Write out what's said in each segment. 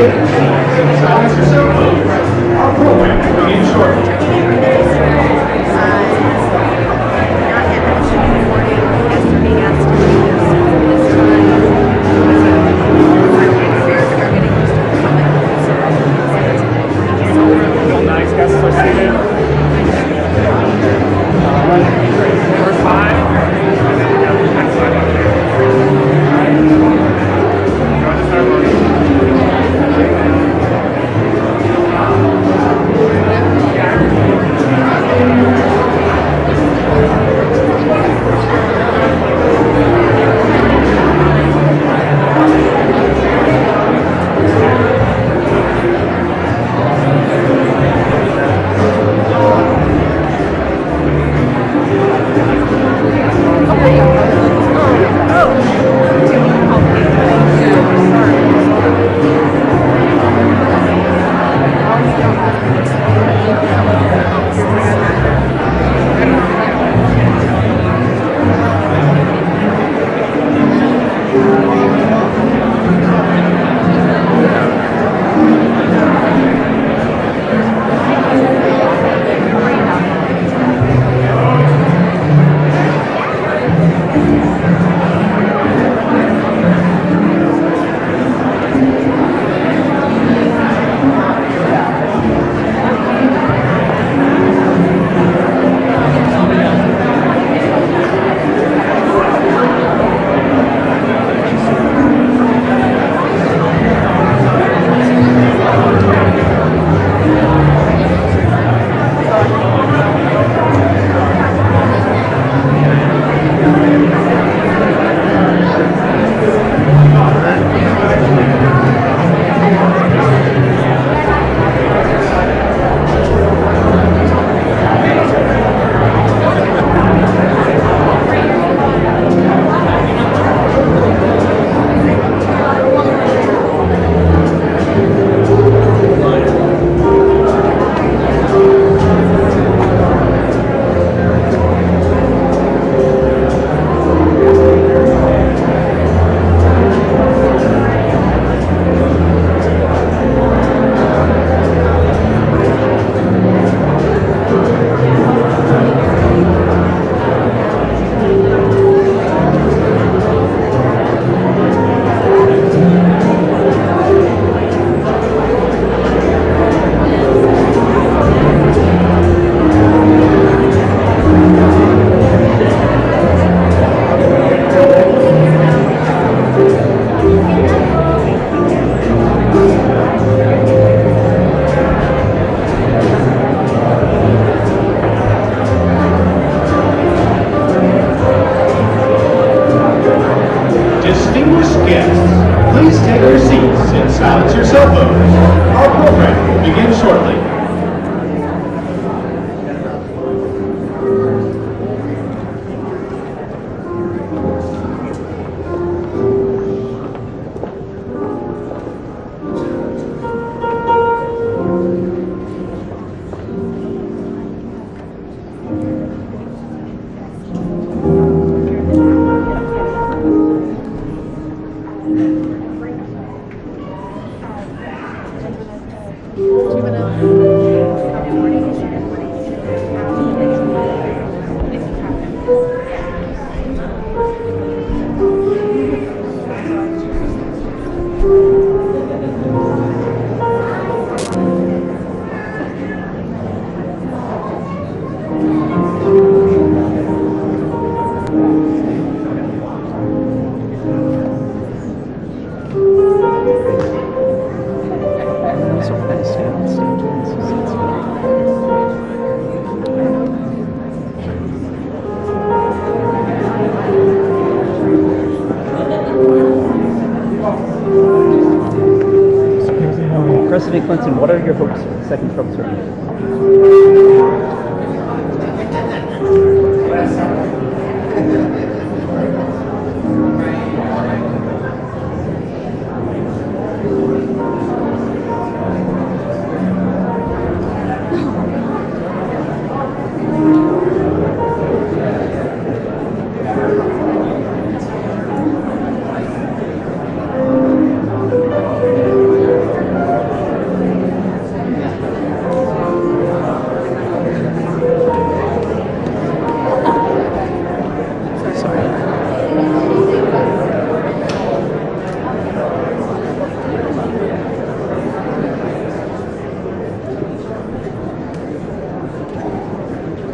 take your seats and silence yourself, please. Our program will begin shortly. Bill Nye's guests are seated. Number 5. And then we have the next slide up here. Join the ceremony. President Clinton, what are your hopes for the second Trump term?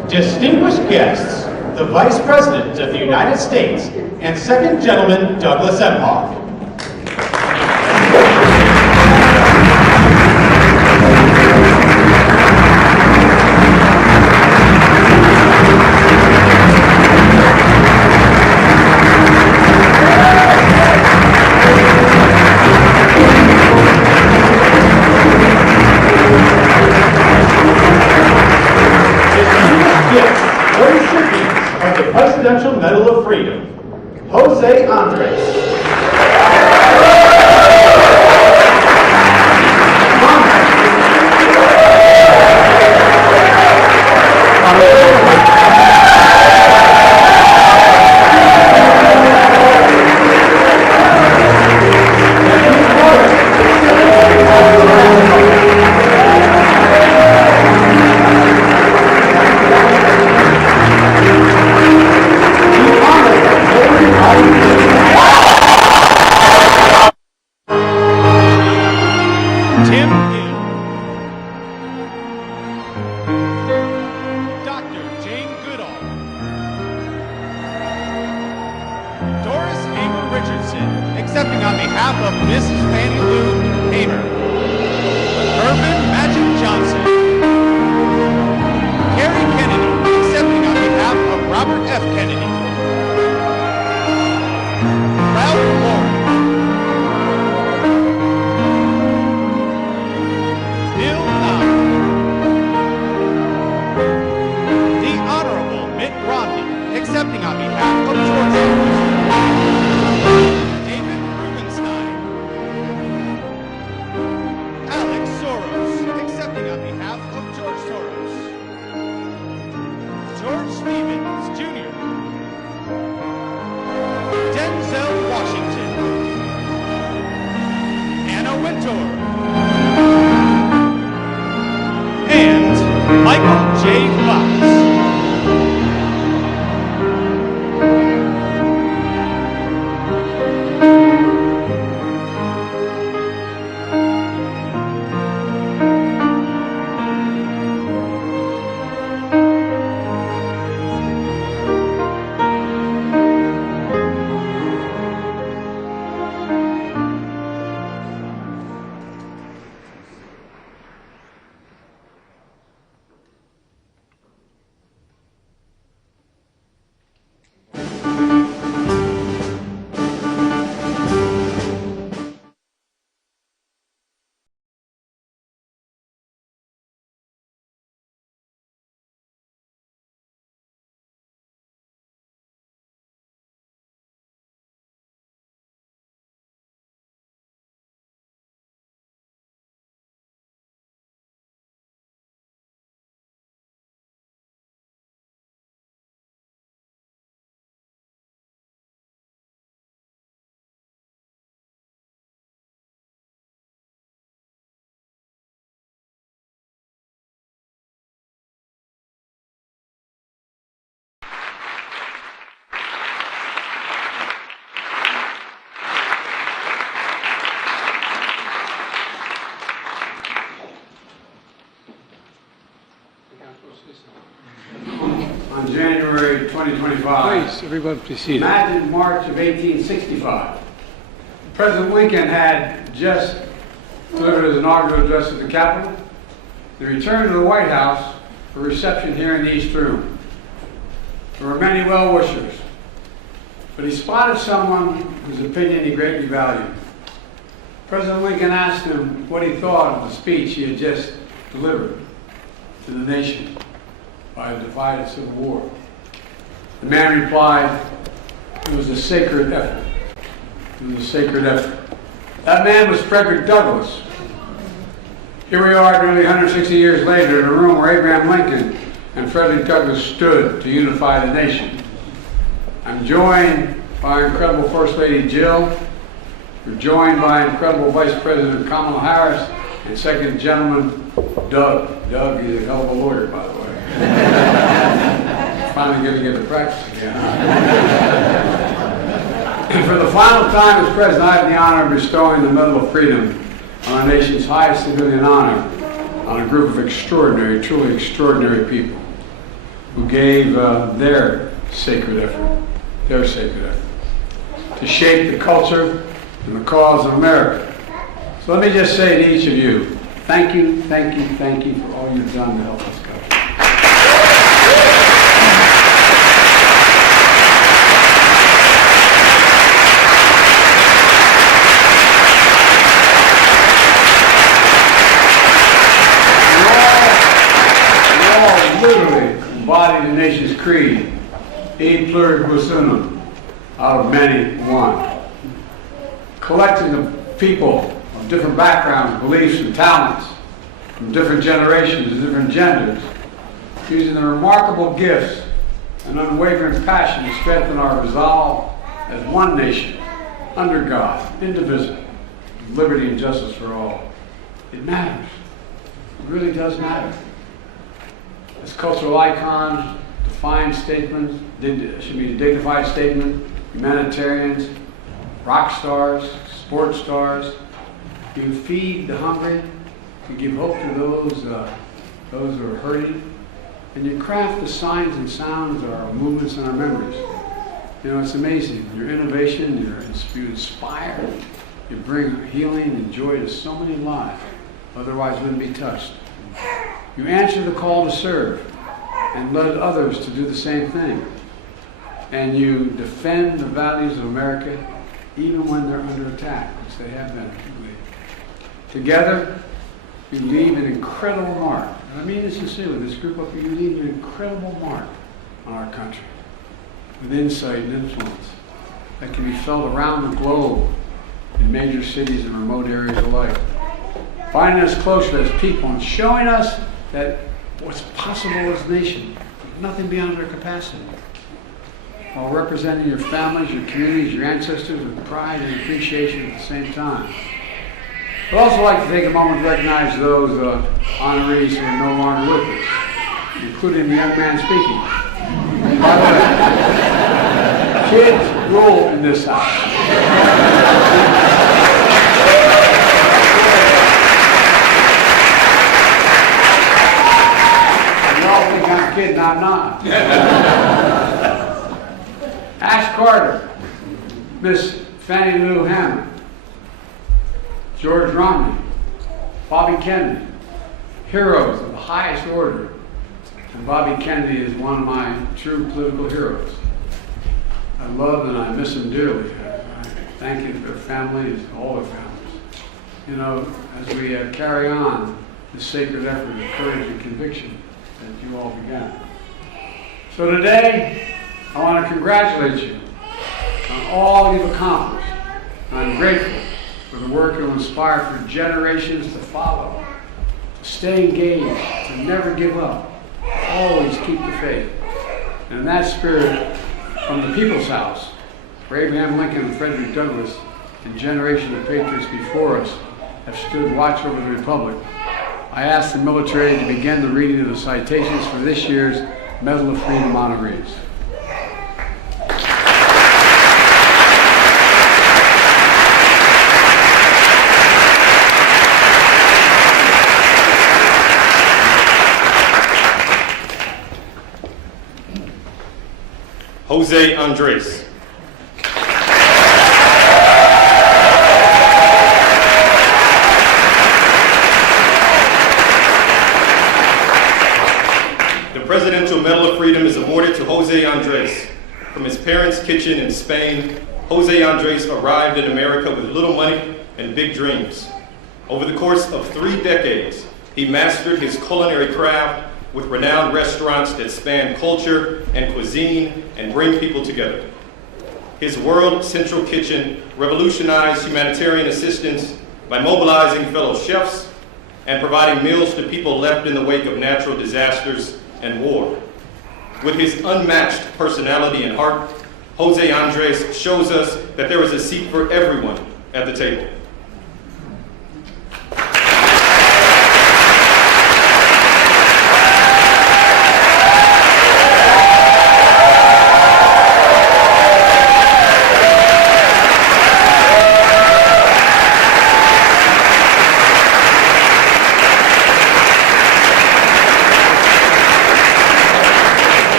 Distinguished guests, the Vice President of the United States and Second Gentleman Douglas Emhoff. Presidential Medal of Freedom, Jose Andres. Tim Gill, Dr. Jane Goodall, Doris Hamer Richardson, accepting on behalf of Mrs. Fannie Lou Hamer, Irvin Magic Johnson, Carrie Kennedy, accepting on behalf of Robert F. Kennedy, Ralph Lauren, Bill Nye, the Honorable Mitt Romney, accepting on behalf of George Soros, David Rubenstein, Alex Soros, accepting on behalf of George Soros, George Stevens, Jr., Denzel Washington, Anna Wintour, and Michael J. Fox. On January 2025. Please, everyone, please see. Imagine March of 1865. President Lincoln had just delivered his inaugural address at the Capitol. He returned to the White House for reception here in the East Room. There were many well-wishers, but he spotted someone whose opinion he greatly valued. President Lincoln asked him what he thought of the speech he had just delivered to the nation by a divided civil war. The man replied, "It was a sacred effort. It was a sacred effort." That man was Frederick Douglass. Here we are nearly 160 years later in a room where Abraham Lincoln and Frederick Douglass stood to unify the nation. I'm joined by incredible First Lady Jill. We're joined by incredible Vice President Kamala Harris and Second Gentleman Doug. Doug is a hell of a lawyer, by the way. Finally going to get to practice again. For the final time as President, I have the honor of bestowing the Medal of Freedom on our nation's highest civilian honor on a group of extraordinary, truly extraordinary people. who gave their sacred effort to shape the culture and the cause of America. So let me just say to each of you, thank you, thank you, thank you for all you've done to help us go. Literally embody the nation's creed, e pluribus unum, out of many one. Collecting the people of different backgrounds, beliefs, and talents, from different generations and different genders, using their remarkable gifts and unwavering passion to strengthen our resolve as one nation, under God, indivisible, with liberty and justice for all. It matters. It really does matter. As cultural icons, defined statements, should be a dignified statement, humanitarians, rock stars, sports stars. You feed the hungry, you give hope to those who are hurting, and you craft the signs and sounds of our movements and our memories. You know, it's amazing. Your innovation, you inspire, you bring healing and joy to so many lives, otherwise wouldn't be touched. You answer the call to serve and led others to do the same thing. And you defend the values of America even when they're under attack, which they have been. Together, you leave an incredible mark. And I mean this sincerely, this group up here, you leave an incredible mark on our country with insight and influence that can be felt around the globe in major cities and remote areas alike. Finding us closer as people and showing us that what's possible as a nation, nothing beyond our capacity. While representing your families, your communities, your ancestors with pride and appreciation at the same time. I'd also like to take a moment to recognize those honorees who are no longer with us, including the young man speaking. By the way, kids rule in this house. I'm kidding, I'm not. Ash Carter, Miss Fannie Lou Hammond, George Romney, Bobby Kennedy, heroes of the highest order. And Bobby Kennedy is one of my true political heroes. I love and I miss him dearly. I thank you for their families, all their families. You know, as we carry on this sacred effort of courage and conviction that you all began. So today, I want to congratulate you on all you've accomplished. And I'm grateful for the work you'll inspire for generations to follow, to stay engaged, to never give up, always keep the faith. And in that spirit, from the People's House, where Abraham Lincoln and Frederick Douglass and generations of patriots before us have stood watch over the Republic, I ask the military to begin the reading of the citations for this year's Medal of Freedom honorees. Jose Andres. The Presidential Medal of Freedom is awarded to Jose Andres. From his parents' kitchen in Spain, Jose Andres arrived in America with little money and big dreams. Over the course of 3 decades, he mastered his culinary craft with renowned restaurants that span culture and cuisine and bring people together. His World Central Kitchen revolutionized humanitarian assistance by mobilizing fellow chefs and providing meals to people left in the wake of natural disasters and war. With his unmatched personality and heart, Jose Andres shows us that there is a seat for everyone at the table.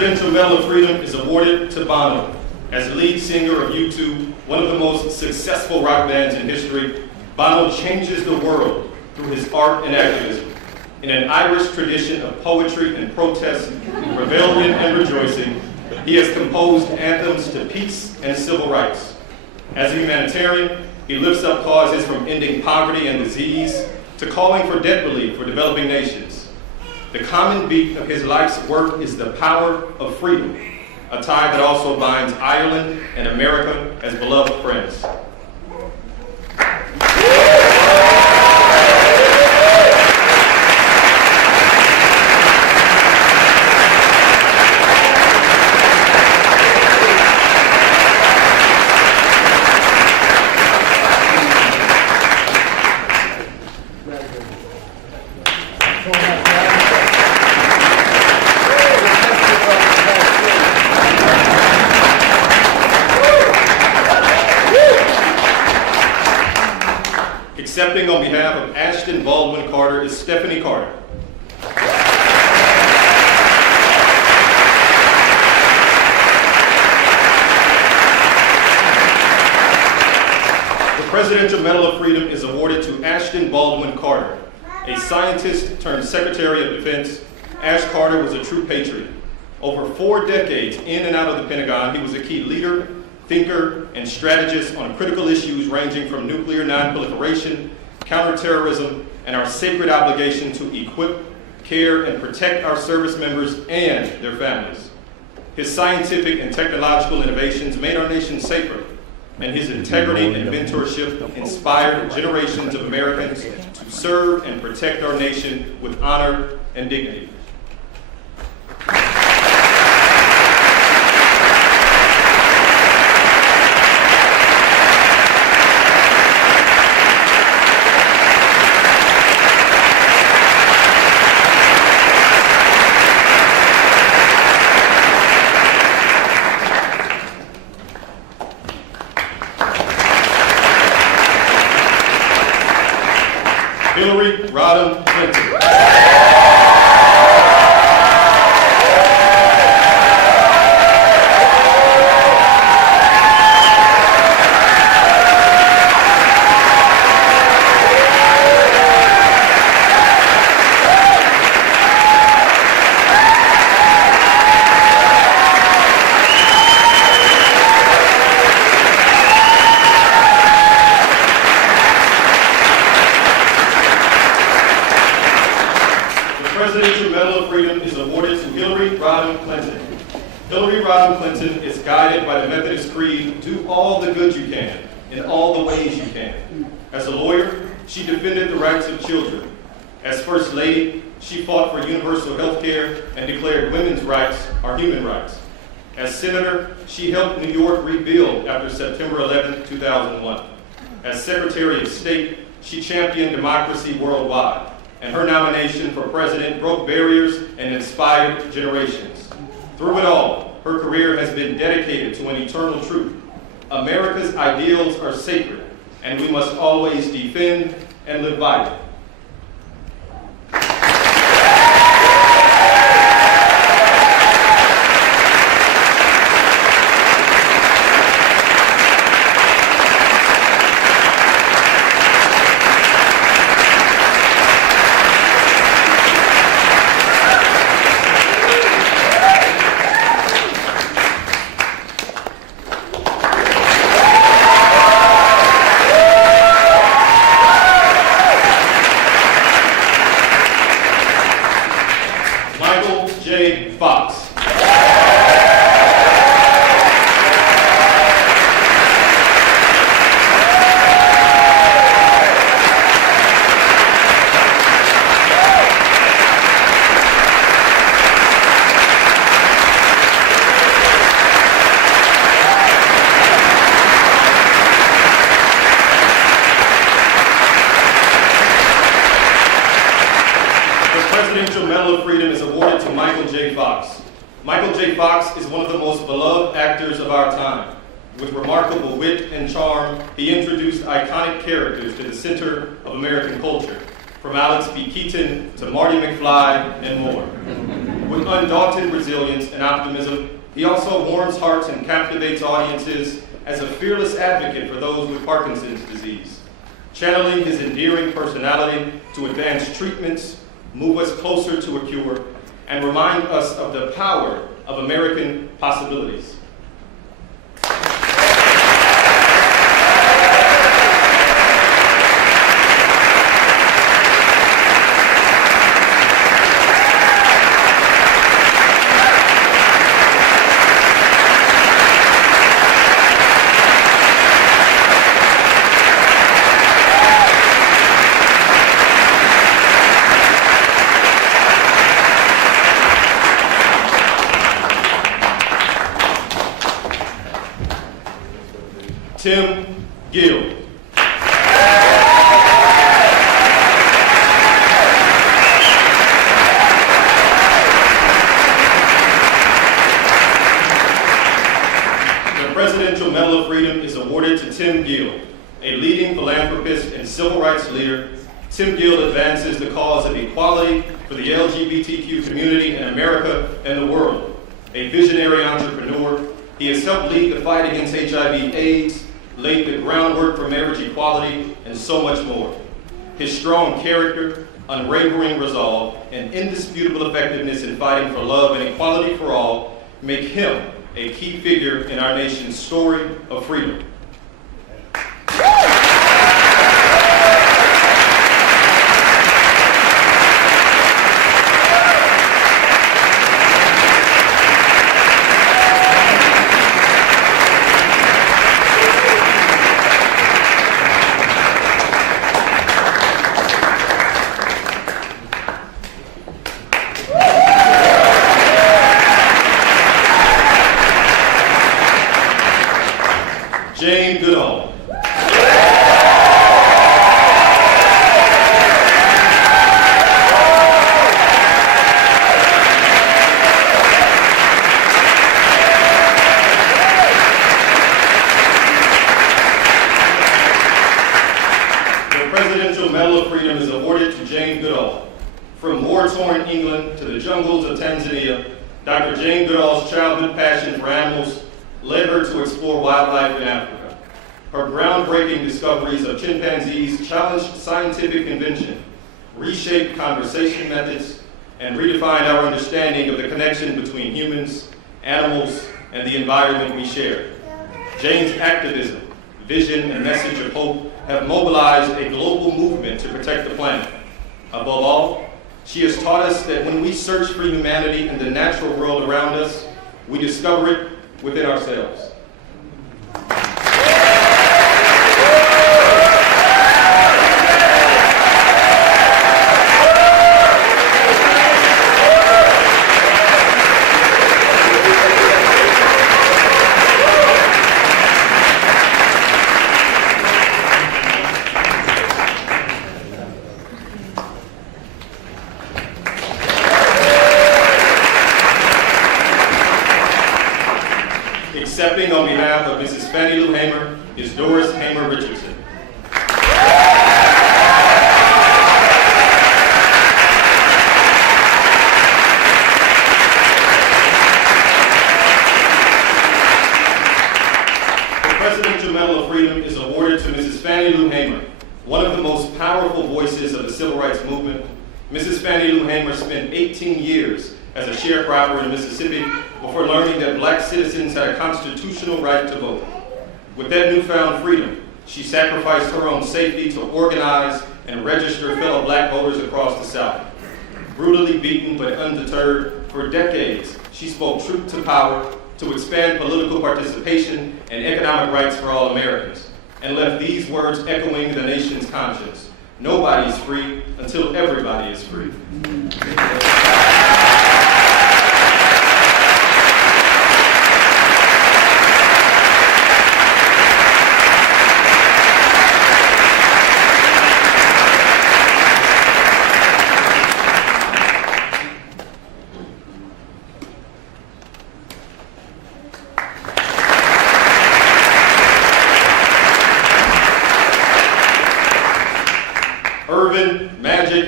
Presidential Medal of Freedom is awarded to Bono. As lead singer of U2, one of the most successful rock bands in history, Bono changes the world through his art and activism. In an Irish tradition of poetry and protest, rebellion and rejoicing, he has composed anthems to peace and civil rights. As a humanitarian, he lifts up causes from ending poverty and disease to calling for debt relief for developing nations. The common beat of his life's work is the power of freedom, a tie that also binds Ireland and America as beloved friends. Accepting on behalf of Ashton Baldwin Carter is Stephanie Carter. The Presidential Medal of Freedom is awarded to Ashton Baldwin Carter. A scientist turned Secretary of Defense, Ash Carter was a true patriot. Over 4 decades in and out of the Pentagon, he was a key leader, thinker, and strategist on critical issues ranging from nuclear nonproliferation, counterterrorism, and our sacred obligation to equip, care, and protect our service members and their families. His scientific and technological innovations made our nation safer, and his integrity and mentorship inspired generations of Americans to serve and protect our nation with honor and dignity. Hillary Rodham Clinton. Presidential Medal of Freedom is awarded to Hillary Rodham Clinton. Hillary Rodham Clinton is guided by the Methodist Creed, do all the good you can, in all the ways you can. As a lawyer, she defended the rights of children. As First Lady, she fought for universal health care and declared women's rights are human rights. As Senator, she helped New York rebuild after September 11, 2001. As Secretary of State, she championed democracy worldwide, and her nomination for president broke barriers and inspired generations. Through it all, her career has been dedicated to an eternal truth. America's ideals are sacred, and we must always defend and live by them. Presidential Medal of Freedom is awarded to Michael J. Fox. Michael J. Fox is one of the most beloved actors of our time. With remarkable wit and charm, he introduced iconic characters to the center of American culture. from Alex P. Keaton to Marty McFly and more. With undaunted resilience and optimism, he also warms hearts and captivates audiences as a fearless advocate for those with Parkinson's disease, channeling his endearing personality to advance treatments, move us closer to a cure, and remind us of the power of American possibilities. Tim Gill. The Presidential Medal of Freedom is awarded to Tim Gill, a leading philanthropist and civil rights leader. Tim Gill advances the cause of equality for the LGBTQ community in America and the world. A visionary entrepreneur, he has helped lead the fight against HIV/AIDS, laid the groundwork for marriage equality, and so much more. His strong character, unwavering resolve, and indisputable effectiveness in fighting for love and equality for all make him a key figure in our nation's story of freedom. Goodall. The Presidential Medal of Freedom is awarded to Jane Goodall. From war-torn England to the jungles of Tanzania, Dr. Jane Goodall's childhood passion for animals led her to explore wildlife in Africa. Her groundbreaking discoveries of chimpanzees challenged scientific convention, reshaped conversation methods, and redefined our understanding of the connection between humans, animals, and the environment we share. Jane's activism, vision, and message of hope have mobilized a global movement to protect the planet. Above all, she has taught us that when we search for humanity in the natural world around us, we discover it within ourselves. Accepting on behalf of Mrs. Fannie Lou Hamer is Doris Hamer Richardson. The Presidential Medal of Freedom is awarded to Mrs. Fannie Lou Hamer, one of the most powerful voices of the civil rights movement. Mrs. Fannie Lou Hamer spent 18 years as a sharecropper in Mississippi before learning that black citizens had a constitutional right to vote. With that newfound freedom, she sacrificed her own safety to organize and register fellow black voters across the South. Brutally beaten but undeterred, for decades, she spoke truth to power to expand political participation and economic rights for all Americans, and left these words echoing the nation's conscience: nobody's free until everybody is free. Magic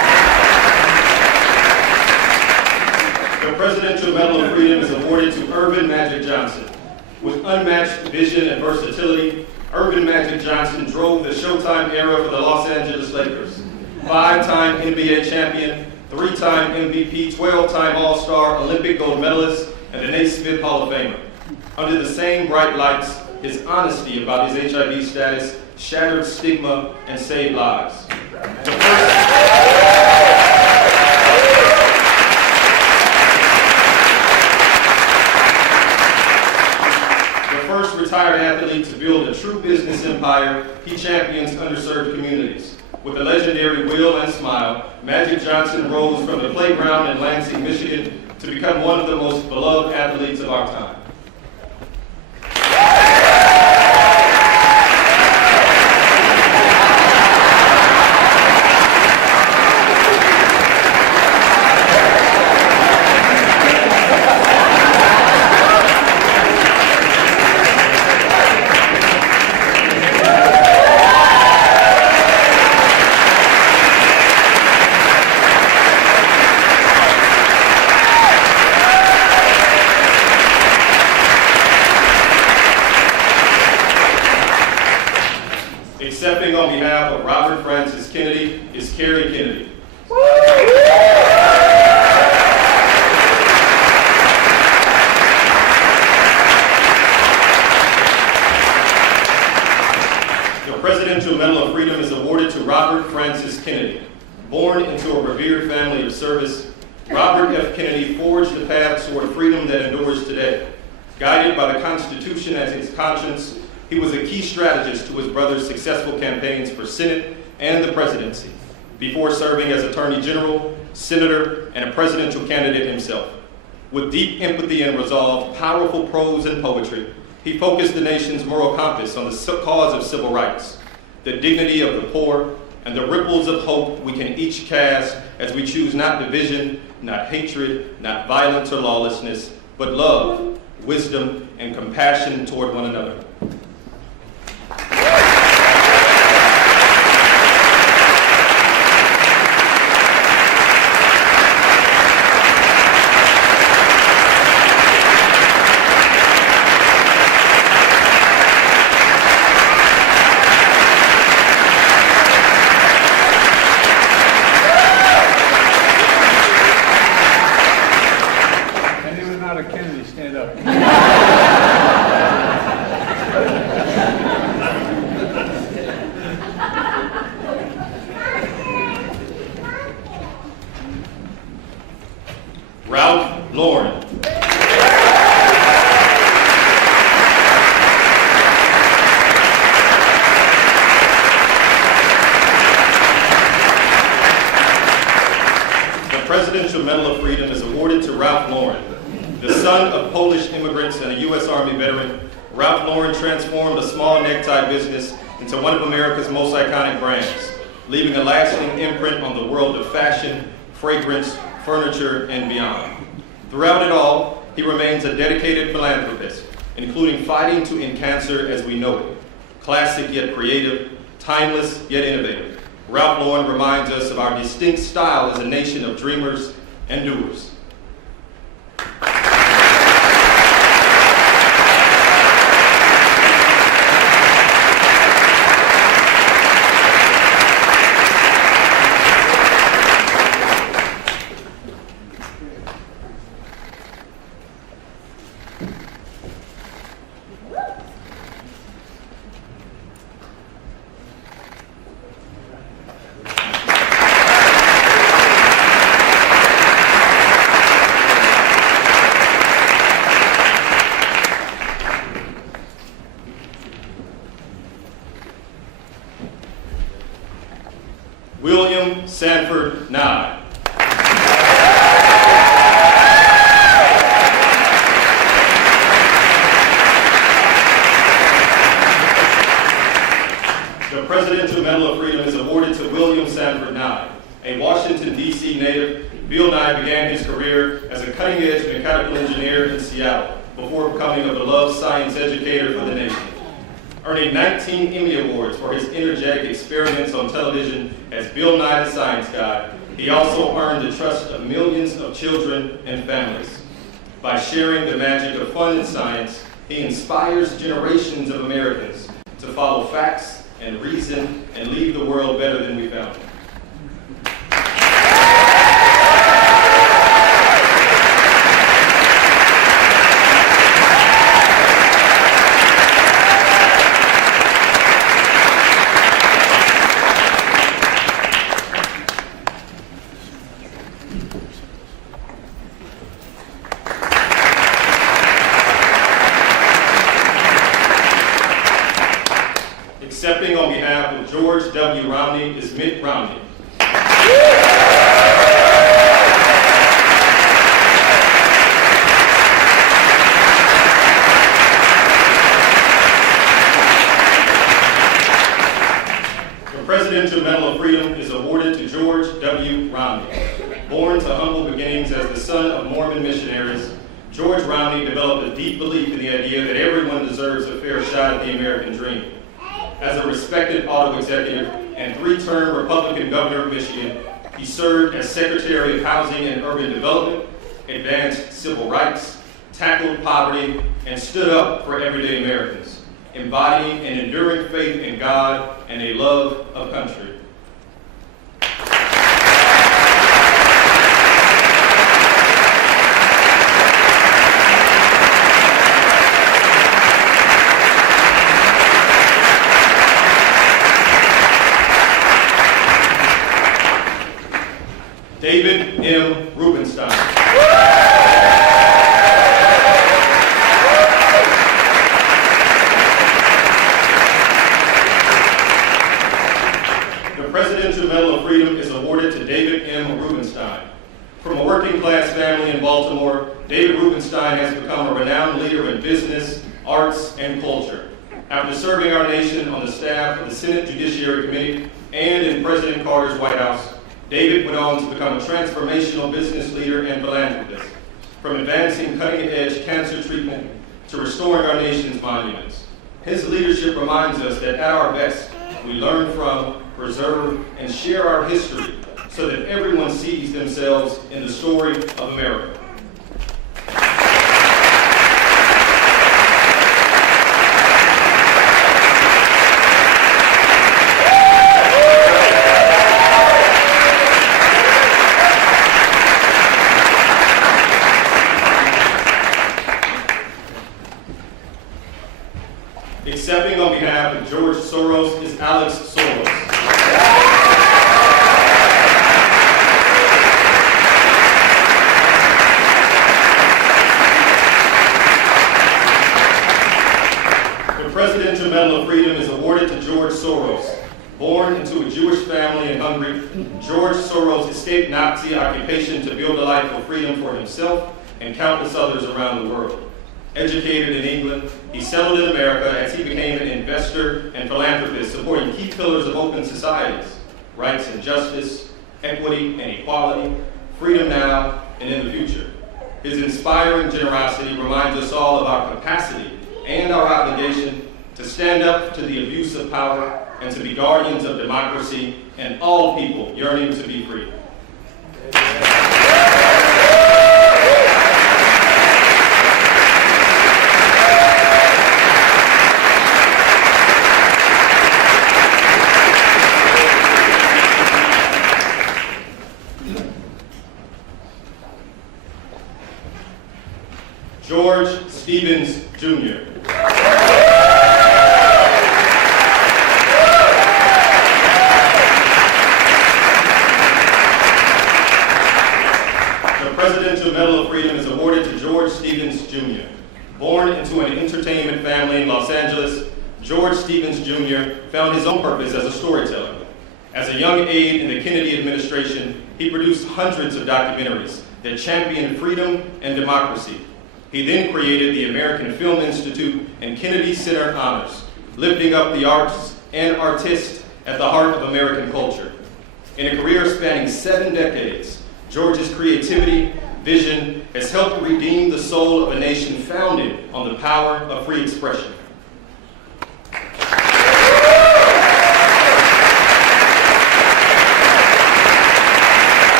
Presidential Medal of Freedom is awarded to Earvin Magic Johnson. With unmatched vision and versatility, Earvin Magic Johnson drove the Showtime era for the Los Angeles Lakers. 5-time NBA champion, 3-time MVP, 12-time All-Star, Olympic gold medalist, and the Naismith Hall of Famer. Under the same bright lights, his honesty about his HIV status shattered stigma and saved lives. The first retired athlete to build a true business empire, he champions underserved communities. With a legendary will and smile, Magic Johnson rose from the playground in Lansing, Michigan, to become one of the most beloved athletes of our time. Accepting on behalf of Robert Francis Kennedy is Carrie Kennedy. The Presidential Medal of Freedom is awarded to Robert Francis Kennedy. Born into a revered family of service, Robert F. Kennedy forged the path toward freedom that endures today. Guided by the Constitution as his conscience, he was a key strategist to his brother's successful campaigns for Senate and the presidency, before serving as Attorney General, Senator, and a presidential candidate himself. With deep empathy and resolve, powerful prose and poetry, he focused the nation's moral compass on the cause of civil rights, the dignity of the poor, and the ripples of hope we can each cast as we choose not division, not hatred, not violence or lawlessness, but love, wisdom, and compassion toward one another. Anyone not a Kennedy, stand up. Ralph Lauren. The Presidential Medal of Freedom is awarded to Ralph Lauren. The son of Polish immigrants and a U.S. Army veteran, Ralph Lauren transformed a small necktie business into one of America's most iconic brands, leaving a lasting imprint on the world of fashion, fragrance, furniture, and beyond. Throughout it all, he remains a dedicated philanthropist, including fighting to end cancer as we know it. Classic yet creative, timeless yet innovative, Ralph Lauren reminds us of our distinct style as a nation of dreamers and doers. William Sanford Nye. The Presidential Medal of Freedom is awarded to William Sanford Nye. A Washington, D.C. native, Bill Nye began his career as a cutting-edge mechanical engineer in Seattle before becoming a beloved science educator for the nation. Earning 19 Emmy Awards for his energetic experiments on television as Bill Nye the Science Guy, He also earned the trust of millions of children and families. By sharing the magic of fun and science, he inspires generations of Americans to follow facts and reason and leave the world better than we found it. Accepting on behalf of George W. Romney is Mitt Romney. The Presidential Medal of Freedom is awarded to George W. Romney. Born to humble beginnings as the son of Mormon missionaries, George Romney developed a deep belief in the idea that everyone deserves a fair shot at the American dream. As a respected auto executive and three-term Republican governor of Michigan, he served as Secretary of Housing and Urban Development, advanced civil rights, tackled poverty, and stood up for everyday Americans, embodying an enduring faith in God and a love of country. David M. Rubenstein. The Presidential Medal of Freedom is awarded to David M. Rubenstein. From a working-class family in Baltimore, David Rubenstein has become a renowned leader in business, arts, and culture. After serving our nation on the staff of the Senate Judiciary Committee and in President Carter's White House, David went on to become a transformational business leader and philanthropist, from advancing cutting-edge cancer treatment to restoring our nation's monuments. His leadership reminds us that at our best, we learn from, preserve, and share our history so that everyone sees themselves in the story of America. Accepting on behalf of George Soros is Alex Soros. The Presidential Medal of Freedom is awarded to George Soros. Born into a Jewish family in Hungary, George Soros escaped Nazi occupation to build a life of freedom for himself and countless others around the world. Educated in England, he settled in America as he became an investor and philanthropist, supporting key pillars of open societies: rights and justice, equity and equality, freedom now and in the future. His inspiring generosity reminds us all of our capacity and our obligation to stand up to the abuse of power and to be guardians of democracy and all people yearning to be free. George Stevens, Jr. The Presidential Medal of Freedom is awarded to George Stevens, Jr. Born into an entertainment family in Los Angeles, George Stevens, Jr. found his own purpose as a storyteller. As a young aide in the Kennedy administration, he produced hundreds of documentaries that championed freedom and democracy. He then created the American Film Institute and Kennedy Center Honors, lifting up the arts and artists at the heart of American culture. In a career spanning 7 decades, George's creativity, vision has helped redeem the soul of a nation founded on the power of free expression.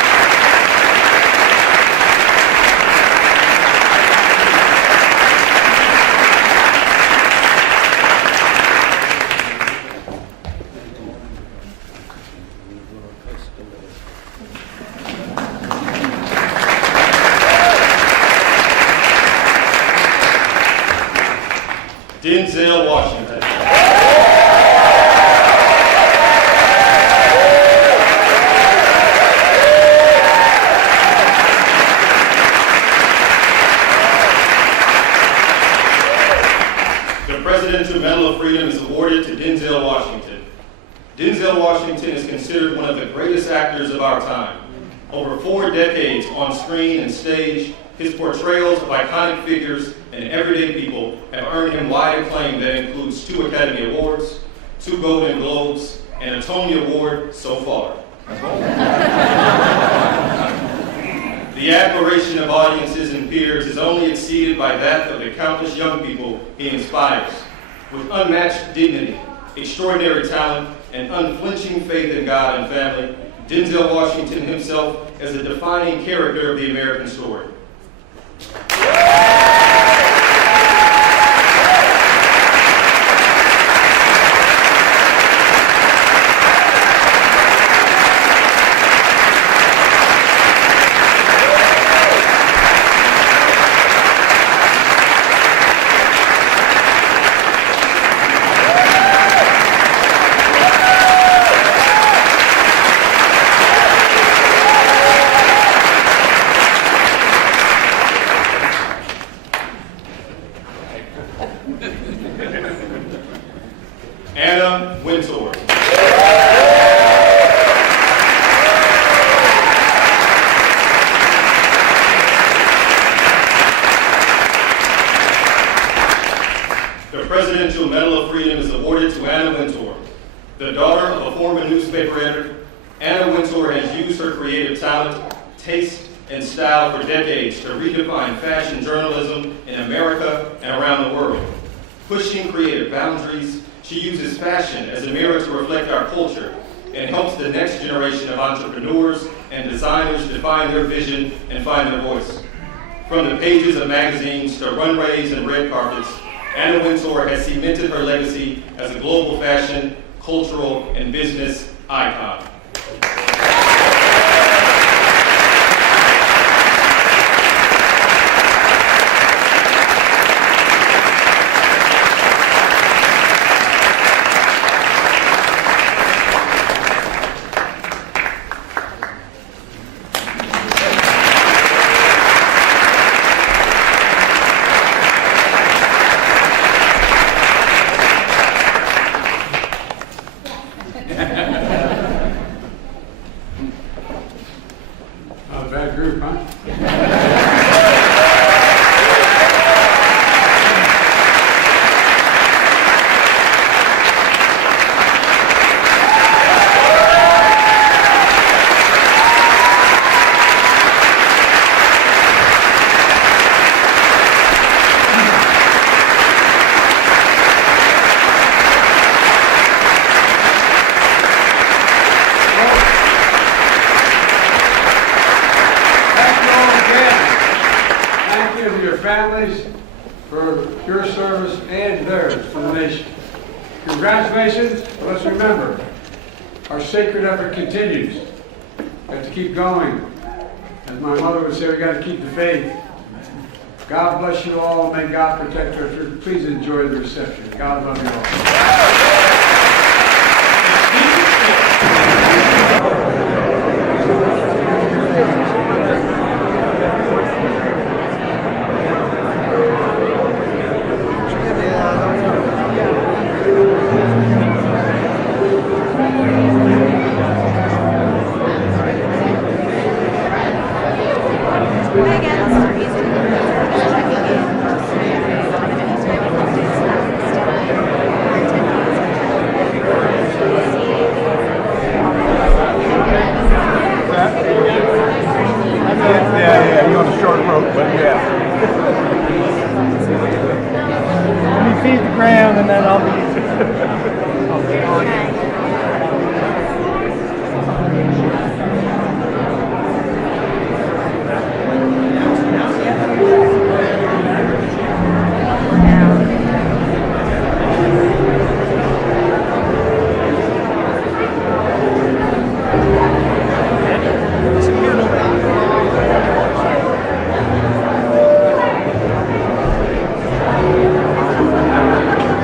Denzel Washington. The Presidential Medal of Freedom is awarded to Denzel Washington. Denzel Washington is considered one of the greatest actors of our time. Over 4 decades on screen and stage, his portrayals of iconic figures and everyday people have earned him wide acclaim that includes 2 Academy Awards, 2 Golden Globes, and a Tony Award so far. The admiration of audiences and peers is only exceeded by that of the countless young people he inspires. With unmatched dignity, extraordinary talent, and unflinching faith in God and family, Denzel Washington himself is a defining character of the American story. Anna Wintour. The Presidential Medal of Freedom is awarded to Anna Wintour. The daughter of a former newspaper editor, Anna Wintour has used her creative talent, taste, and style for decades to redefine fashion journalism in America and around the world. Pushing creative boundaries, she uses fashion as a mirror to reflect our culture and helps the next generation of entrepreneurs and designers define their vision and find their voice. From the pages of magazines to runways and red carpets, Anna Wintour has cemented her legacy as a global fashion, cultural, and business icon. Not a bad group, huh? Families for your service and theirs for the nation. Congratulations. Let's remember, our sacred effort continues. We have to keep going. As my mother would say, we got to keep the faith. God bless you all. May God protect our church. Please enjoy the reception. God love you all.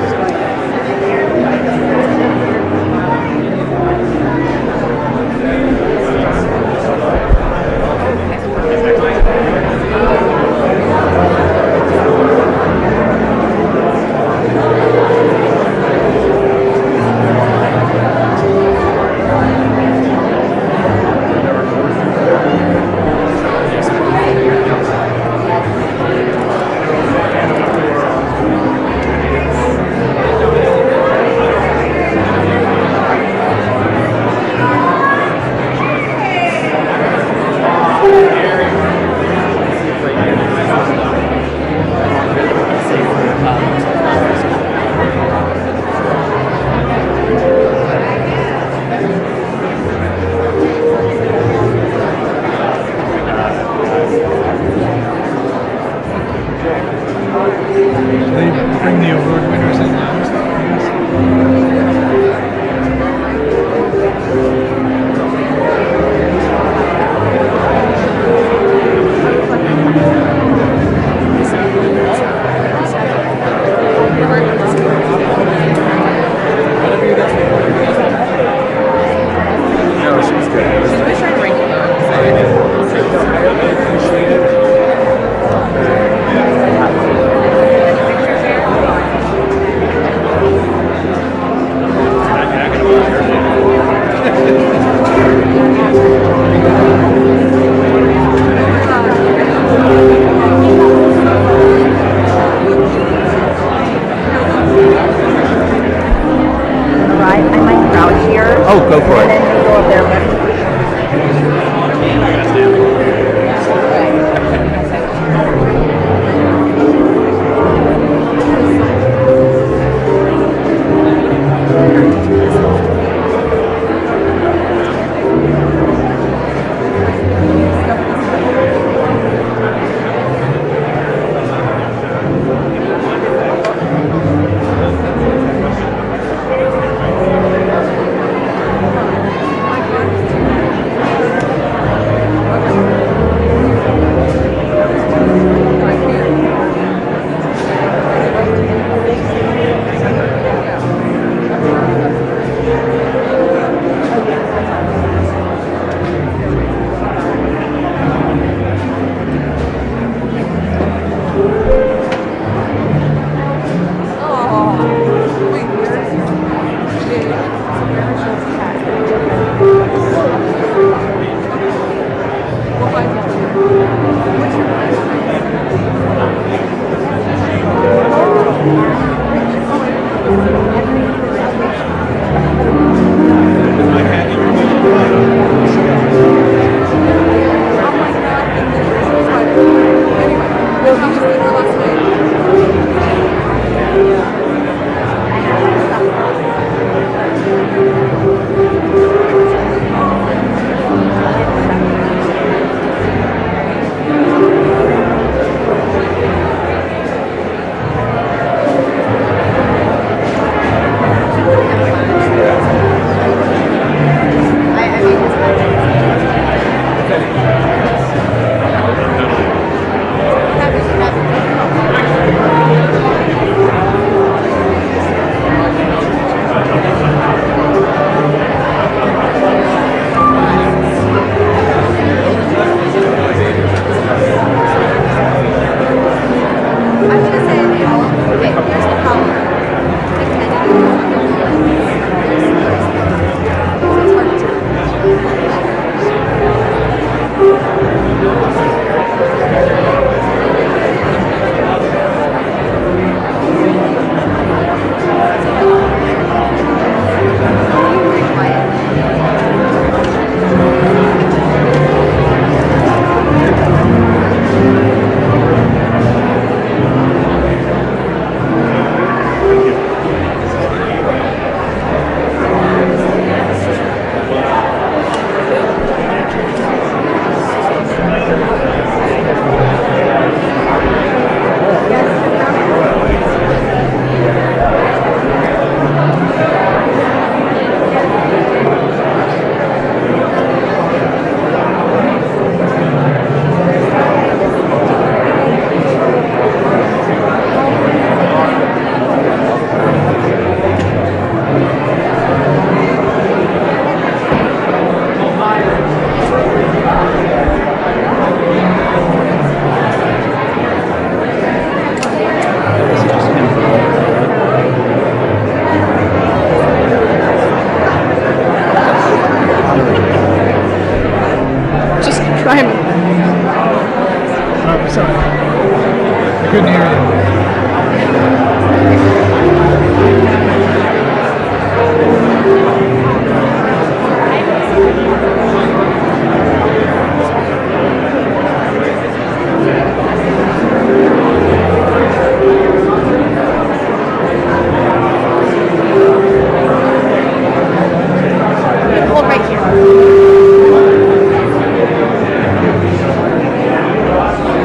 They bring the award winners in now. No, she's good. Right, I might crouch here. Oh, go for And it. then you go up there. couldn't hear you. Hold right here.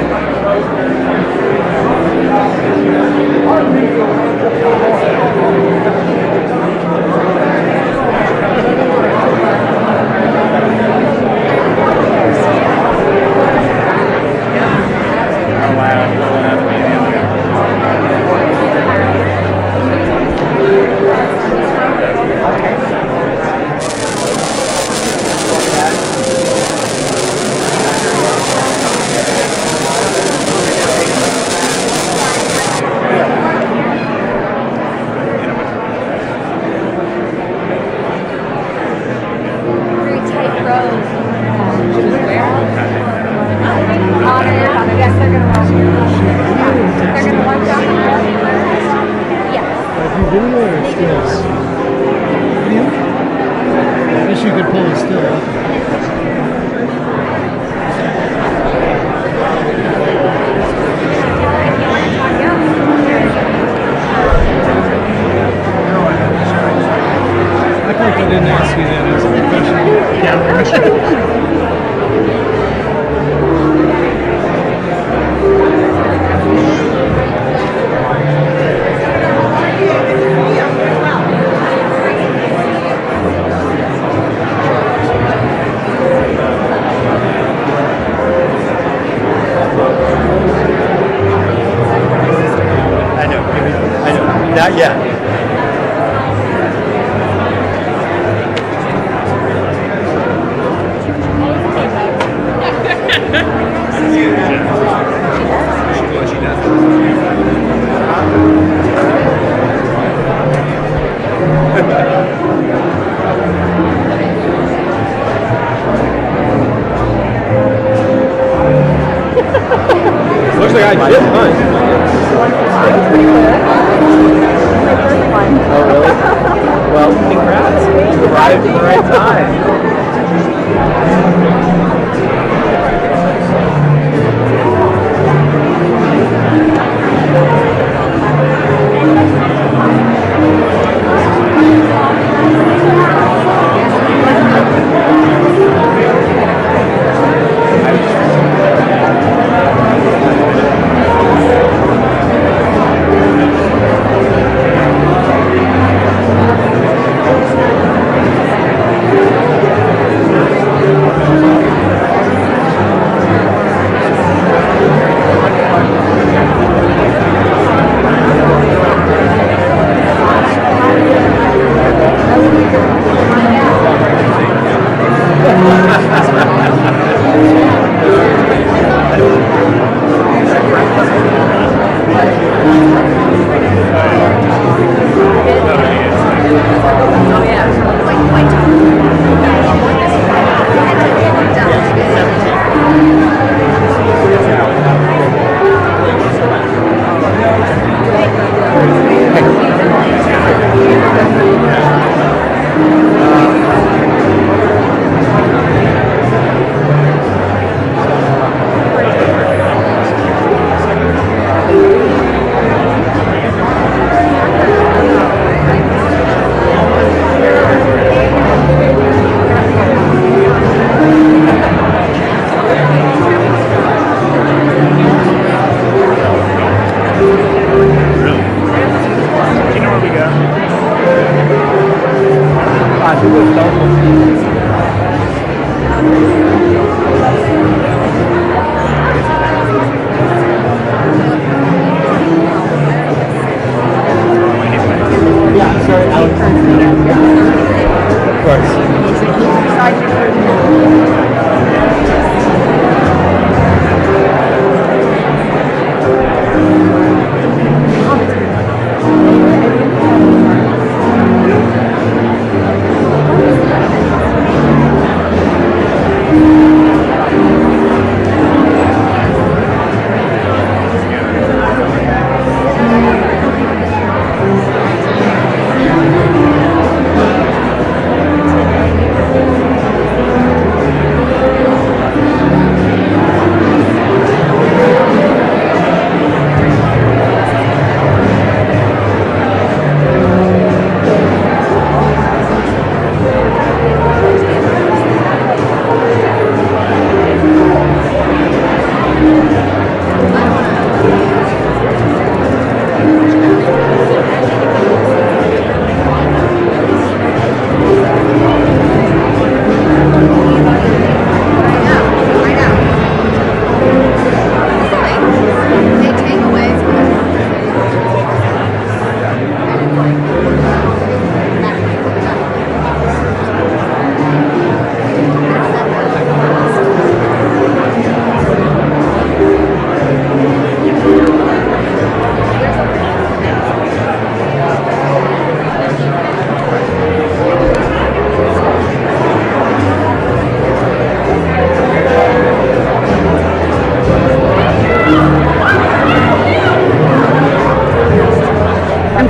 They're gonna watch out. Yes. Video or stills? Video? I guess you could pull it still up. I think I didn't ask you that as a professional. Yeah, I know. Not yet. Looks like I did mine. Oh, really? Well, congrats. You arrived at the right time.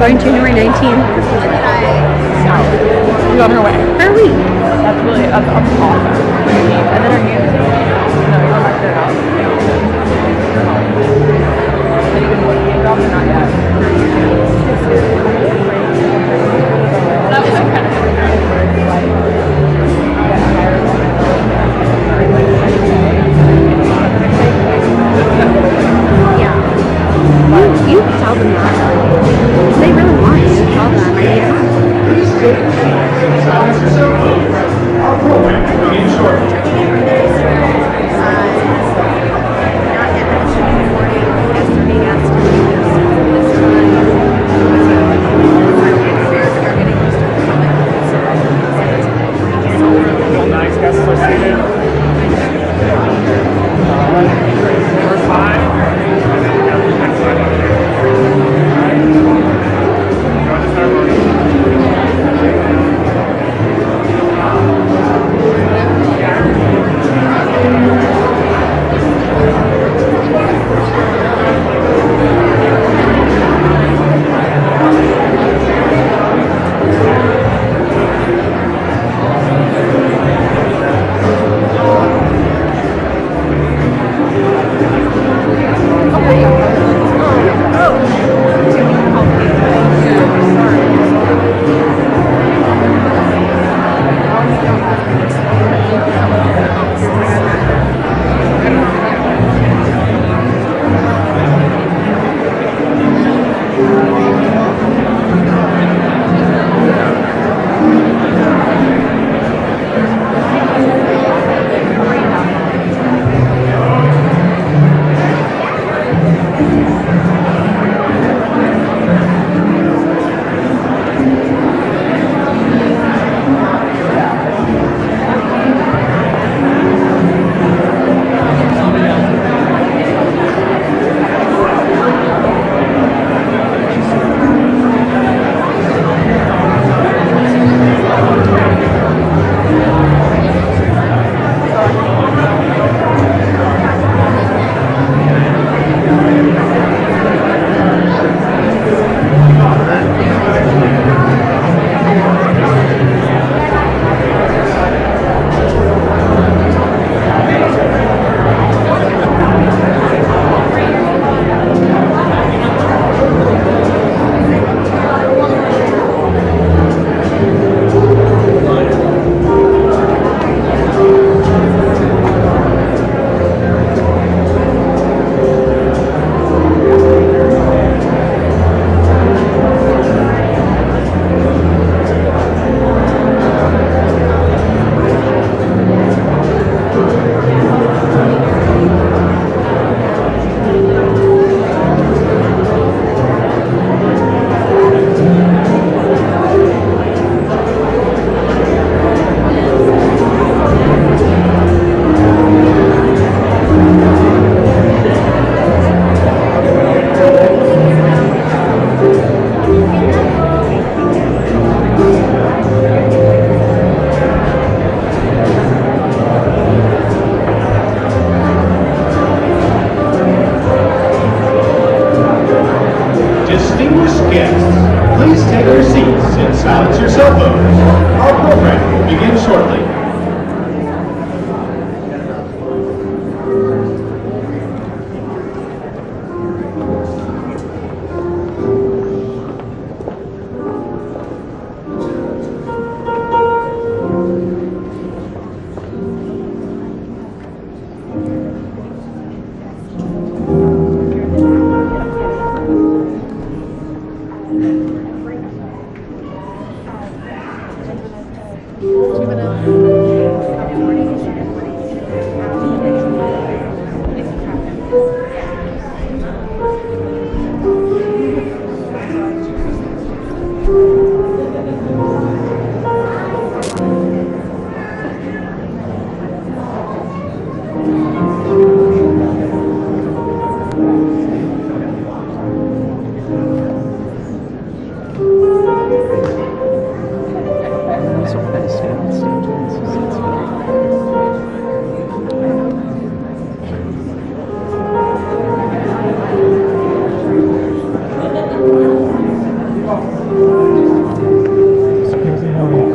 going January 19th. No. She's on her way. Where are we? That's awesome. And then her hands. No, you're going back to their house. Your home. Are you going to look at jobs or not yet? That was kind of Yeah. You tell them that. They really want you to tell them. I need help. Please take your seats and silence yourself. Our program will begin shortly. Not yet mentioned morning. Yesterday asked me this time. We're getting used to Bill Nye's guests are seated. Number 5. Next slide up here. Go to ceremony.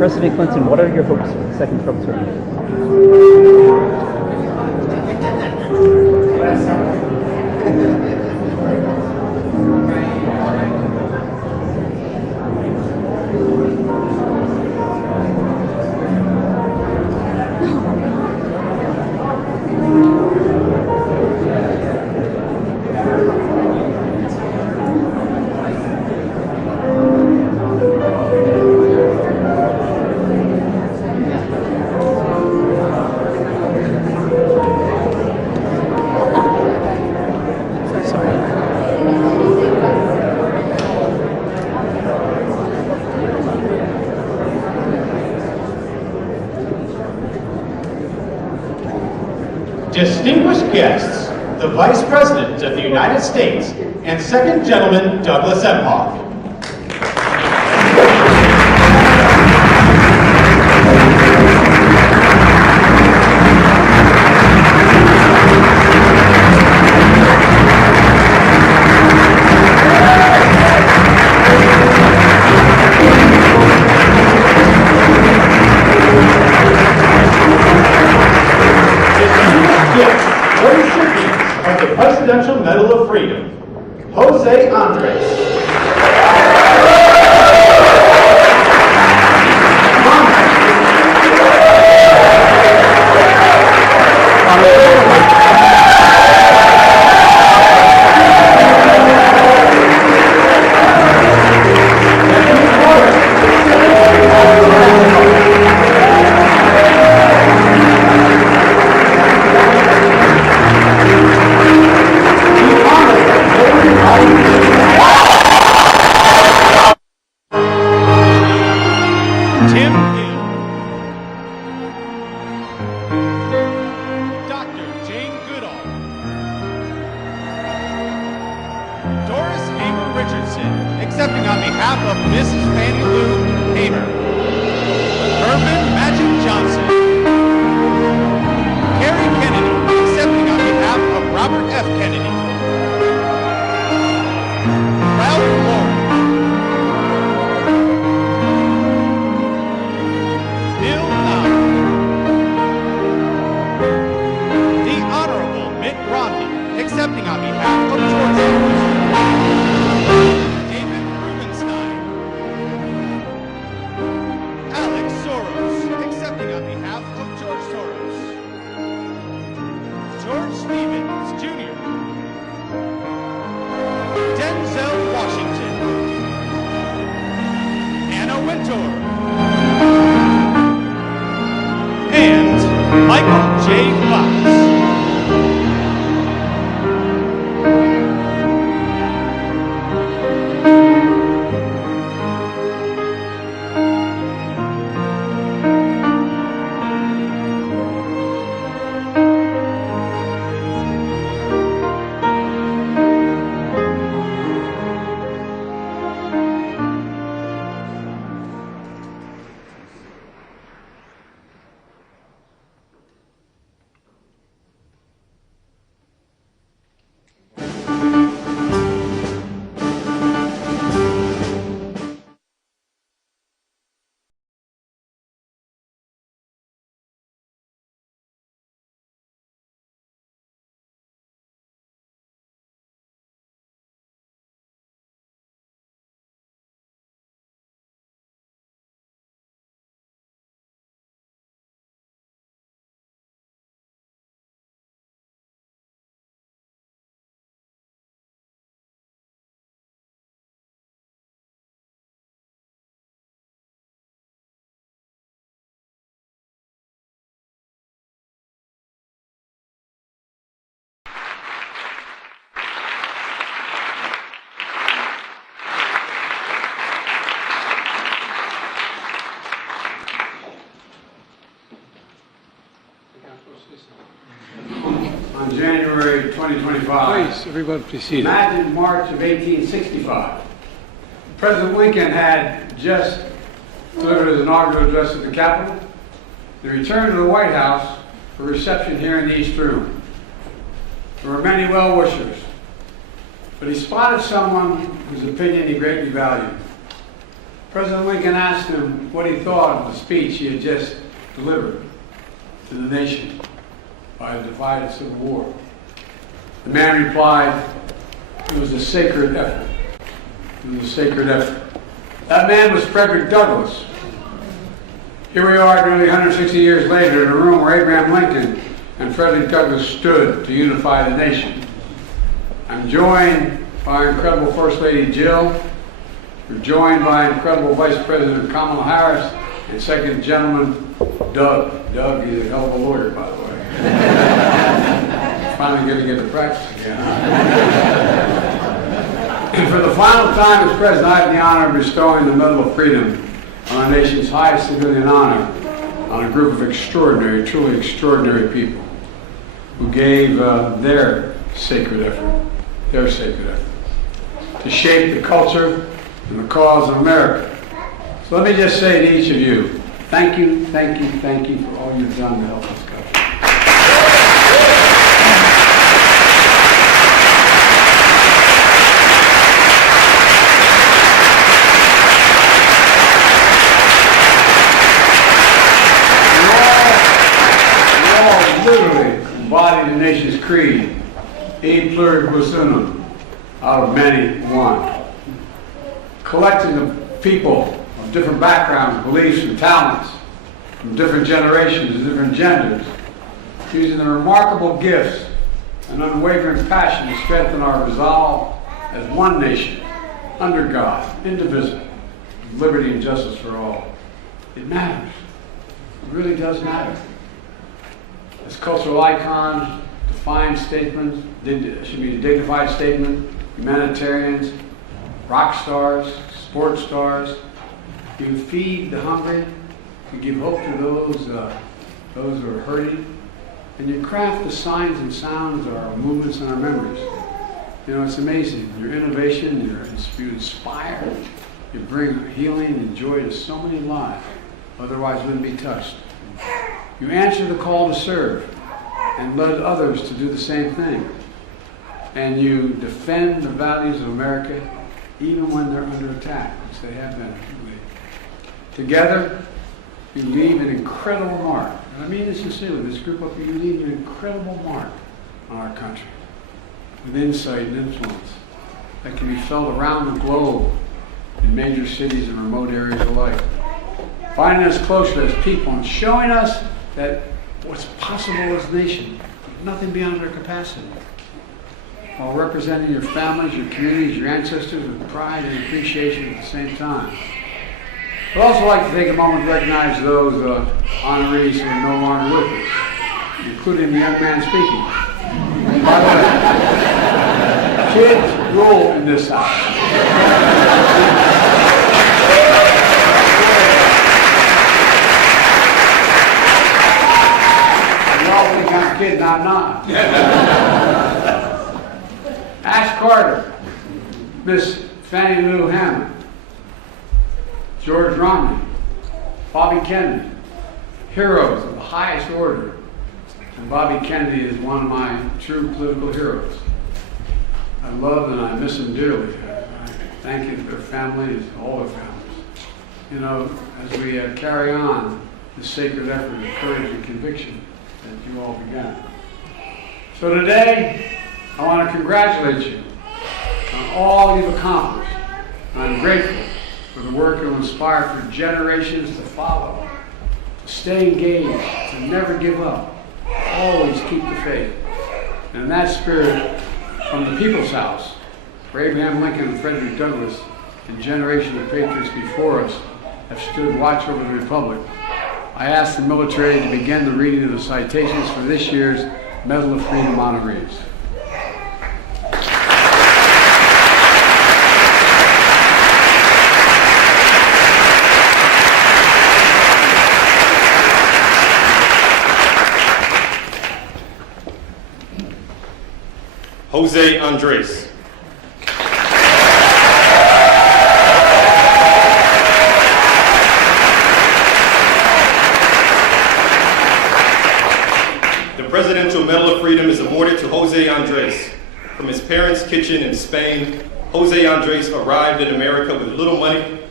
President Clinton, what are your hopes for the second Trump term? Distinguished guests, the Vice President of the United States and Second Gentleman Douglas Emhoff. Presidential Medal of Freedom, Jose Andres. Tim Gill, Dr. Jane Goodall, Doris Ava Richardson, accepting on behalf of Mrs. Fannie Lou Hamer, Johnson, Carrie Kennedy, accepting on behalf of Robert F. Kennedy, Ralph Lauren, Bill Nye, the Honorable Mitt Romney, accepting on behalf of George Soros, David Rubenstein, Alex Soros, accepting on behalf of George Soros, George Stevens, Jr., Denzel Washington, Anna Wintour, and Michael J. Fox. On January 2025. Please, everybody proceed. Imagine March of 1865. President Lincoln had just delivered his inaugural address at the Capitol. He returned to the White House for a reception here in the East Room. There were many well-wishers, but he spotted someone whose opinion he greatly valued. President Lincoln asked him what he thought of the speech he had just delivered to the nation by a divided civil war. The man replied, "It was a sacred effort. It was a sacred effort." That man was Frederick Douglass. Here we are nearly 160 years later in a room where Abraham Lincoln and Frederick Douglass stood to unify the nation. I'm joined by incredible First Lady Jill. We're joined by incredible Vice President Kamala Harris and Second Gentleman Doug. Doug, he's a hell of a lawyer, by the way. Finally going to get to practice again. And for the final time as President, I have the honor of bestowing the Medal of Freedom on our nation's highest civilian honor on a group of extraordinary, truly extraordinary people who gave their sacred effort to shape the culture and the cause of America. So let me just say to each of you, thank you, thank you, thank you for all you've done to help us country. You all literally embody the nation's creed, e pluribus unum, out of many one. Collecting of people of different backgrounds, beliefs, and talents, from different generations and different genders, using their remarkable gifts and unwavering passion to strengthen our resolve as one nation, under God, indivisible, with liberty and justice for all. It matters. It really does matter. As cultural icons, defined statements, should be a dignified statement, humanitarians, rock stars, sports stars. You feed the hungry, you give hope to those who are hurting, and you craft the signs and sounds of our movements and our memories. You know, it's amazing. Your innovation, you inspire, you bring healing and joy to so many lives, otherwise wouldn't be touched. You answer the call to serve and led others to do the same thing. And you defend the values of America even when they're under attack, which they have been. Together, you leave an incredible mark. And I mean this sincerely, this group up here, you leave an incredible mark on our country with insight and influence that can be felt around the globe in major cities and remote areas alike. Finding us closer as people and showing us that what's possible as a nation, nothing beyond our capacity. While representing your families, your communities, your ancestors with pride and appreciation at the same time. I'd also like to take a moment to recognize those honorees who are no longer with us, including the young man speaking. By the way, kids rule in this house. Y'all think I'm kidding, I'm not. Ash Carter, Miss Fannie Lou Hammond, George Romney, Bobby Kennedy, heroes of the highest order. And Bobby Kennedy is one of my true political heroes. I love and I miss them dearly. I thank you for their families, all their families. You know, as we carry on the sacred effort of courage and conviction that you all began. So today, I want to congratulate you on all you've accomplished. And I'm grateful for the work you'll inspire for generations to follow. To stay engaged, to never give up, always keep the faith. And in that spirit, from the People's House, where Abraham Lincoln and Frederick Douglass and generations of patriots before us have stood watch over the Republic, I ask the military to begin the reading of the citations for this year's Medal of Freedom honorees. Jose Andres. The Presidential Medal of Freedom is awarded to Jose Andres. From his parents' kitchen in Spain, Jose Andres arrived in America with little money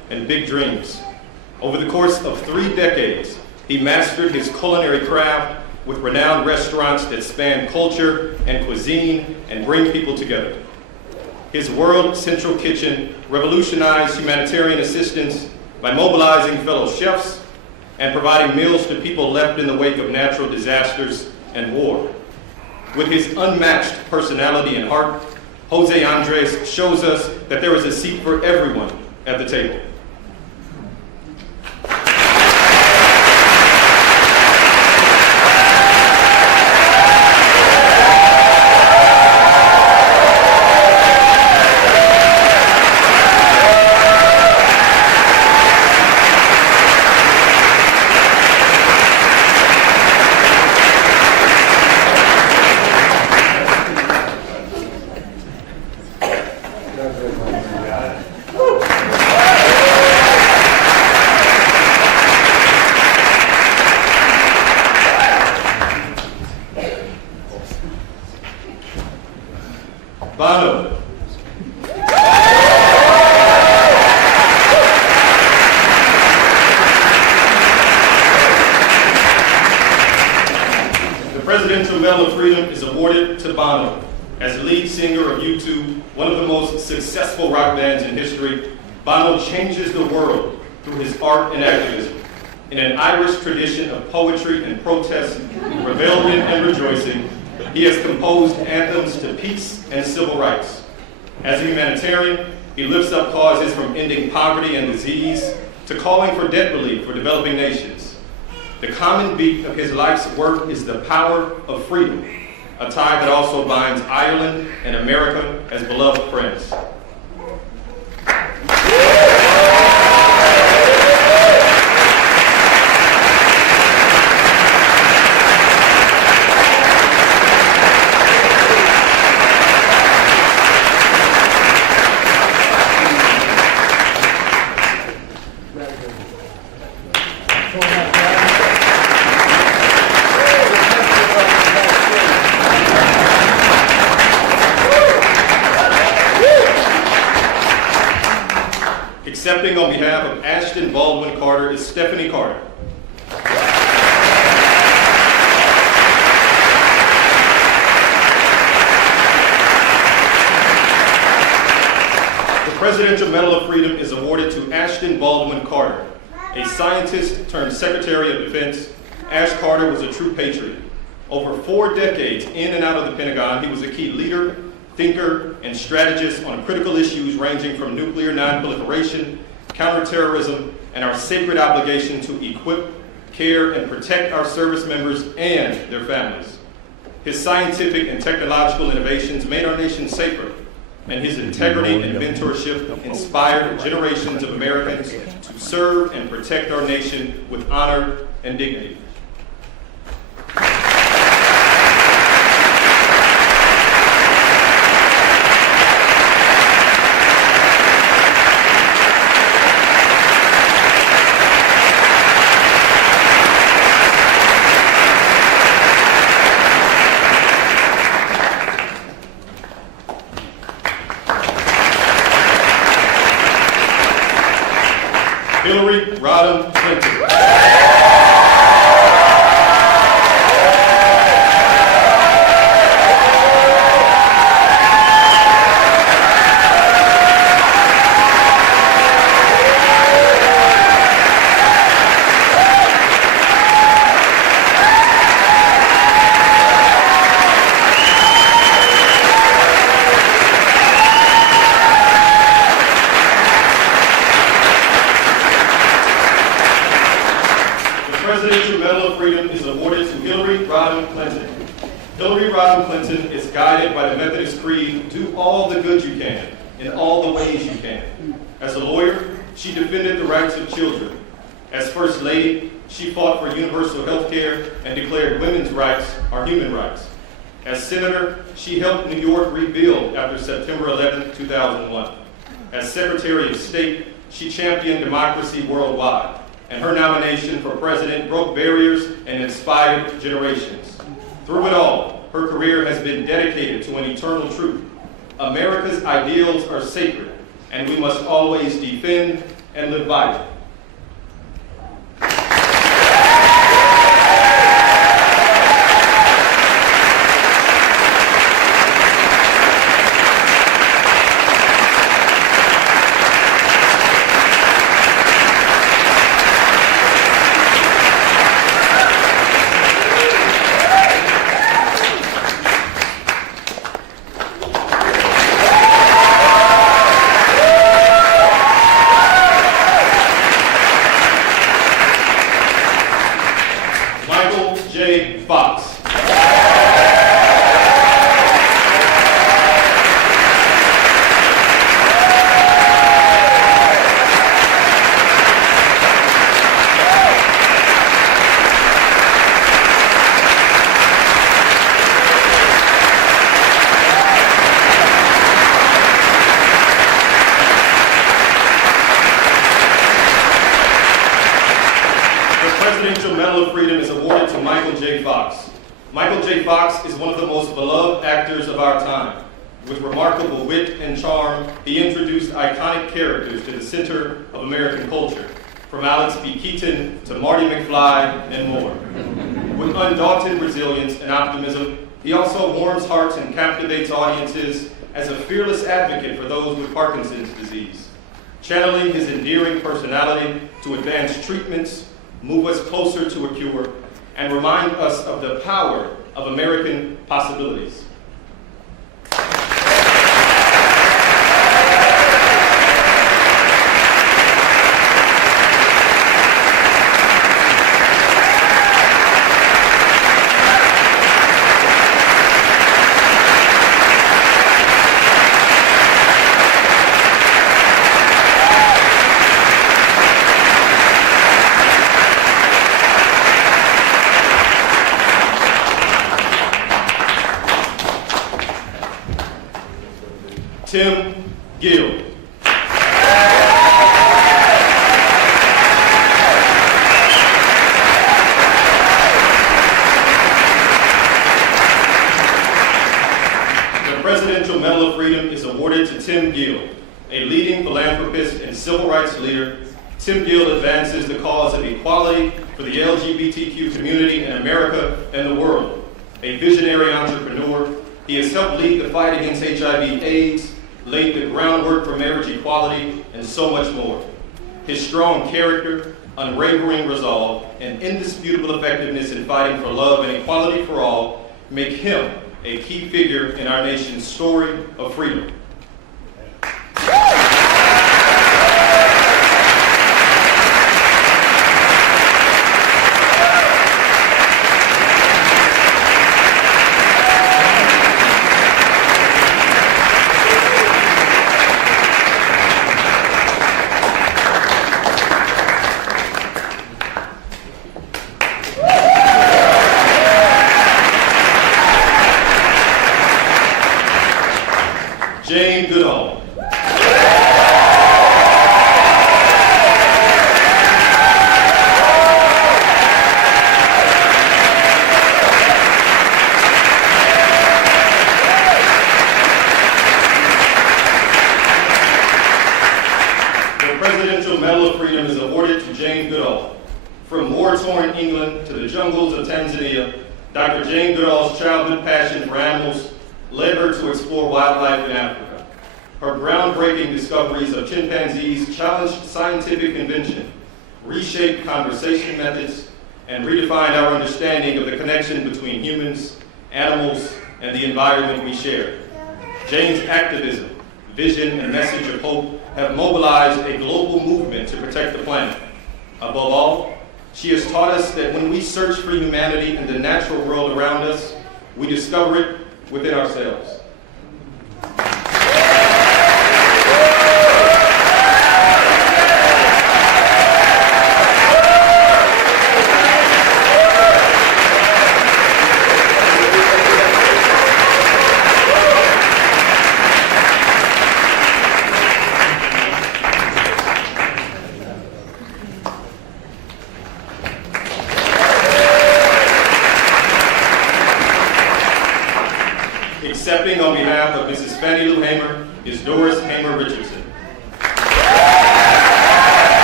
and big dreams. Over the course of 3 decades, he mastered his culinary craft with renowned restaurants that span culture and cuisine and bring people together. His World Central Kitchen revolutionized humanitarian assistance by mobilizing fellow chefs and providing meals to people left in the wake of natural disasters and war. With his unmatched personality and heart, Jose Andres shows us that there is a seat for everyone at the table. Bono. The Presidential Medal of Freedom is awarded to Bono. As lead singer of U2, one of the most successful rock bands in history, Bono changes the world through his art and activism. In an Irish tradition of poetry and protest, rebellion and rejoicing, he has composed anthems to peace and civil rights. As a humanitarian, he lifts up causes from ending poverty and disease to calling for debt relief for developing nations. The common beat of his life's work is the power of freedom, a tie that also binds Ireland and America as beloved friends. Accepting on behalf of Ashton Baldwin Carter is Stephanie Carter. The Presidential Medal of Freedom is awarded to Ashton Baldwin Carter. A scientist turned Secretary of Defense, Ash Carter was a true patriot. Over 4 decades in and out of the Pentagon, he was a key leader, thinker, and strategist on critical issues ranging from nuclear non-proliferation, counterterrorism, and our sacred obligation to equip, care, and protect our service members and their families. His scientific and technological innovations made our nation safer, and his integrity and mentorship inspired generations of Americans to serve and protect our nation with honor and dignity. Hillary Rodham Clinton. Presidential Medal of Freedom is awarded to Hillary Rodham Clinton. Hillary Rodham Clinton is guided by the Methodist Creed, do all the good you can, in all the ways you can. As a lawyer, she defended the rights of children. As First Lady, she fought for universal health care and declared women's rights are human rights. As Senator, she helped New York rebuild after September 11, 2001. As Secretary of State, she championed democracy worldwide, and her nomination for president broke barriers and inspired generations. Through it all, her career has been dedicated to an eternal truth. America's ideals are sacred, and we must always defend, and live by it. Presidential Medal of Freedom is awarded to Michael J. Fox. Michael J. Fox is one of the most beloved actors of our time. With remarkable wit and charm, he introduced iconic characters to the center of American culture, from Alex B. Keaton to Marty McFly and more. With undaunted resilience and optimism, he also warms hearts and captivates audiences as a fearless advocate for those with Parkinson's disease, channeling his endearing personality to advance treatments, move us closer to a cure, and remind us of the power of American possibilities. Tim Gill. The Presidential Medal of Freedom is awarded to Tim Gill, a leading philanthropist and civil rights leader. Tim Gill advances the cause of equality for the LGBTQ community in America and the world. A visionary entrepreneur, he has helped lead the fight against HIV/AIDS, laid the groundwork for marriage equality, and so much more. His strong character, unwavering resolve, and indisputable effectiveness in fighting for love and equality for all make him a key figure in our nation's story of freedom. Goodall. The Presidential Medal of Freedom is awarded to Jane Goodall. From war-torn England to the jungles of Tanzania, Dr. Jane Goodall's childhood passion for animals led her to explore wildlife in Africa. Her groundbreaking discoveries of chimpanzees challenged scientific convention, reshaped conversation methods, and redefined our understanding of the connection between humans, animals, and the environment we share. Jane's activism, vision, and message of hope have mobilized a global movement to protect the planet. Above all, she has taught us that when we search for humanity in the natural world around us, we discover it within ourselves. Accepting on behalf of Mrs. Fannie Lou Hamer is Doris Hamer Richardson.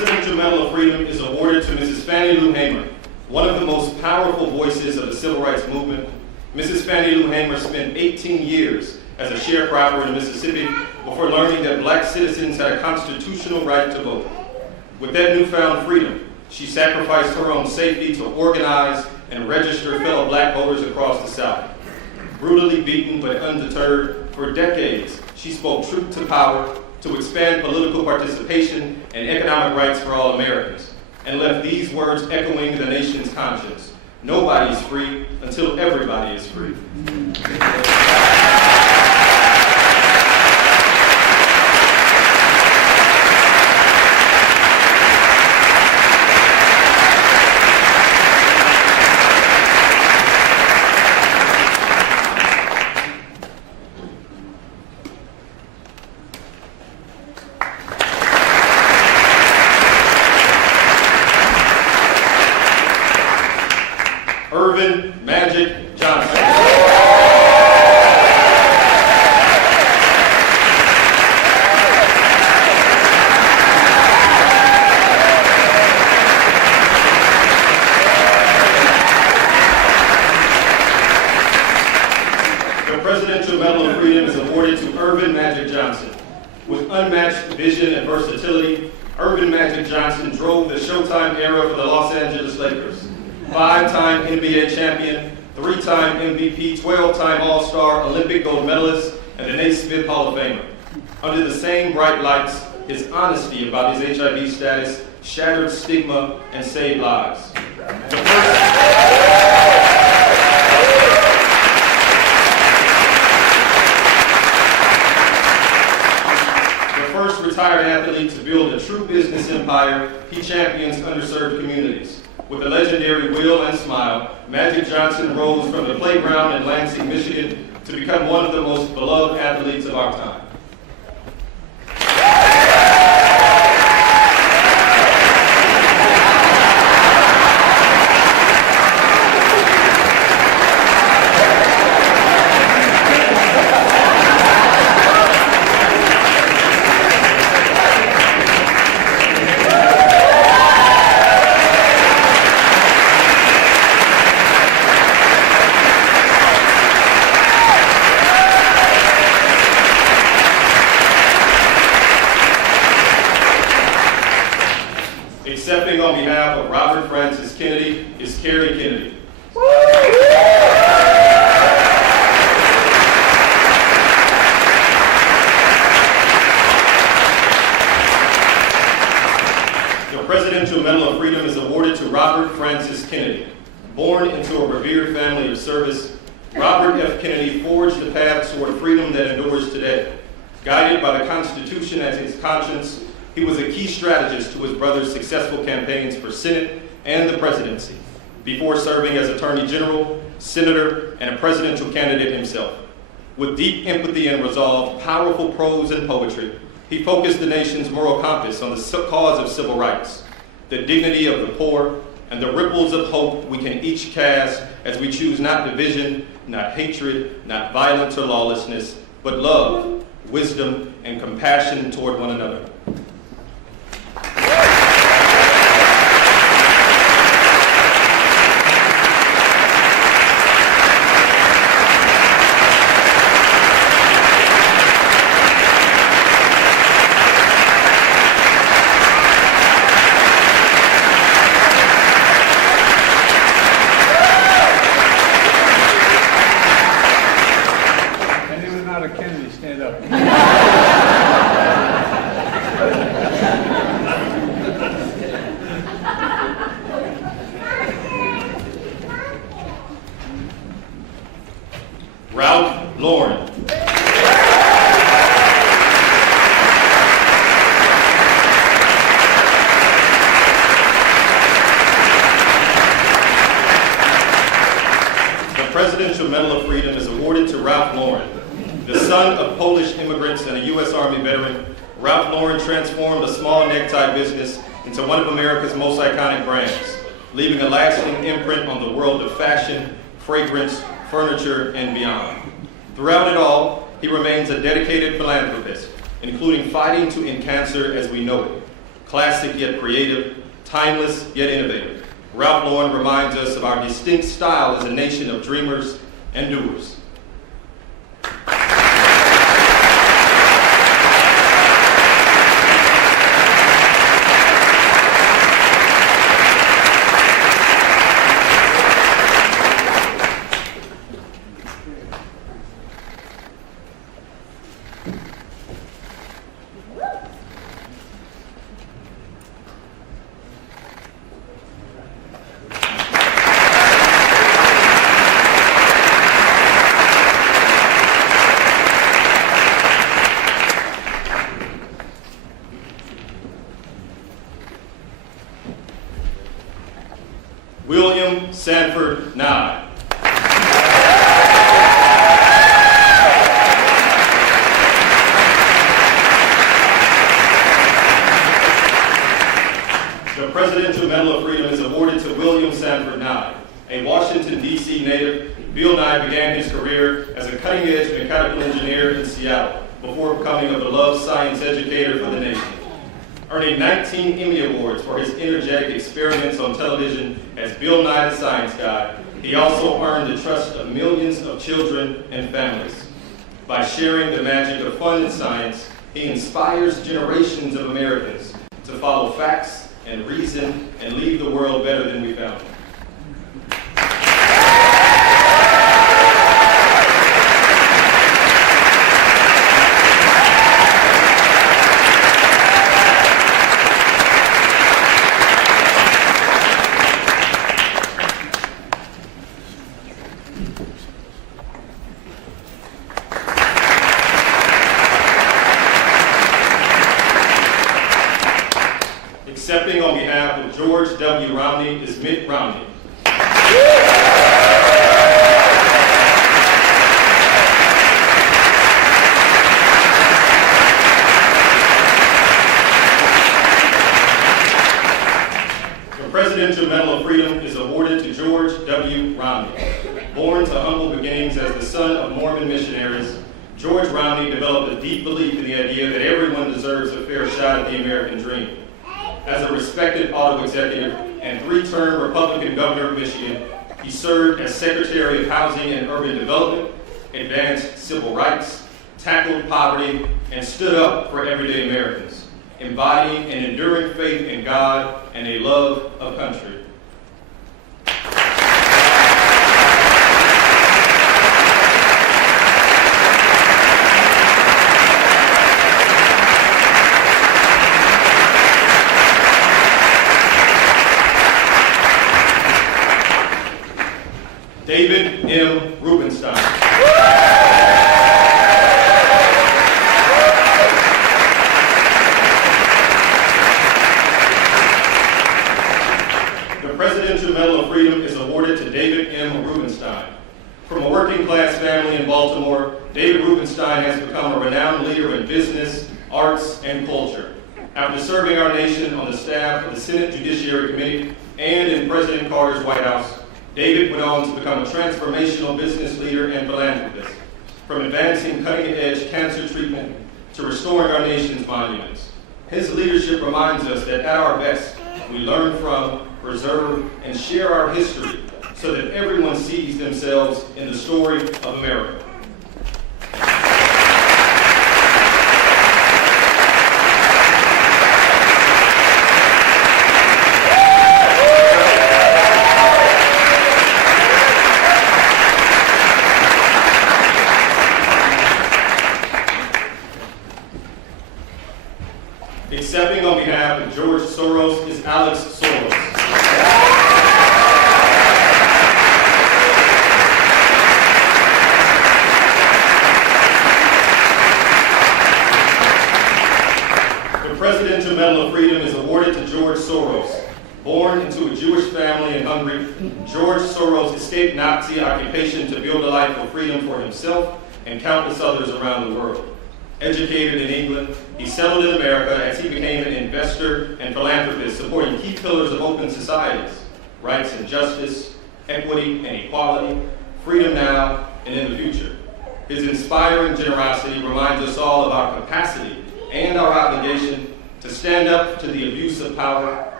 Medal of Freedom is awarded to Mrs. Fannie Lou Hamer, one of the most powerful voices of the civil rights movement. Mrs. Fannie Lou Hamer spent 18 years as a sharecropper in Mississippi before learning that black citizens had a constitutional right to vote. With that newfound freedom, she sacrificed her own safety to organize and register fellow black voters across the South. Brutally beaten but undeterred, for decades, she spoke truth to power to expand political participation and economic rights for all Americans, and left these words echoing the nation's conscience: nobody is free until everybody is free. Magic Johnson. The Presidential Medal of Freedom is awarded to Irvin Magic Johnson. With unmatched vision and versatility, Irvin Magic Johnson drove the Showtime era for the Los Angeles Lakers. 5-time NBA champion, 3-time MVP, 12-time All-Star, Olympic gold medalist, and the Naismith Hall of Famer. Under the same bright lights, his honesty about his HIV status shattered stigma and saved lives. The first retired athlete to build a true business empire, he champions underserved communities. With a legendary will and smile, Magic Johnson rose from the playground in Lansing, Michigan, to become one of the most beloved athletes of our time. Accepting on behalf of Robert Francis Kennedy is Carrie Kennedy. The Presidential Medal of Freedom is awarded to Robert Francis Kennedy. Born into a revered family of service, Robert F. Kennedy forged the path toward freedom that endures today. Guided by the Constitution as his conscience, he was a key strategist to his brother's successful campaigns for Senate and the presidency, before serving as Attorney General, Senator, and a presidential candidate himself. With deep empathy and resolve, powerful prose and poetry, he focused the nation's moral compass on the cause of civil rights, the dignity of the poor, and the ripples of hope we can each cast as we choose not division, not hatred, not violence or lawlessness, but love, wisdom, and compassion toward one another. Kennedy, stand up. Ralph Lauren. The Presidential Medal of Freedom is awarded to Ralph Lauren. The son of Polish immigrants and a U.S. Army veteran, Ralph Lauren transformed a small necktie business into one of America's most iconic brands, leaving a lasting imprint on the world of fashion, fragrance, furniture, and beyond. Throughout it all, he remains a dedicated philanthropist, including fighting to end cancer as we know it. Classic yet creative, timeless yet innovative. Ralph Lauren reminds us of our distinct style as a nation of dreamers and doers. William Sanford Nye. The Presidential Medal of Freedom is awarded to William Sanford Nye. A Washington, D.C. native, Bill Nye began his career as a cutting-edge mechanical engineer in Seattle before becoming a beloved science educator for the nation. Earning 19 Emmy Awards for his energetic experiments on television as Bill Nye the Science Guy, he also earned the trust of millions of children and families. By sharing the magic of fun and science, he inspires generations of Americans to follow facts and reason and leave the world better than we found it. Accepting on behalf of George W. Romney is Mitt Romney. The Presidential Medal of Freedom is awarded to George W. Romney. Born to humble beginnings as the son of Mormon missionaries, George Romney developed a deep belief in the idea that everyone deserves a fair shot at the American dream. As a respected auto executive and three-term Republican governor of Michigan, he served as Secretary of Housing and Urban Development, advanced civil rights, tackled poverty, and stood up for everyday Americans, embodying an enduring faith in God and a love of country. David M. Rubenstein. The Presidential Medal of Freedom is awarded to David M. Rubenstein. From a working-class family in Baltimore, David Rubenstein has become a renowned leader in business, arts, and culture. After serving our nation on the staff of the Senate Judiciary Committee and in President Carter's White House, David went on to become a transformational business leader and philanthropist, from advancing cutting-edge cancer treatment to restoring our nation's monuments. His leadership reminds us that at our best, we learn from, preserve, and share our history so that everyone sees themselves in the story of America. Accepting on behalf of George Soros is Alex Soros. The Presidential Medal of Freedom is awarded to George Soros. Born into a Jewish family in Hungary, George Soros escaped Nazi occupation to build a life of freedom for himself and countless others around the world. Educated in England, he settled in America as he became an investor and philanthropist supporting key pillars of open societies, rights and justice, equity and equality, freedom now and in the future. His inspiring generosity reminds us all of our capacity and our obligation to stand up to the abuse of power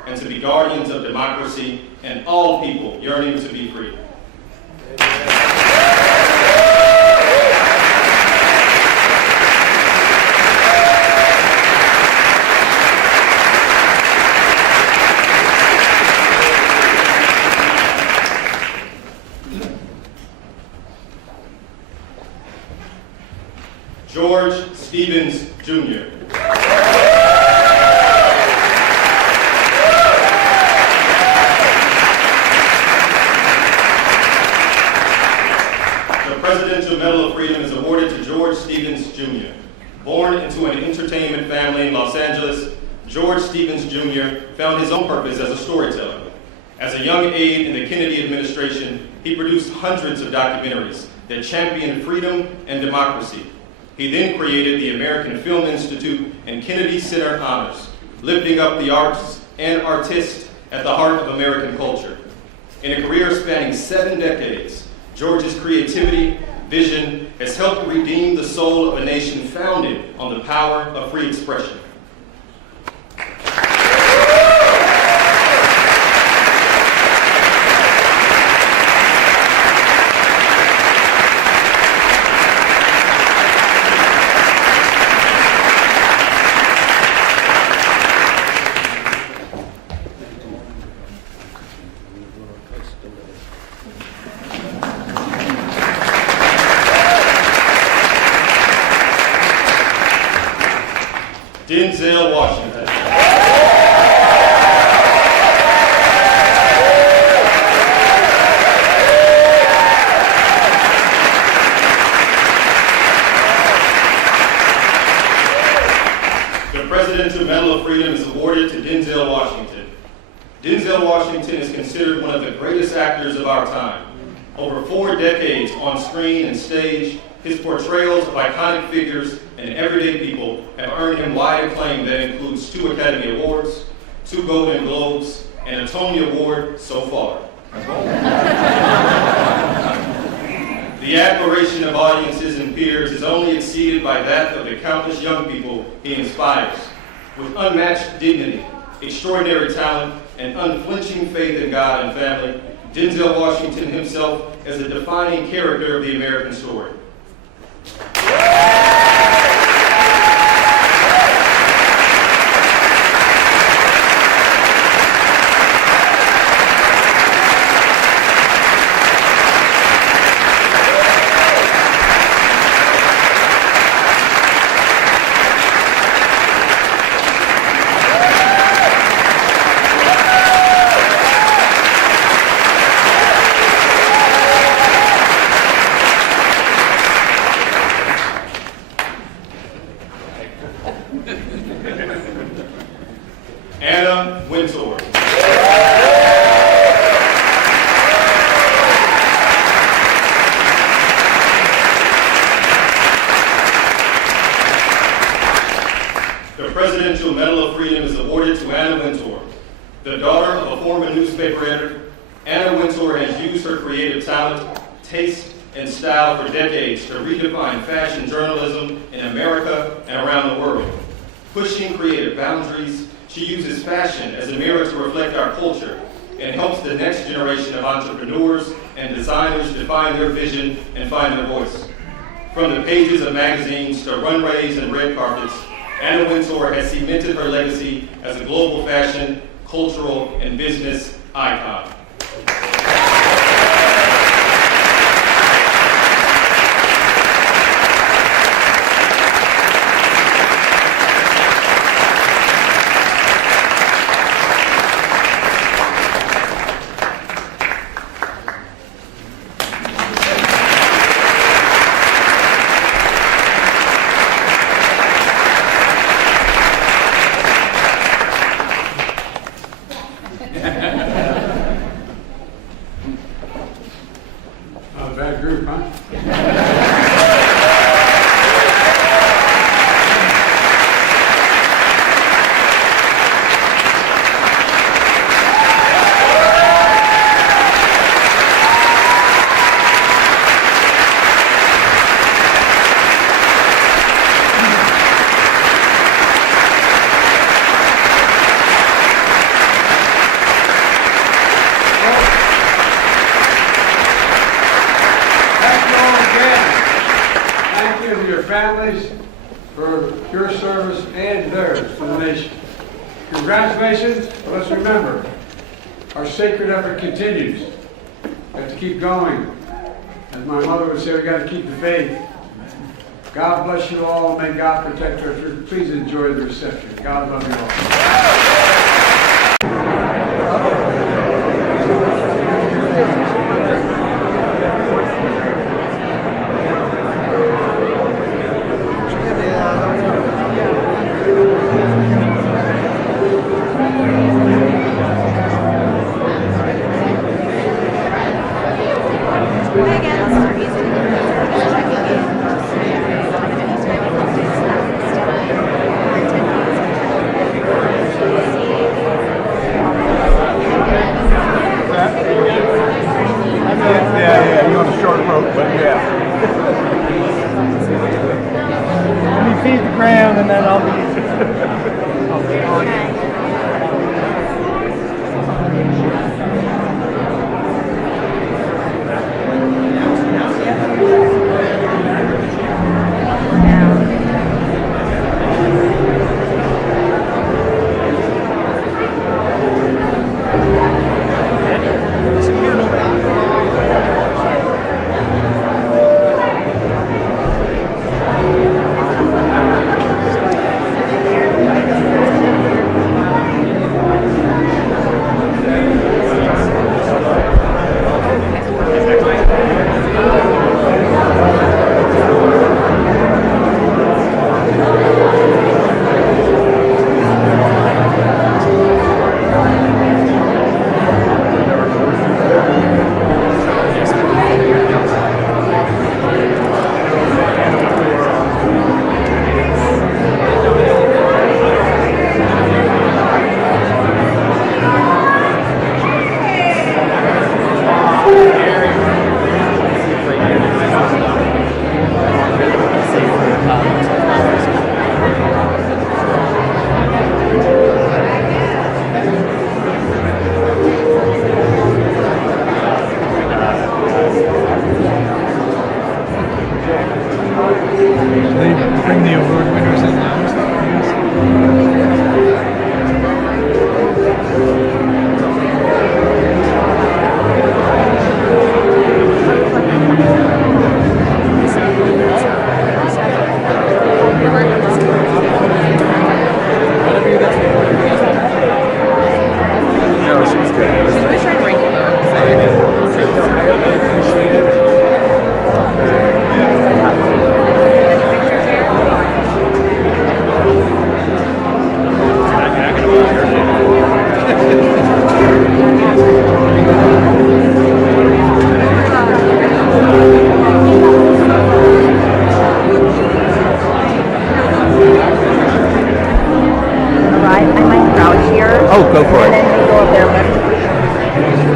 and to be guardians of democracy and all people yearning to be free. George Stevens, Jr. The Presidential Medal of Freedom is awarded to George Stevens, Jr. Born into an entertainment family in Los Angeles, George Stevens, Jr. found his own purpose as a storyteller. As a young aide in the Kennedy administration, he produced hundreds of documentaries that championed freedom and democracy. He then created the American Film Institute and Kennedy Center Honors, lifting up the arts and artists at the heart of American culture. In a career spanning 7 decades, George's creativity, vision has helped redeem the soul of a nation founded on the power of free expression. Denzel Washington. The Presidential Medal of Freedom is awarded to Denzel Washington. Denzel Washington is considered one of the greatest actors of our time. Over 4 decades on screen and stage, his portrayals of iconic figures and everyday people have earned him wide acclaim that includes 2 Academy Awards, 2 Golden Globes, and a Tony Award so far. The admiration of audiences and peers is only exceeded by that of the countless young people he inspires. With unmatched dignity, extraordinary talent, and unflinching faith in God and family, Denzel Washington himself is a defining character of the American story. Anna Wintour. The Presidential Medal of Freedom is awarded to Anna Wintour. The daughter of a former newspaper editor, Anna Wintour has used her creative talent, taste, and style for decades to redefine fashion journalism in America and around the world. Pushing creative boundaries, she uses fashion as a mirror to reflect our culture and helps the next generation of entrepreneurs and designers define their vision and find their voice. From the pages of magazines to runways and red carpets, Anna Wintour has cemented her legacy as a global fashion, cultural, and business icon. families for your service and theirs to the nation. Congratulations, but let's remember, our sacred effort continues. We have to keep going. As my mother would say, we got to keep the faith. God bless you all, and may God protect our troops. Please enjoy the reception. God love you all. Go for it. And then we go up there.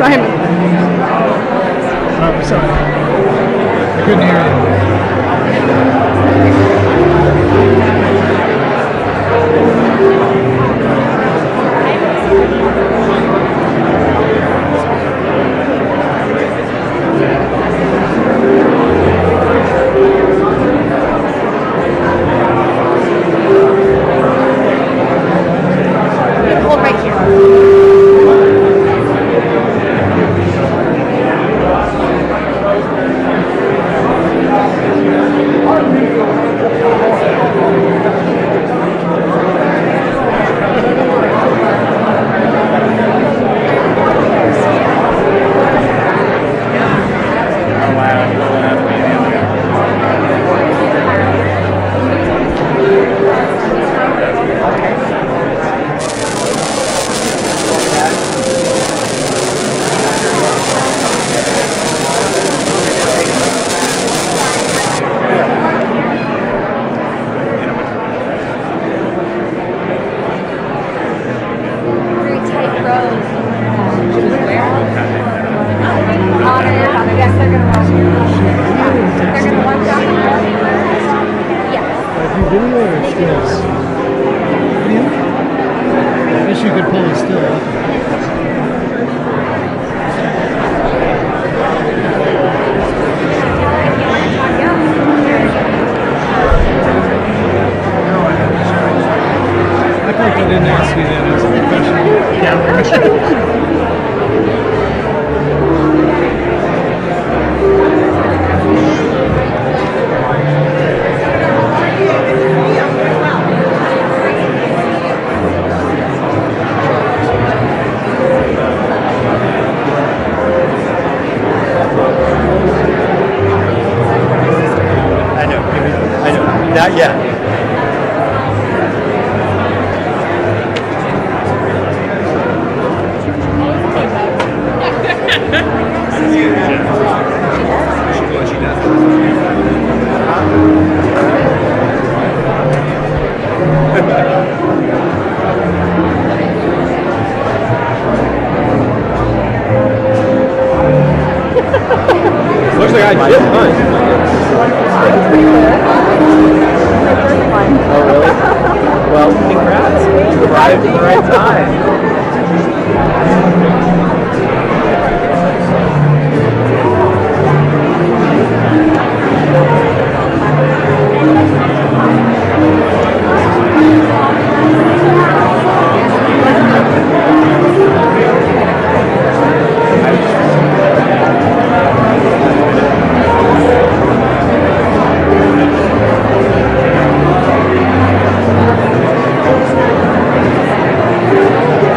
Simon. Oh, sorry. I couldn't hear you. Hold right here. Very tight road. Yes, they're gonna run. They're gonna run down the road. Yes. If you video or stills? Video? I guess you could pull it still up. I feel like I didn't ask you that as a professional. Yeah. I know. Not yet. Looks like I just punched. Oh, really? Well, congrats. You arrived at the right time.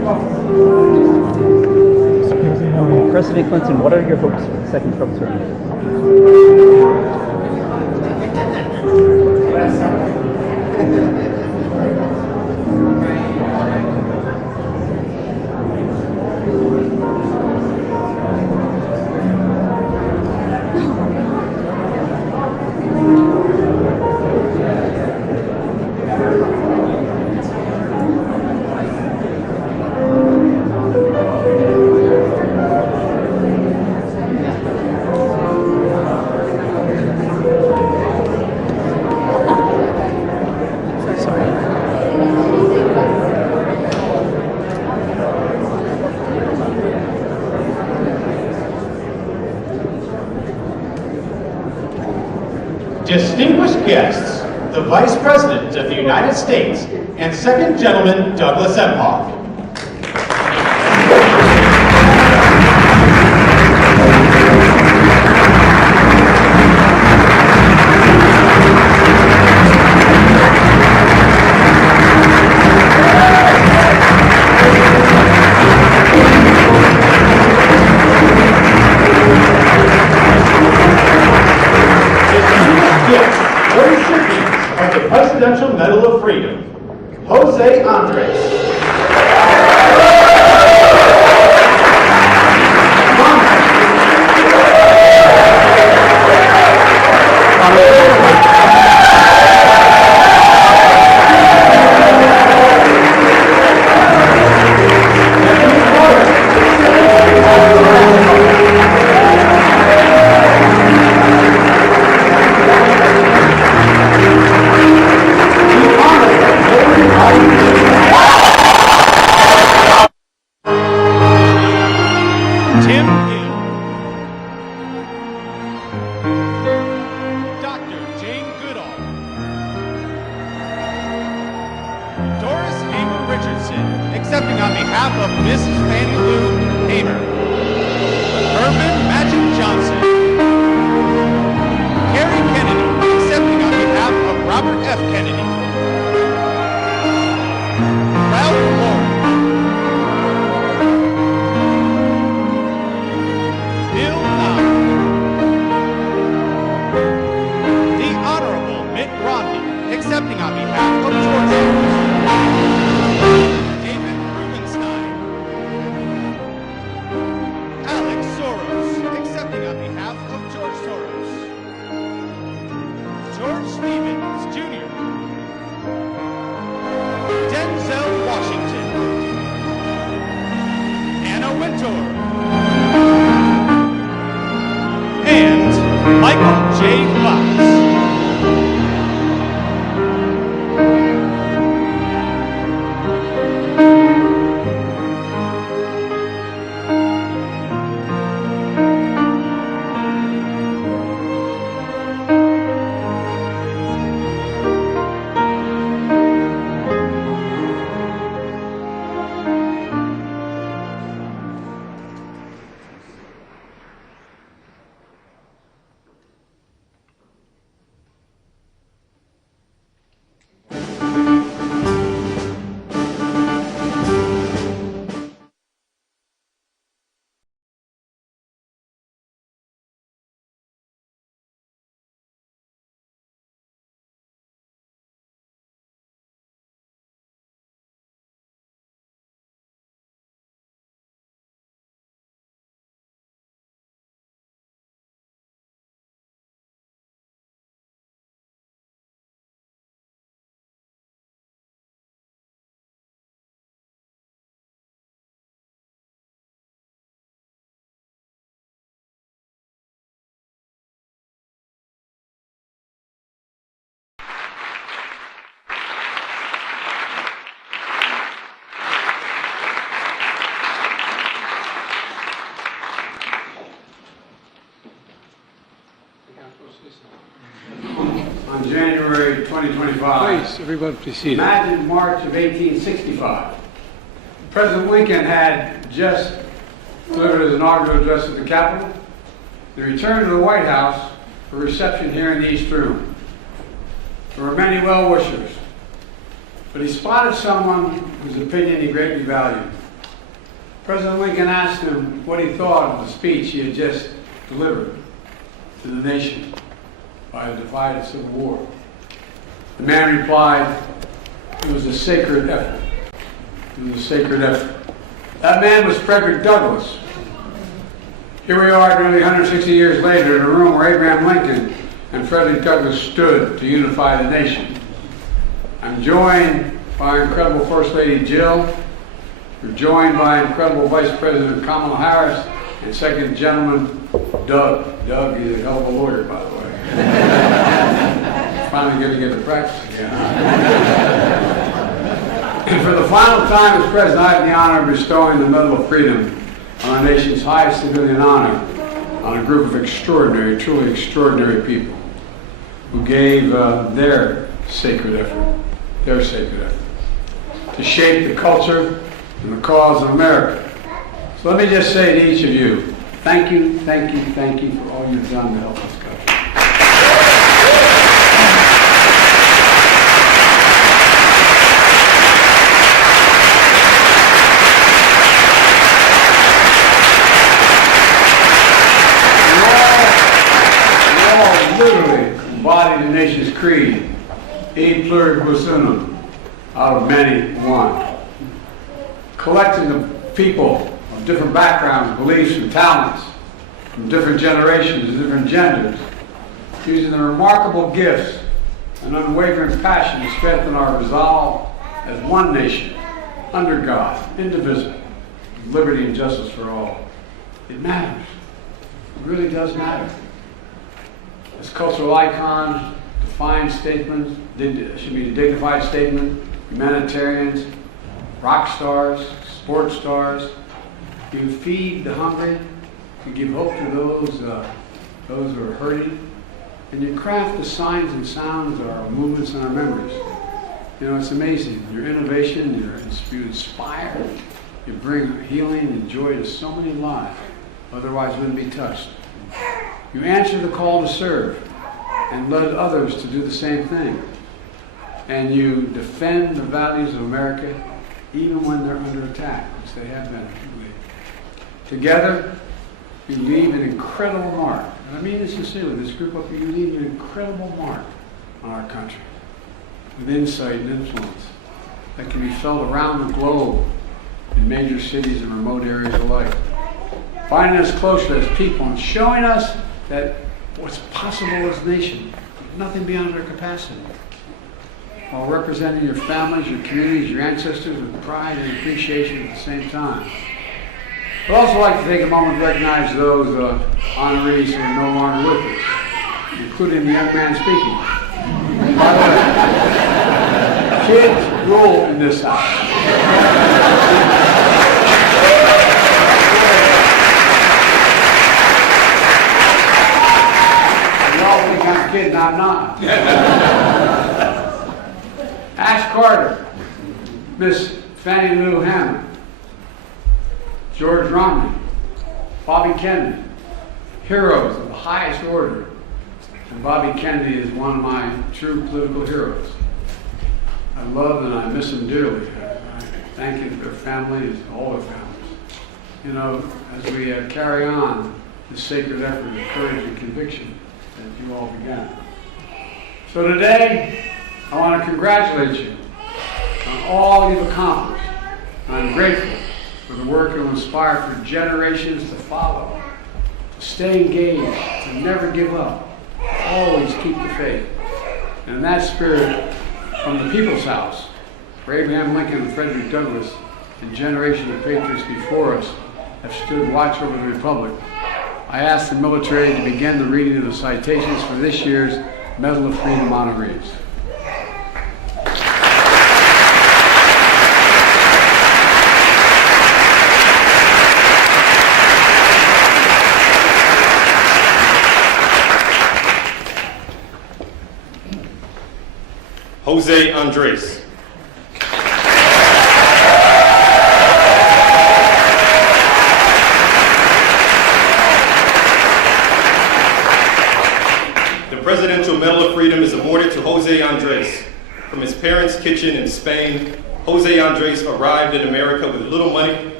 President Clinton, what are your hopes for the second Trump term? Distinguished guests, the Vice President of the United States and Second Gentleman Douglas Emhoff. Presidential Medal of Freedom, Jose Andres. Tim Gill, Dr. Jane Goodall, Doris Amy Richardson, accepting on behalf of Mrs. Fannie Lou Hamer, Magic Johnson, Carrie Kennedy, accepting on behalf of Robert F. Kennedy, Ralph Lauren, Bill Nye, the Honorable Mitt Romney, accepting on behalf of George Soros, David Rubenstein, Alex Soros, accepting on behalf of George Soros, George Stevens, Jr., Denzel Washington, Anna Wintour, and Michael J. Fox. On January 2025. Please, everybody proceed. Imagine March of 1865. President Lincoln had just delivered his inaugural address at the Capitol. He returned to the White House for a reception here in the East Room. There were many well-wishers, but he spotted someone whose opinion he greatly valued. President Lincoln asked him what he thought of the speech he had just delivered to the nation by a divided civil war. The man replied, "It was a sacred effort. It was a sacred effort." That man was Frederick Douglass. Here we are nearly 160 years later in a room where Abraham Lincoln and Frederick Douglass stood to unify the nation. I'm joined by our incredible First Lady Jill. We're joined by incredible Vice President Kamala Harris and Second Gentleman Doug. Doug is a hell of a lawyer, by the way. Finally going to get to practice again. And for the final time as President, I have the honor of bestowing the Medal of Freedom on our nation's highest civilian honor on a group of extraordinary, truly extraordinary people who gave their sacred effort to shape the culture and the cause of America. So let me just say to each of you, thank you, thank you, thank you for all you've done to help this country. You all literally embody the nation's creed, e pluribus unum, out of many one. Collecting of people of different backgrounds, beliefs, and talents, from different generations and different genders, using their remarkable gifts and unwavering passion to strengthen our resolve as one nation, under God, indivisible, with liberty and justice for all. It matters. It really does matter. As cultural icons, defined statements, should be a dignified statement, humanitarians, rock stars, sports stars. You feed the hungry, you give hope to those who are hurting, and you craft the signs and sounds of our movements and our memories. You know, it's amazing. Your innovation, you inspire, you bring healing and joy to so many lives, otherwise wouldn't be touched. You answer the call to serve and led others to do the same thing. And you defend the values of America even when they're under attack, which they have been. Together, you leave an incredible mark. And I mean this sincerely, this group up here, you leave an incredible mark on our country with insight and influence that can be felt around the globe in major cities and remote areas alike. Finding us closer as people and showing us that what's possible as a nation, nothing beyond our capacity. While representing your families, your communities, your ancestors with pride and appreciation at the same time. I'd also like to take a moment to recognize those honorees who are no longer with us, including the young man speaking. By the way, kids rule in this house. Y'all think I'm kidding, I'm not. Ash Carter, Miss Fannie Lou Hammond, George Romney, Bobby Kennedy, heroes of the highest order. And Bobby Kennedy is one of my true political heroes. I love and I miss him dearly. I thank you for their families, all their families. You know, as we carry on this sacred effort of courage and conviction that you all began. So today, I want to congratulate you on all you've accomplished. And I'm grateful for the work you'll inspire for generations to follow, to stay engaged, to never give up, always keep the faith. And in that spirit, from the People's House, where Abraham Lincoln and Frederick Douglass and generations of patriots before us have stood watch over the Republic, I ask the military to begin the reading of the citations for this year's Medal of Freedom honorees. Jose Andres. The Presidential Medal of Freedom is awarded to Jose Andres. From his parents' kitchen in Spain, Jose Andres arrived in America with little money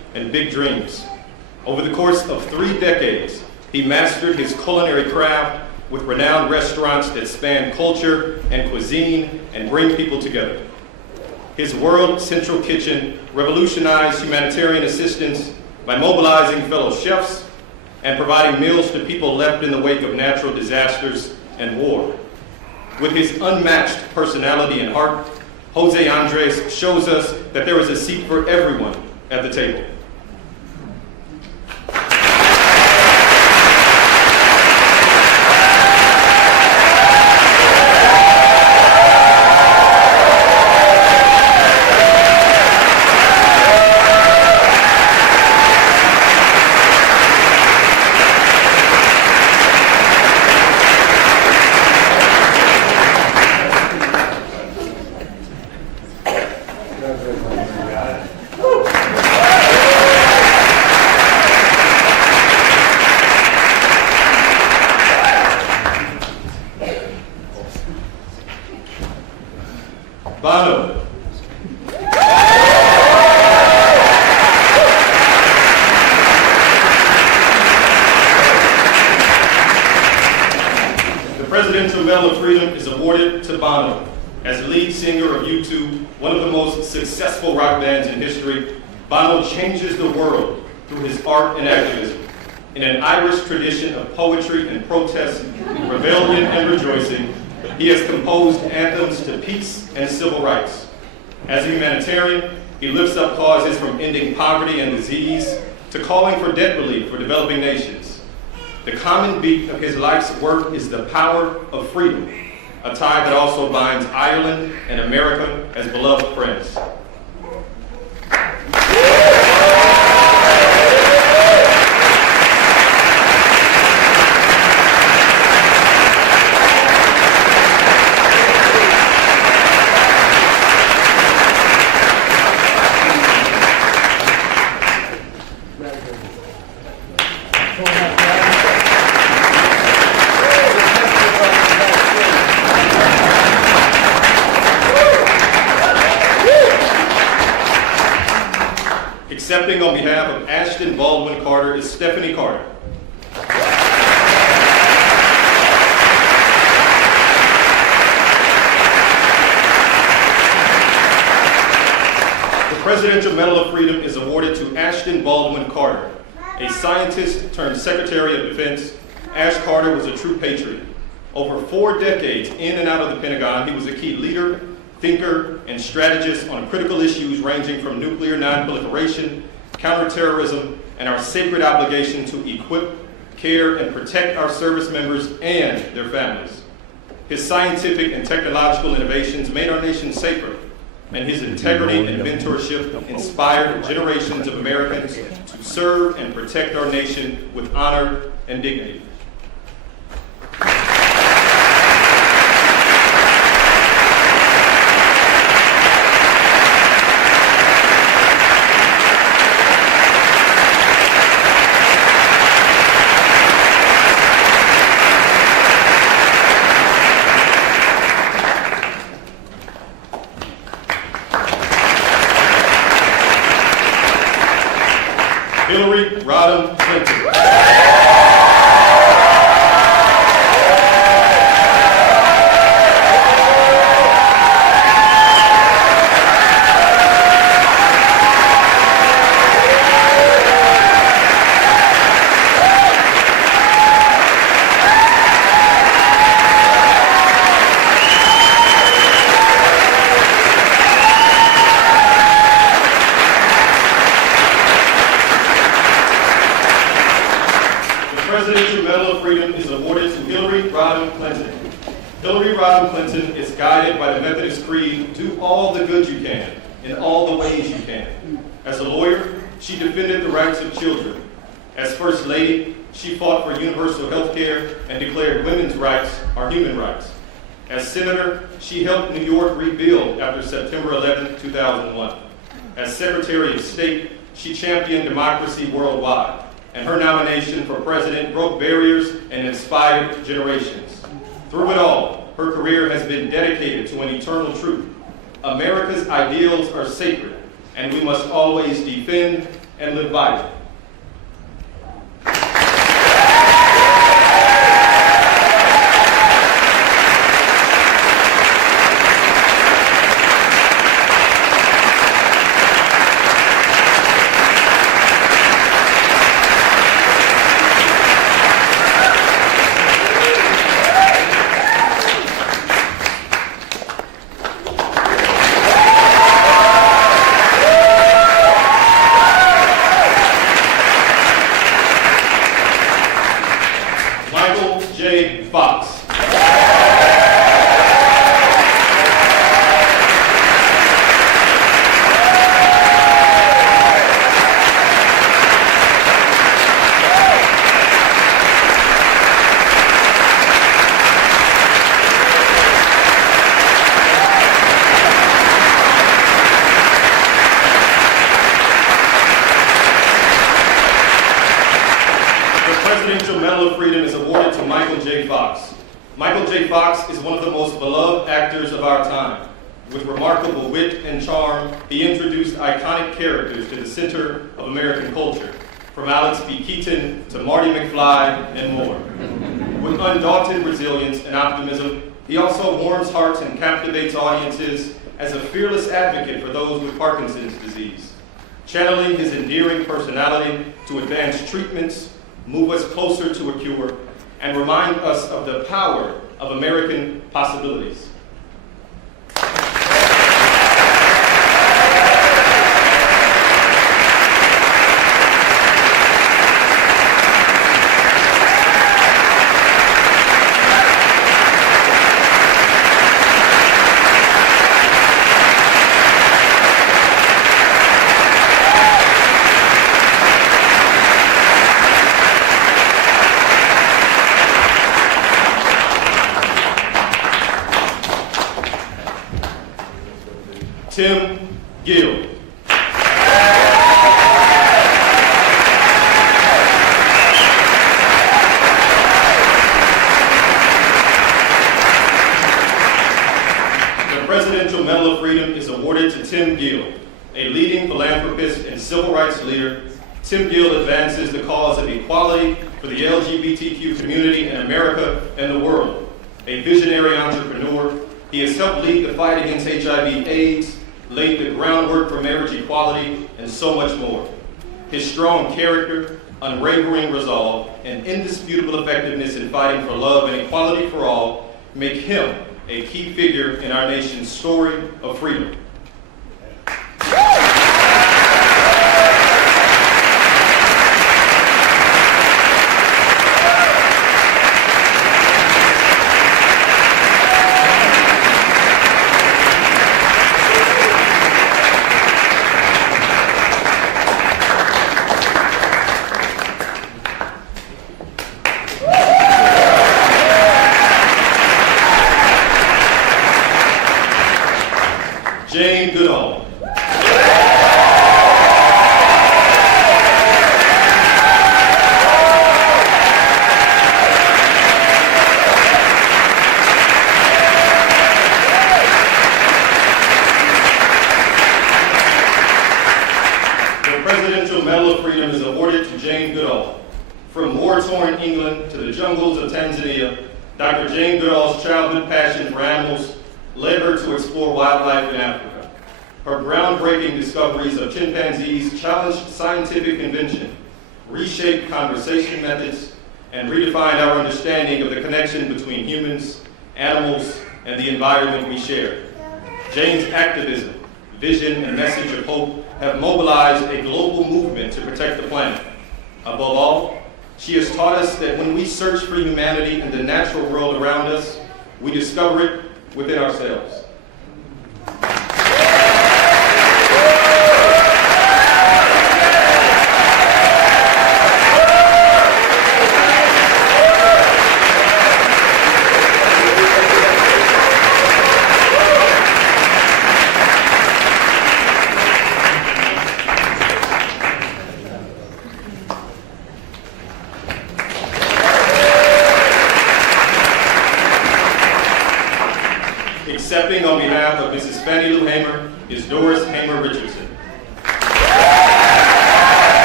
and big dreams. Over the course of 3 decades, he mastered his culinary craft with renowned restaurants that span culture and cuisine and bring people together. His World Central Kitchen revolutionized humanitarian assistance by mobilizing fellow chefs and providing meals to people left in the wake of natural disasters and war. With his unmatched personality and heart, Jose Andres shows us that there is a seat for everyone at the table. Bono. The Presidential Medal of Freedom is awarded to Bono. As lead singer of U2, one of the most successful rock bands in history, Bono changes the world through his art and activism. In an Irish tradition of poetry and protest, rebellion and rejoicing, he has composed anthems to peace and civil rights. As a humanitarian, he lifts up causes from ending poverty and disease to calling for debt relief for developing nations. The common beat of his life's work is the power of freedom, a tie that also binds Ireland and America as beloved friends. Accepting on behalf of Ashton Baldwin Carter is Stephanie Carter. The Presidential Medal of Freedom is awarded to Ashton Baldwin Carter. A scientist turned Secretary of Defense, Ash Carter was a true patriot. Over 4 decades in and out of the Pentagon, he was a key leader, thinker, and strategist on critical issues ranging from nuclear non-proliferation, counterterrorism, and our sacred obligation to equip, care, and protect our service members and their families. His scientific and technological innovations made our nation safer, and his integrity and mentorship inspired generations of Americans to serve and protect our nation with honor and dignity. Hillary Rodham Clinton. Presidential Medal of Freedom is awarded to Hillary Rodham Clinton. Hillary Rodham Clinton is guided by the Methodist Creed, do all the good you can, in all the ways you can. As a lawyer, she defended the rights of children. As First Lady, she fought for universal health care and declared women's rights are human rights. As Senator, she helped New York rebuild after September 11, 2001. As Secretary of State, she championed democracy worldwide, and her nomination for president broke barriers and inspired generations. Through it all, her career has been dedicated to an eternal truth. America's ideals are sacred, and we must always defend and live by it. Fox is one of the most beloved actors of our time. With remarkable wit and charm, he introduced iconic characters to the center of American culture, from Alex P. Keaton to Marty McFly and more. With undaunted resilience and optimism, he also warms hearts and captivates audiences as a fearless advocate for those with Parkinson's disease, channeling his endearing personality to advance treatments, move us closer to a cure, and remind us of the power of American possibilities. Tim Gill. The Presidential Medal of Freedom is awarded to Tim Gill, a leading philanthropist and civil rights leader. Tim Gill advances the cause of equality for the LGBTQ community in America and the world. A visionary entrepreneur, he has helped lead the fight against HIV/AIDS, laid the groundwork for marriage equality, and so much more. His strong character, unwavering resolve, and indisputable effectiveness in fighting for love and equality for all make him a key figure in our nation's story of freedom. Goodall. The Presidential Medal of Freedom is awarded to Jane Goodall. From war-torn England to the jungles of Tanzania, Dr. Jane Goodall's childhood passion for animals led her to explore wildlife in Africa. Her groundbreaking discoveries of chimpanzees challenged scientific convention, reshaped conversation methods, and redefined our understanding of the connection between humans, animals, and the environment we share. Jane's activism, vision, and message of hope have mobilized a global movement to protect the planet. Above all, she has taught us that when we search for humanity in the natural world around us, we discover it within ourselves. Accepting on behalf of Mrs. Fannie Lou Hamer is Doris Hamer Richardson.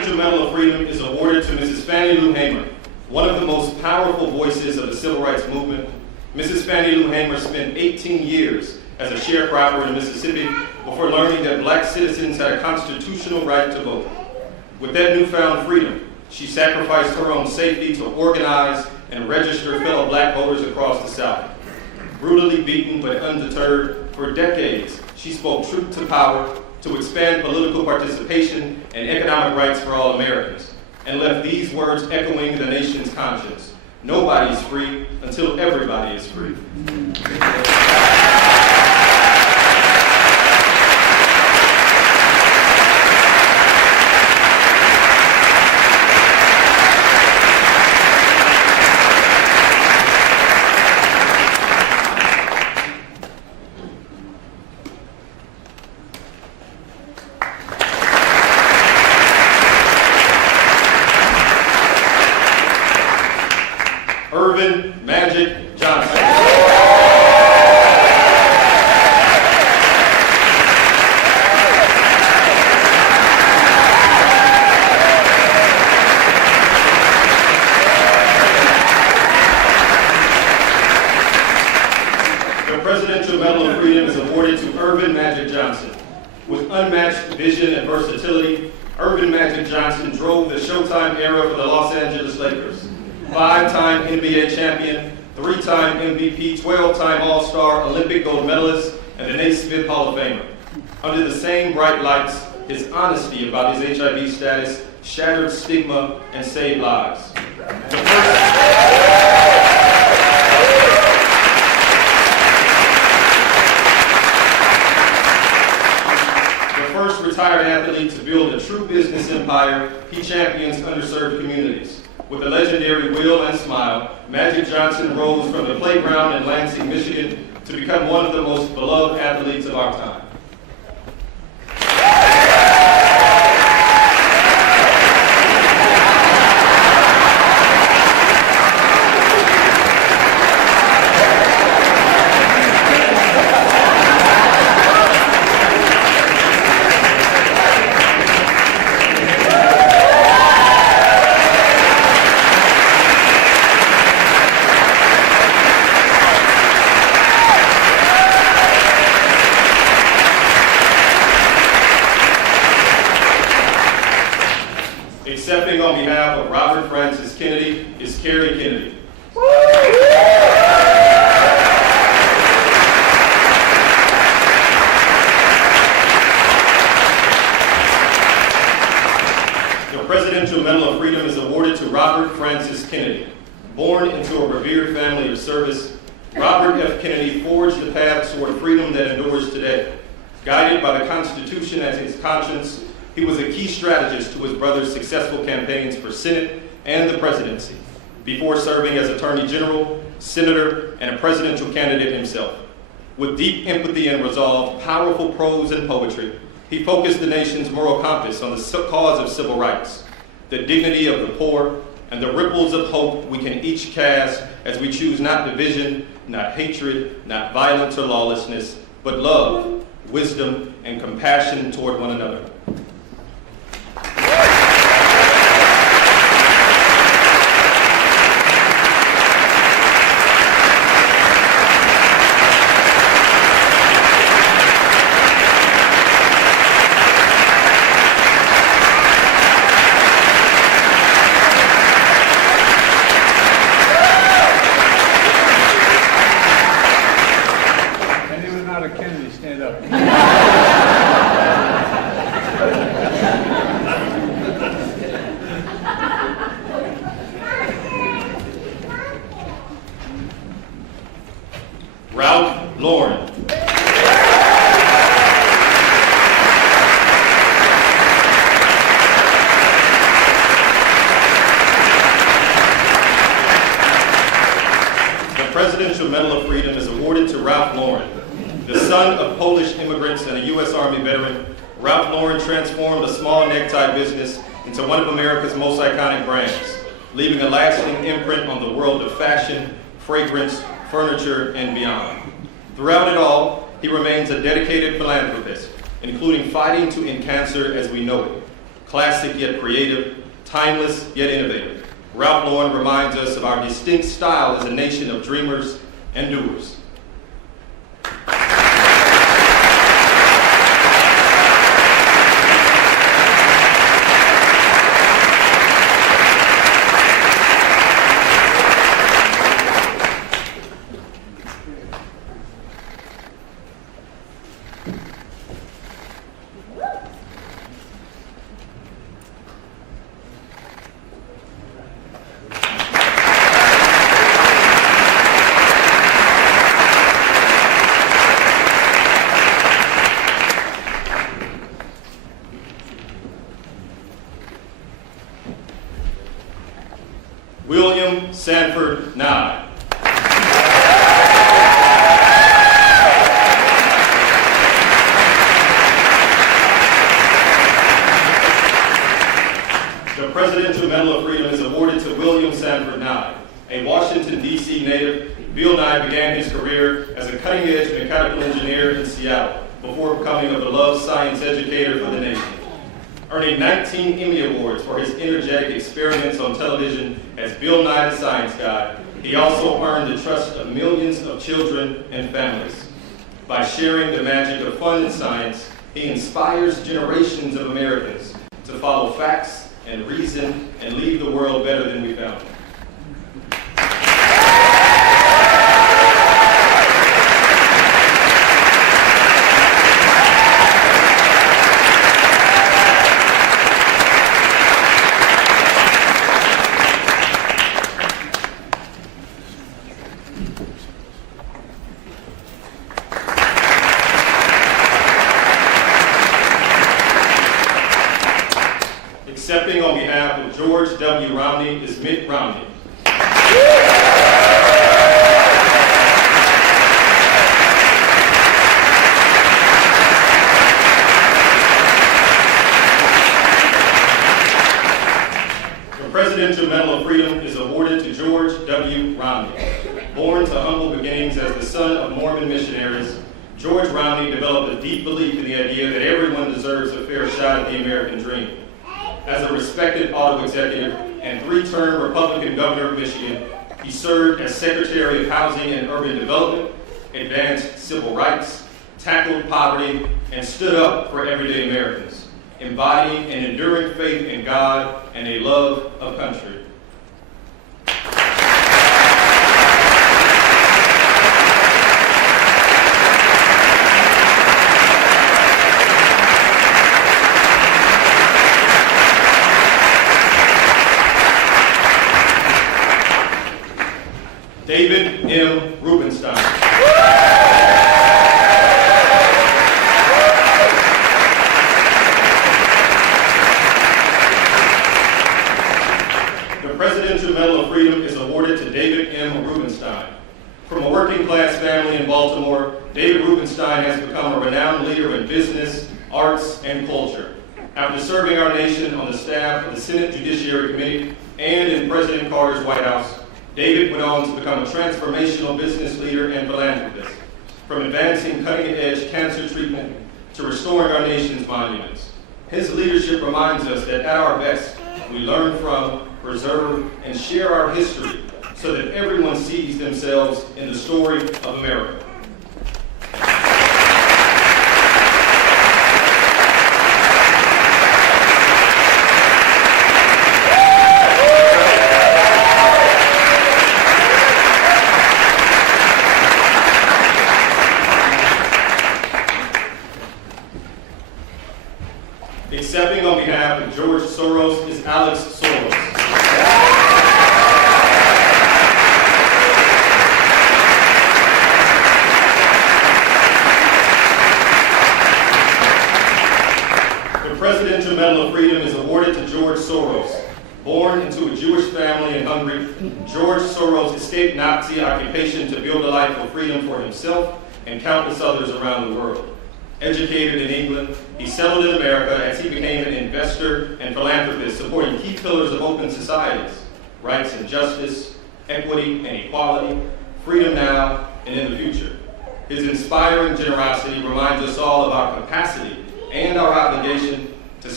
Presidential Medal of Freedom is awarded to Mrs. Fannie Lou Hamer, one of the most powerful voices of the civil rights movement. Mrs. Fannie Lou Hamer spent 18 years as a sharecropper in Mississippi before learning that black citizens had a constitutional right to vote. With that newfound freedom, she sacrificed her own safety to organize and register fellow black voters across the South. Brutally beaten but undeterred, for decades, she spoke truth to power to expand political participation and economic rights for all Americans, and left these words echoing the nation's conscience: nobody's free until everybody is free. Magic Johnson. The Presidential Medal of Freedom is awarded to Irvin Magic Johnson. With unmatched vision and versatility, Irvin Magic Johnson drove the Showtime era for the Los Angeles Lakers. 5-time NBA champion, 3-time MVP, 12-time All-Star, Olympic gold medalist, and the Naismith Hall of Famer. Under the same bright lights, his honesty about his HIV status shattered stigma and saved lives. The first retired athlete to build a true business empire, he champions underserved communities. With a legendary will and smile, Magic Johnson rose from the playground in Lansing, Michigan, to become one of the most beloved athletes of our time. Accepting on behalf of Robert Francis Kennedy is Kerry Kennedy. The Presidential Medal of Freedom is awarded to Robert Francis Kennedy. Born into a revered family of service, Robert F. Kennedy forged the path toward freedom that endures today. Guided by the Constitution as his conscience, he was a key strategist to his brother's successful campaigns for Senate and the presidency, before serving as Attorney General, Senator, and a presidential candidate himself. With deep empathy and resolve, powerful prose and poetry, he focused the nation's moral compass on the cause of civil rights, the dignity of the poor, and the ripples of hope we can each cast as we choose not division, not hatred, not violence or lawlessness, but love, wisdom, and compassion toward one another. Anyone not a Kennedy, stand up. Ralph Lauren. The Presidential Medal of Freedom is awarded to Ralph Lauren. The son of Polish immigrants and a U.S. Army veteran, Ralph Lauren transformed a small necktie business into one of America's most iconic brands, leaving a lasting imprint on the world of fashion, fragrance, furniture, and beyond. Throughout it all, he remains a dedicated philanthropist, including fighting to end cancer as we know it, classic yet creative, timeless yet innovative. Ralph Lauren reminds us of our distinct style as a nation of dreamers and doers. William Sanford Nye. The Presidential Medal of Freedom is awarded to William Sanford Nye. A Washington, D.C. native, Bill Nye began his career as a cutting-edge mechanical engineer in Seattle before becoming a beloved science educator for the nation. Earning 19 Emmy Awards for his energetic experiments on television as Bill Nye the Science Guy, he also earned the trust of millions of children and families. By sharing the magic of fun and science, he inspires generations of Americans to follow facts and reason and leave the world better than we found it. Accepting on behalf of George W. Romney is Mitt Romney. The Presidential Medal of Freedom is awarded to George W. Romney. Born to humble beginnings as the son of Mormon missionaries, George Romney developed a deep belief in the idea that everyone deserves a fair shot at the American dream. As a respected auto executive and three-term Republican governor of Michigan, he served as Secretary of Housing and Urban Development, advanced civil rights, tackled poverty, and stood up for everyday Americans, embodying an enduring faith in God and a love of country. David M. Rubenstein. The Presidential Medal of Freedom is awarded to David M. Rubenstein. From a working-class family in Baltimore, David Rubenstein has become a renowned leader in business, arts, and culture. After serving our nation on the staff of the Senate Judiciary Committee and in President Carter's White House, David went on to become a transformational business leader and philanthropist, from advancing cutting-edge cancer treatment to restoring our nation's monuments. His leadership reminds us that at our best, we learn from, preserve, and share our history so that everyone sees themselves in the story of America. Accepting on behalf of George Soros is Alex Soros. The Presidential Medal of Freedom is awarded to George Soros. Born into a Jewish family in Hungary, George Soros escaped Nazi occupation to build a life of freedom for himself and countless others around the world. Educated in England, he settled in America as he became an investor and philanthropist, supporting key pillars of open societies, rights and justice, equity and equality, freedom now and in the future. His inspiring generosity reminds us all of our capacity and our obligation to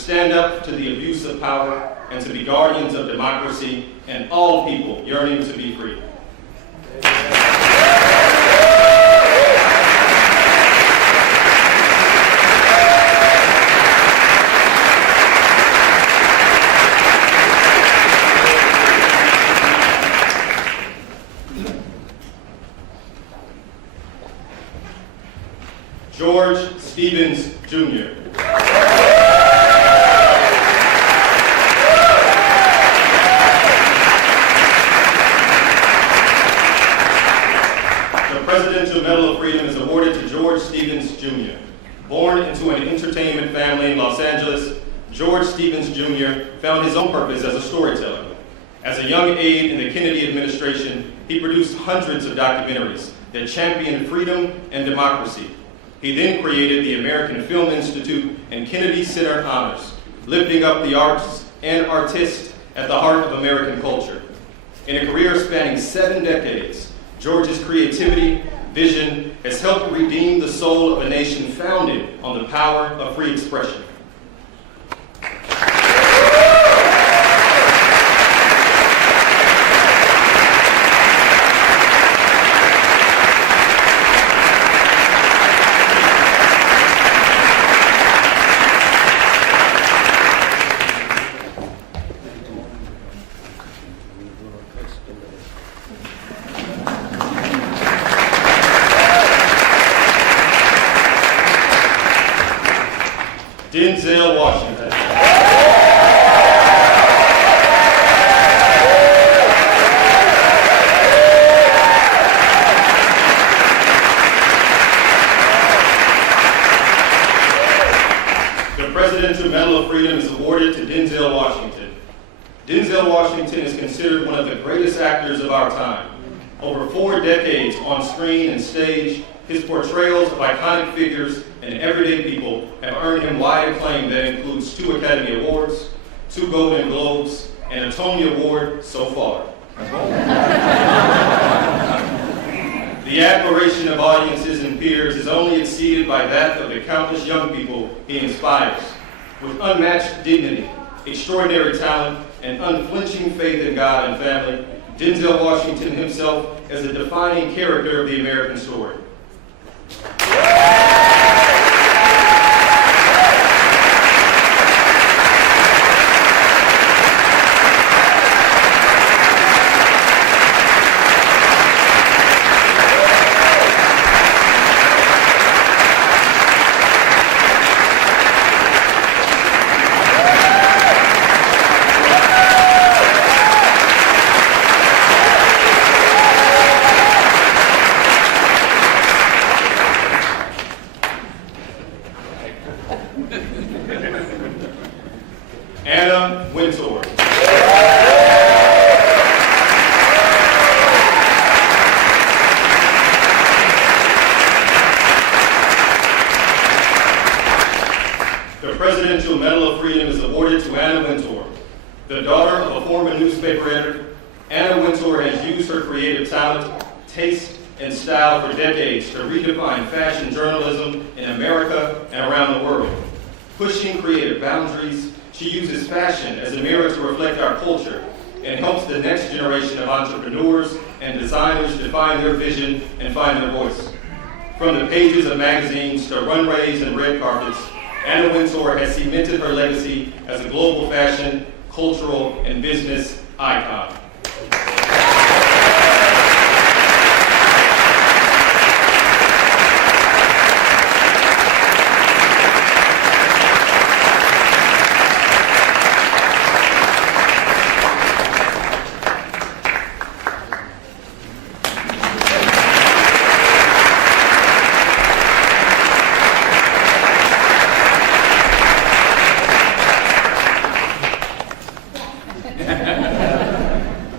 stand up to the abuse of power and to be guardians of democracy and all people yearning to be free. George Stevens, Jr. The Presidential Medal of Freedom is awarded to George Stevens, Jr. Born into an entertainment family in Los Angeles, George Stevens, Jr. found his own purpose as a storyteller. As a young aide in the Kennedy administration, he produced hundreds of documentaries that championed freedom and democracy. He then created the American Film Institute and Kennedy Center Honors, lifting up the arts and artists at the heart of American culture. In a career spanning 7 decades, George's creativity, vision has helped redeem the soul of a nation founded on the power of free expression. Denzel Washington. The Presidential Medal of Freedom is awarded to Denzel Washington. Denzel Washington is considered one of the greatest actors of our time. Over 4 decades on screen and stage, his portrayals of iconic figures and everyday people have earned him wide acclaim that includes 2 Academy Awards, 2 Golden Globes, and a Tony Award so far. The admiration of audiences and peers is only exceeded by that of the countless young people he inspires. With unmatched dignity, extraordinary talent, and unflinching faith in God and family, Denzel Washington himself is a defining character of the American story. Anna Wintour. The Presidential Medal of Freedom is awarded to Anna Wintour. The daughter of a former newspaper editor, Anna Wintour has used her creative talent, taste, and style for decades to redefine fashion journalism in America and around the world. Pushing creative boundaries, she uses fashion as a mirror to reflect our culture and helps the next generation of entrepreneurs and designers define their vision and find their voice. From the pages of magazines to runways and red carpets, Anna Wintour has cemented her legacy as a global fashion, cultural, and business icon.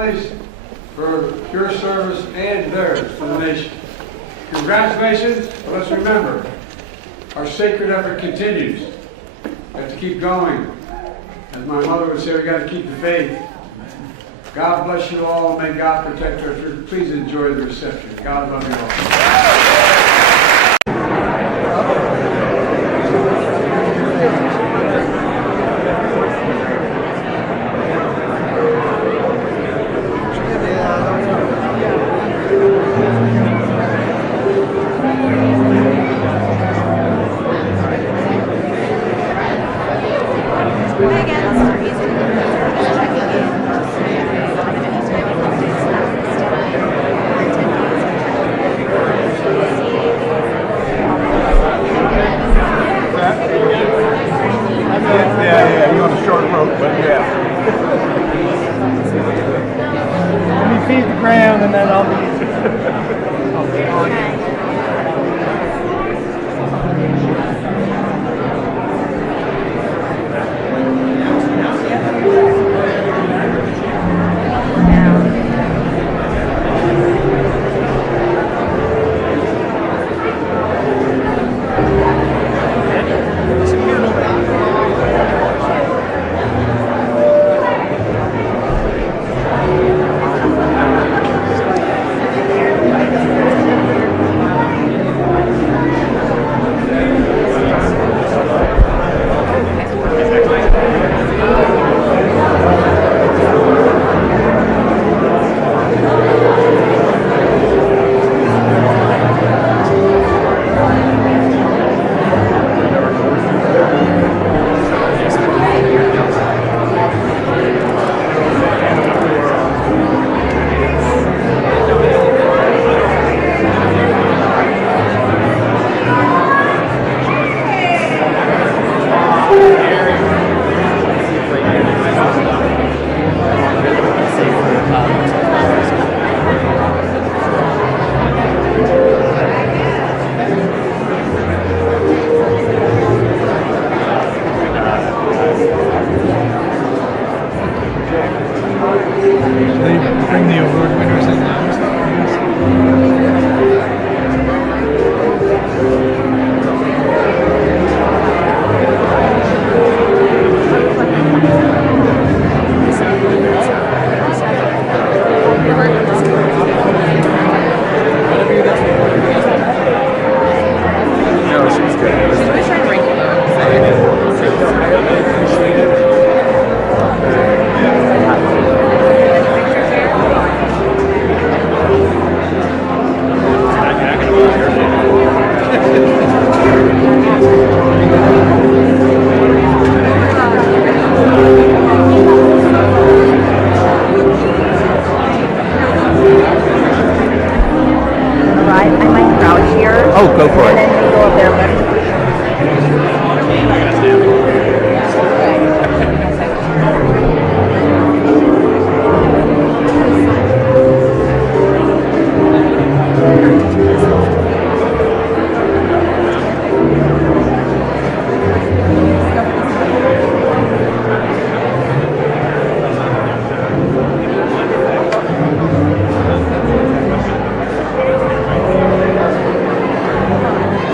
families for your service and theirs to the nation. Congratulations, but let's remember, our sacred effort continues. We have to keep going. As my mother would say, we got to keep the faith. God bless you all. May God protect our church. Please enjoy the reception. God love you all.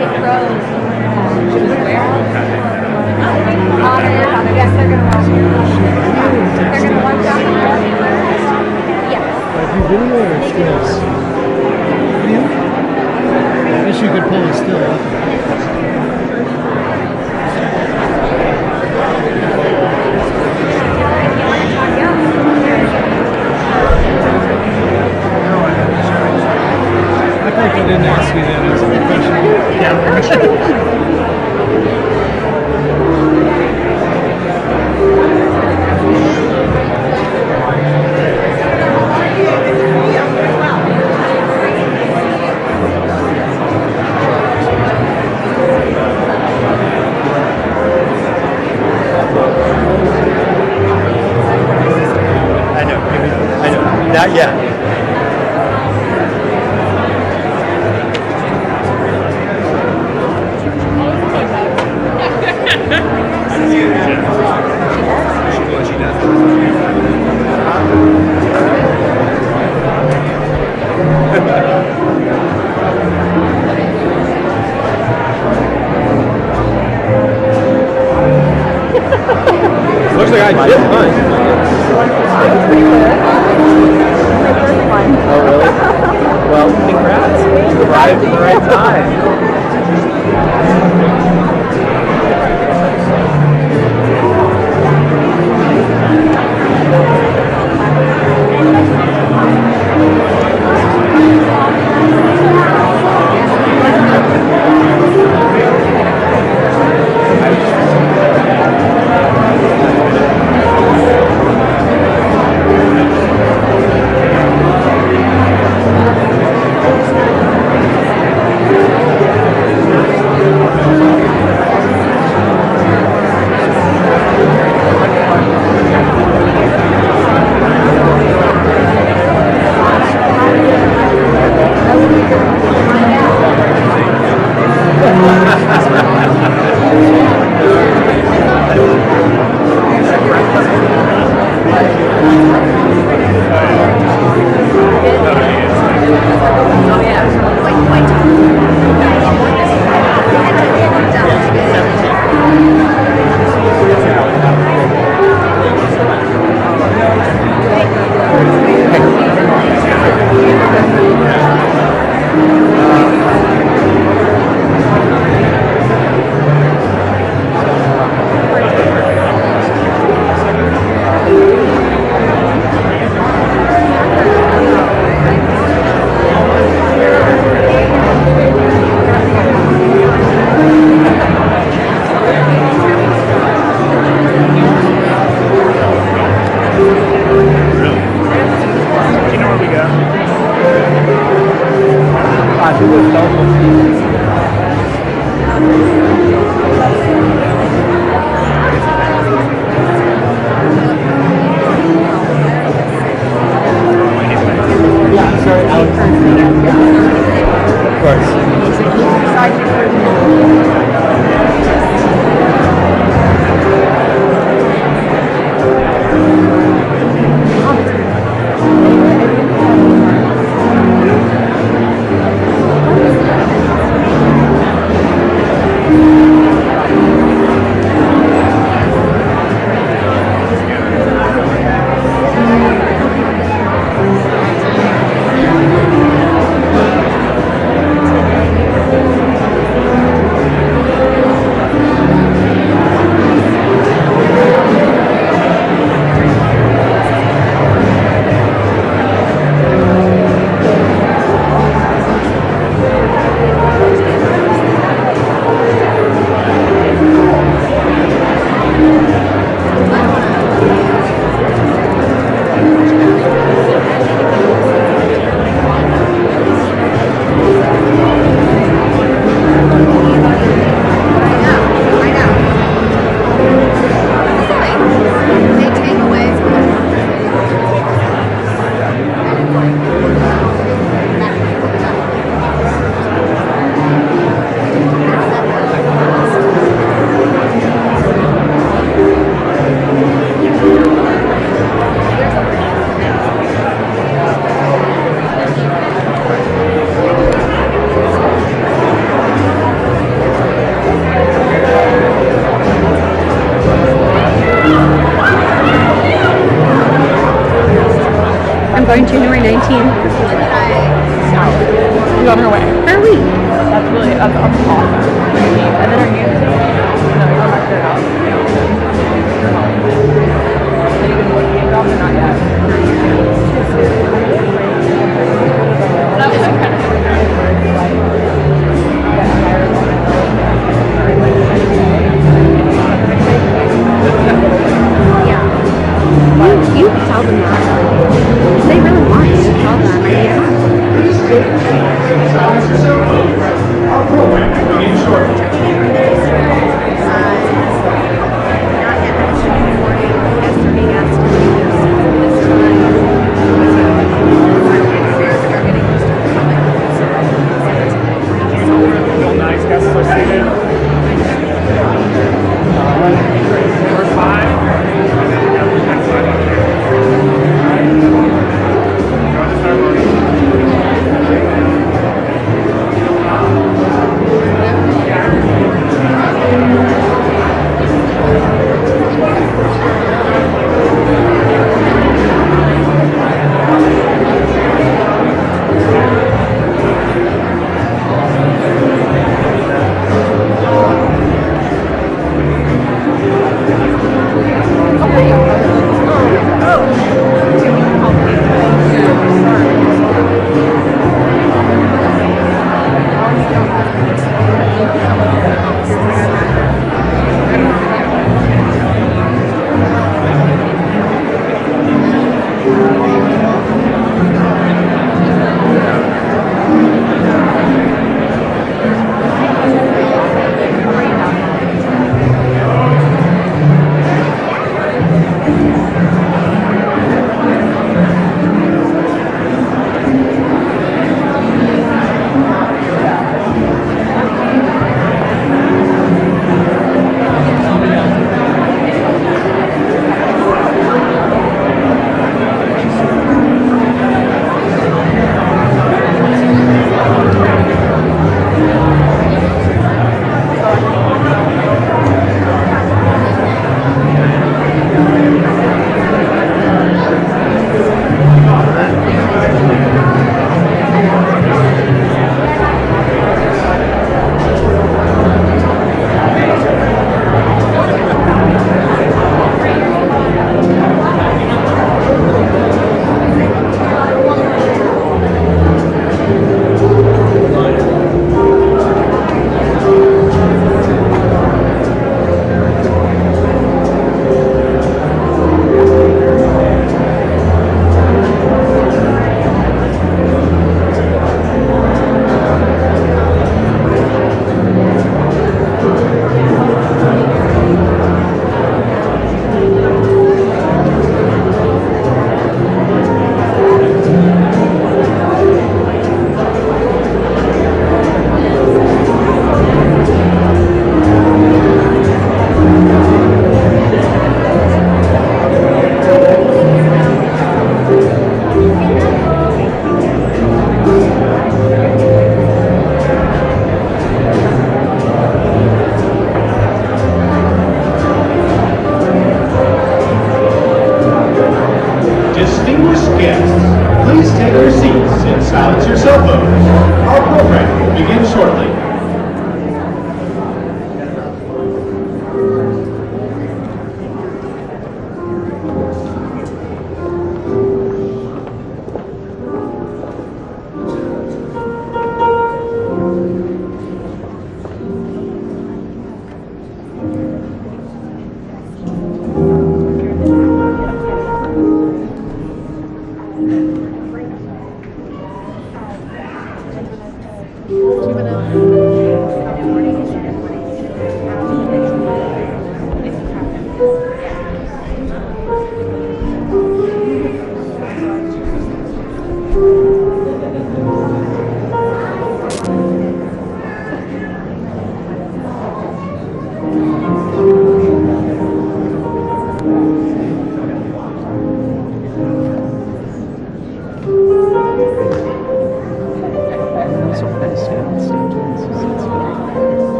poll is still up. I think I didn't ask you that as a professional. I know. Not yet. Looks like I did mine. Oh, really? Well, congrats. You arrived at the right time. Going January 19th. She's on her way. Are we? that's awesome. And then are you going back to their house? Your home. Are you going to be a job or not yet? That was kind of Yeah. But you tell them that. They really want you to tell them. I mean, Please take your seats and silence yourself. Our program will begin shortly. not yet mentioned before. Guests are being asked to leave this time. They're getting used to coming. Bill Nye's guests are seated. Number 5. Join the ceremony. So we're going to stay on stage.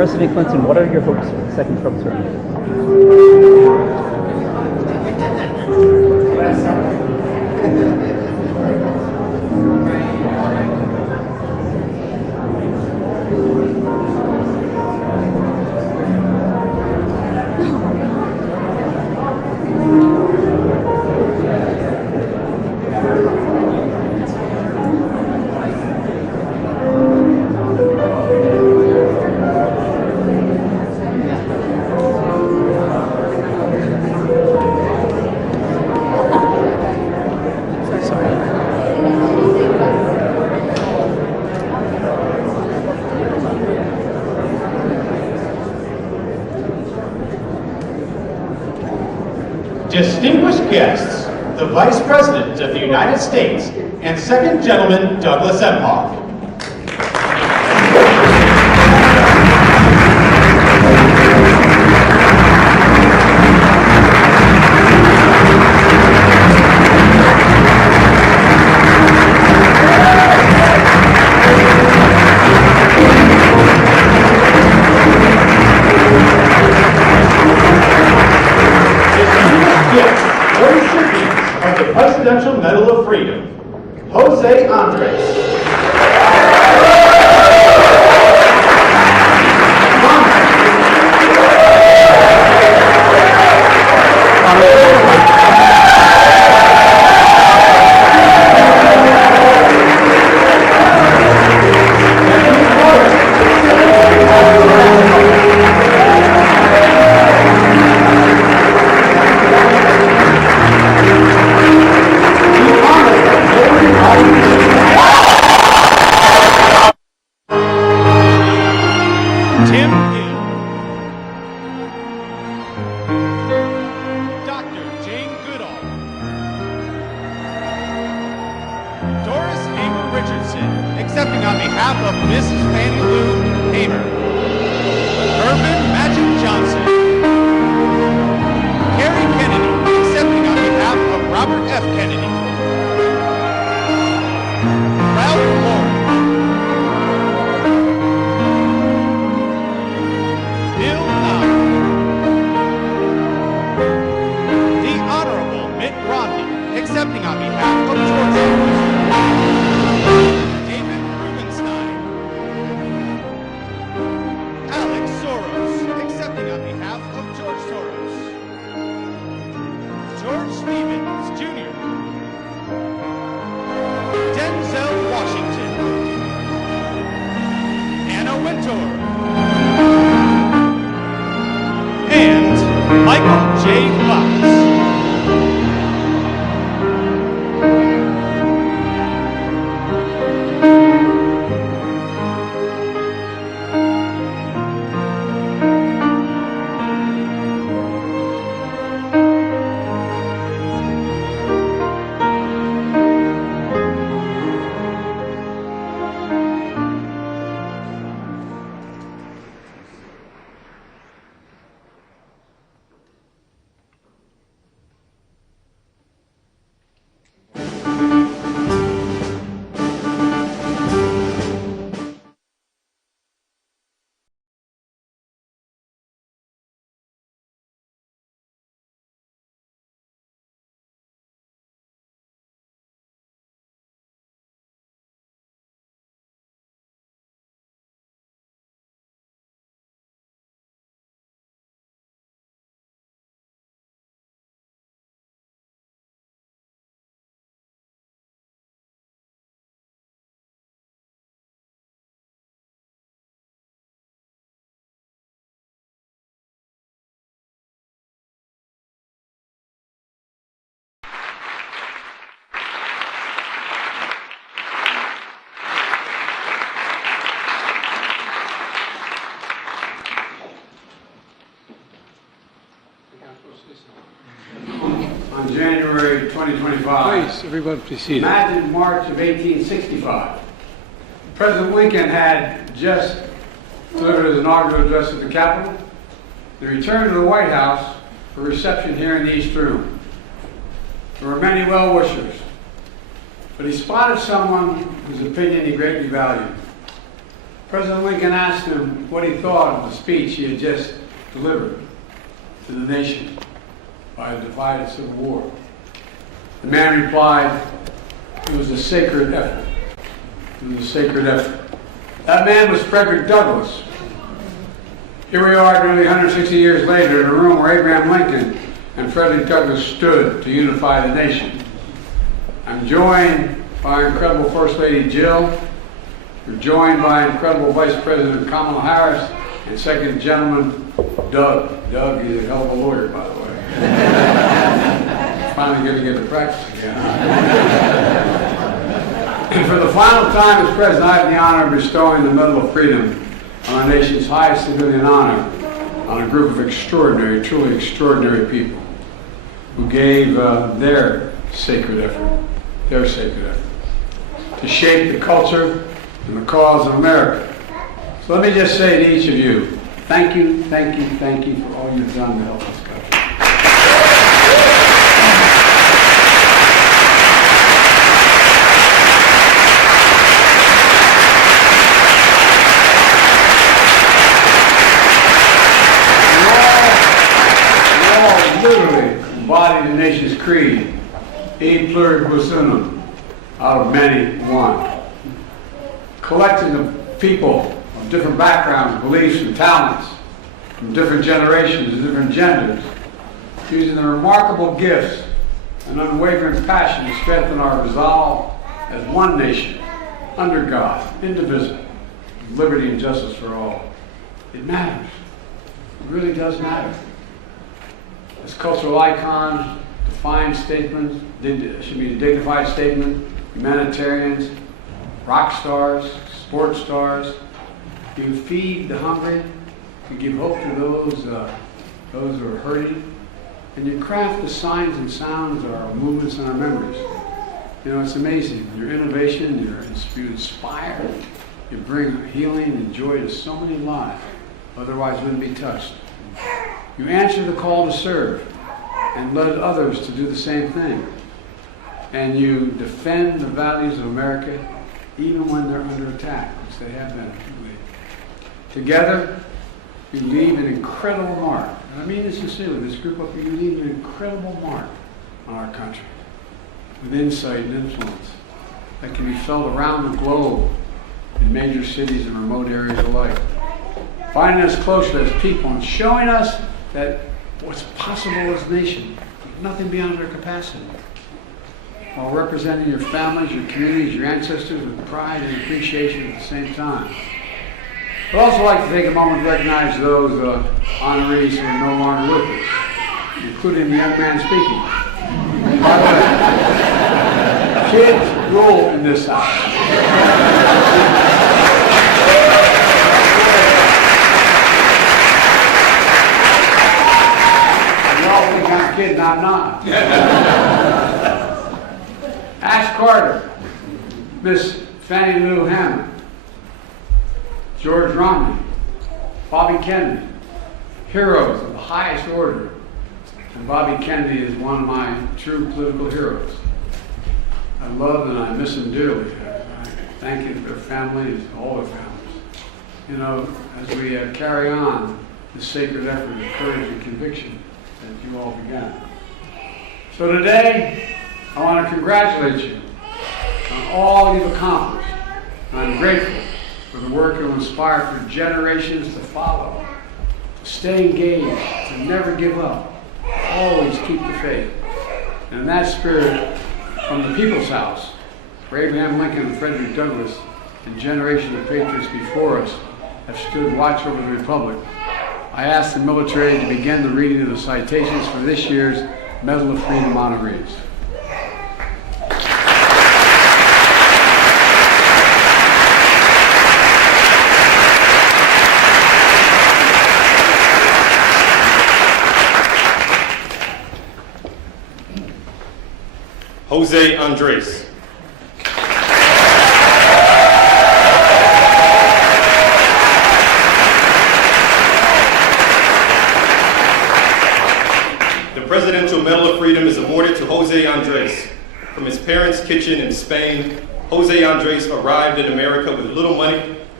President Clinton, what are your hopes for the second Trump term? Distinguished guests, the Vice President of the United States and Second Gentleman Douglas Emhoff. Presidential Medal of Freedom, Jose Andres. Tim Gill, Dr. Jane Goodall, Doris Amy Richardson, accepting on behalf of Mrs. Fannie Lou Hamer, Johnson, Kerry Kennedy, accepting on behalf of Robert F. Kennedy, Ralph Lauren, Bill Nye, the Honorable Mitt Romney, accepting on behalf of George Soros, David Rubenstein, Alex Soros, accepting on behalf of George Soros, George Stevens, Jr., Denzel Washington, Anna Wintour, and Michael J. Fox. On January 2025. Please, everybody proceed. Imagine March of 1865. President Lincoln had just delivered his inaugural address at the Capitol. He returned to the White House for a reception here in the East Room. There were many well-wishers, but he spotted someone whose opinion he greatly valued. President Lincoln asked him what he thought of the speech he had just delivered to the nation by a divided civil war. The man replied, "It was a sacred effort. It was a sacred effort." That man was Frederick Douglass. Here we are nearly 160 years later in a room where Abraham Lincoln and Frederick Douglass stood to unify the nation. I'm joined by incredible First Lady Jill. We're joined by incredible Vice President Kamala Harris and Second Gentleman Doug. Doug is a hell of a lawyer, by the way. Finally going to get to practice again. And for the final time as President, I have the honor of bestowing the Medal of Freedom on our nation's highest civilian honor on a group of extraordinary, truly extraordinary people who gave their sacred effort to shape the culture and the cause of America. So let me just say to each of you, thank you, thank you, thank you for all you've done to help this country. You all literally embody the nation's creed, e pluribus unum, out of many one. Collecting of people of different backgrounds, beliefs, and talents, from different generations and different genders, using their remarkable gifts and unwavering passion to strengthen our resolve as one nation, under God, indivisible, with liberty and justice for all. It matters. It really does matter. As cultural icons, defined statements, should be a dignified statement, humanitarians, rock stars, sports stars. You feed the hungry, you give hope to those who are hurting, and you craft the signs and sounds of our movements and our memories. You know, it's amazing. Your innovation, you inspire, you bring healing and joy to so many lives, otherwise wouldn't be touched. You answer the call to serve and led others to do the same thing. And you defend the values of America even when they're under attack, which they have been. Together, you leave an incredible mark. And I mean this sincerely, this group of you leave an incredible mark on our country with insight and influence that can be felt around the globe in major cities and remote areas alike. Finding us closer as people and showing us that what's possible as a nation, nothing beyond our capacity. While representing your families, your communities, your ancestors with pride and appreciation at the same time. I'd also like to take a moment to recognize those honorees who are no longer with us, including the young man speaking. By the way, kids rule in this house. Y'all think I'm kidding, I'm not. Ash Carter, Miss Fannie Lou Hammond, George Romney, Bobby Kennedy, heroes of the highest order. And Bobby Kennedy is one of my true political heroes. I love and I miss them dearly. I thank you for their families, all their families. You know, as we carry on the sacred effort of courage and conviction that you all began. So today, I want to congratulate you on all you've accomplished. And I'm grateful for the work you'll inspire for generations to follow. To stay engaged, to never give up, always keep the faith. And in that spirit, from the People's House, where Abraham Lincoln and Frederick Douglass and generations of patriots before us have stood watch over the Republic, I ask the military to begin the reading of the citations for this year's Medal of Freedom honorees. Jose Andres. The Presidential Medal of Freedom is awarded to Jose Andres. From his parents' kitchen in Spain, Jose Andres arrived in America with little money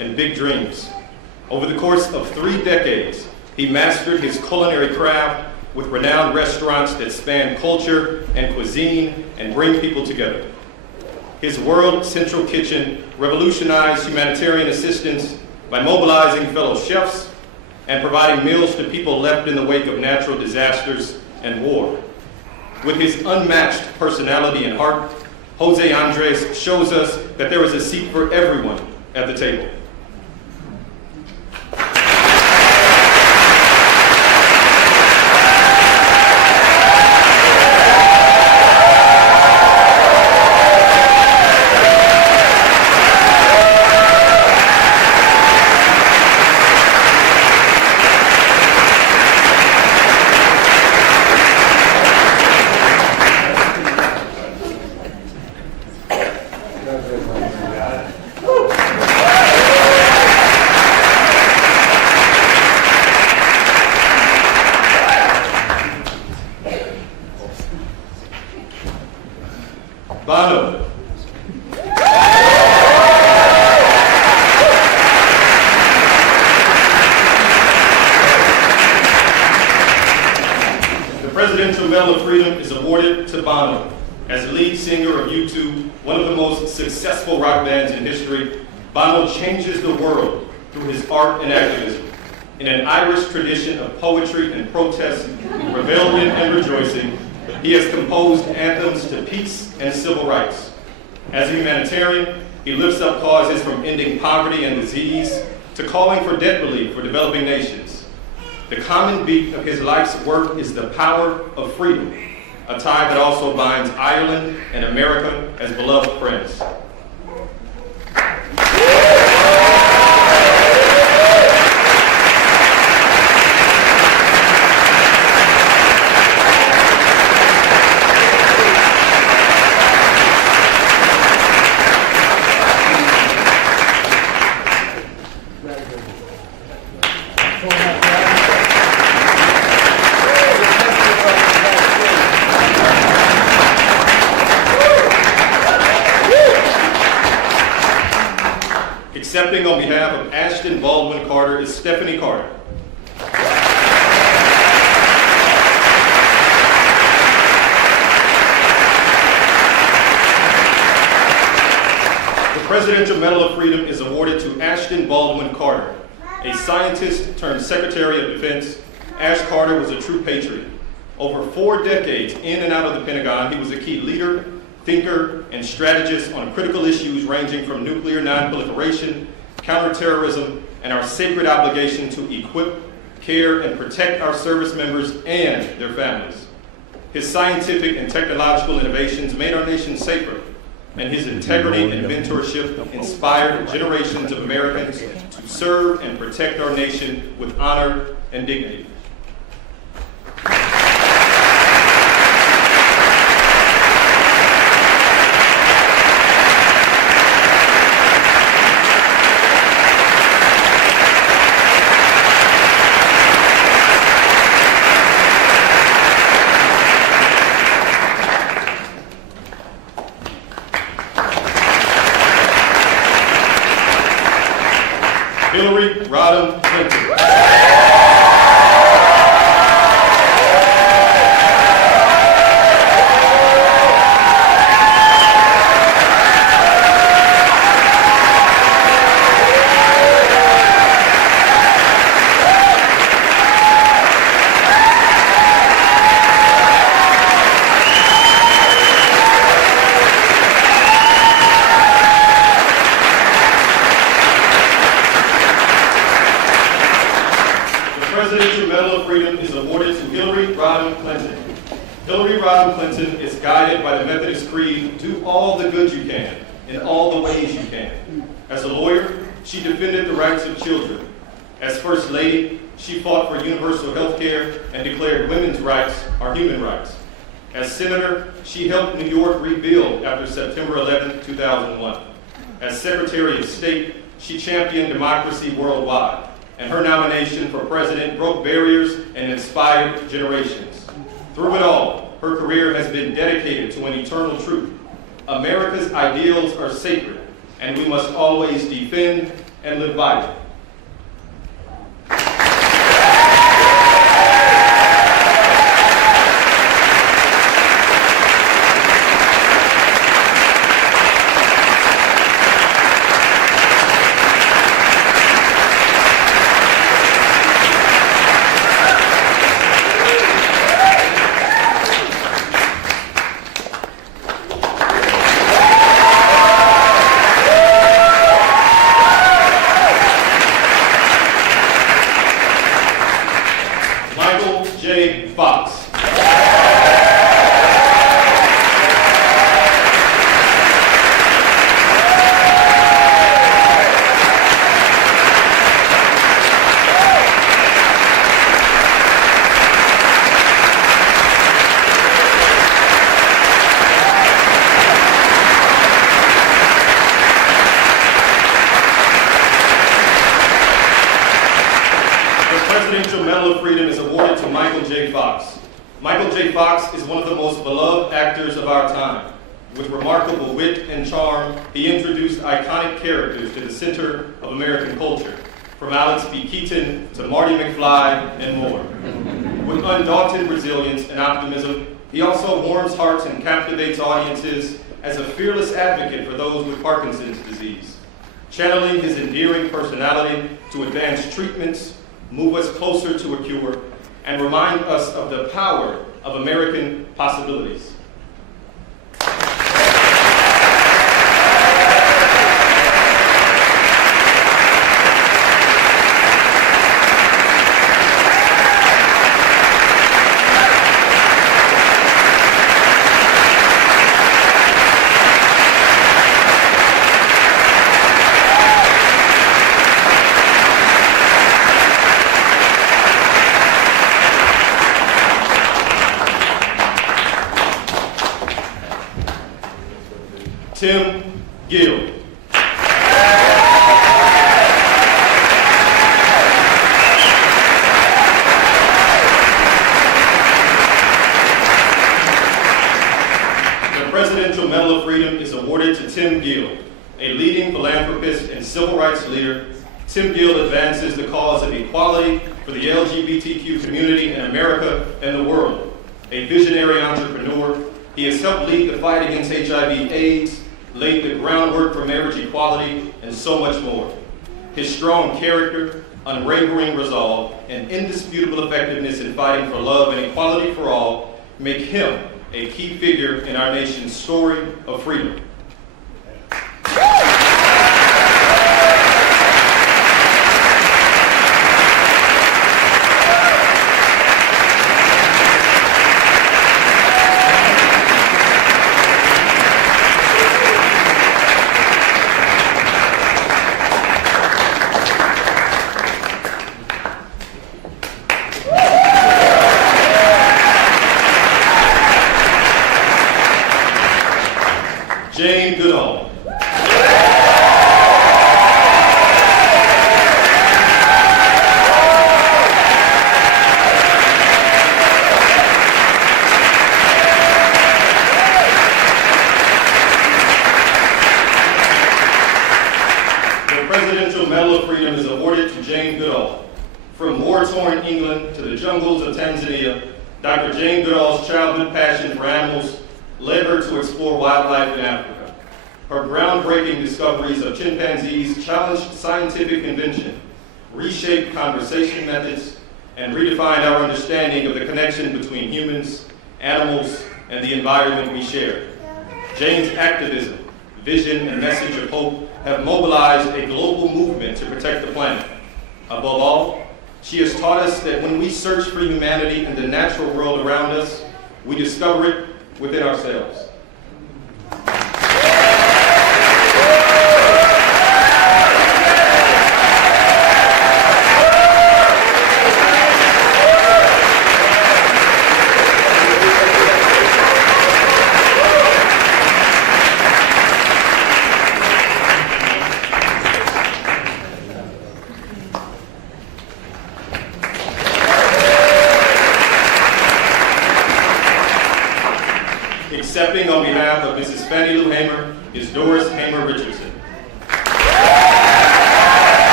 and big dreams. Over the course of 3 decades, he mastered his culinary craft with renowned restaurants that span culture and cuisine and bring people together. His World Central Kitchen revolutionized humanitarian assistance by mobilizing fellow chefs and providing meals to people left in the wake of natural disasters and war. With his unmatched personality and heart, Jose Andres shows us that there is a seat for everyone at the table. Bono. The Presidential Medal of Freedom is awarded to Bono. As lead singer of U2, one of the most successful rock bands in history, Bono changes the world through his art and activism. In an Irish tradition of poetry and protest, rebellion and rejoicing, he has composed anthems to peace and civil rights. As a humanitarian, he lifts up causes from ending poverty and disease to calling for debt relief for developing nations. The common beat of his life's work is the power of freedom, a tie that also binds Ireland and America as beloved friends. Accepting on behalf of Ashton Baldwin Carter is Stephanie Carter. The Presidential Medal of Freedom is awarded to Ashton Baldwin Carter. A scientist turned Secretary of Defense, Ash Carter was a true patriot. Over 4 decades in and out of the Pentagon, he was a key leader, thinker, and strategist on critical issues ranging from nuclear non-proliferation, counterterrorism, and our sacred obligation to equip, care, and protect our service members and their families. His scientific and technological innovations made our nation safer, and his integrity and mentorship inspired generations of Americans to serve and protect our nation with honor and dignity. Hillary Rodham Clinton. Clinton is guided by the Methodist Creed, do all the good you can, in all the ways you can. As a lawyer, she defended the rights of children. As First Lady, she fought for universal health care and declared women's rights are human rights. As Senator, she helped New York rebuild after September 11, 2001. As Secretary of State, she championed democracy worldwide, and her nomination for president broke barriers and inspired generations. Through it all, her career has been dedicated to an eternal truth. America's ideals are sacred, and we must always defend, and live by it. Presidential Medal of Freedom is awarded to Michael J. Fox. Michael J. Fox is one of the most beloved actors of our time. With remarkable wit and charm, he introduced iconic characters to the center of American culture, from Alex P. Keaton to Marty McFly and more. With undaunted resilience and optimism, he also warms hearts and captivates audiences as a fearless advocate for those with Parkinson's disease, channeling his endearing personality to advance treatments, move us closer to a cure, and remind us of the power of American possibilities. Tim Gill. The Presidential Medal of Freedom is awarded to Tim Gill, a leading philanthropist and civil rights leader. Tim Gill advances the cause of equality for the LGBTQ community in America and the world. A visionary entrepreneur, he has helped lead the fight against HIV/AIDS, laid the groundwork for marriage equality, and so much more. His strong character, unwavering resolve, and indisputable effectiveness in fighting for love and equality for all make him a key figure in our nation's story of freedom. Goodall. The Presidential Medal of Freedom is awarded to Jane Goodall. From war-torn England to the jungles of Tanzania, Dr. Jane Goodall's childhood passion for animals led her to explore wildlife in Africa. Her groundbreaking discoveries of chimpanzees challenged scientific convention, reshaped conversation methods, and redefined our understanding of the connection between humans, animals, and the environment we share. Jane's activism, vision, and message of hope have mobilized a global movement to protect the planet. Above all, she has taught us that when we search for humanity in the natural world around us, we discover it within ourselves. Accepting on behalf of Mrs. Fannie Lou Hamer is Doris Hamer Richardson.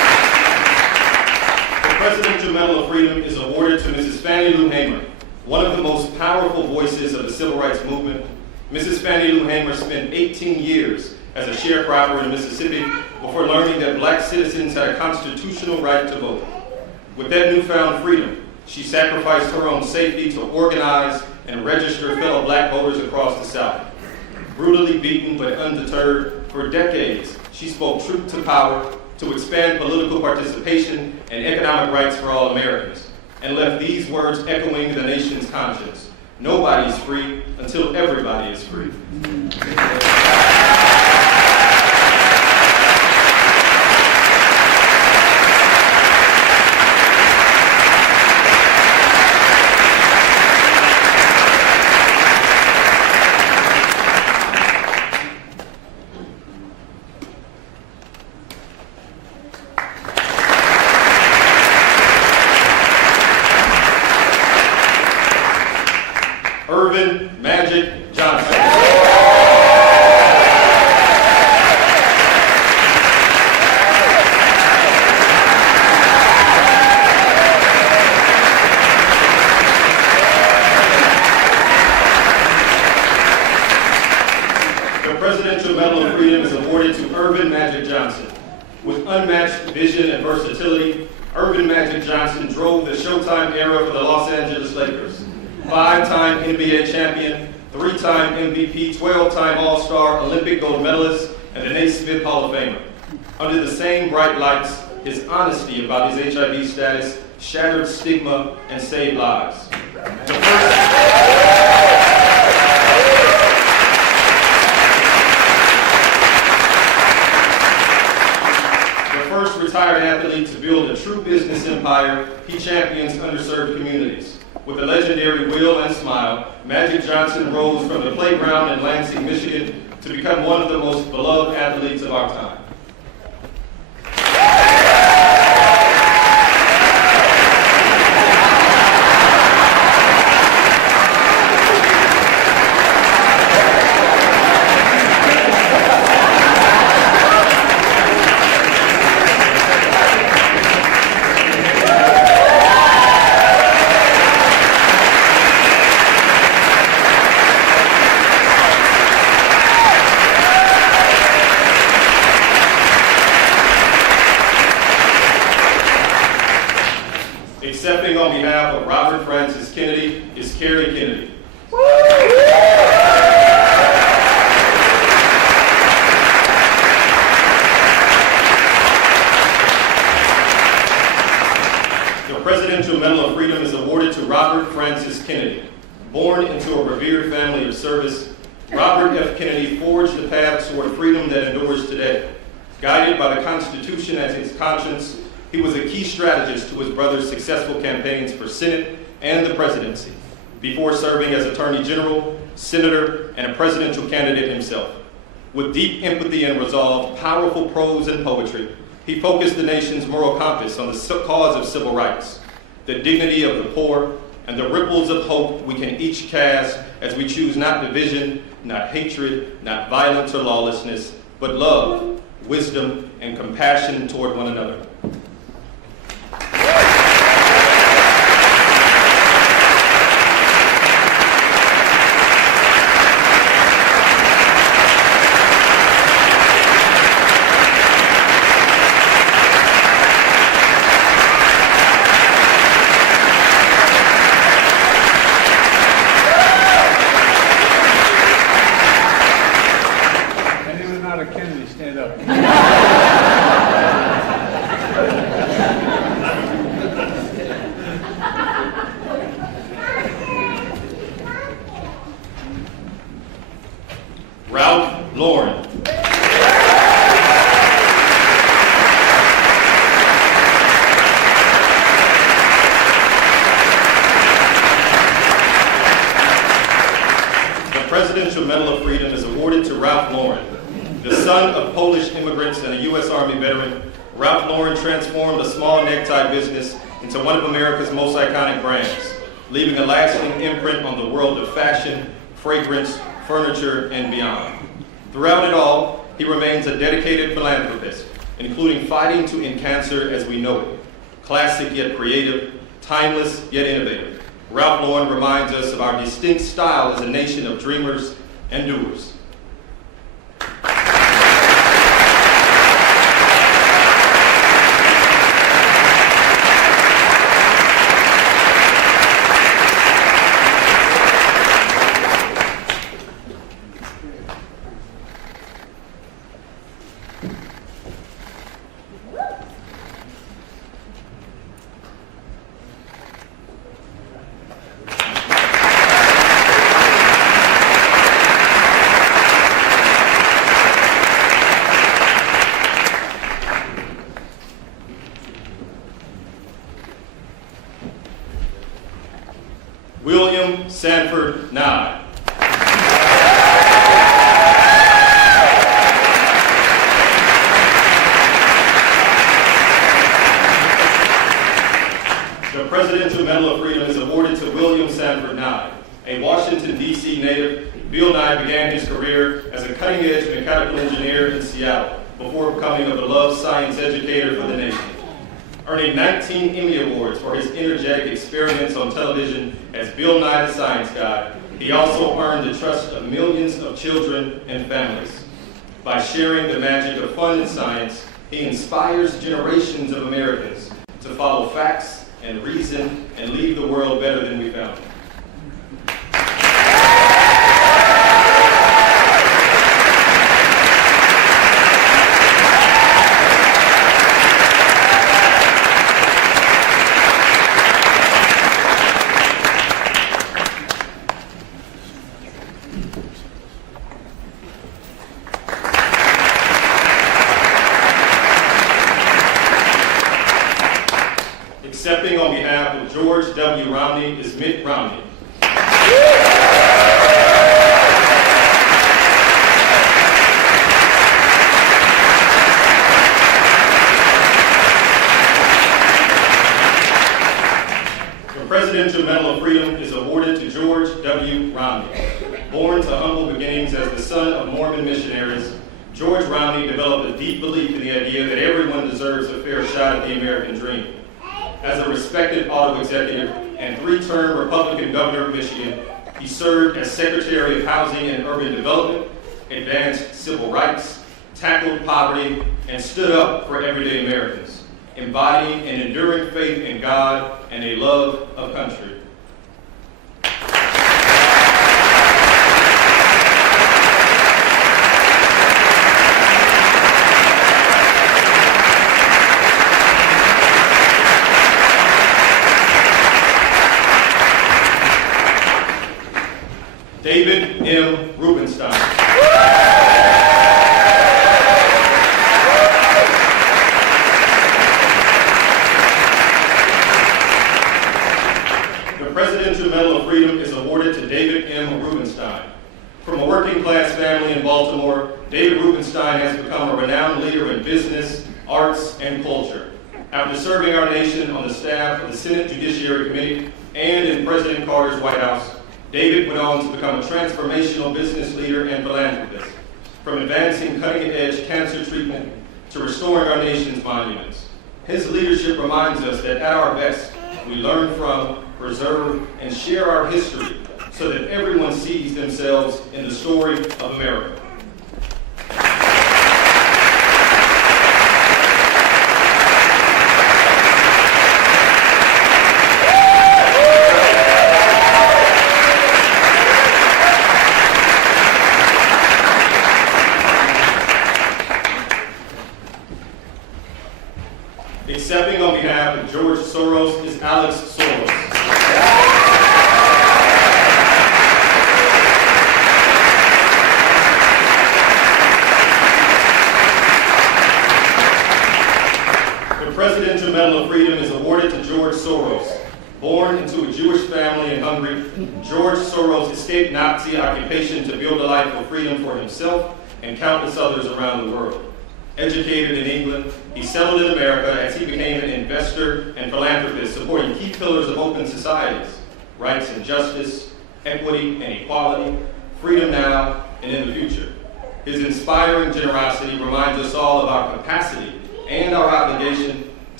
Fannie Lou Hamer, one of the most powerful voices of the civil rights movement. Mrs. Fannie Lou Hamer spent 18 years as a sharecropper in Mississippi before learning that black citizens had a constitutional right to vote. With that newfound freedom, she sacrificed her own safety to organize and register fellow black voters across the South. Brutally beaten but undeterred, for decades, she spoke truth to power to expand political participation and economic rights for all Americans, and left these words echoing the nation's conscience: nobody is free until everybody is free. Magic Johnson. The Presidential Medal of Freedom is awarded to Urban Magic Johnson. With unmatched vision and versatility, Urban Magic Johnson drove the Showtime era for the Los Angeles Lakers. 5-time NBA champion, 3-time MVP, 12-time All-Star, Olympic gold medalist, and the Naismith Hall of Famer. Under the same bright lights, his honesty about his HIV status shattered stigma and saved lives. The first retired athlete to build a true business empire, he champions underserved communities. With a legendary will and smile, Magic Johnson rose from the playground in Lansing, Michigan, to become one of the most beloved athletes of our time. Accepting on behalf of Robert Francis Kennedy is Carrie Kennedy. The Presidential Medal of Freedom is awarded to Robert Francis Kennedy. Born into a revered family of service, Robert F. Kennedy forged the path toward freedom that endures today. Guided by the Constitution as his conscience, he was a key strategist to his brother's successful campaigns for Senate and the presidency, before serving as Attorney General, Senator, and a presidential candidate himself. With deep empathy and resolve, powerful prose and poetry, he focused the nation's moral compass on the cause of civil rights, the dignity of the poor, and the ripples of hope we can each cast as we choose not division, not hatred, not violence or lawlessness, but love, wisdom, and compassion toward one another. Anyone not a Kennedy, stand up. Ralph Lauren. The Presidential Medal of Freedom is awarded to Ralph Lauren. The son of Polish immigrants and a U.S. Army veteran, Ralph Lauren transformed a small necktie business into one of America's most iconic brands, leaving a lasting imprint on the world of fashion, fragrance, furniture, and beyond. Throughout it all, he remains a dedicated philanthropist, including fighting to end cancer as we know it. Classic yet creative, timeless yet innovative. Ralph Lauren reminds us of our distinct style as a nation of dreamers and doers. William Sanford Nye. The Presidential Medal of Freedom is awarded to William Sanford Nye. A Washington, D.C. native, Bill Nye began his career as a cutting-edge mechanical engineer in Seattle before becoming a beloved science educator for the nation. Earning 19 Emmy Awards for his energetic experiments on television as Bill Nye the Science Guy, he also earned the trust of millions of children and families. By sharing the magic of fun and science, he inspires generations of Americans to follow facts and reason and leave the world better than we found it. Accepting on behalf of George W. Romney is Mitt Romney. The Presidential Medal of Freedom is awarded to George W. Romney. Born to humble beginnings as the son of Mormon missionaries, George Romney developed a deep belief in the idea that everyone deserves a fair shot at the American dream. As a respected auto executive and three-term Republican governor of Michigan, he served as Secretary of Housing and Urban Development, advanced civil rights, tackled poverty, and stood up for everyday Americans, embodying an enduring faith in God and a love of country. David M. Rubenstein. The Presidential Medal of Freedom is awarded to David M. Rubenstein. From a working-class family in Baltimore, David Rubenstein has become a renowned leader in business, arts, and culture. After serving our nation on the staff of the Senate Judiciary Committee and in President Carter's White House, David went on to become a transformational business leader and philanthropist, from advancing cutting-edge cancer treatment to restoring our nation's monuments. His leadership reminds us that at our best, we learn from, preserve, and share our history so that everyone sees themselves in the story of America. Accepting on behalf of George Soros is Alex Soros. The Presidential Medal of Freedom is awarded to George Soros. Born into a Jewish family in Hungary, George Soros escaped Nazi occupation to build a life of freedom for himself and countless others around the world. Educated in England, he settled in America as he became an investor and philanthropist supporting key pillars of open societies, rights and justice, equity and equality, freedom now and in the future. His inspiring generosity reminds us all of our capacity and our obligation to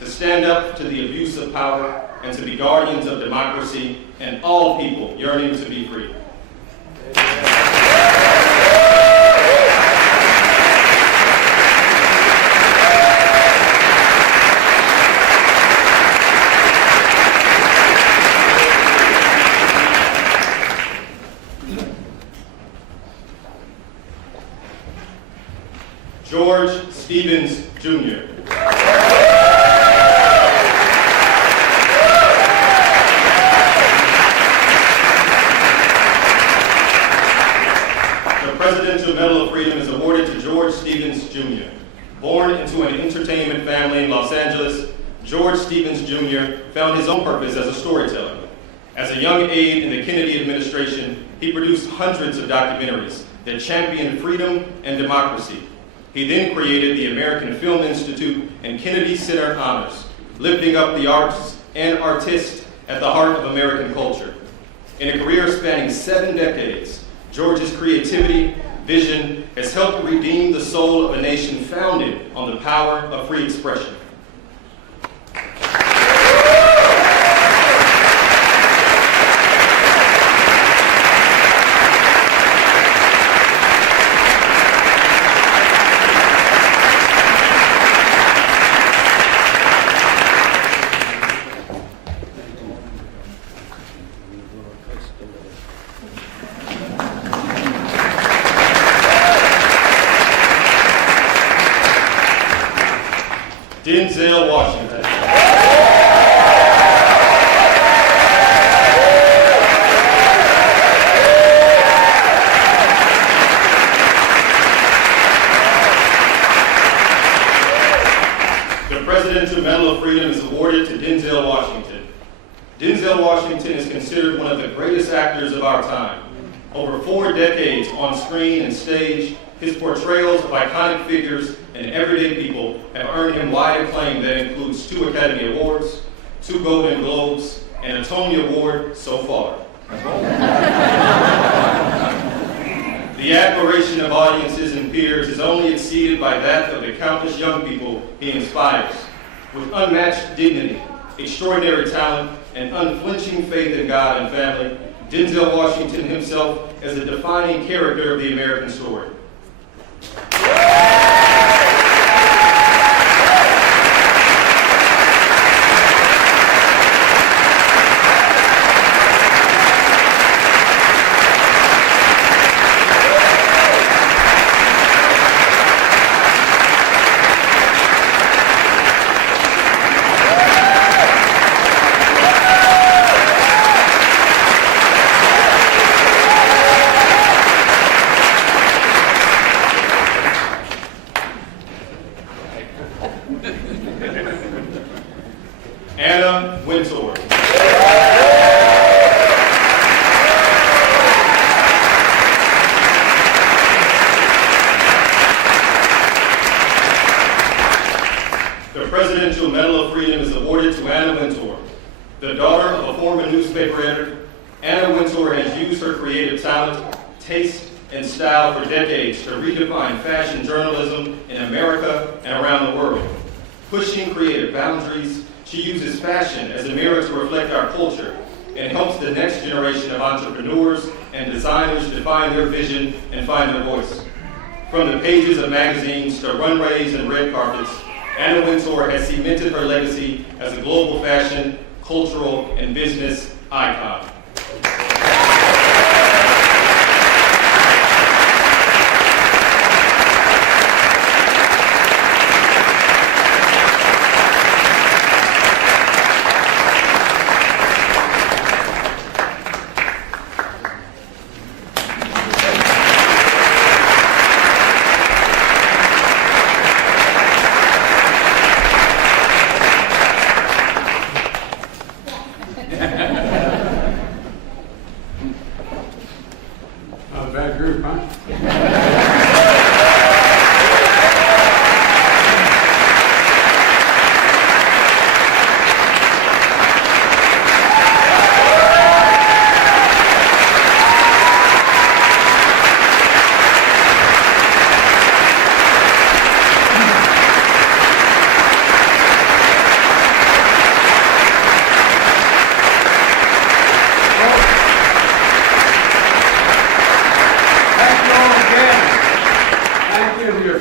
to stand up to the abuse of power, and to be guardians of democracy and all people yearning to be free. George Stevens, Jr. The Presidential Medal of Freedom is awarded to George Stevens, Jr. Born into an entertainment family in Los Angeles, George Stevens, Jr. found his own purpose as a storyteller. As a young aide in the Kennedy administration, he produced hundreds of documentaries that championed freedom and democracy. He then created the American Film Institute and Kennedy Center Honors, lifting up the arts and artists at the heart of American culture. In a career spanning 7 decades, George's creativity, vision has helped redeem the soul of a nation founded on the power of free expression. Denzel Washington. The Presidential Medal of Freedom is awarded to Denzel Washington. Denzel Washington is considered one of the greatest actors of our time. Over 4 decades on screen and stage, his portrayals of iconic figures and everyday people have earned him wide acclaim that includes 2 Academy Awards, 2 Golden Globes, and a Tony Award so far. The admiration of audiences and peers is only exceeded by that of the countless young people he inspires. With unmatched dignity, extraordinary talent, and unflinching faith in God and family, Denzel Washington himself is a defining character of the American story. Anna Wintour. The Presidential Medal of Freedom is awarded to Anna Wintour. The daughter of a former newspaper editor, Anna Wintour has used her creative talent, taste, and style for decades to redefine fashion journalism in America and around the world. Pushing creative boundaries, she uses fashion as a mirror to reflect our culture and helps the next generation of entrepreneurs and designers define their vision and find their voice. From the pages of magazines to runways and red carpets, Anna Wintour has cemented her legacy as a global fashion, cultural, and business icon.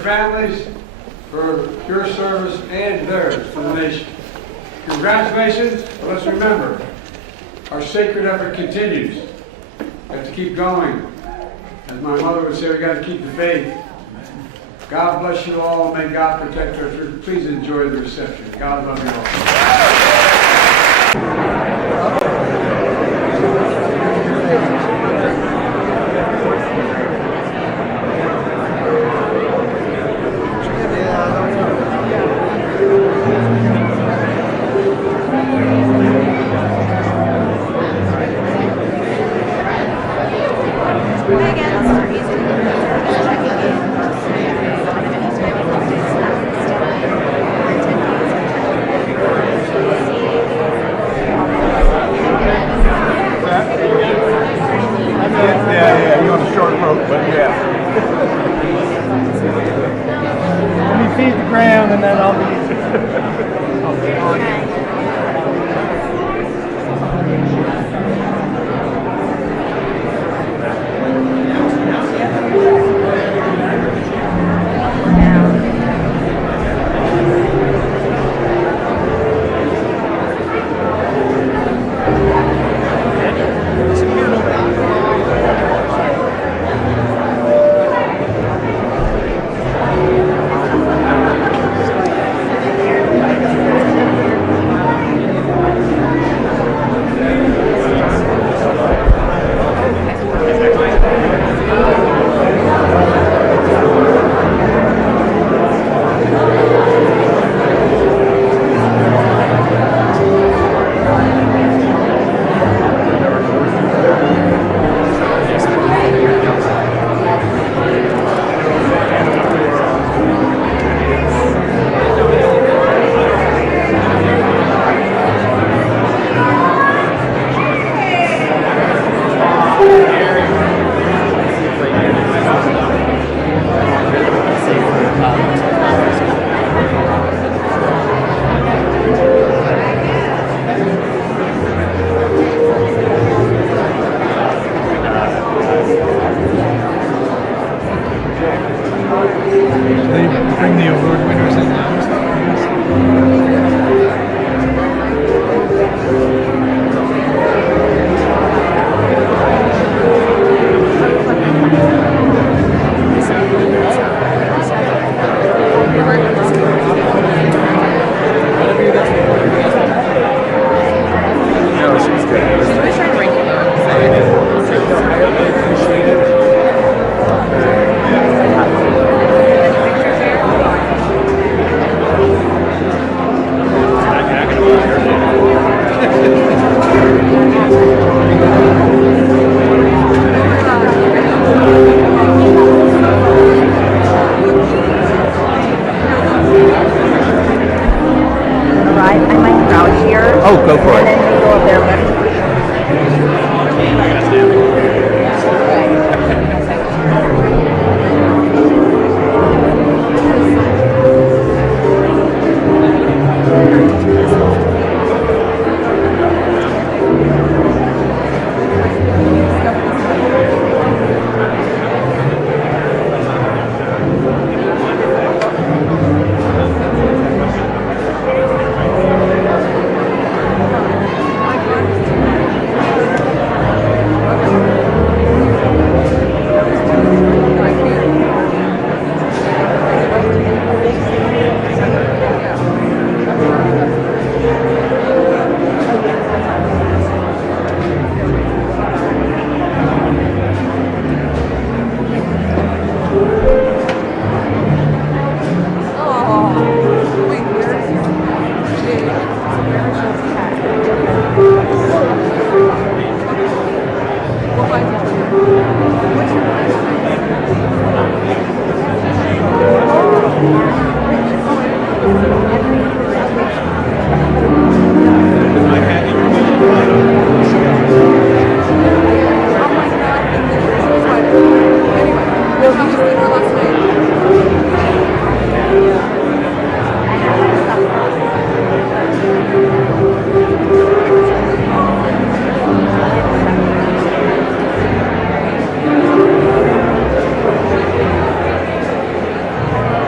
families for your service and theirs to the nation. Congratulations, but let's remember, our sacred effort continues. We have to keep going. As my mother would say, we got to keep the faith. God bless you all, and may God protect our church. Please enjoy the reception. God love you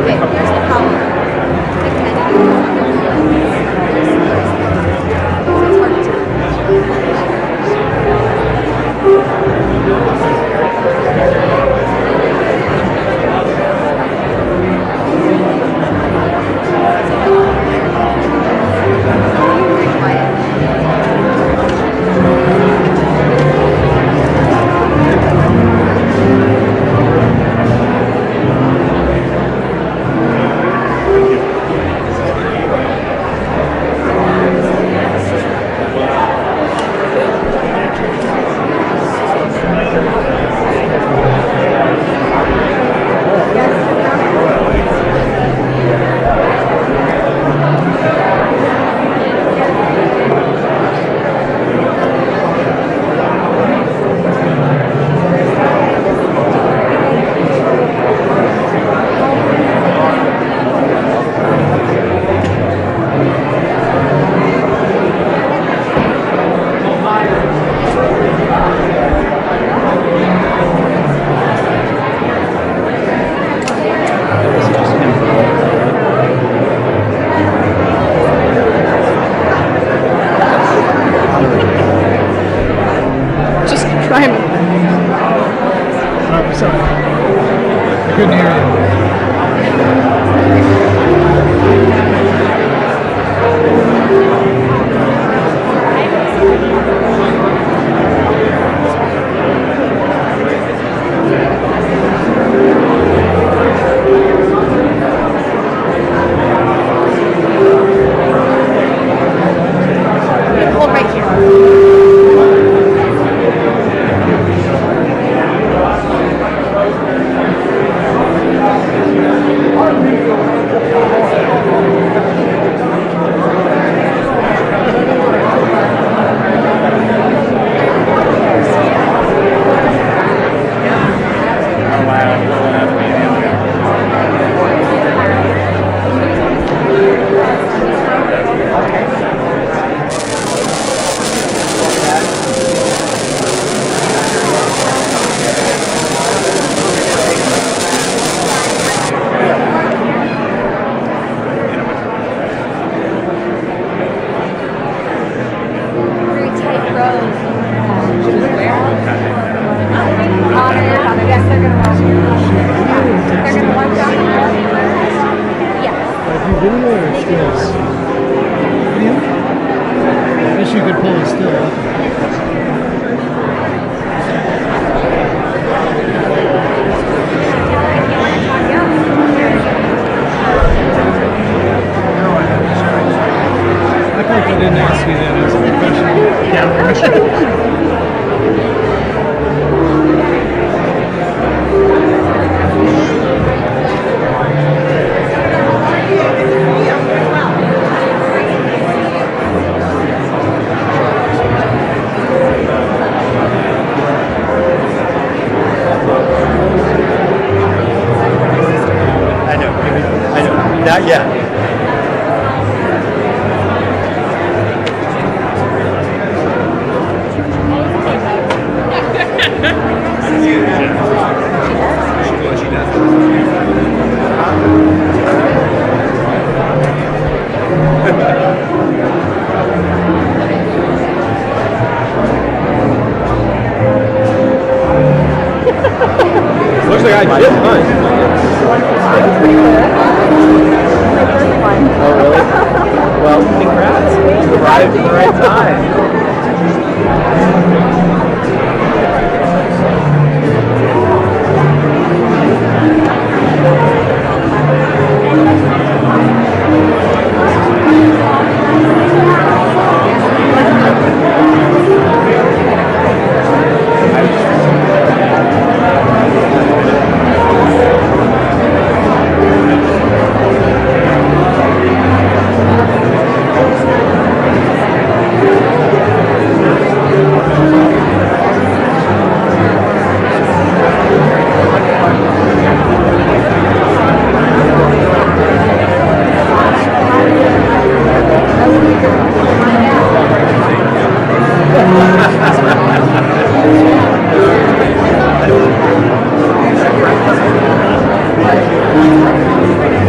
Okay, here's the problem. Like Kennedy is so it's hard to tell. Very quiet. Just try and. Sorry. I couldn't hear you. Hold right here. Very tight road. Honor. Yes, they're gonna walk. They're gonna walk down the road. Yes. If you video or stills? Video? I guess you could pull it still up. I thought they didn't ask you that as a professional. Yeah, I know. Not yet. Looks like I did mine. Oh, really? Well, congrats. You arrived at the right time.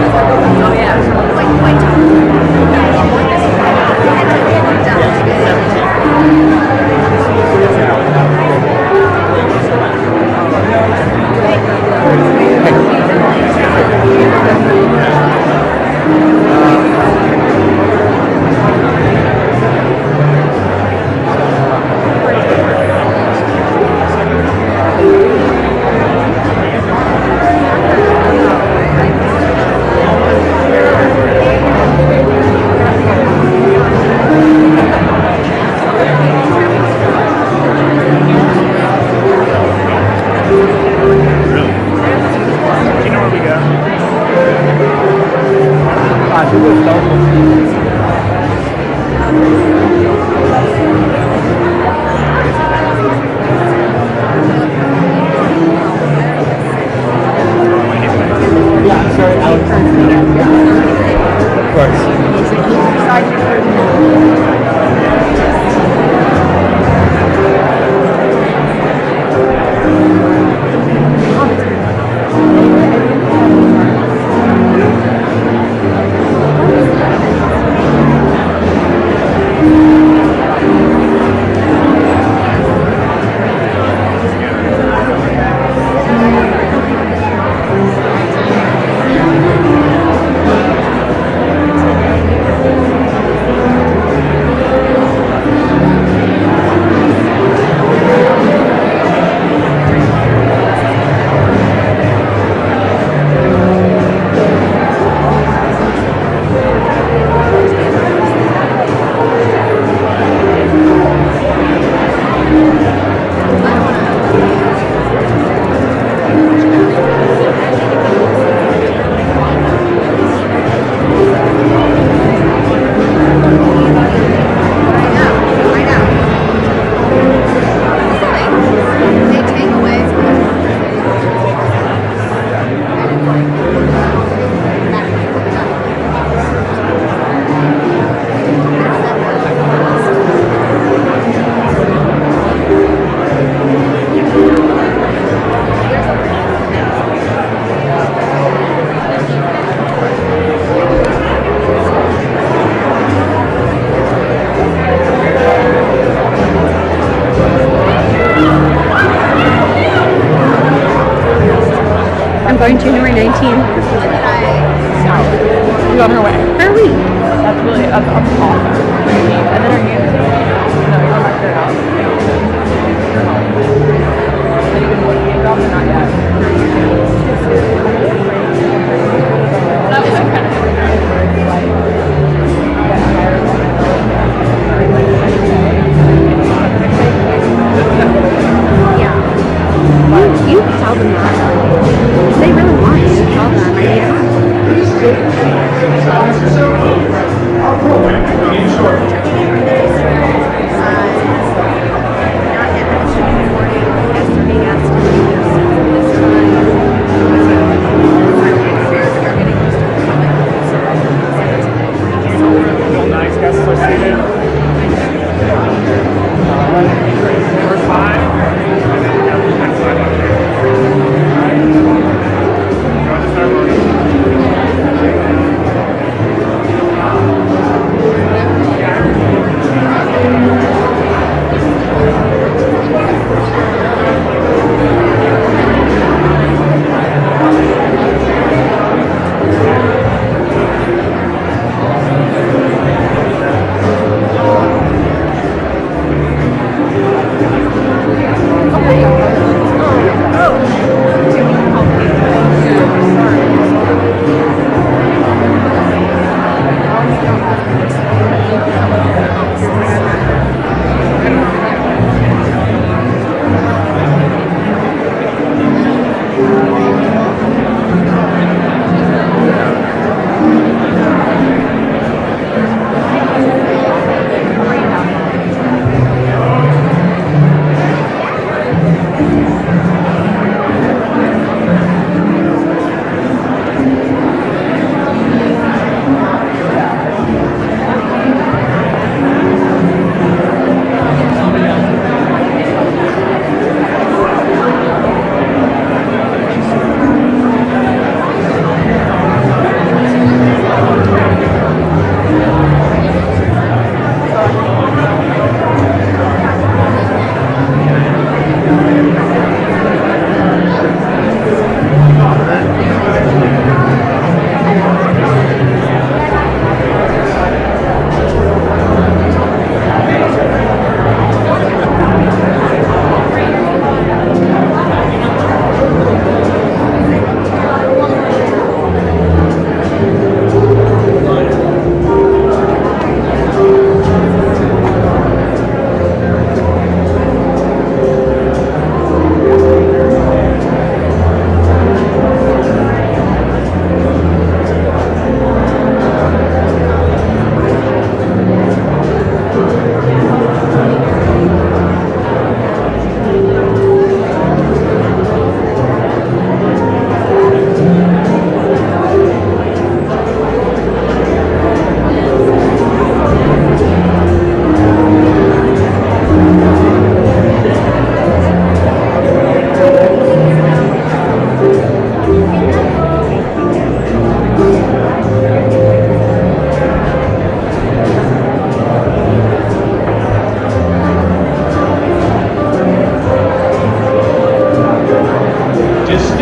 Oh yeah, like white top. Going to January 19th. She's on her way. Where are we? That's really, that's awesome. And then her new, no, you're on my third house. You're home. Are you been looking at jobs or not yet? That was kind of Yeah. You tell them that. They really want you to tell them. I need help. Our program will begin shortly. Not yet mentioned morning. Yesterday asked to be here this time. Bill Nye's guests are seated. Number 5.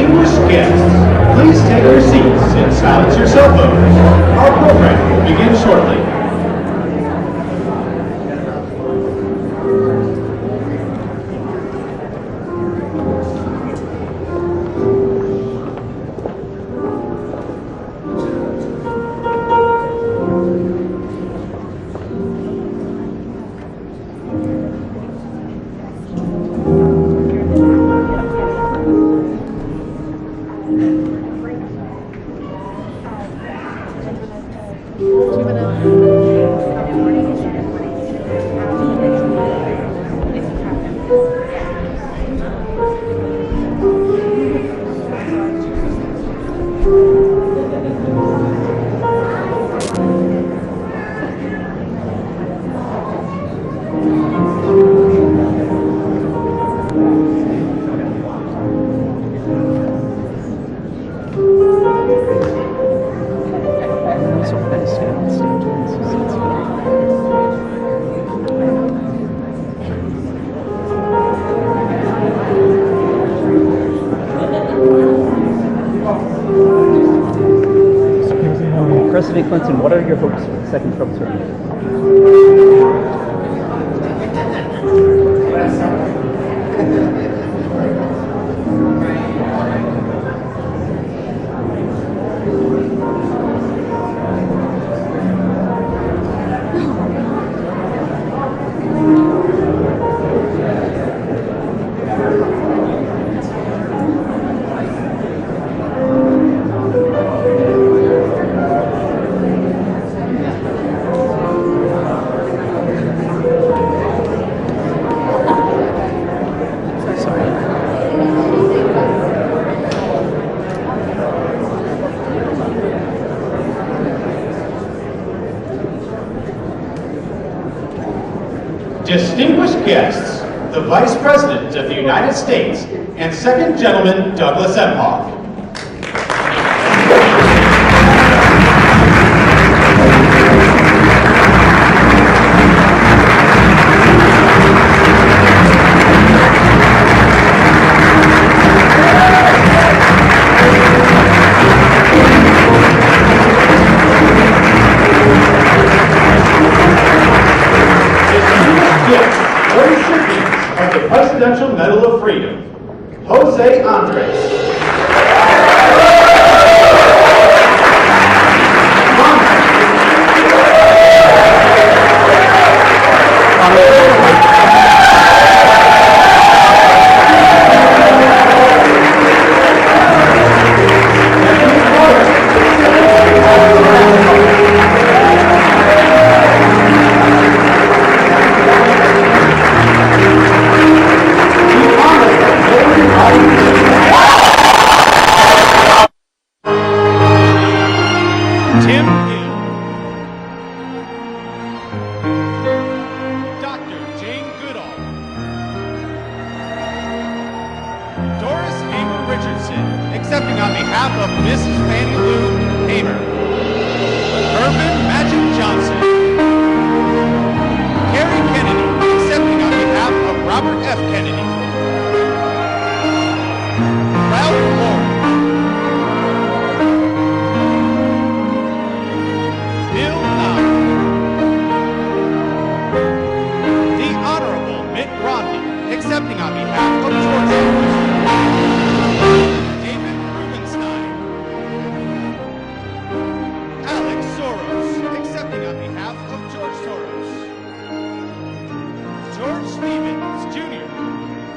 Distinguished guests, please take your seats and silence your cell phones. Our program will begin shortly. President Clinton, what are your hopes for the second Trump term? Distinguished guests, the Vice President of the United States and Second Gentleman Douglas Emhoff. Presidential Medal of Freedom, Jose Andres. Tim Gill, Dr. Jane Goodall, Doris Amy Richardson, accepting on behalf of Mrs. Fannie Lou Hamer, Magic Johnson, Carrie Kennedy, accepting on behalf of Robert F. Kennedy, Ralph Lauren, Bill Nye, the Honorable Mitt Romney, accepting on behalf of George Soros, David Rubenstein, Alex Soros, accepting on behalf of George Soros, George Stevens, Jr.,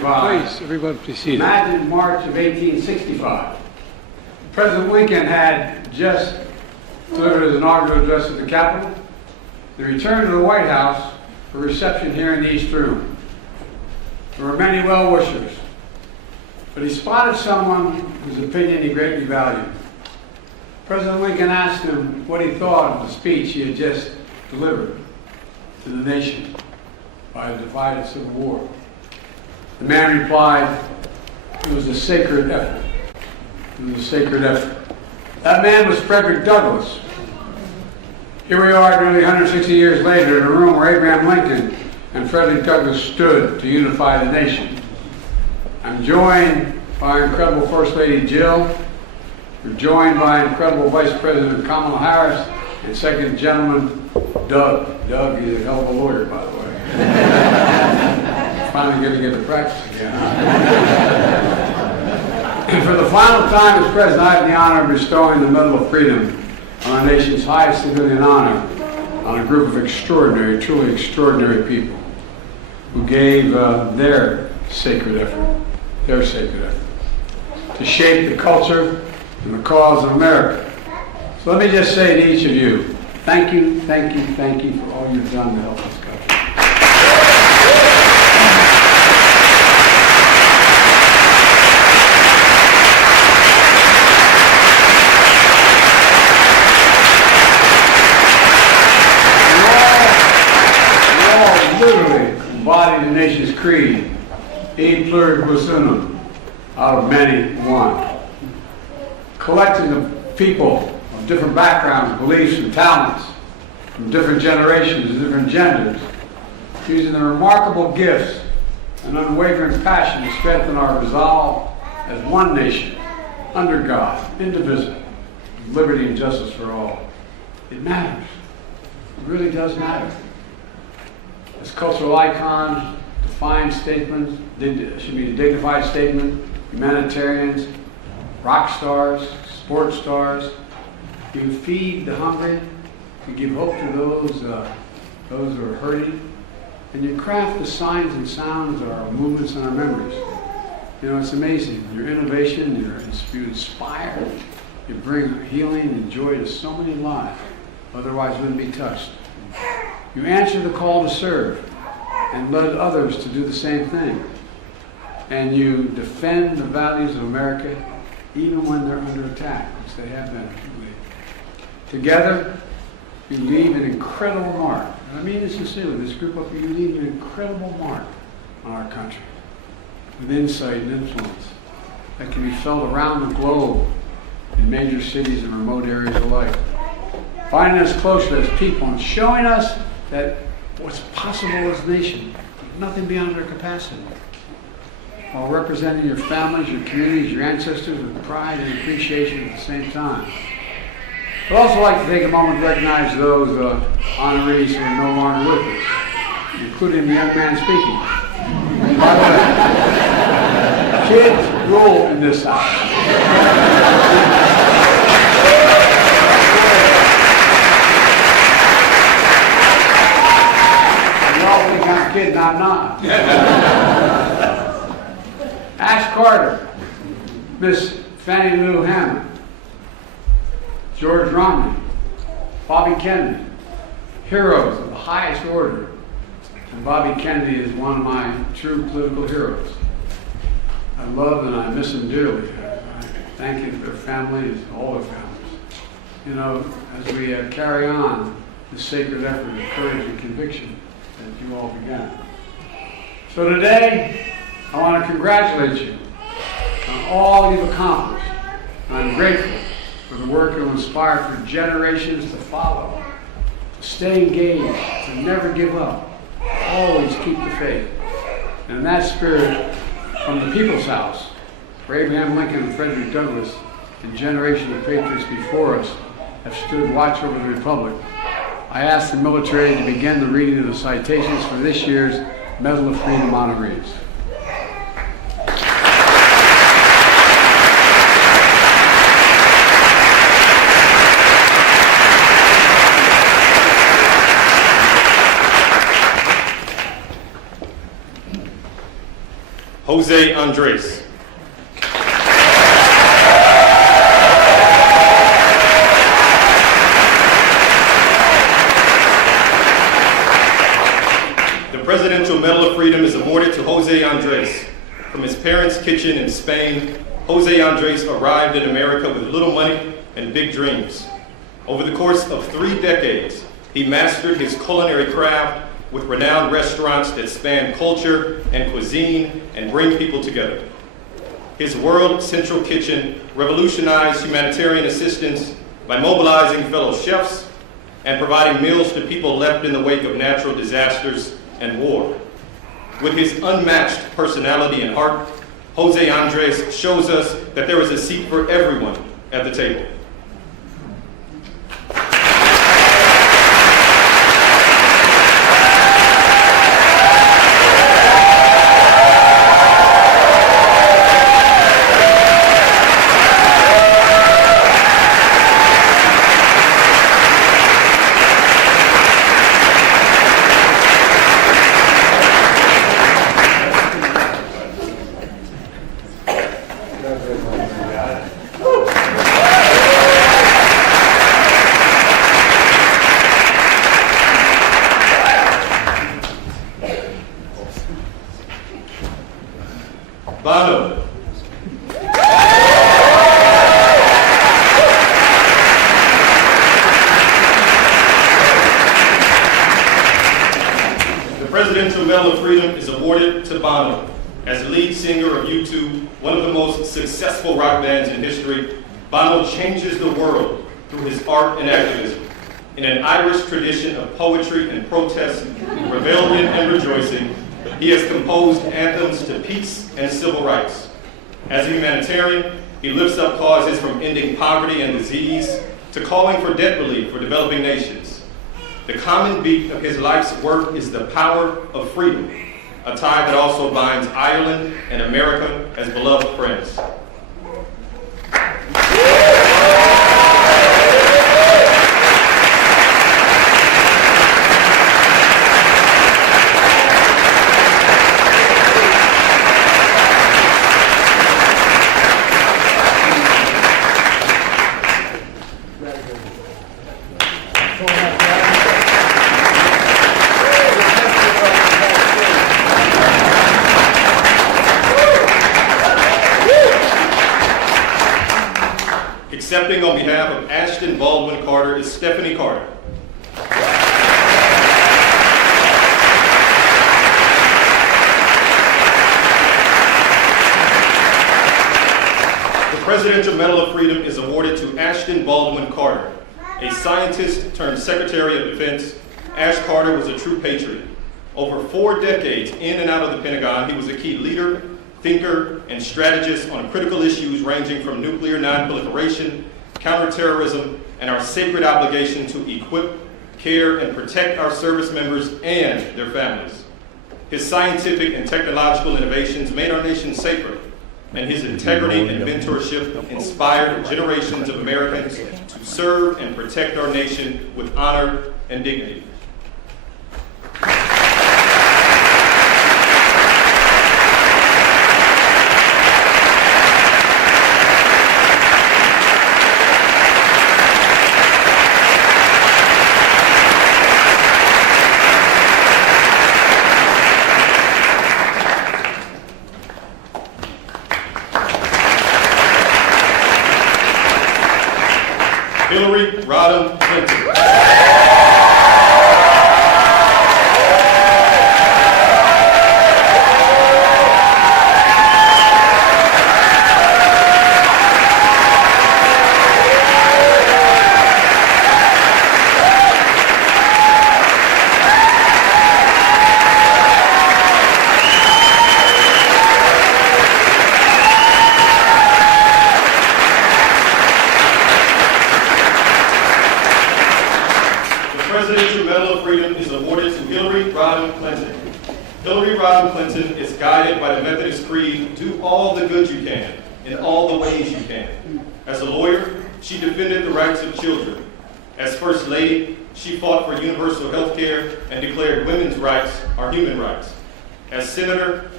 1945. Please, everyone, please see it. Imagine March of 1865. President Lincoln had just delivered his inaugural address at the Capitol. The return to the White House for reception here in the East Room. There were many well-wishers, but he spotted someone whose opinion he greatly valued. President Lincoln asked him what he thought of the speech he had just delivered to the nation by a divided civil war. The man replied, "It was a sacred effort. It was a sacred effort." That man was Frederick Douglass. Here we are nearly 160 years later in a room where Abraham Lincoln and Frederick Douglass stood to unify the nation. I'm joined by incredible First Lady Jill. We're joined by incredible Vice President Kamala Harris and Second Gentleman Doug. Doug is a hell of a lawyer, by the way. Finally going to get to practice again. And for the final time as President, I have the honor of bestowing the Medal of Freedom on our nation's highest civilian honor on a group of extraordinary, truly extraordinary people who gave their sacred effort to shape the culture and the cause of America. So let me just say to each of you, thank you, thank you, thank you for all you've done to help this country. Literally embody the nation's creed, e pluribus unum, out of many one. Collecting of people of different backgrounds, beliefs, and talents, from different generations and different genders, using their remarkable gifts and unwavering passion to strengthen our resolve as one nation, under God, indivisible, with liberty and justice for all. It matters. It really does matter. As cultural icons, defined statements, should be a dignified statement, humanitarians, rock stars, sports stars. You feed the hungry, you give hope to those who are hurting, and you craft the signs and sounds of our movements and our memories. You know, it's amazing. Your innovation, you inspire, you bring healing and joy to so many lives, otherwise wouldn't be touched. You answer the call to serve and led others to do the same thing. And you defend the values of America even when they're under attack, which they have been. Together, you leave an incredible mark. And I mean this sincerely, this group of you leave an incredible mark on our country with insight and influence that can be felt around the globe in major cities and remote areas alike. Finding us closer as people and showing us that what's possible as a nation, nothing beyond our capacity. While representing your families, your communities, your ancestors with pride and appreciation at the same time. I'd also like to take a moment to recognize those honorees who are no longer with us, including the young man speaking. By the way, kids rule in this house. I'm kidding, I'm not. Ash Carter, Miss Fannie Lou Hammond, George Romney, Bobby Kennedy, heroes of the highest order. And Bobby Kennedy is one of my true political heroes. I love and I miss him dearly. I thank you for their families, all their families. You know, as we carry on the sacred effort of courage and conviction that you all began. So today, I want to congratulate you on all you've accomplished. And I'm grateful for the work you'll inspire for generations to follow. To stay engaged, to never give up, always keep the faith. And in that spirit, from the People's House, where Abraham Lincoln and Frederick Douglass and generations of patriots before us have stood watch over the Republic, I ask the military to begin the reading of the citations for this year's Medal of Freedom honorees. Jose Andres. The Presidential Medal of Freedom is awarded to Jose Andres. From his parents' kitchen in Spain, Jose Andres arrived in America with little money and big dreams. Over the course of 3 decades, he mastered his culinary craft with renowned restaurants that span culture and cuisine and bring people together. His World Central Kitchen revolutionized humanitarian assistance by mobilizing fellow chefs and providing meals to people left in the wake of natural disasters and war. With his unmatched personality and heart, Jose Andres shows us that there is a seat for everyone at the table. Bono. The Presidential Medal of Freedom is awarded to Bono. As lead singer of U2, one of the most successful rock bands in history, Bono changes the world through his art and activism. In an Irish tradition of poetry and protest, rebellion and rejoicing, he has composed anthems to peace and civil rights. As a humanitarian, he lifts up causes from ending poverty and disease to calling for debt relief for developing nations. The common beat of his life's work is the power of freedom, a tie that also binds Ireland and America as beloved friends. Accepting on behalf of Ashton Baldwin Carter is Stephanie Carter. The Presidential Medal of Freedom is awarded to Ashton Baldwin Carter. A scientist turned Secretary of Defense, Ash Carter was a true patriot. Over 4 decades in and out of the Pentagon, he was a key leader, thinker, and strategist on critical issues ranging from nuclear non-proliferation, counterterrorism, and our sacred obligation to equip, care, and protect our service members and their families. His scientific and technological innovations made our nation safer, and his integrity and mentorship inspired generations of Americans to serve and protect our nation with honor and dignity. Hillary Rodham Clinton. Presidential Medal of Freedom is awarded to Hillary Rodham Clinton. Hillary Rodham Clinton is guided by the Methodist Creed, do all the good you can, in all the ways you can. As a lawyer, she defended the rights of children. As First Lady, she fought for universal health care and declared women's rights are human rights. As Senator,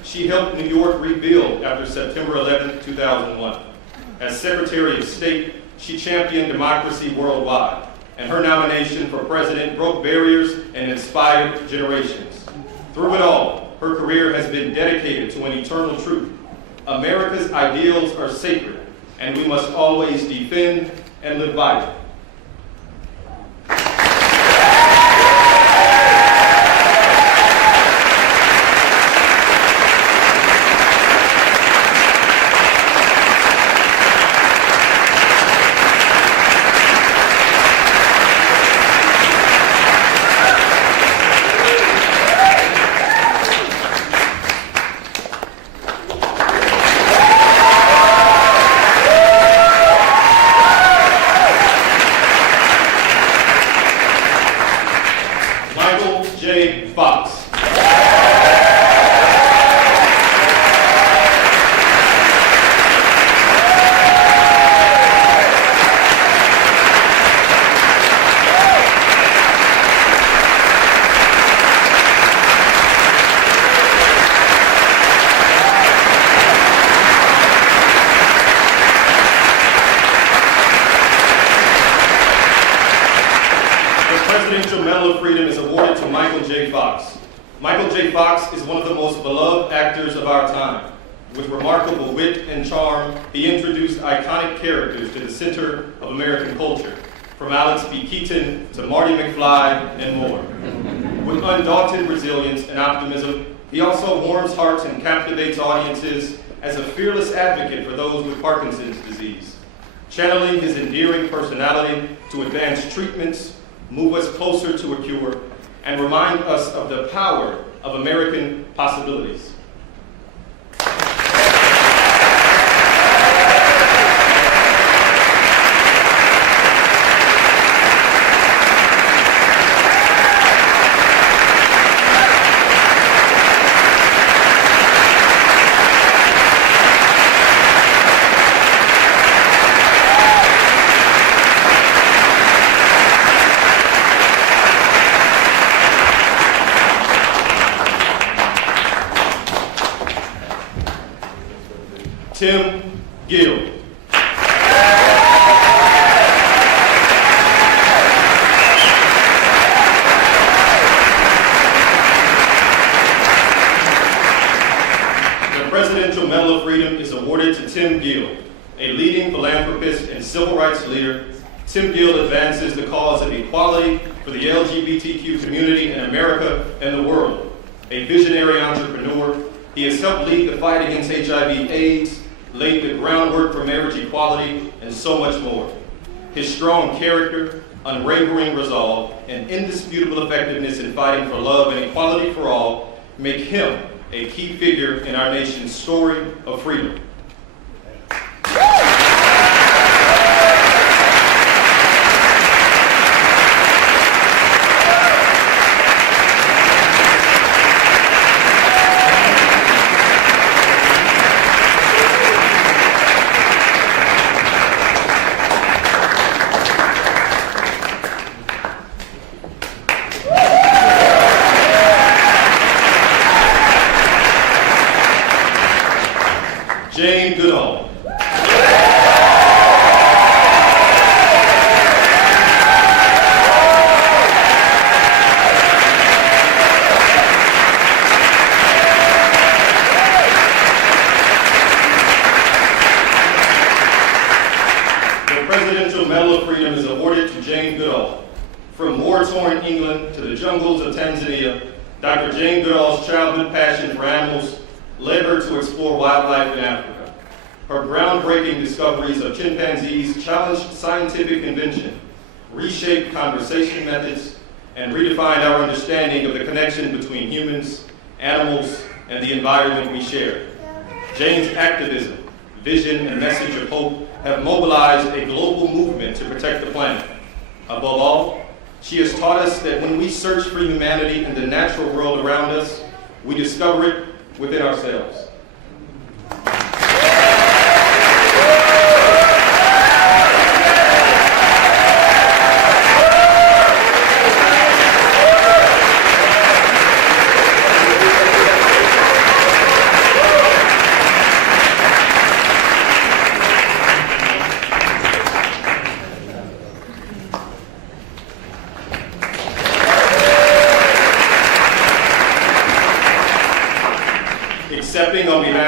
she helped New York rebuild after September 11, 2001. As Secretary of State, she championed democracy worldwide, and her nomination for president broke barriers and inspired generations. Through it all, her career has been dedicated to an eternal truth. America's ideals are sacred, and we must always defend and live by them. Undaunted resilience and optimism, he also warms hearts and captivates audiences as a fearless advocate for those with Parkinson's disease, channeling his endearing personality to advance treatments, move us closer to a cure, and remind us of the power of American possibilities. Tim Gill. The Presidential Medal of Freedom is awarded to Tim Gill, a leading philanthropist and civil rights leader. Tim Gill advances the cause of equality for the LGBTQ community in America and the world. A visionary entrepreneur, he has helped lead the fight against HIV/AIDS, laid the groundwork for marriage equality, and so much more. His strong character, unwavering resolve, and indisputable effectiveness in fighting for love and equality for all make him a key figure in our nation's story of freedom. Goodall. The Presidential Medal of Freedom is awarded to Jane Goodall. From war-torn England to the jungles of Tanzania, Dr. Jane Goodall's childhood passion for animals led her to explore wildlife in Africa. Her groundbreaking discoveries of chimpanzees challenged scientific convention, reshaped conversation methods, and redefined our understanding of the connection between humans, animals, and the environment we share. Jane's activism, vision, and message of hope have mobilized a global movement to protect the planet. Above all, she has taught us that when we search for humanity in the natural world around us, we discover it within ourselves.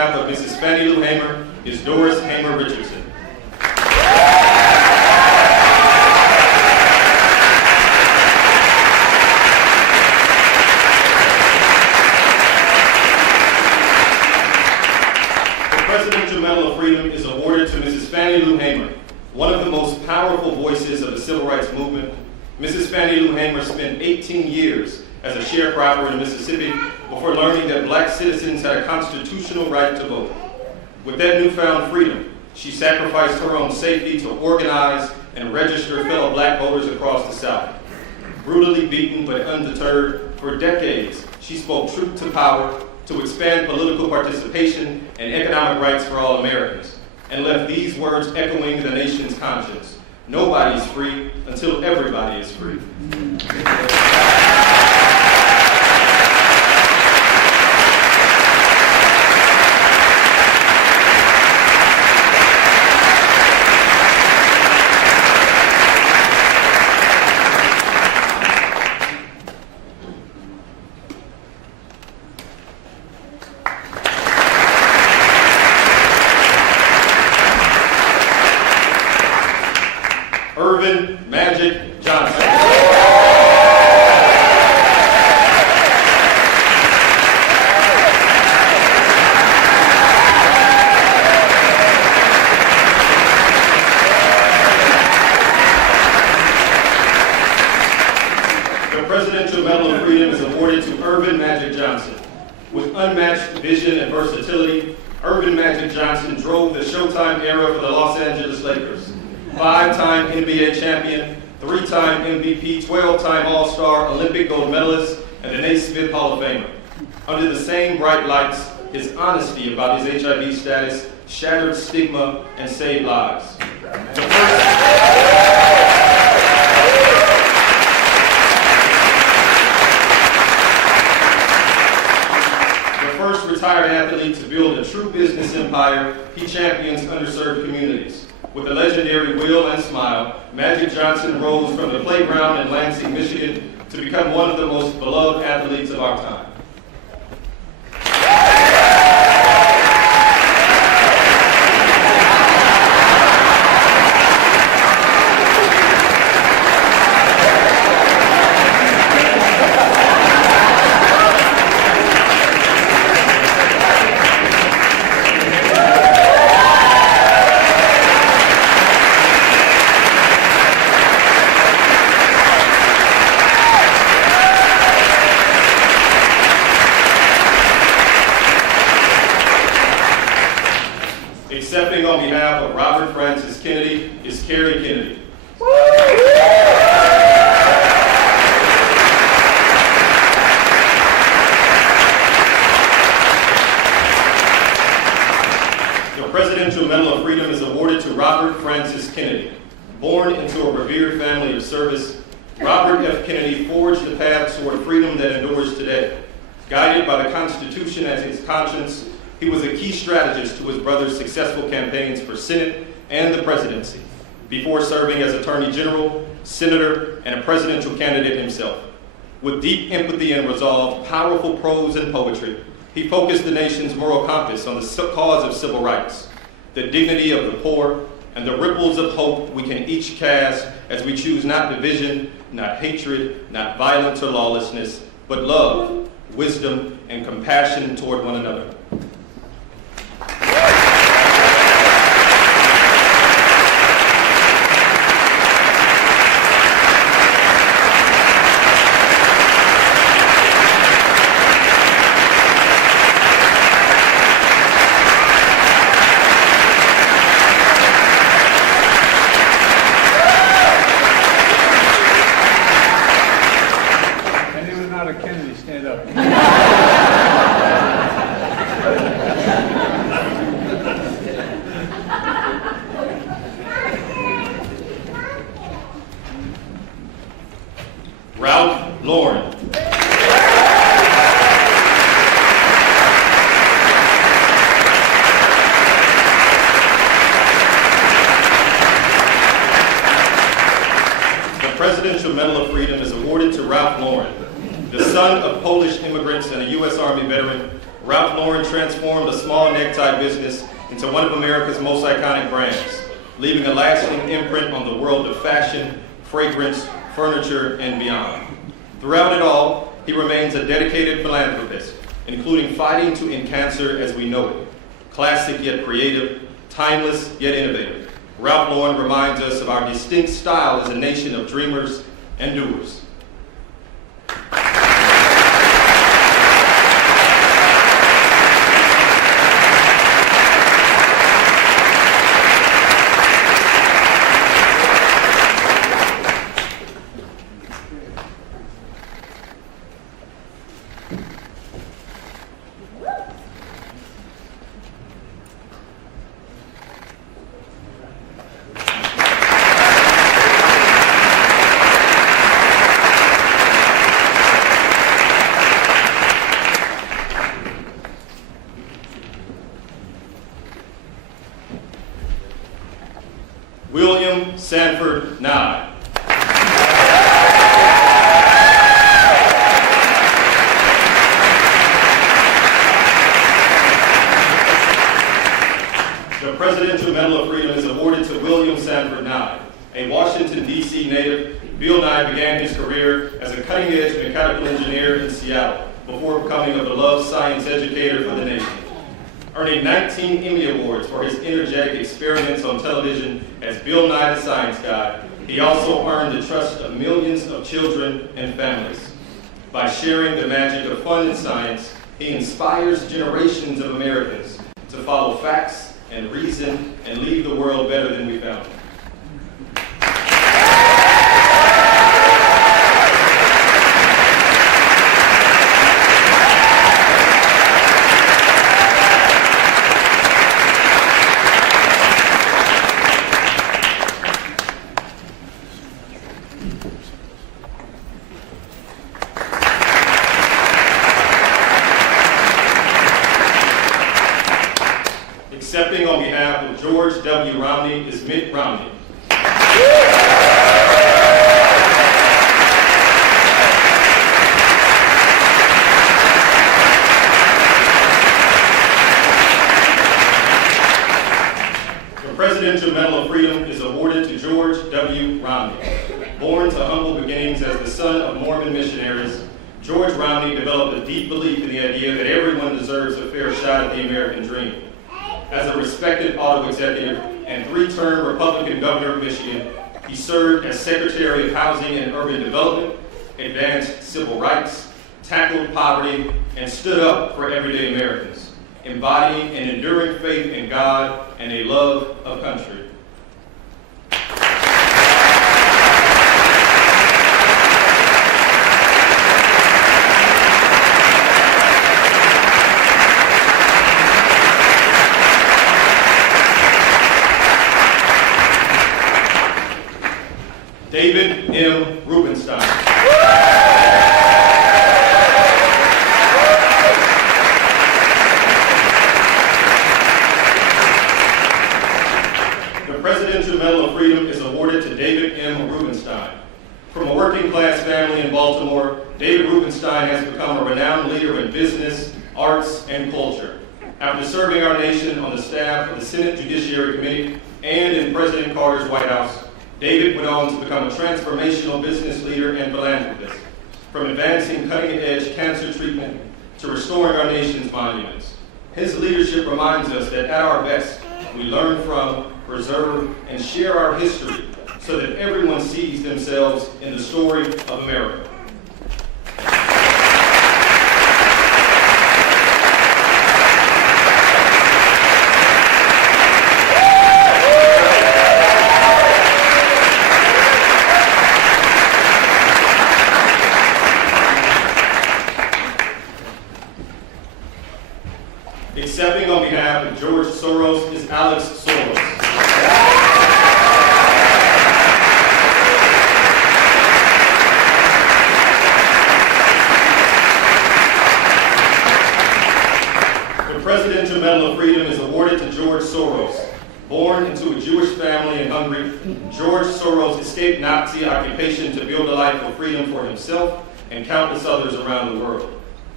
behalf of Mrs. Fannie Lou Hamer is Doris Hamer Richardson. The Presidential Medal of Freedom is awarded to Mrs. Fannie Lou Hamer, one of the most powerful voices of the civil rights movement. Mrs. Fannie Lou Hamer spent 18 years as a sharecropper in Mississippi before learning that black citizens had a constitutional right to vote. With that newfound freedom, she sacrificed her own safety to organize and register fellow black voters across the South. Brutally beaten but undeterred, for decades, she spoke truth to power to expand political participation and economic rights for all Americans, and left these words echoing the nation's conscience: nobody's free until everybody is free. Magic Johnson. The Presidential Medal of Freedom is awarded to Irvin Magic Johnson. With unmatched vision and versatility, Irvin Magic Johnson drove the Showtime era for the Los Angeles Lakers. 5-time NBA champion, 3-time MVP, 12-time All-Star, Olympic gold medalist, and a Naismith Hall of Famer. Under the same bright lights, his honesty about his HIV status shattered stigma and saved lives. The first retired athlete to build a true business empire, he champions underserved communities. With a legendary will and smile, Magic Johnson rose from the playground in Lansing, Michigan, to become one of the most beloved athletes of our time. Accepting on behalf of Robert Francis Kennedy is Carrie Kennedy. The Presidential Medal of Freedom is awarded to Robert Francis Kennedy. Born into a revered family of service, Robert F. Kennedy forged the path toward freedom that endures today. Guided by the Constitution as his conscience, he was a key strategist to his brother's successful campaigns for Senate and the presidency, before serving as Attorney General, Senator, and a presidential candidate himself. With deep empathy and resolve, powerful prose and poetry, he focused the nation's moral compass on the cause of civil rights, the dignity of the poor, and the ripples of hope we can each cast as we choose not division, not hatred, not violence or lawlessness, but love, wisdom, and compassion toward one another. Anyone not a Kennedy, stand up. Ralph Lauren. The Presidential Medal of Freedom is awarded to Ralph Lauren. The son of Polish immigrants and a U.S. Army veteran, Ralph Lauren transformed a small necktie business into one of America's most iconic brands, leaving a lasting imprint on the world of fashion, fragrance, furniture, and beyond. Throughout it all, he remains a dedicated philanthropist, including fighting to end cancer as we know it. Classic yet creative, timeless yet innovative, Ralph Lauren reminds us of our distinct style as a nation of dreamers and doers. Sanford Nye. The Presidential Medal of Freedom is awarded to William Sanford Nye. A Washington, D.C. native, Bill Nye began his career as a cutting-edge mechanical engineer in Seattle before becoming a beloved science educator for the nation. Earning 19 Emmy Awards for his energetic experiments on television as Bill Nye the Science Guy, he also earned the trust of millions of children and families. By sharing the magic of fun and science, he inspires generations of Americans to follow facts and reason and leave the world better than we found it. Accepting on behalf of George W. Romney is Mitt Romney. The Presidential Medal of Freedom is awarded to George W. Romney. Born to humble beginnings as the son of Mormon missionaries, George Romney developed a deep belief in the idea that everyone deserves a fair shot at the American dream. As a respected auto executive and three-term Republican governor of Michigan, he served as Secretary of Housing and Urban Development, advanced civil rights, tackled poverty, and stood up for everyday Americans, embodying an enduring faith in God and a love of country. David M. Rubenstein. The Presidential Medal of Freedom is awarded to David M. Rubenstein. From a working-class family in Baltimore, David Rubenstein has become a renowned leader in business, arts, and culture. After serving our nation on the staff of the Senate Judiciary Committee and in President Carter's White House, David went on to become a transformational business leader and philanthropist, from advancing cutting-edge cancer treatment to restoring our nation's monuments. His leadership reminds us that at our best, we learn from, preserve, and share our history so that everyone sees themselves in the story of America. Accepting on behalf of George Soros is Alex Soros. The Presidential Medal of Freedom is awarded to George Soros. Born into a Jewish family in Hungary, George Soros escaped Nazi occupation to build a life of freedom for himself and countless others around the world.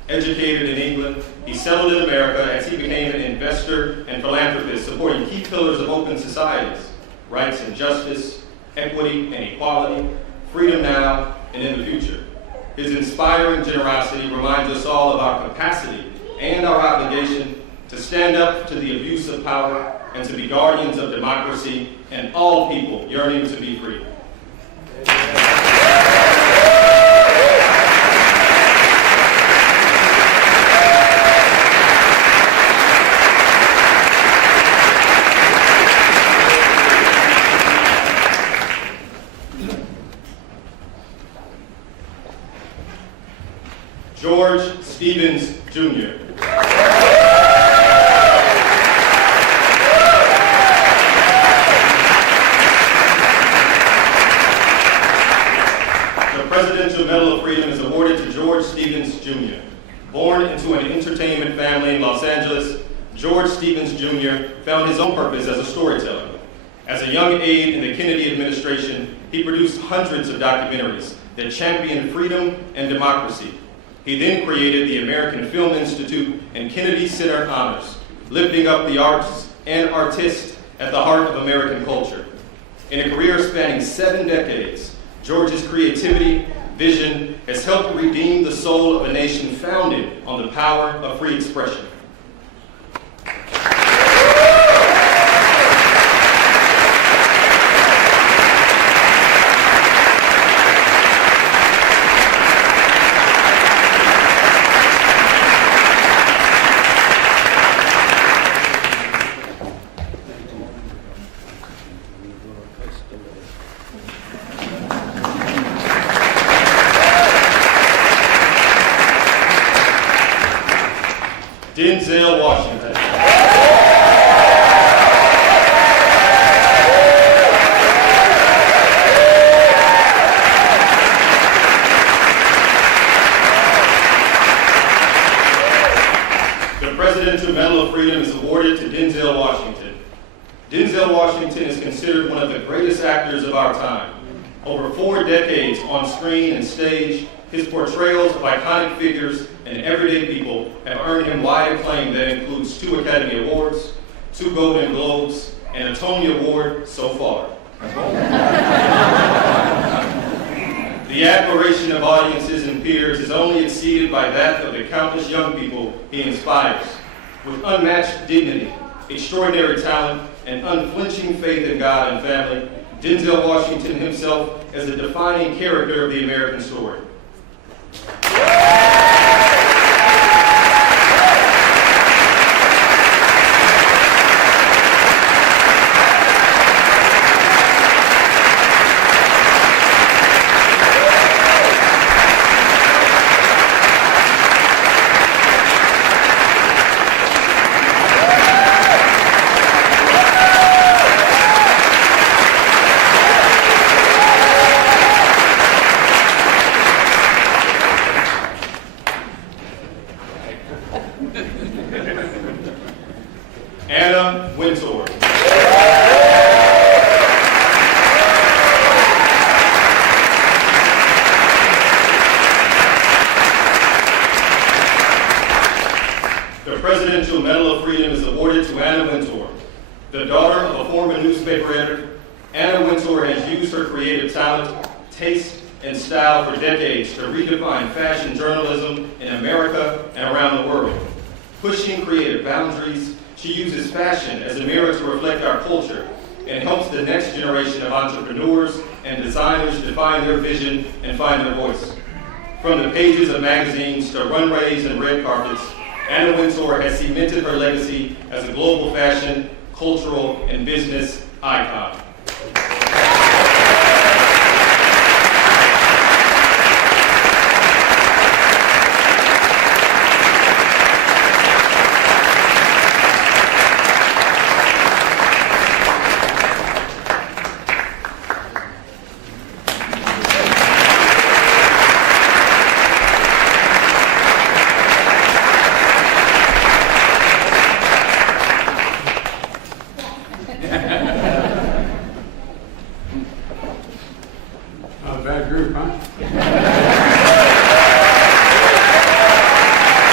Educated in England, he settled in America as he became an investor and philanthropist, supporting key pillars of open societies, rights and justice, equity and equality, freedom now and in the future. His inspiring generosity reminds us all of our capacity and our obligation to stand up to the abuse of power and to be guardians of democracy and all people yearning to be free. George Stevens, Jr. The Presidential Medal of Freedom is awarded to George Stevens, Jr. Born into an entertainment family in Los Angeles, George Stevens, Jr. found his own purpose as a storyteller. As a young aide in the Kennedy administration, he produced hundreds of documentaries that championed freedom and democracy. He then created the American Film Institute and Kennedy Center Honors, lifting up the arts and artists at the heart of American culture. In a career spanning 7 decades, George's creativity, vision has helped redeem the soul of a nation founded on the power of free expression. Denzel Washington. The Presidential Medal of Freedom is awarded to Denzel Washington. Denzel Washington is considered one of the greatest actors of our time. Over 4 decades on screen and stage, his portrayals of iconic figures and everyday people have earned him wide acclaim that includes 2 Academy Awards, 2 Golden Globes, and a Tony Award so far. The admiration of audiences and peers is only exceeded by that of the countless young people he inspires. With unmatched dignity, extraordinary talent, and unflinching faith in God and family, Denzel Washington himself is a defining character of the American story. Anna Wintour. The Presidential Medal of Freedom is awarded to Anna Wintour. The daughter of a former newspaper editor, Anna Wintour has used her creative talent, taste, and style for decades to redefine fashion journalism in America and around the world. Pushing creative boundaries, she uses fashion as a mirror to reflect our culture and helps the next generation of entrepreneurs and designers define their vision and find their voice. From the pages of magazines to runways and red carpets, Anna Wintour has cemented her legacy as a global fashion, cultural, and business icon. Not a bad group, huh?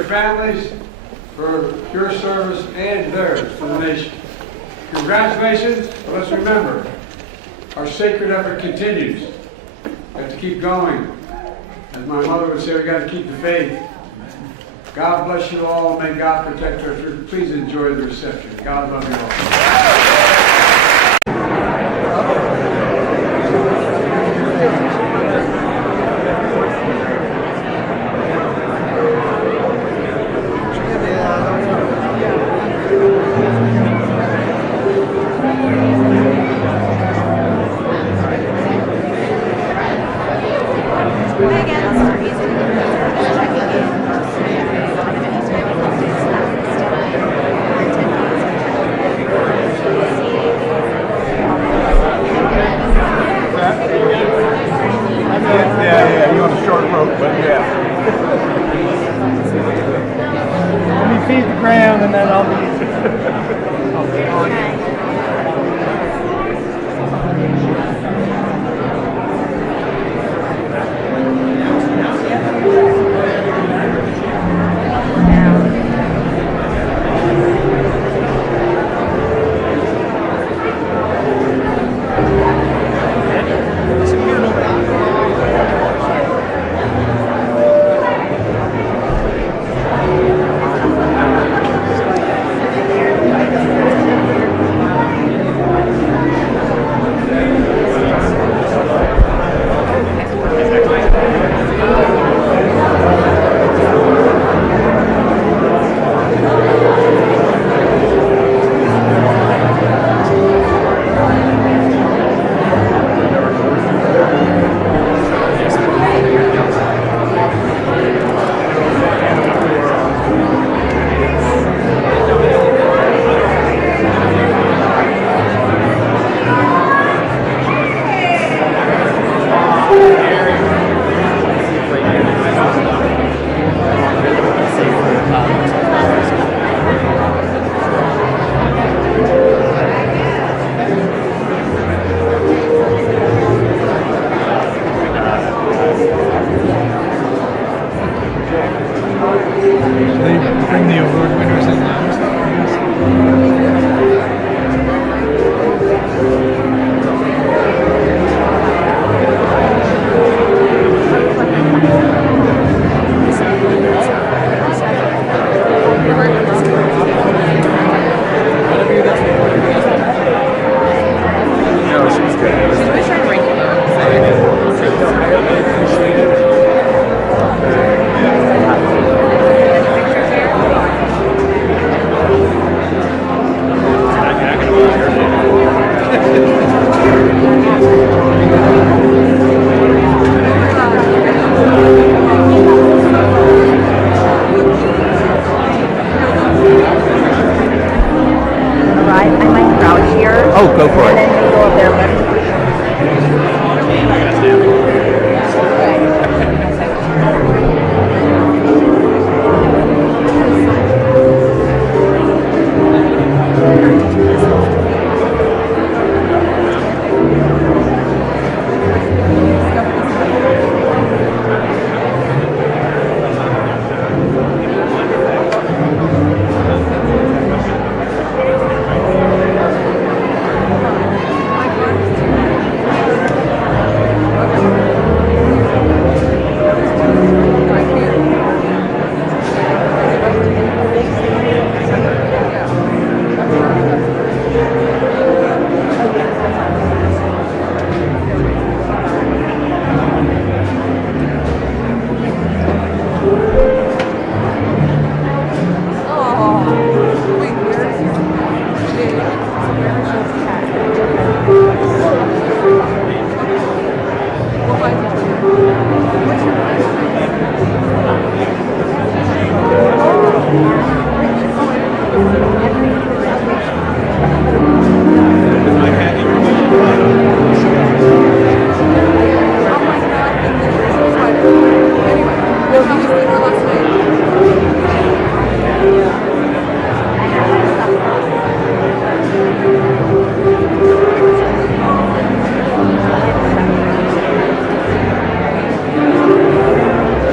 your families for your service and theirs to the nation. Congratulations, but let's remember, our sacred effort continues. We have to keep going. As my mother would say, we got to keep the faith. God bless you all. May God protect our troops. Please enjoy the reception. God love you all. Yeah, you're on a short rope, but yeah. Let me feed the ground and then I'll be. Bring the award winners in now. Oh, go for it. And then we go up there.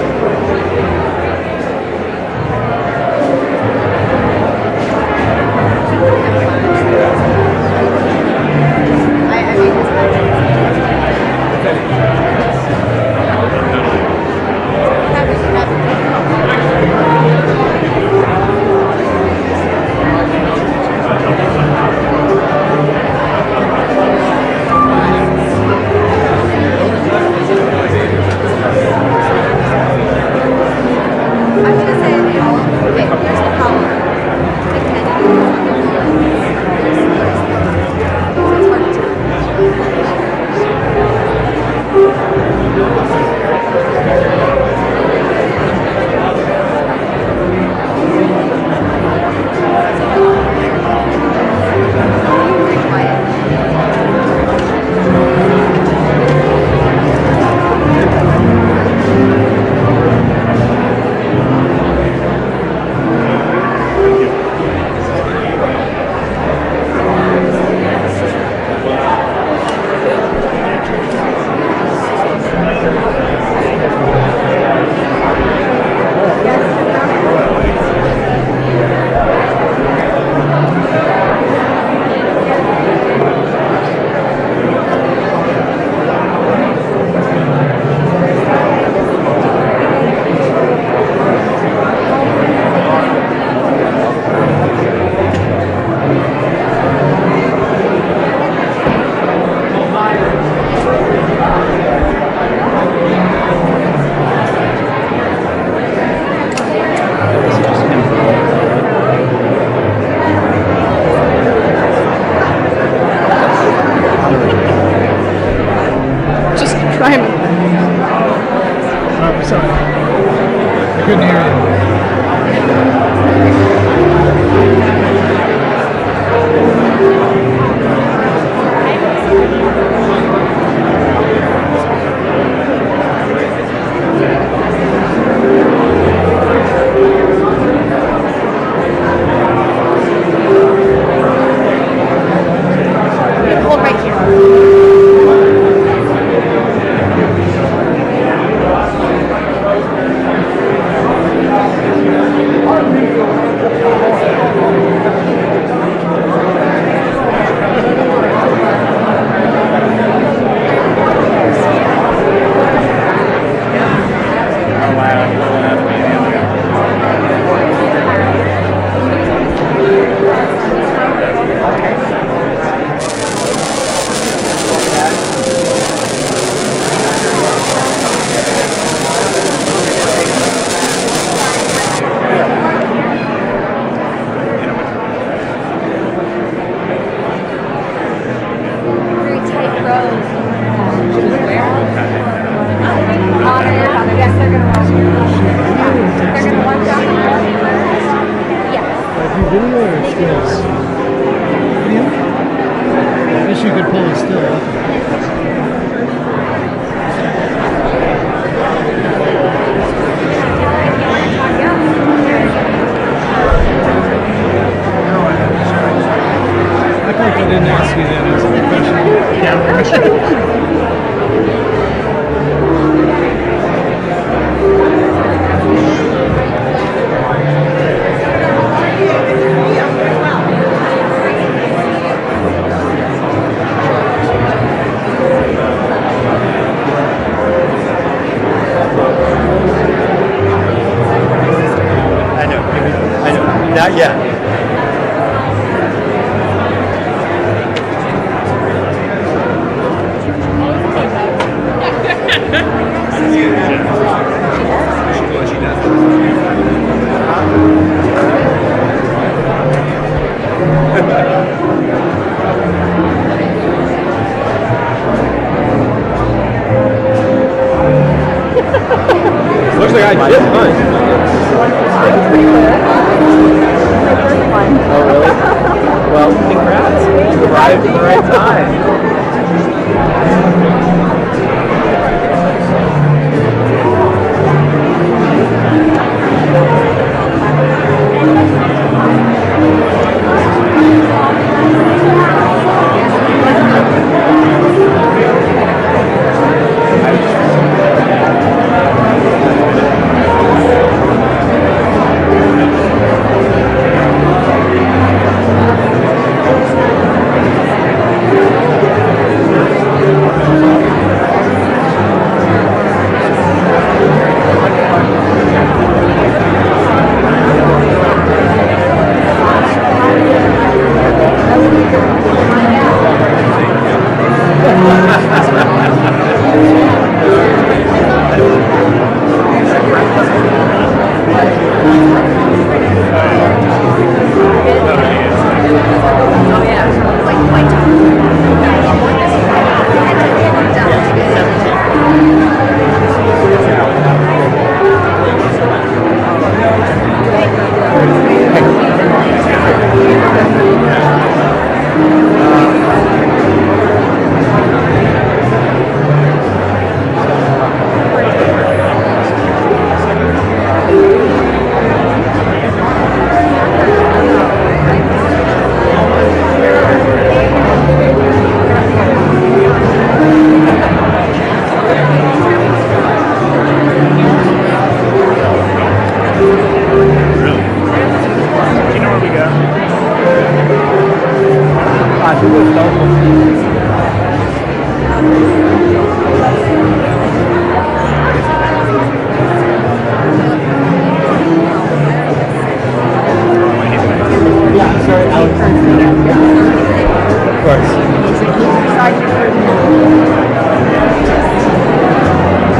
I'm sorry. I couldn't hear you. Hold right here. Very tight rows. Yes, they're gonna watch. They're gonna watch out. Yes. Do video or stills? Video? I wish you could pull it still up. I think I didn't ask you that as a professional. I know. Not yet. Looks like I did mine. Oh, really? Well, congrats. You arrived at the right time.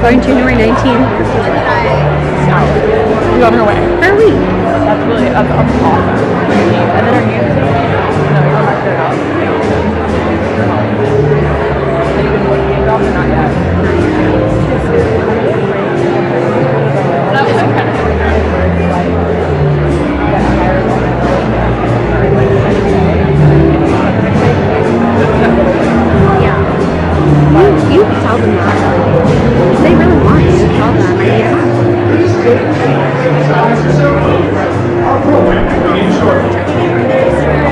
going January 19th. No. She's on her way. For a week. That's awesome. And then our new no, you're going back to their house. You're home. Are you been looking at jobs or not yet? That was kind of Yeah. You can tell them that. If they really want you, tell them I need help. Our program will begin shortly.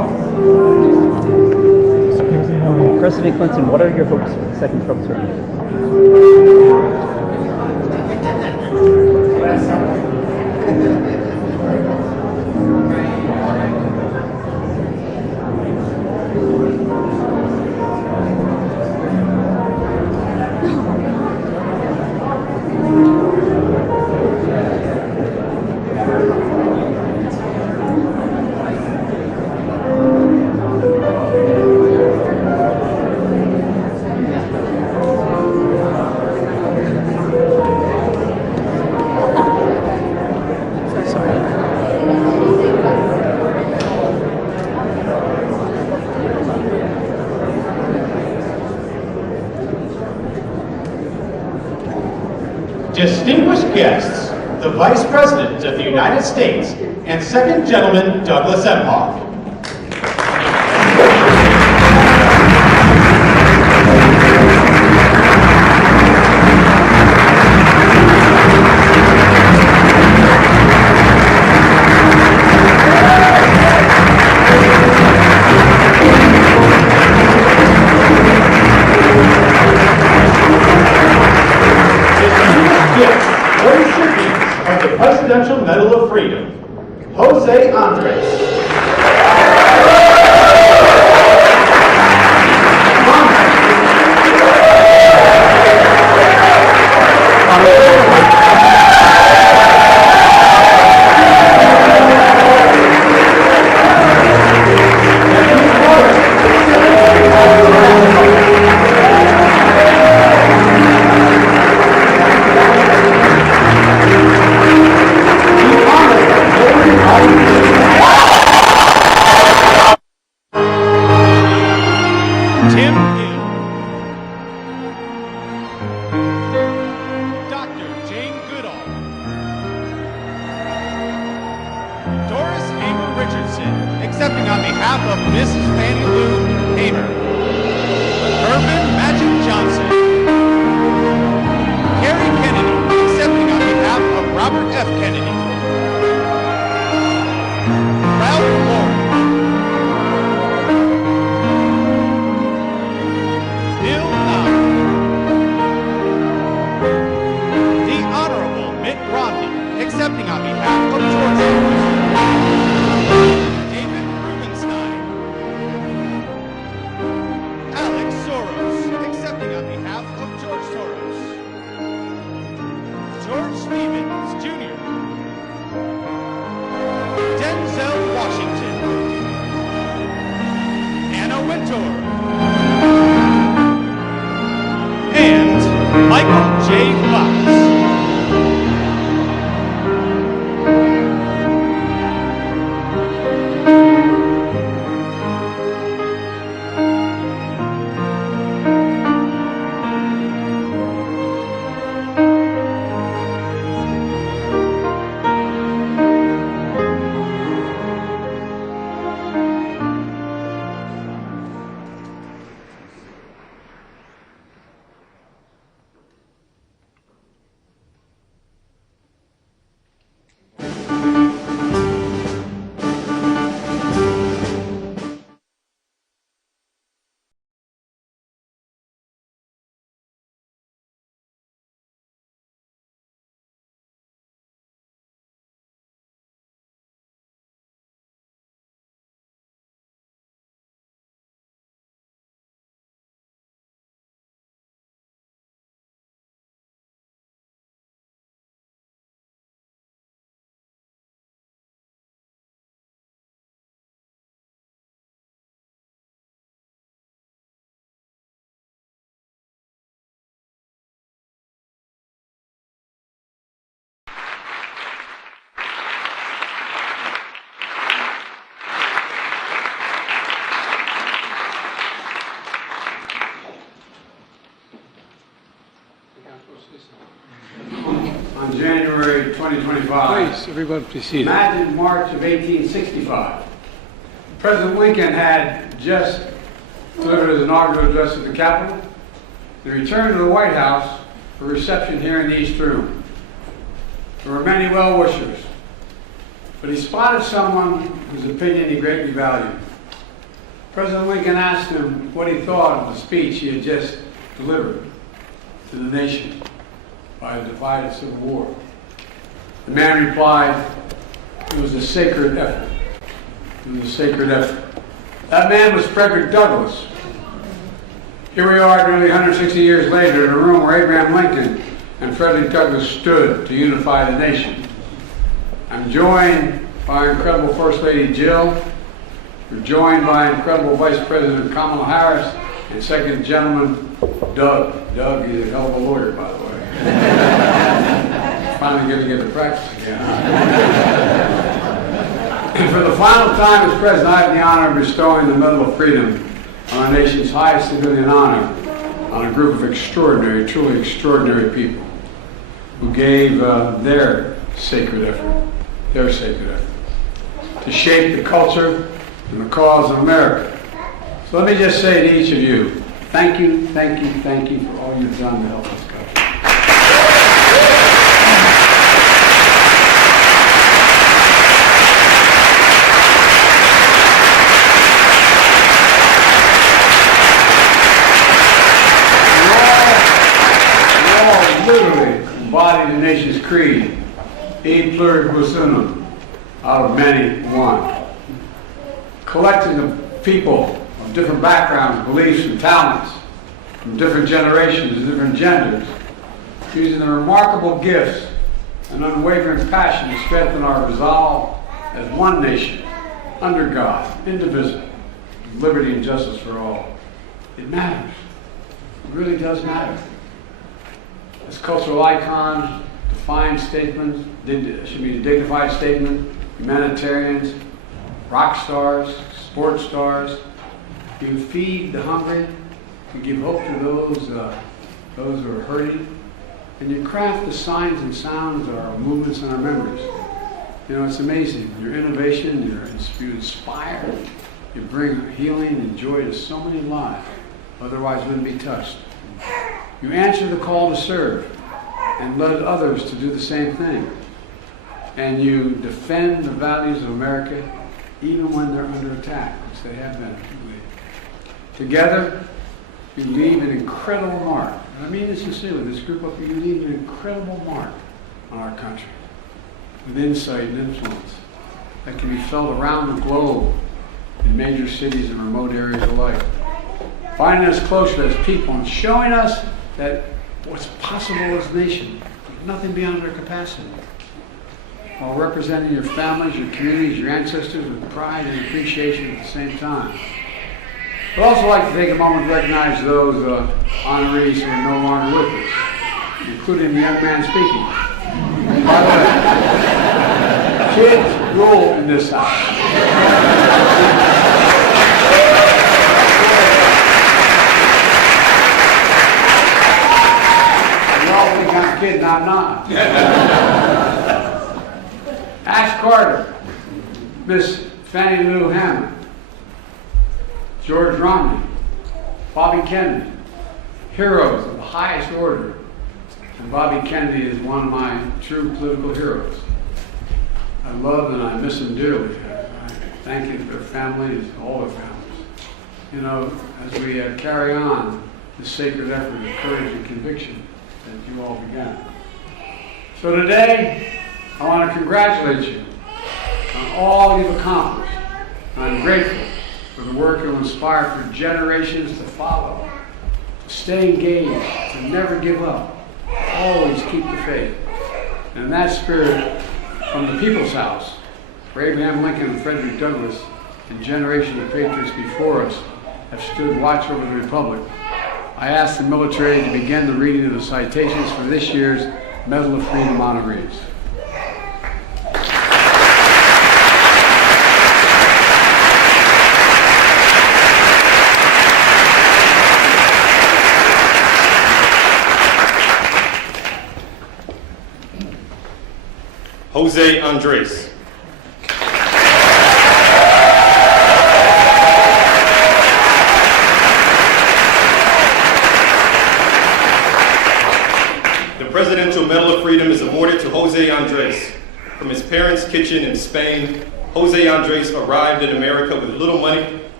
President Clinton, what are your hopes for the second Trump term? Distinguished guests, the Vice President of the United States and Second Gentleman Douglas Emhoff. Presidential Medal of Freedom, Jose Andres. Tim Gill, Dr. Jane Goodall, Doris Amy Richardson, accepting on behalf of Mrs. Fannie Lou Hamer, Johnson, Kerry Kennedy, accepting on behalf of Robert F. Kennedy, Ralph Lauren, Bill Nye, the Honorable Mitt Romney, accepting on behalf of George Soros, David Rubenstein, Alex Soros, accepting on behalf of George Soros, George Stevens, Jr., Denzel Washington, Anna Wintour, and Michael J. Fox. On January 2025. Please, everybody proceed. Imagine March of 1865. President Lincoln had just delivered his inaugural address at the Capitol. He returned to the White House for a reception here in the East Room. There were many well-wishers, but he spotted someone whose opinion he greatly valued. President Lincoln asked him what he thought of the speech he had just delivered to the nation by a divided civil war. The man replied, "It was a sacred effort. It was a sacred effort." That man was Frederick Douglass. Here we are nearly 160 years later in a room where Abraham Lincoln and Frederick Douglass stood to unify the nation. I'm joined by incredible First Lady Jill. We're joined by incredible Vice President Kamala Harris and Second Gentleman Doug. Doug is a hell of a lawyer, by the way. Finally going to get to practice again. And for the final time as President, I have the honor of bestowing the Medal of Freedom on our nation's highest civilian honor on a group of extraordinary, truly extraordinary people who gave their sacred effort to shape the culture and the cause of America. So let me just say to each of you, thank you, thank you, thank you for all you've done to help this country. You all literally embody the nation's creed, e pluribus unum, out of many one. Collecting of people of different backgrounds, beliefs, and talents, from different generations, different genders, using the remarkable gifts and unwavering passion to strengthen our resolve as one nation, under God, indivisible, with liberty and justice for all. It matters. It really does matter. As cultural icons, defined statements, should be a dignified statement, humanitarians, rock stars, sports stars. You feed the hungry, you give hope to those who are hurting, and you craft the signs and sounds of our movements and our memories. You know, it's amazing. Your innovation, you inspire, you bring healing and joy to so many lives, otherwise wouldn't be touched. You answer the call to serve and led others to do the same thing. And you defend the values of America even when they're under attack, which they have been. Together, you leave an incredible mark. And I mean this sincerely, this group of you leave an incredible mark on our country with insight and influence that can be felt around the globe in major cities and remote areas alike. Finding us closer as people and showing us that what's possible as a nation, nothing beyond our capacity. While representing your families, your communities, your ancestors with pride and appreciation at the same time. I'd also like to take a moment to recognize those honorees who are no longer with us, including the young man speaking. By the way, kids rule in this house. You all think I'm a kid and I'm not. Ash Carter, Miss Fannie Lou Hammond, George Romney, Bobby Kennedy, heroes of the highest order. And Bobby Kennedy is one of my true political heroes. I love and I miss them dearly. I thank you for their families, all their families. You know, as we carry on this sacred effort of courage and conviction that you all began. So today, I want to congratulate you on all you've accomplished. I'm grateful for the work you'll inspire for generations to follow, to stay engaged, to never give up, always keep the faith. And in that spirit, from the People's House, where Abraham Lincoln and Frederick Douglass and generations of patriots before us have stood watch over the Republic, I ask the military to begin the reading of the citations for this year's Medal of Freedom honorees. Jose Andres. The Presidential Medal of Freedom is awarded to Jose Andres. From his parents' kitchen in Spain, Jose Andres arrived in America with little money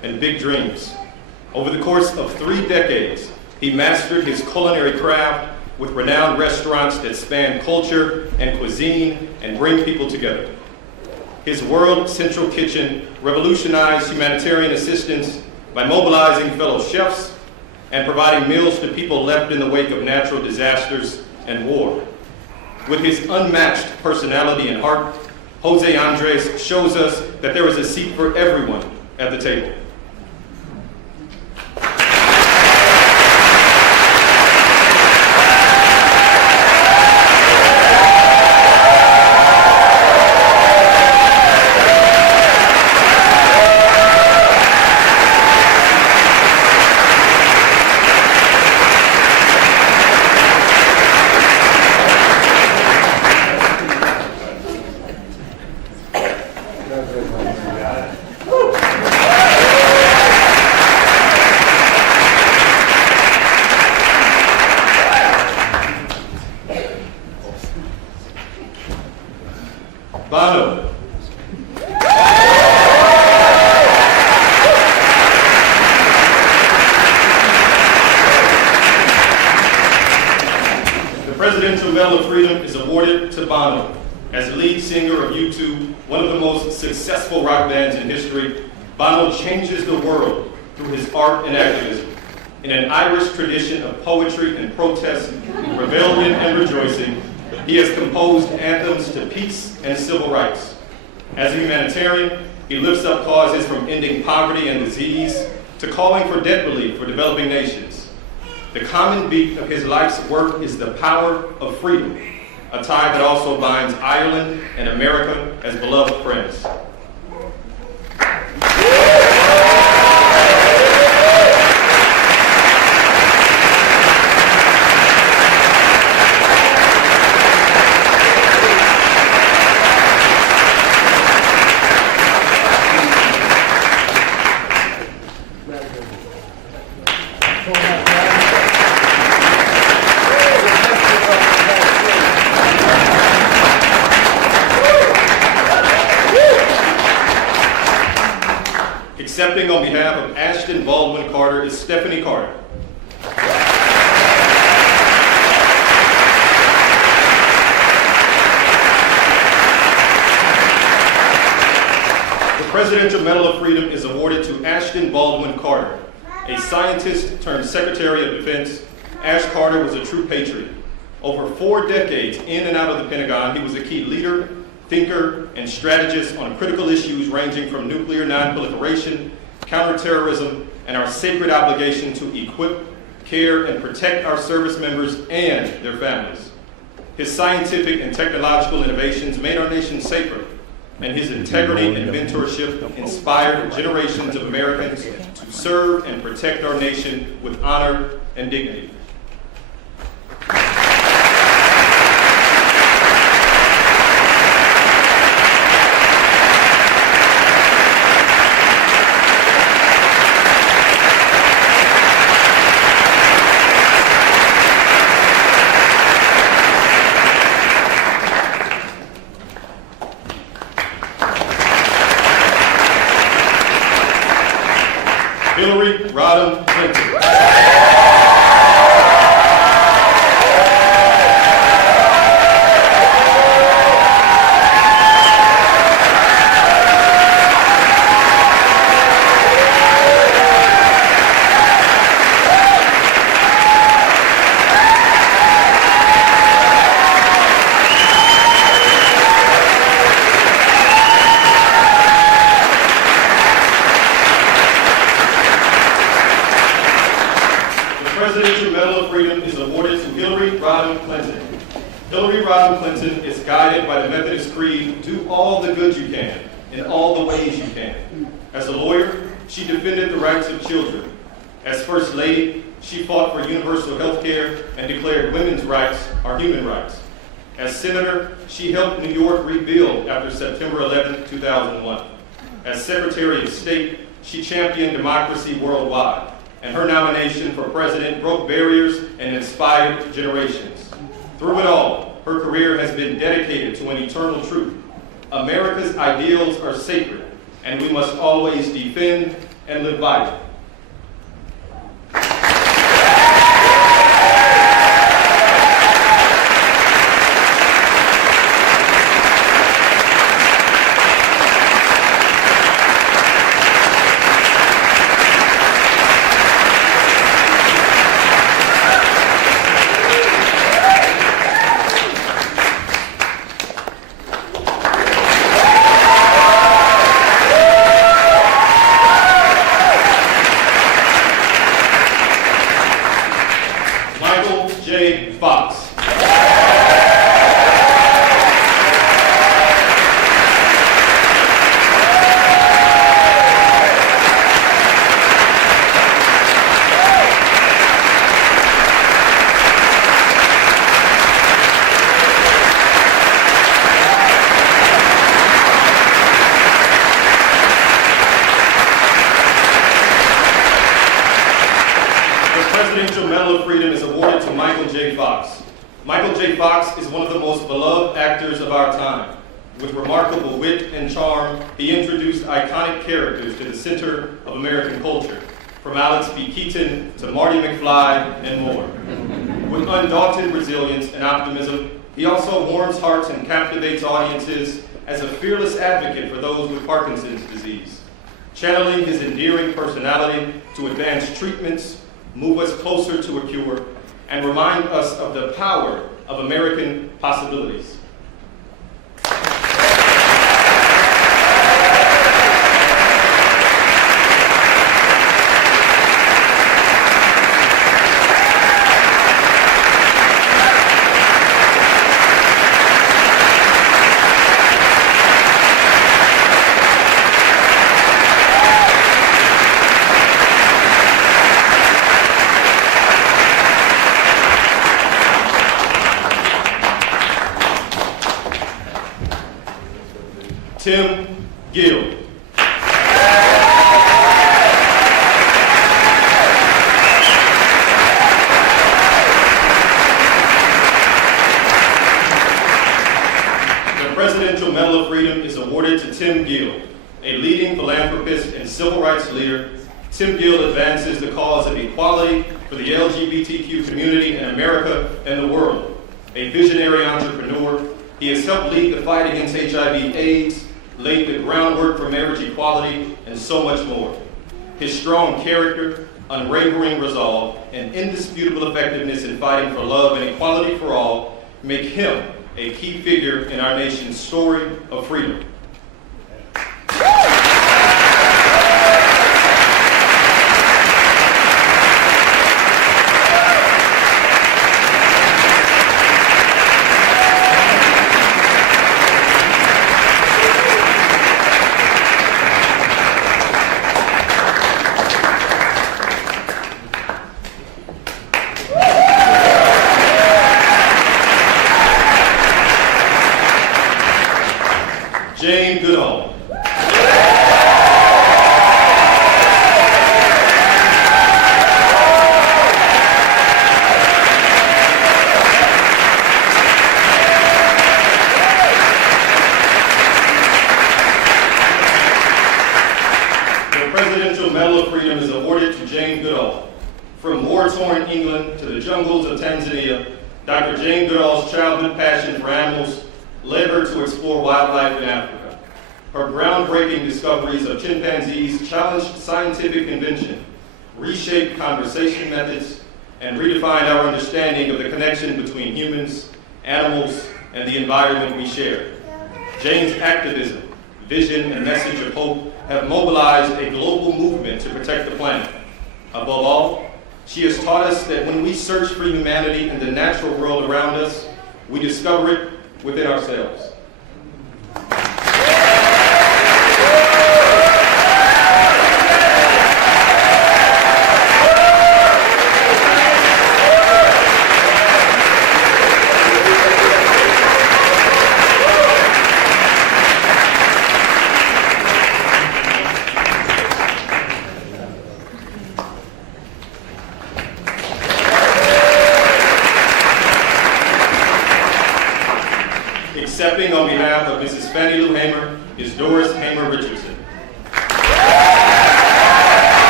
and big dreams. Over the course of 3 decades, he mastered his culinary craft with renowned restaurants that span culture and cuisine and bring people together. His World Central Kitchen revolutionized humanitarian assistance by mobilizing fellow chefs and providing meals to people left in the wake of natural disasters and war. With his unmatched personality and heart, Jose Andres shows us that there is a seat for everyone at the table. Bono. The Presidential Medal of Freedom is awarded to Bono. As lead singer of U2, one of the most successful rock bands in history, Bono changes the world through his art and activism. In an Irish tradition of poetry and protest, rebellion and rejoicing, he has composed anthems to peace and civil rights. As a humanitarian, he lifts up causes from ending poverty and disease to calling for debt relief for developing nations. The common beat of his life's work is the power of freedom, a tie that also binds Ireland and America as beloved friends. Accepting on behalf of Ashton Baldwin Carter is Stephanie Carter. The Presidential Medal of Freedom is awarded to Ashton Baldwin Carter. A scientist turned Secretary of Defense, Ash Carter was a true patriot. Over 4 decades in and out of the Pentagon, he was a key leader, thinker, and strategist on critical issues ranging from nuclear non-proliferation, counterterrorism, and our sacred obligation to equip, care, and protect our service members and their families. His scientific and technological innovations made our nation safer, and his integrity and mentorship inspired generations of Americans to serve and protect our nation with honor and dignity. Hillary Rodham Clinton. Presidential Medal of Freedom is awarded to Hillary Rodham Clinton. Hillary Rodham Clinton is guided by the Methodist Creed, do all the good you can, in all the ways you can. As a lawyer, she defended the rights of children. As First Lady, she fought for universal health care and declared women's rights are human rights. As Senator, she helped New York rebuild after September 11, 2001. As Secretary of State, she championed democracy worldwide, and her nomination for president broke barriers and inspired generations. Through it all, her career has been dedicated to an eternal truth. America's ideals are sacred, and we must always defend, and live by it. Presidential Medal of Freedom is awarded to Michael J. Fox. Michael J. Fox is one of the most beloved actors of our time. With remarkable wit and charm, he introduced iconic characters to the center of American culture, from Alex P. Keaton to Marty McFly and more. With undaunted resilience and optimism, he also warms hearts and captivates audiences as a fearless advocate for those with Parkinson's disease, channeling his endearing personality to advance treatments, move us closer to a cure, and remind us of the power of American possibilities. Tim Gill. The Presidential Medal of Freedom is awarded to Tim Gill, a leading philanthropist and civil rights leader. Tim Gill advances the cause of equality for the LGBTQ community in America and the world. A visionary entrepreneur, he has helped lead the fight against HIV/AIDS, laid the groundwork for marriage equality, and so much more. His strong character, unwavering resolve, and indisputable effectiveness in fighting for love and equality for all make him a key figure in our nation's story of freedom. Goodall. The Presidential Medal of Freedom is awarded to Jane Goodall. From war-torn England to the jungles of Tanzania, Dr. Jane Goodall's childhood passion for animals led her to explore wildlife in Africa. Her groundbreaking discoveries of chimpanzees challenged scientific convention, reshaped conversation methods, and redefined our understanding of the connection between humans, animals, and the environment we share. Jane's activism, vision, and message of hope have mobilized a global movement to protect the planet. Above all, she has taught us that when we search for humanity in the natural world around us, we discover it within ourselves. Accepting on behalf of Mrs. Fannie Lou Hamer is Doris Hamer Richardson.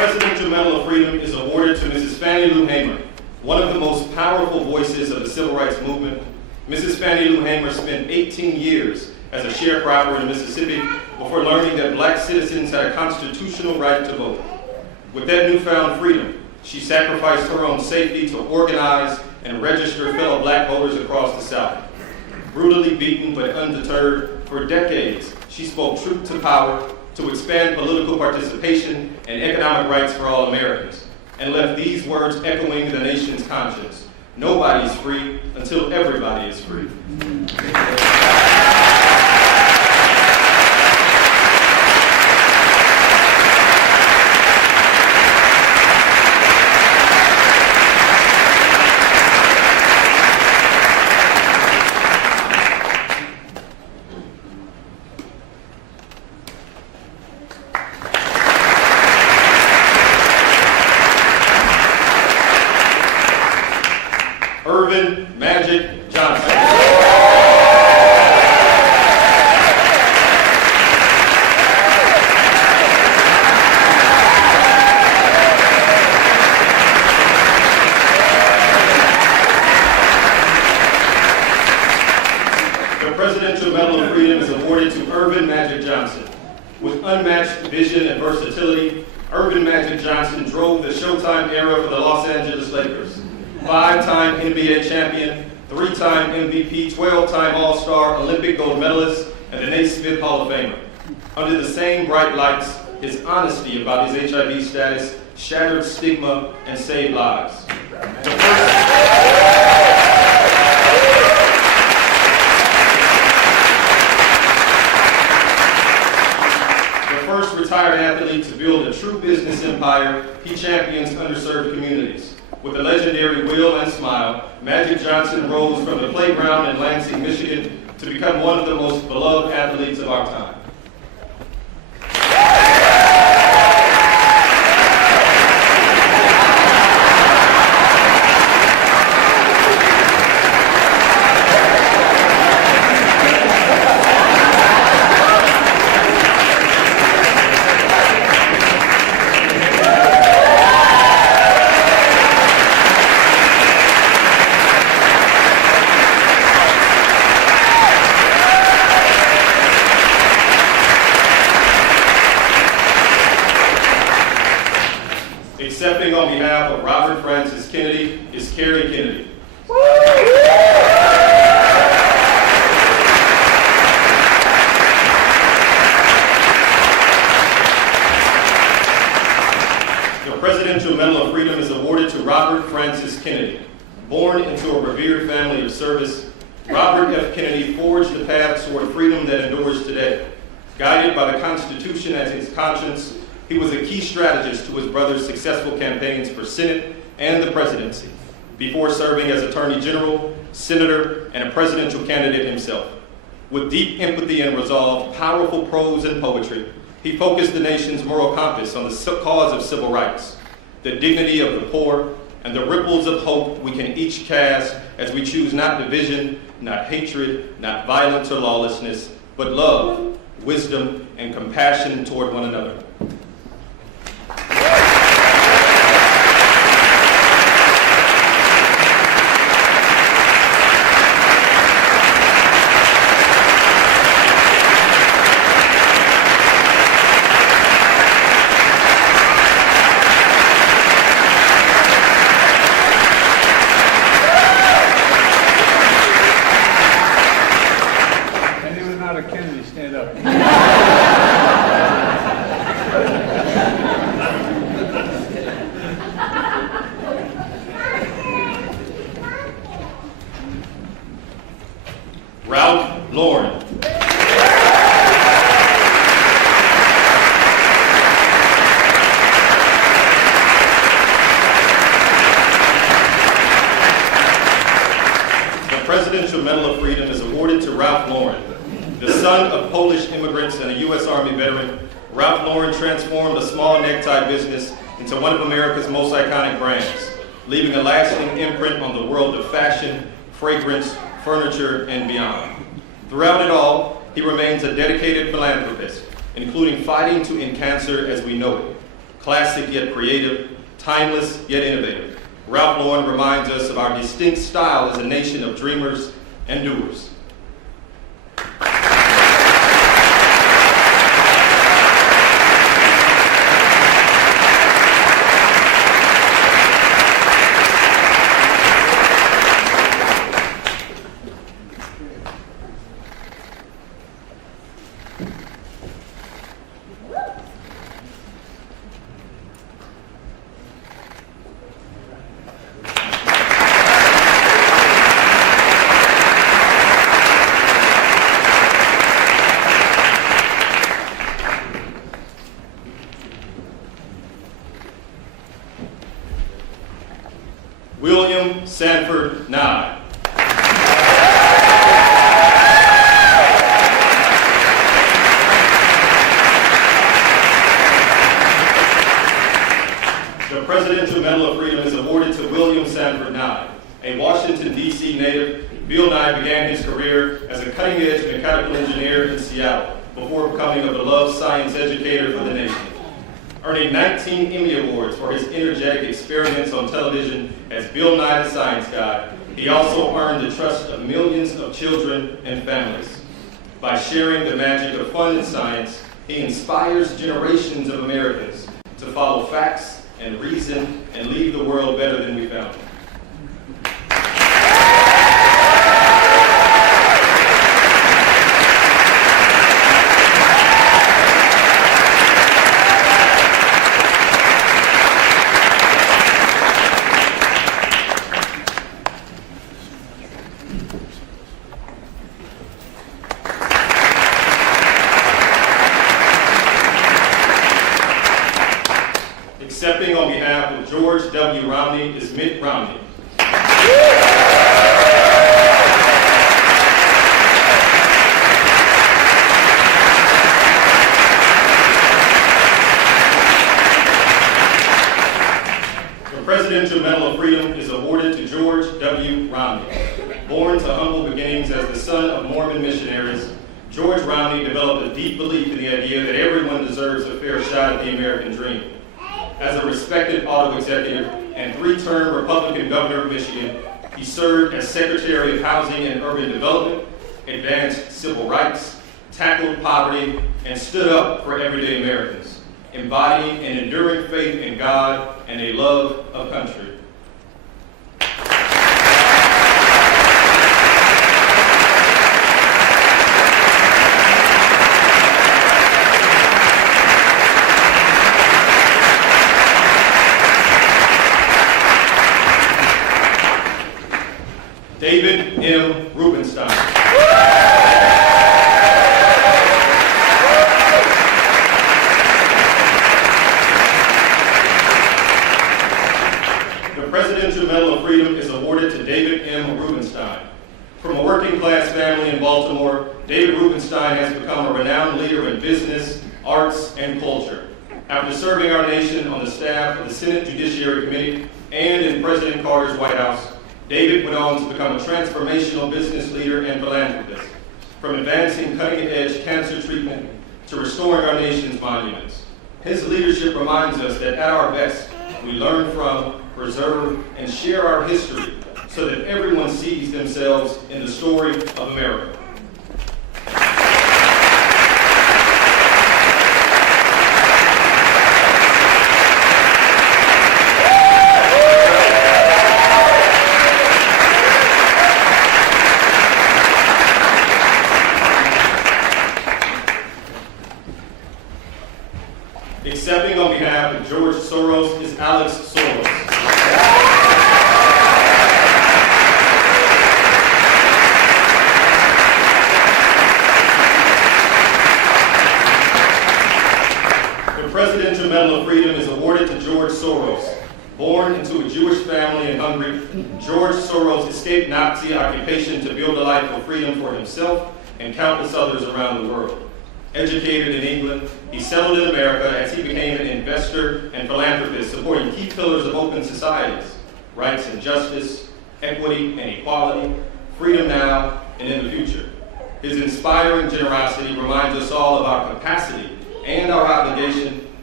Presidential Medal of Freedom is awarded to Mrs. Fannie Lou Hamer, one of the most powerful voices of the civil rights movement. Mrs. Fannie Lou Hamer spent 18 years as a sharecropper in Mississippi before learning that black citizens had a constitutional right to vote. With that newfound freedom, she sacrificed her own safety to organize and register fellow black voters across the South. Brutally beaten but undeterred, for decades, she spoke truth to power to expand political participation and economic rights for all Americans, and left these words echoing the nation's conscience: nobody is free until everybody is free. Magic Johnson. The Presidential Medal of Freedom is awarded to Urban Magic Johnson. With unmatched vision and versatility, Urban Magic Johnson drove the Showtime era for the Los Angeles Lakers. 5-time NBA champion, 3-time MVP, 12-time All-Star, Olympic gold medalist, and the Naismith Hall of Famer. Under the same bright lights, his honesty about his HIV status shattered stigma and saved lives. The first retired athlete to build a true business empire, he champions underserved communities. With a legendary will and smile, Magic Johnson rose from the playground in Lansing, Michigan, to become one of the most beloved athletes of our time. Accepting on behalf of Robert Francis Kennedy is Carrie Kennedy. The Presidential Medal of Freedom is awarded to Robert Francis Kennedy. Born into a revered family of service, Robert F. Kennedy forged the path toward freedom that endures today. Guided by the Constitution as his conscience, he was a key strategist to his brother's successful campaigns for Senate and the presidency, before serving as Attorney General, Senator, and a presidential candidate himself. With deep empathy and resolve, powerful prose and poetry, he focused the nation's moral compass on the cause of civil rights, the dignity of the poor, and the ripples of hope we can each cast as we choose not division, not hatred, not violence or lawlessness, but love, wisdom, and compassion toward one another. Anyone not a Kennedy, stand up. Ralph Lauren. The Presidential Medal of Freedom is awarded to Ralph Lauren. The son of Polish immigrants and a U.S. Army veteran, Ralph Lauren transformed a small necktie business into one of America's most iconic brands, leaving a lasting imprint on the world of fashion, fragrance, furniture, and beyond. Throughout it all, he remains a dedicated philanthropist, including fighting to end cancer as we know it. Classic yet creative, timeless yet innovative, Ralph Lauren reminds us of our distinct style as a nation of dreamers and doers. William Sanford Nye. The Presidential Medal of Freedom is awarded to William Sanford Nye. A Washington, D.C. native, Bill Nye began his career as a cutting-edge mechanical engineer in Seattle before becoming a beloved science educator for the nation. Earning 19 Emmy Awards for his energetic experiments on television as Bill Nye the Science Guy, he also earned the trust of millions of children and families. By sharing the magic of fun and science, he inspires generations of Americans to follow facts and reason and leave the world better than we found it. Accepting on behalf of George W. Romney is Mitt Romney. The Presidential Medal of Freedom is awarded to George W. Romney. Born to humble beginnings as the son of Mormon missionaries, George Romney developed a deep belief in the idea that everyone deserves a fair shot at the American dream. As a respected auto executive and three-term Republican governor of Michigan, he served as Secretary of Housing and Urban Development, advanced civil rights, tackled poverty, and stood up for everyday Americans, embodying an enduring faith in God and a love of country. David M. Rubenstein. The Presidential Medal of Freedom is awarded to David M. Rubenstein. From a working-class family in Baltimore, David Rubenstein has become a renowned leader in business, arts, and culture. After serving our nation on the staff of the Senate Judiciary Committee and in President Carter's White House, David went on to become a transformational business leader and philanthropist, from advancing cutting-edge cancer treatment to restoring our nation's monuments. His leadership reminds us that at our best, we learn from, preserve, and share our history so that everyone sees themselves in the story of America. Accepting on behalf of George Soros is Alex Soros. The Presidential Medal of Freedom is awarded to George Soros. Born into a Jewish family in Hungary, George Soros escaped Nazi occupation to build a life of freedom for himself and countless others around the world. Educated in England, he settled in America as he became an investor and philanthropist, supporting key pillars of open societies: rights and justice, equity and equality, freedom now and in the future. His inspiring generosity reminds us all of our capacity and our obligation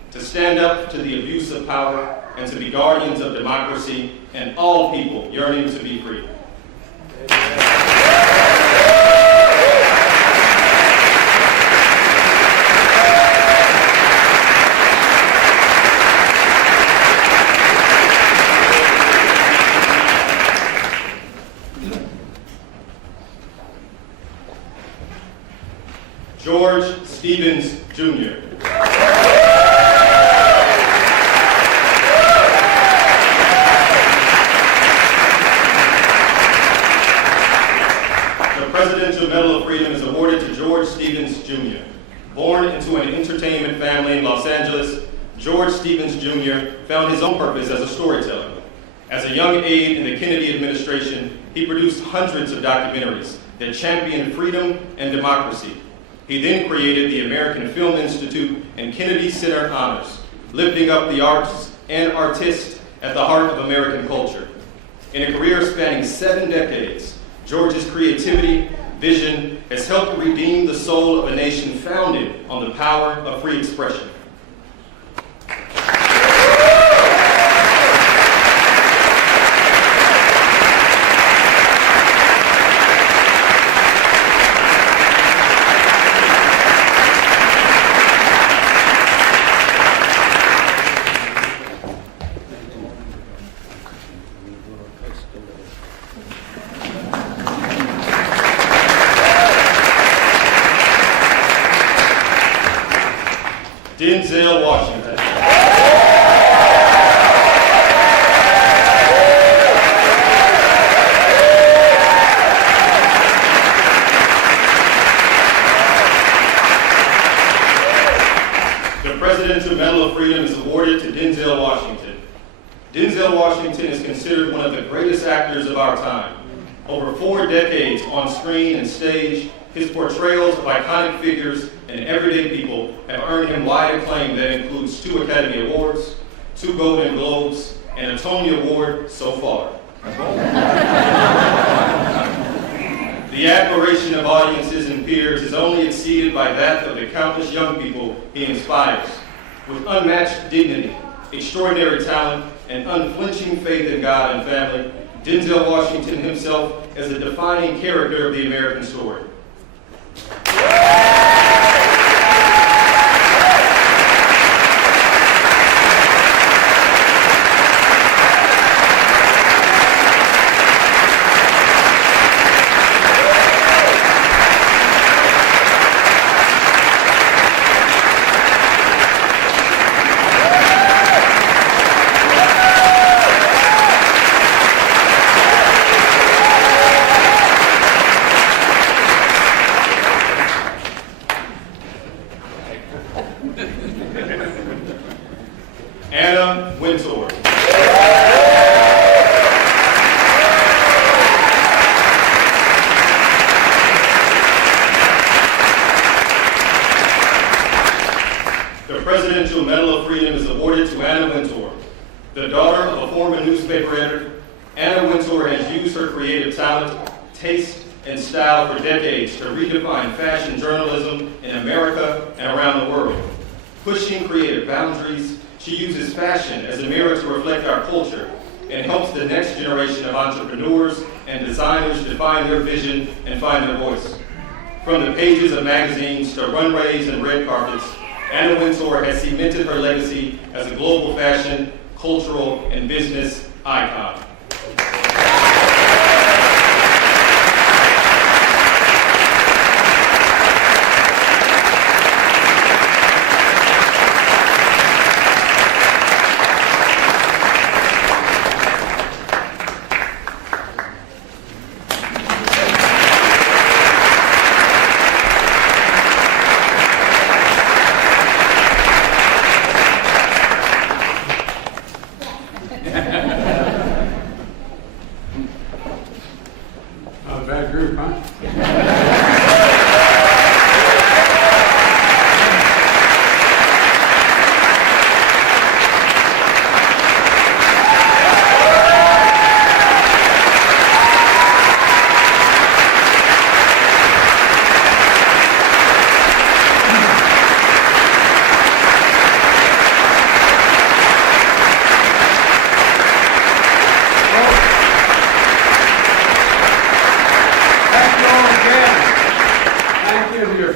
to stand up to the abuse of power, and to be guardians of democracy and all people yearning to be free. George Stevens, Jr. The Presidential Medal of Freedom is awarded to George Stevens, Jr. Born into an entertainment family in Los Angeles, George Stevens, Jr. found his own purpose as a storyteller. As a young aide in the Kennedy administration, he produced hundreds of documentaries that championed freedom and democracy. He then created the American Film Institute and Kennedy Center Honors, lifting up the arts and artists at the heart of American culture. In a career spanning 7 decades, George's creativity, vision has helped redeem the soul of a nation founded on the power of free expression. Denzel Washington. The Presidential Medal of Freedom is awarded to Denzel Washington. Denzel Washington is considered one of the greatest actors of our time. Over 4 decades on screen and stage, his portrayals of iconic figures and everyday people have earned him wide acclaim that includes 2 Academy Awards, 2 Golden Globes, and a Tony Award so far. The admiration of audiences and peers is only exceeded by that of the countless young people he inspires. With unmatched dignity, extraordinary talent, and unflinching faith in God and family, Denzel Washington himself is a defining character of the American story. Anna Wintour. The Presidential Medal of Freedom is awarded to Anna Wintour. The daughter of a former newspaper editor, Anna Wintour has used her creative talent, taste, and style for decades to redefine fashion journalism in America and around the world. Pushing creative boundaries, she uses fashion as a mirror to reflect our culture and helps the next generation of entrepreneurs and designers define their vision and find their voice. From the pages of magazines to runways and red carpets, Anna Wintour has cemented her legacy as a global fashion, cultural, and business icon.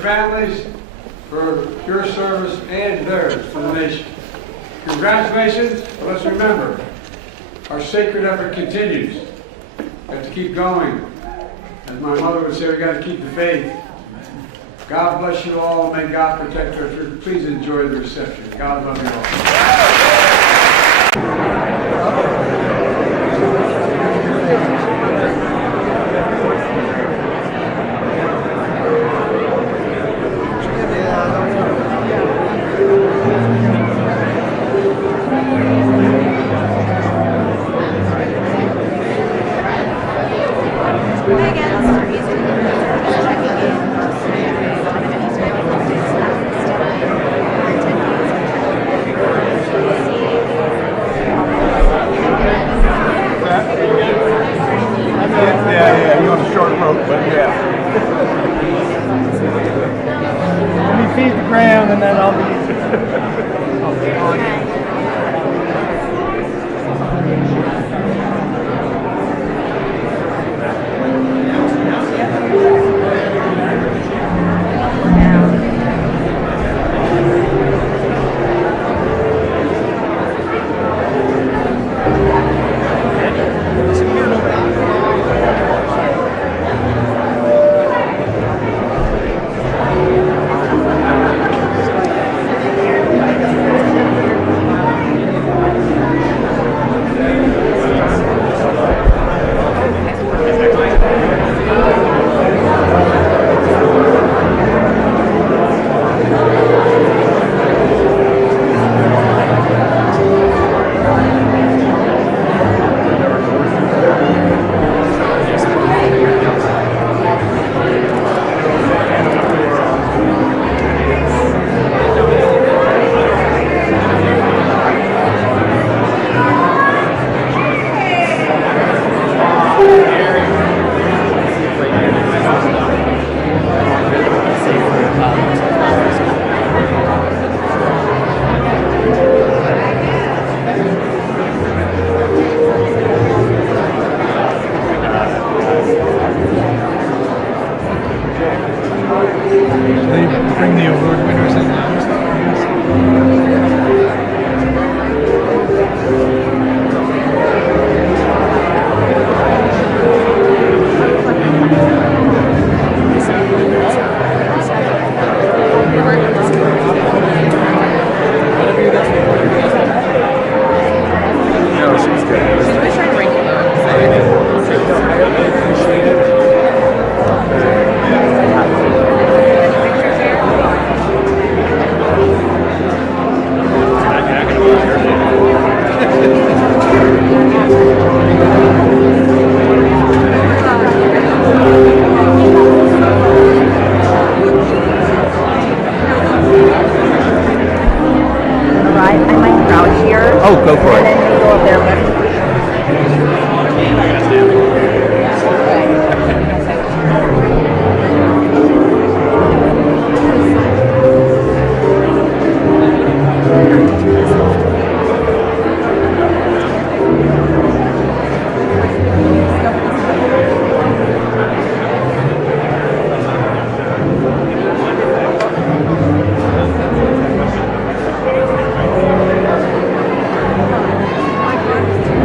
families for your service and theirs to the nation. Congratulations. Let's remember, our sacred effort continues. We have to keep going. As my mother would say, we got to keep the faith. God bless you all, and may God protect our church. Please enjoy the reception. God love you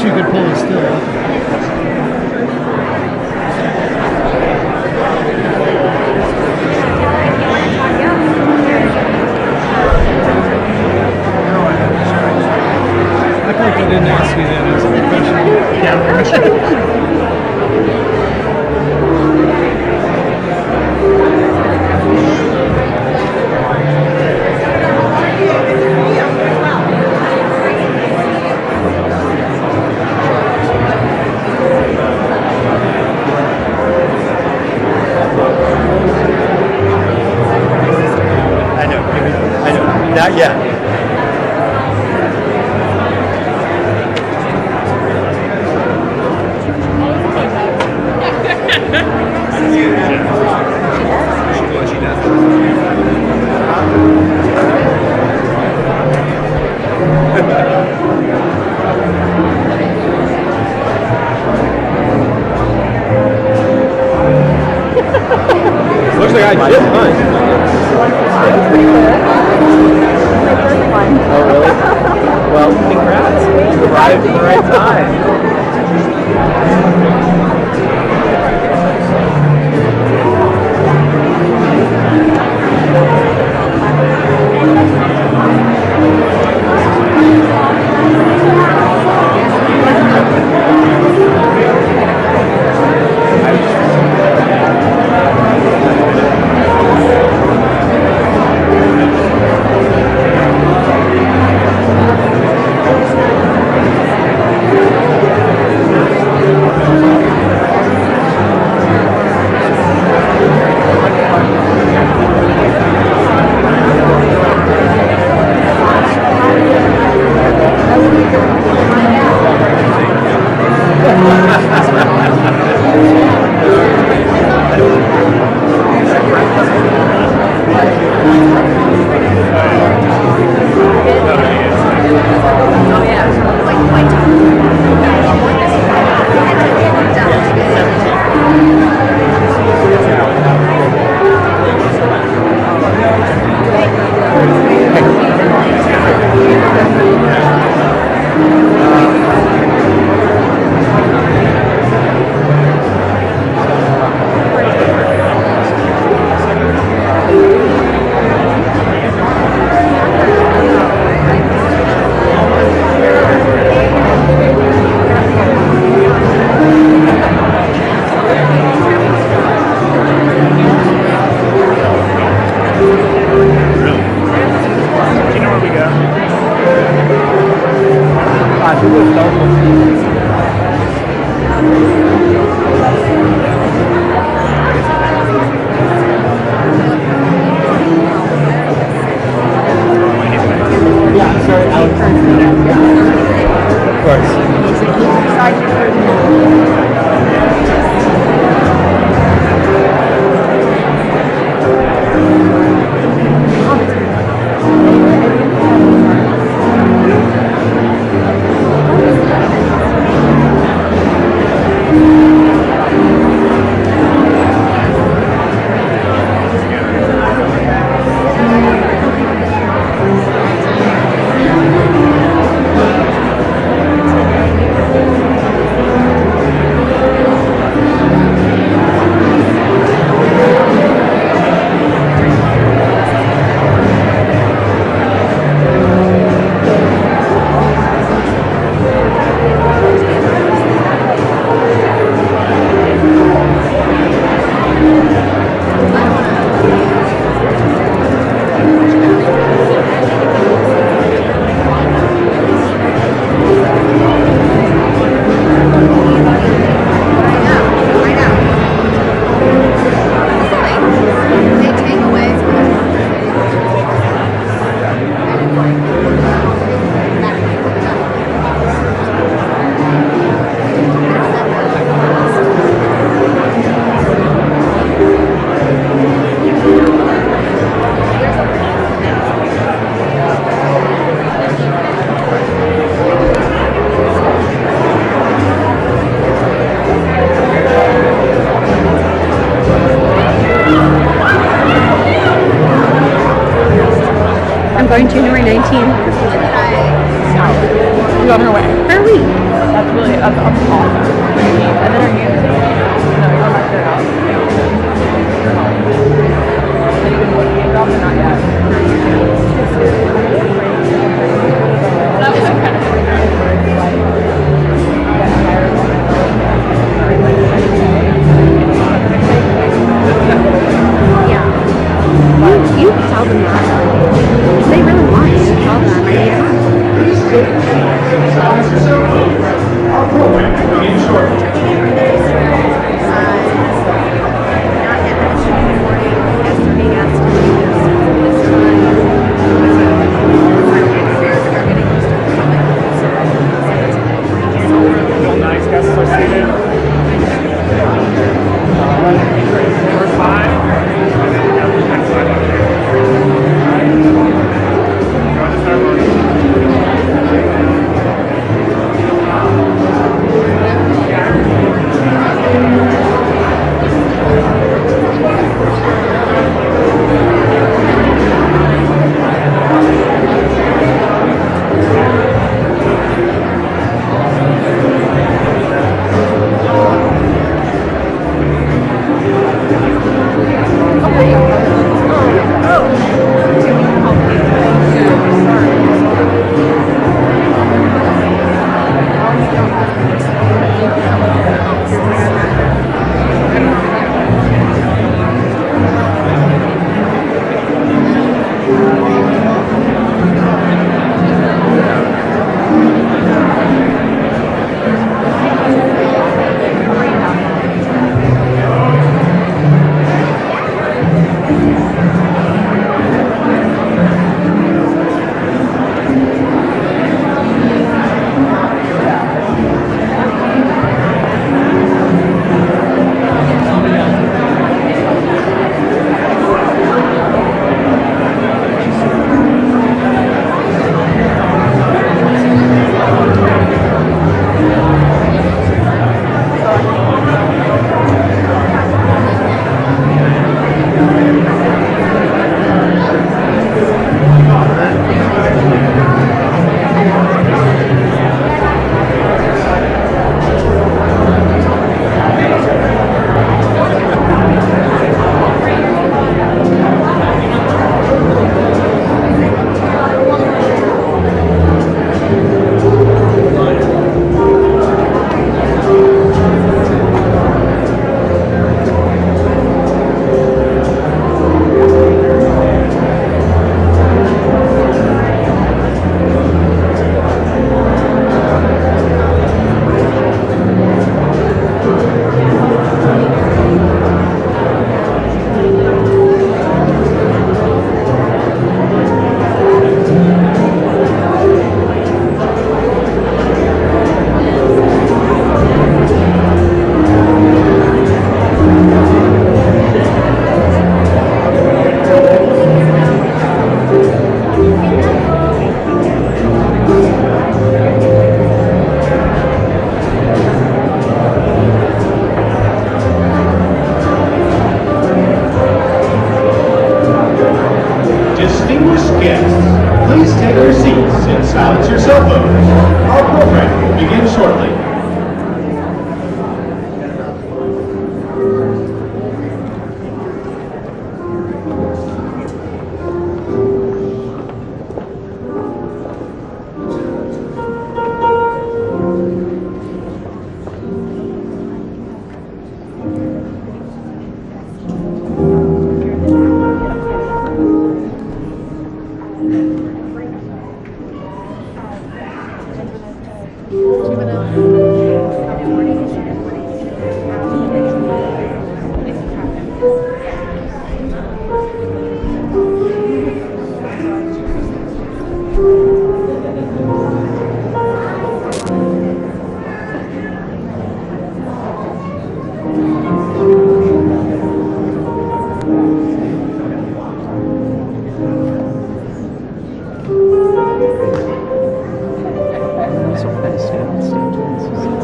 wish you could pull it still. I feel like I didn't ask you that as a professional. Yeah. I know. Not yet. Looks like I did mine. Oh, really? Well, congrats. You arrived at the right time. going January 19th. She's on her way. Where are we? That's that's awesome. And then are you you're not good enough. You're not. And even looking at jobs, not yet. That was kind of Yeah. You can tell them that. They really want you to tell them. I need help. Please take your seats and silence yourself. Our program will begin shortly. Not yet mentioned in the morning. Yesterday asked to do this time. They're getting used to coming. Bill Nye's guests are seated. Number 5. So we're going to stand on stage.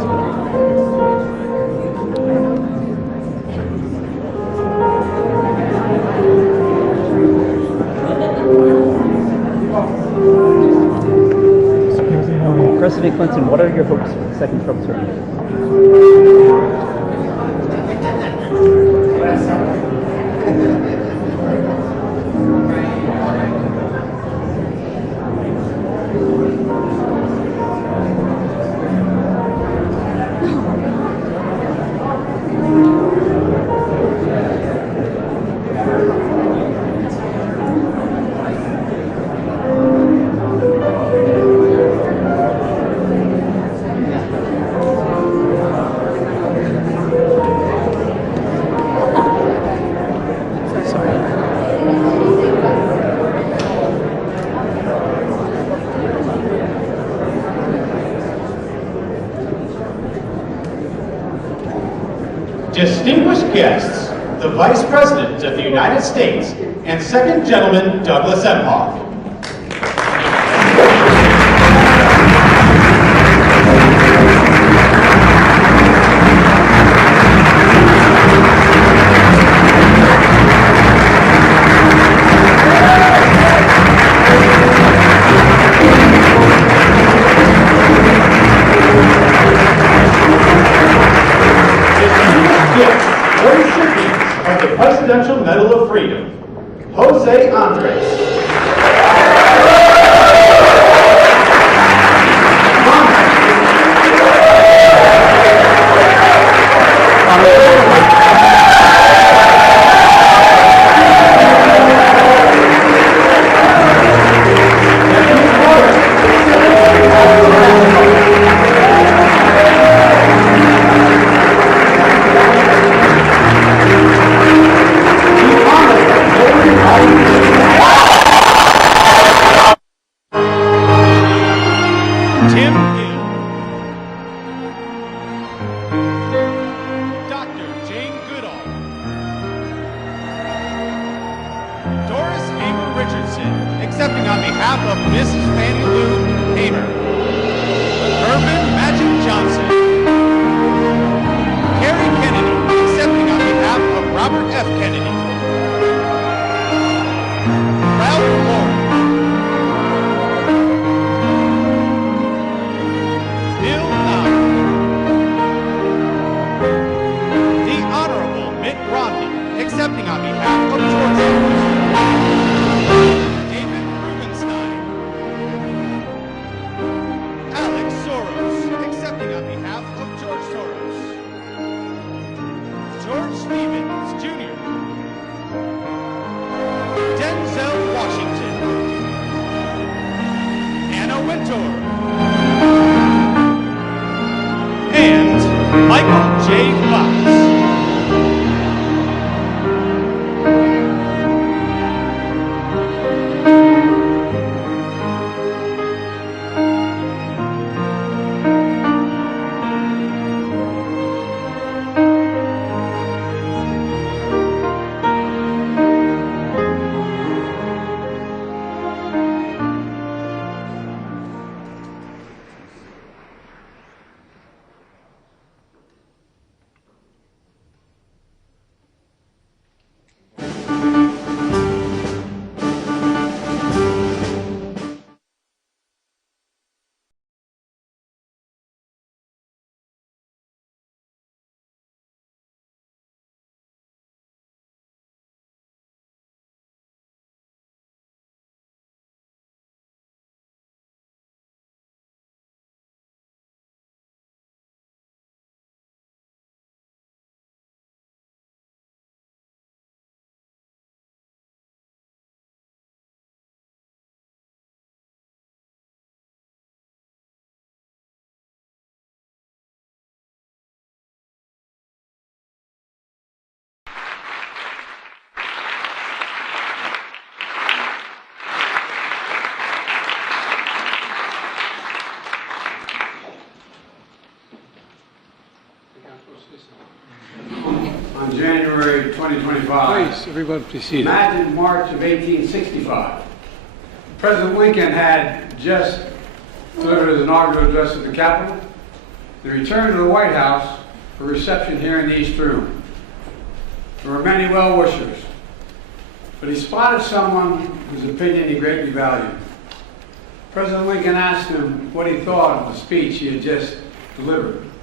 from Serenity. Distinguished guests, the Vice President of the United States and Second Gentleman Douglas Emhoff. Presidential Medal of Freedom, Jose Andres. Tim Gill, Dr. Jane Goodall, Doris Amy Richardson, accepting on behalf of Mrs. Fannie Lou Hamer, Johnson, Carrie Kennedy, accepting on behalf of Robert F. Kennedy, Ralph Lauren, Bill Nye, the Honorable Mitt Romney, accepting on behalf of George Soros, David Rubenstein, Alex Soros, accepting on behalf of George Soros, George Stevens, Jr., Denzel Washington, Anna Wintour, and Michael J. Fox. On January 2025. Please, everybody be seated. Imagine March of 1865. President Lincoln had just delivered his inaugural address at the Capitol. He returned to the White House for a reception here in the East Room. There were many well-wishers, but he spotted someone whose opinion he greatly valued. President Lincoln asked him what he thought of the speech he had just delivered.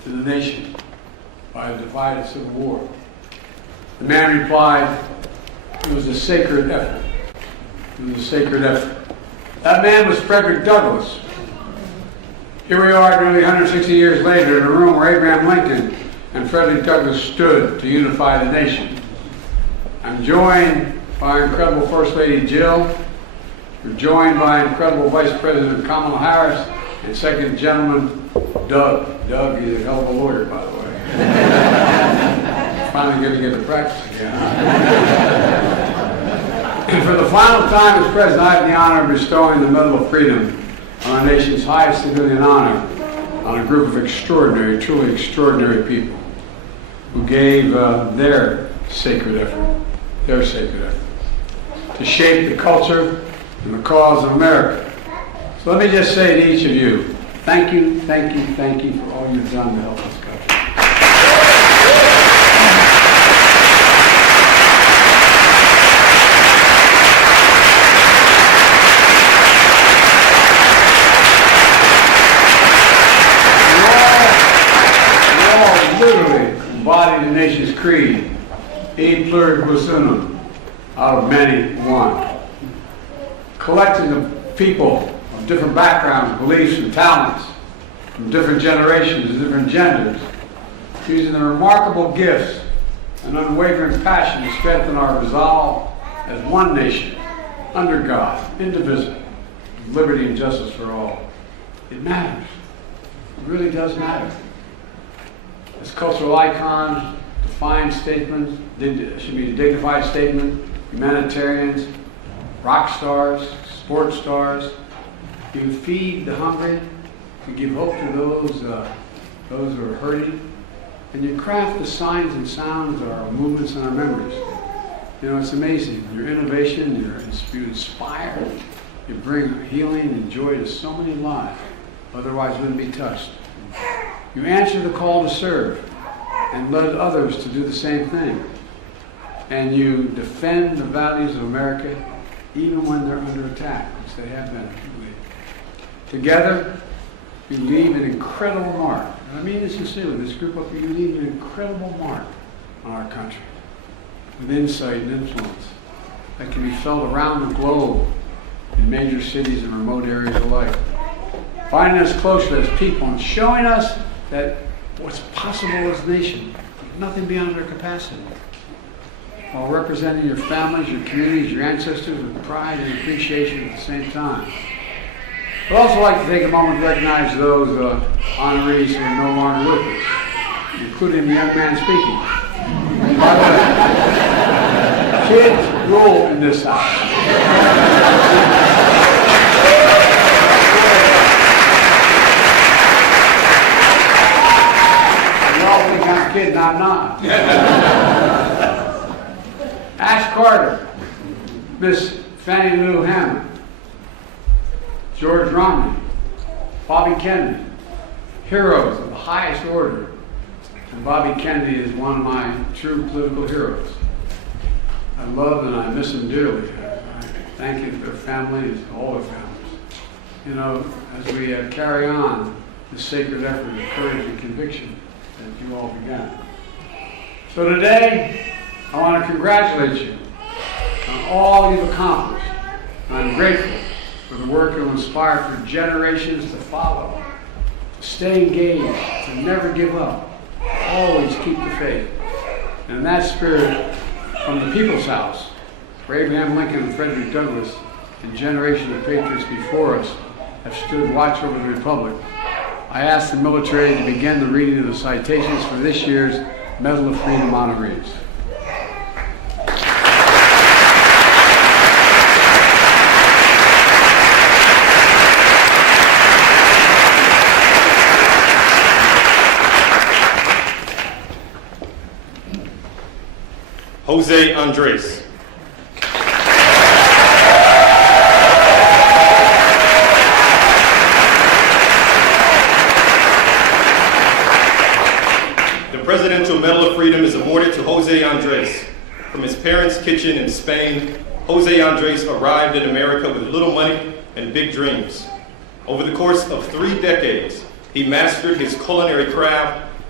to the nation by a divided civil war? The man replied, it was a sacred effort. It was a sacred effort. That man was Frederick Douglass. Here we are nearly 160 years later in a room where Abraham Lincoln and Frederick Douglass stood to unify the nation. I'm joined by incredible First Lady Jill. We're joined by incredible Vice President Kamala Harris and Second Gentleman Doug. Doug is a hell of a lawyer, by the way. Finally going to get to practice again. And for the final time as President, I have the honor of bestowing the Medal of Freedom on our nation's highest civilian honor on a group of extraordinary, truly extraordinary people who gave their sacred effort to shape the culture and the cause of America. So let me just say to each of you, thank you, thank you, thank you for all you've done to help this country. Literally embody the nation's creed, e pluribus unum, out of many one. Collecting of people of different backgrounds, beliefs, and talents, from different generations and different genders, using their remarkable gifts and unwavering passion to strengthen our resolve as one nation, under God, indivisible, with liberty and justice for all. It matters. It really does matter. As cultural icons, defined statements, should be a dignified statement, humanitarians, rock stars, sports stars. You feed the hungry, you give hope to those who are hurting, and you craft the signs and sounds of our movements and our memories. You know, it's amazing. Your innovation, you inspire, you bring healing and joy to so many lives, otherwise wouldn't be touched. You answer the call to serve and led others to do the same thing. And you defend the values of America even when they're under attack, which they have been. Together, you leave an incredible mark. And I mean this sincerely, this group up here, you leave an incredible mark on our country with insight and influence that can be felt around the globe in major cities and remote areas alike. Finding us closer as people and showing us that what's possible as a nation, nothing beyond our capacity. While representing your families, your communities, your ancestors with pride and appreciation at the same time. I'd also like to take a moment to recognize those honorees who are no longer with us, including the young man speaking. By the way, kids rule in this house. I'm kidding, I'm not. Ash Carter, Miss Fannie Lou Hammond, George Romney, Bobby Kennedy, heroes of the highest order. And Bobby Kennedy is one of my true political heroes. I love and I miss him dearly. I thank you for their families, all their families. You know, as we carry on this sacred effort of courage and conviction that you all began. So today, I want to congratulate you on all you've accomplished. And I'm grateful for the work you'll inspire for generations to follow. To stay engaged, to never give up, always keep the faith. And in that spirit, from the People's House, where Abraham Lincoln and Frederick Douglass and generations of patriots before us have stood watch over the Republic, I ask the military to begin the reading of the citations for this year's Medal of Freedom honorees. Jose Andres. The Presidential Medal of Freedom is awarded to Jose Andres. From his parents' kitchen in Spain, Jose Andres arrived in America with little money and big dreams. Over the course of 3 decades, he mastered his culinary craft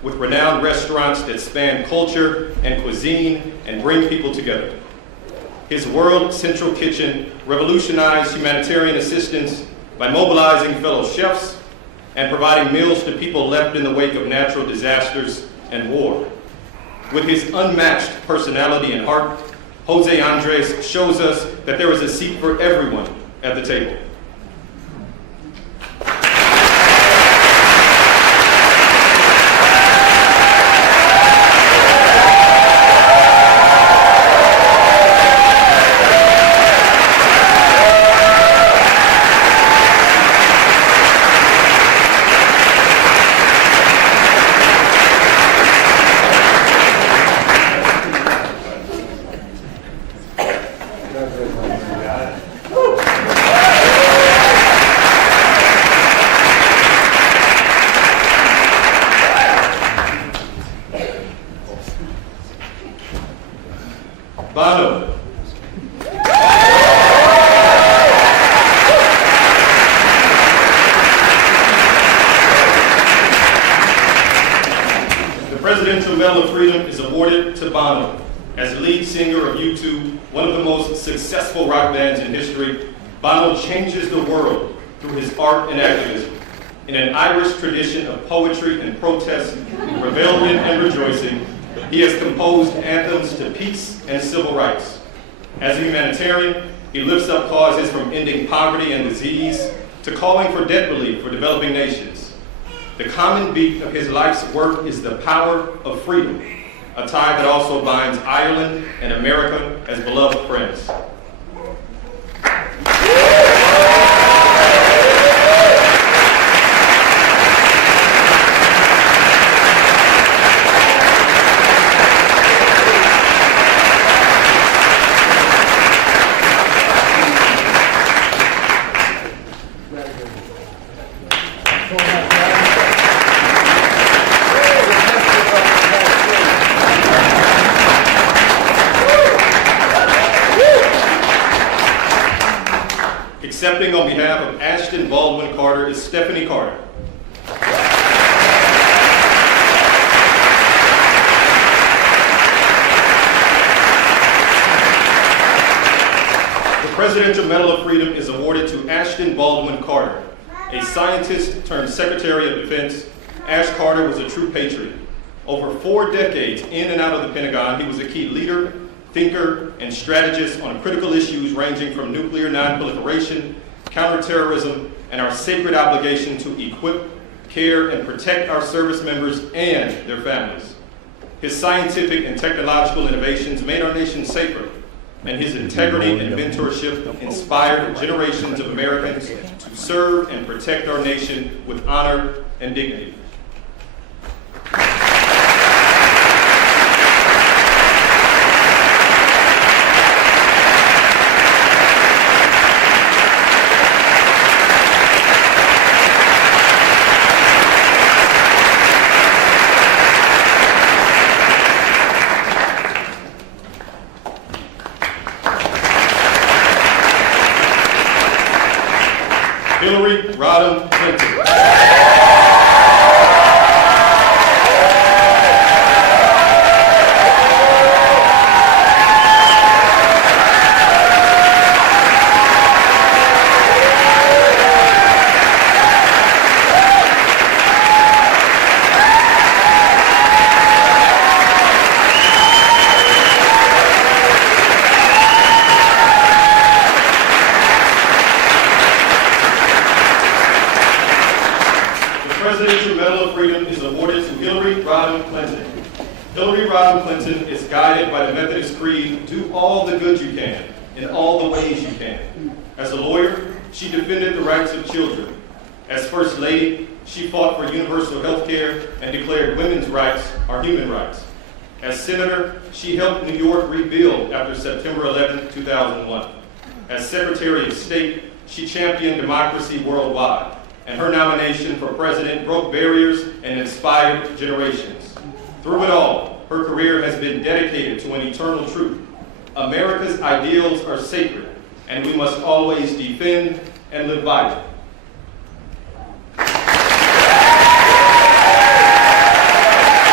with renowned restaurants that span culture and cuisine and bring people together. His World Central Kitchen revolutionized humanitarian assistance by mobilizing fellow chefs and providing meals to people left in the wake of natural disasters and war. With his unmatched personality and heart, Jose Andres shows us that there is a seat for everyone at the table. Bono. The Presidential Medal of Freedom is awarded to Bono. As lead singer of U2, one of the most successful rock bands in history, Bono changes the world through his art and activism. In an Irish tradition of poetry and protest, rebellion and rejoicing, he has composed anthems to peace and civil rights. As a humanitarian, he lifts up causes from ending poverty and disease to calling for debt relief for developing nations. The common beat of his life's work is the power of freedom, a tie that also binds Ireland and America as beloved friends. Accepting on behalf of Ashton Baldwin Carter is Stephanie Carter. The Presidential Medal of Freedom is awarded to Ashton Baldwin Carter. A scientist turned Secretary of Defense, Ash Carter was a true patriot. Over 4 decades in and out of the Pentagon, he was a key leader, thinker, and strategist on critical issues ranging from nuclear nonproliferation, counterterrorism, and our sacred obligation to equip, care, and protect our service members and their families. His scientific and technological innovations made our nation safer, and his integrity and mentorship inspired generations of Americans to serve and protect our nation with honor and dignity. Hillary Rodham Clinton. Presidential Medal of Freedom is awarded to Hillary Rodham Clinton. Hillary Rodham Clinton is guided by the Methodist Creed, do all the good you can, in all the ways you can. As a lawyer, she defended the rights of children. As First Lady, she fought for universal health care and declared women's rights are human rights. As Senator, she helped New York rebuild after September 11, 2001. As Secretary of State, she championed democracy worldwide, and her nomination for president broke barriers and inspired generations. Through it all, her career has been dedicated to an eternal truth. America's ideals are sacred, and we must always defend and live by them.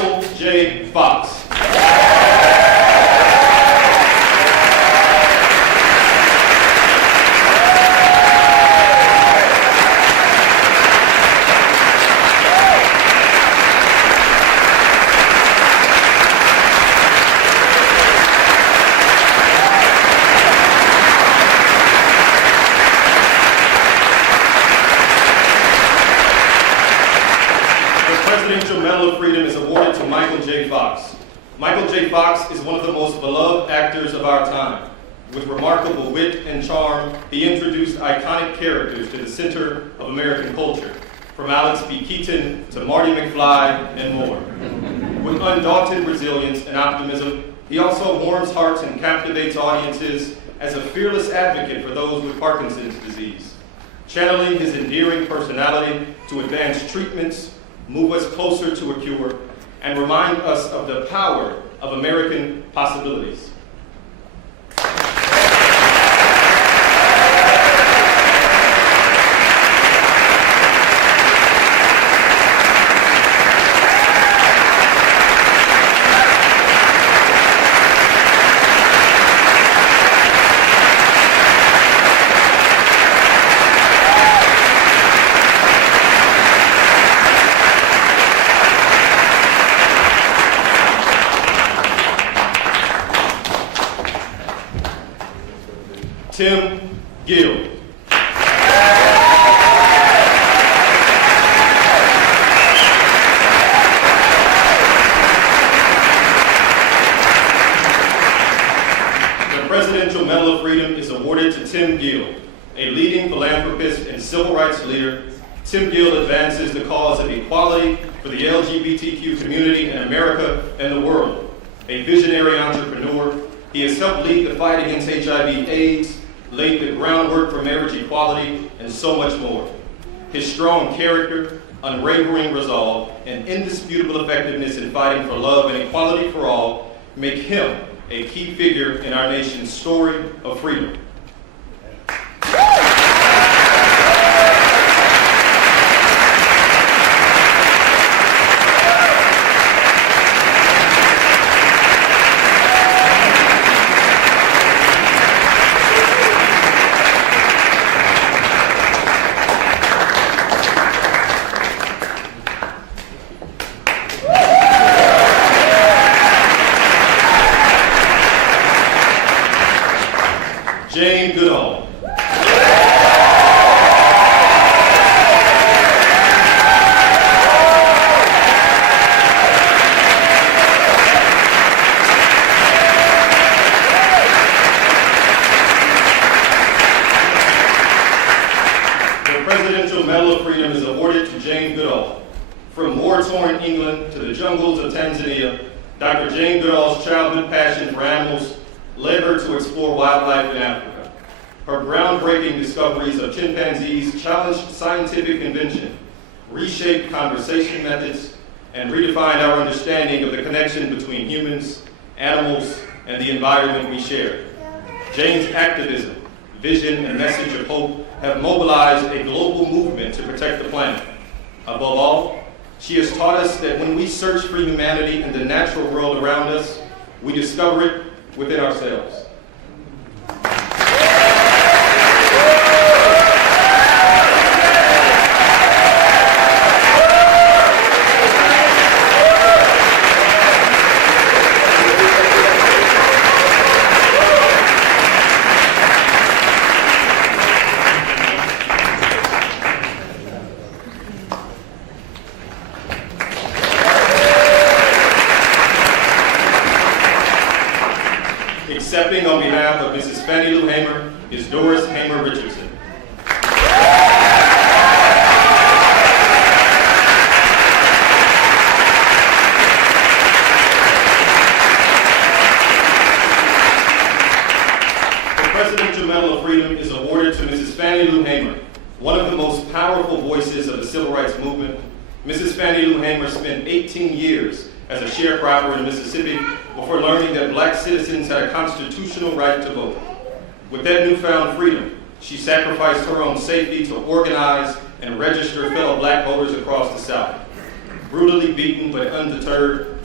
Michael J. Fox. Freedom is awarded to Michael J. Fox. Michael J. Fox is one of the most beloved actors of our time. With remarkable wit and charm, he introduced iconic characters to the center of American culture, from Alex B. Keaton to Marty McFly and more. With undaunted resilience and optimism, he also warms hearts and captivates audiences as a fearless advocate for those with Parkinson's disease, channeling his endearing personality to advance treatments, move us closer to a cure, and remind us of the power of American possibilities. Tim Gill. The Presidential Medal of Freedom is awarded to Tim Gill, a leading philanthropist and civil rights leader. Tim Gill advances the cause of equality for the LGBTQ community in America and the world. A visionary entrepreneur, he has helped lead the fight against HIV/AIDS, laid the groundwork for marriage equality, and so much more. His strong character, unwavering resolve, and indisputable effectiveness in fighting for love and equality for all make him a key figure in our nation's story of freedom. Goodall. The Presidential Medal of Freedom is awarded to Jane Goodall. From war-torn England to the jungles of Tanzania, Dr. Jane Goodall's childhood passion for animals led her to explore wildlife in Africa. Her groundbreaking discoveries of chimpanzees challenged scientific convention, reshaped conversation methods, and redefined our understanding of the connection between humans, animals, and the environment we share. Jane's activism, vision, and message of hope have mobilized a global movement to protect the planet. Above all, she has taught us that when we search for humanity in the natural world around us, we discover it within ourselves. Accepting on behalf of Mrs. Fannie Lou Hamer is Doris Hamer Richardson. The Presidential Medal of Freedom is awarded to Mrs. Fannie Lou Hamer, one of the most powerful voices of the civil rights movement. Mrs. Fannie Lou Hamer spent 18 years as a sharecropper in Mississippi before learning that black citizens had a constitutional right to vote. With that newfound freedom, she sacrificed her own safety to organize and register fellow black voters across the South. Brutally beaten but undeterred,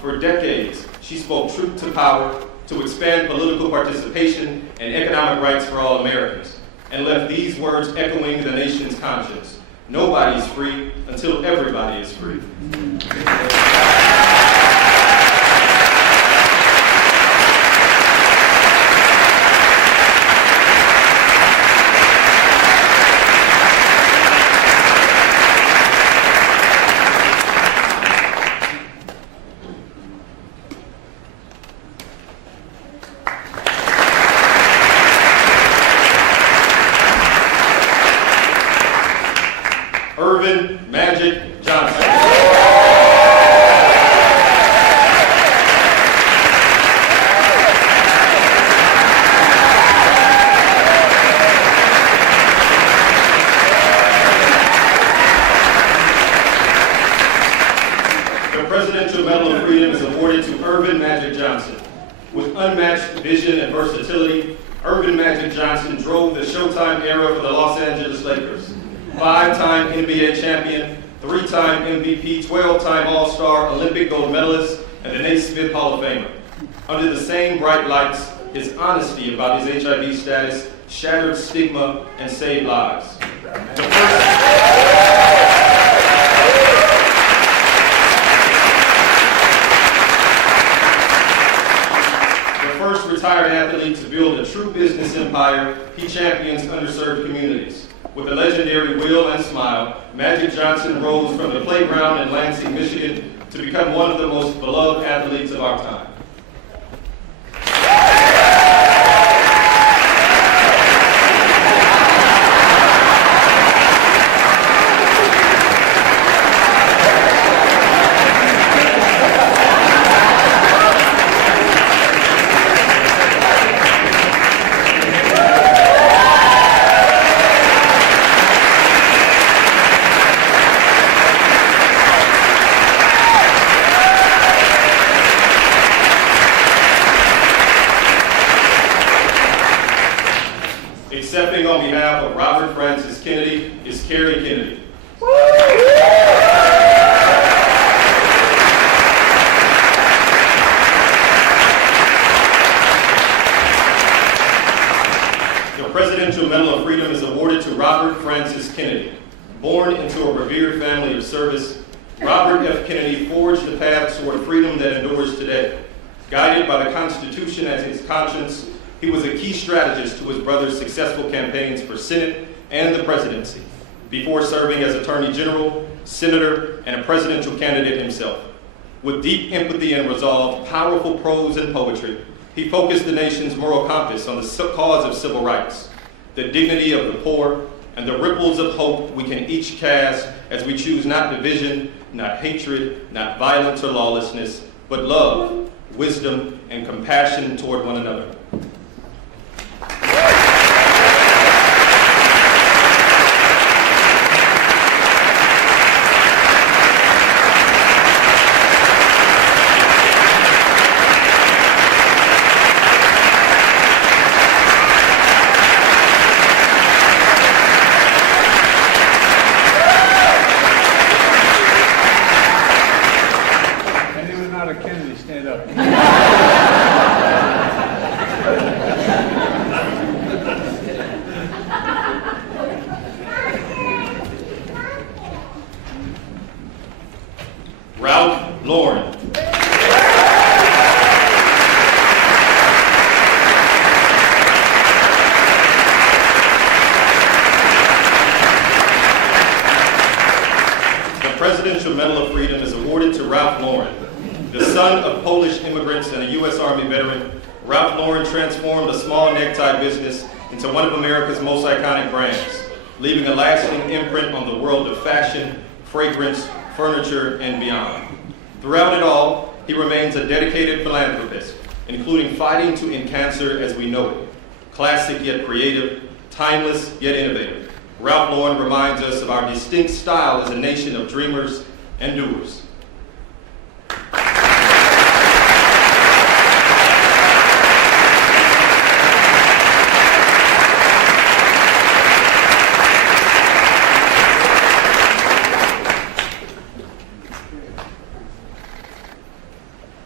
For decades, she spoke truth to power to expand political participation and economic rights for all Americans, and left these words echoing the nation's conscience: nobody's free until everybody is free. Magic Johnson. The Presidential Medal of Freedom is awarded to Irvin Magic Johnson. With unmatched vision and versatility, Irvin Magic Johnson drove the Showtime era for the Los Angeles Lakers. 5-time NBA champion, 3-time MVP, 12-time All-Star, Olympic gold medalist, and the Naismith Hall of Famer. Under the same bright lights, his honesty about his HIV status shattered stigma and saved lives. The first retired athlete to build a true business empire, he champions underserved communities. With a legendary will and smile, Magic Johnson rose from the playground in Lansing, Michigan, to become one of the most beloved athletes of our time. Accepting on behalf of Robert Francis Kennedy is Carrie Kennedy. The Presidential Medal of Freedom is awarded to Robert Francis Kennedy. Born into a revered family of service, Robert F. Kennedy forged the path toward freedom that endures today. Guided by the Constitution as his conscience, he was a key strategist to his brother's successful campaigns for Senate and the presidency, before serving as Attorney General, Senator, and a presidential candidate himself. With deep empathy and resolve, powerful prose and poetry, he focused the nation's moral compass on the cause of civil rights, the dignity of the poor, and the ripples of hope we can each cast as we choose not division, not hatred, not violence or lawlessness, but love, wisdom, and compassion toward one another. Anyone not a Kennedy, stand up. Ralph Lauren. The Presidential Medal of Freedom is awarded to Ralph Lauren. The son of Polish immigrants and a U.S. Army veteran, Ralph Lauren transformed a small necktie business into one of America's most iconic brands, leaving a lasting imprint on the world of fashion, fragrance, furniture, and beyond. Throughout it all, he remains a dedicated philanthropist, including fighting to end cancer as we know it. Classic yet creative, timeless yet innovative, Ralph Lauren reminds us of our distinct style as a nation of dreamers and doers.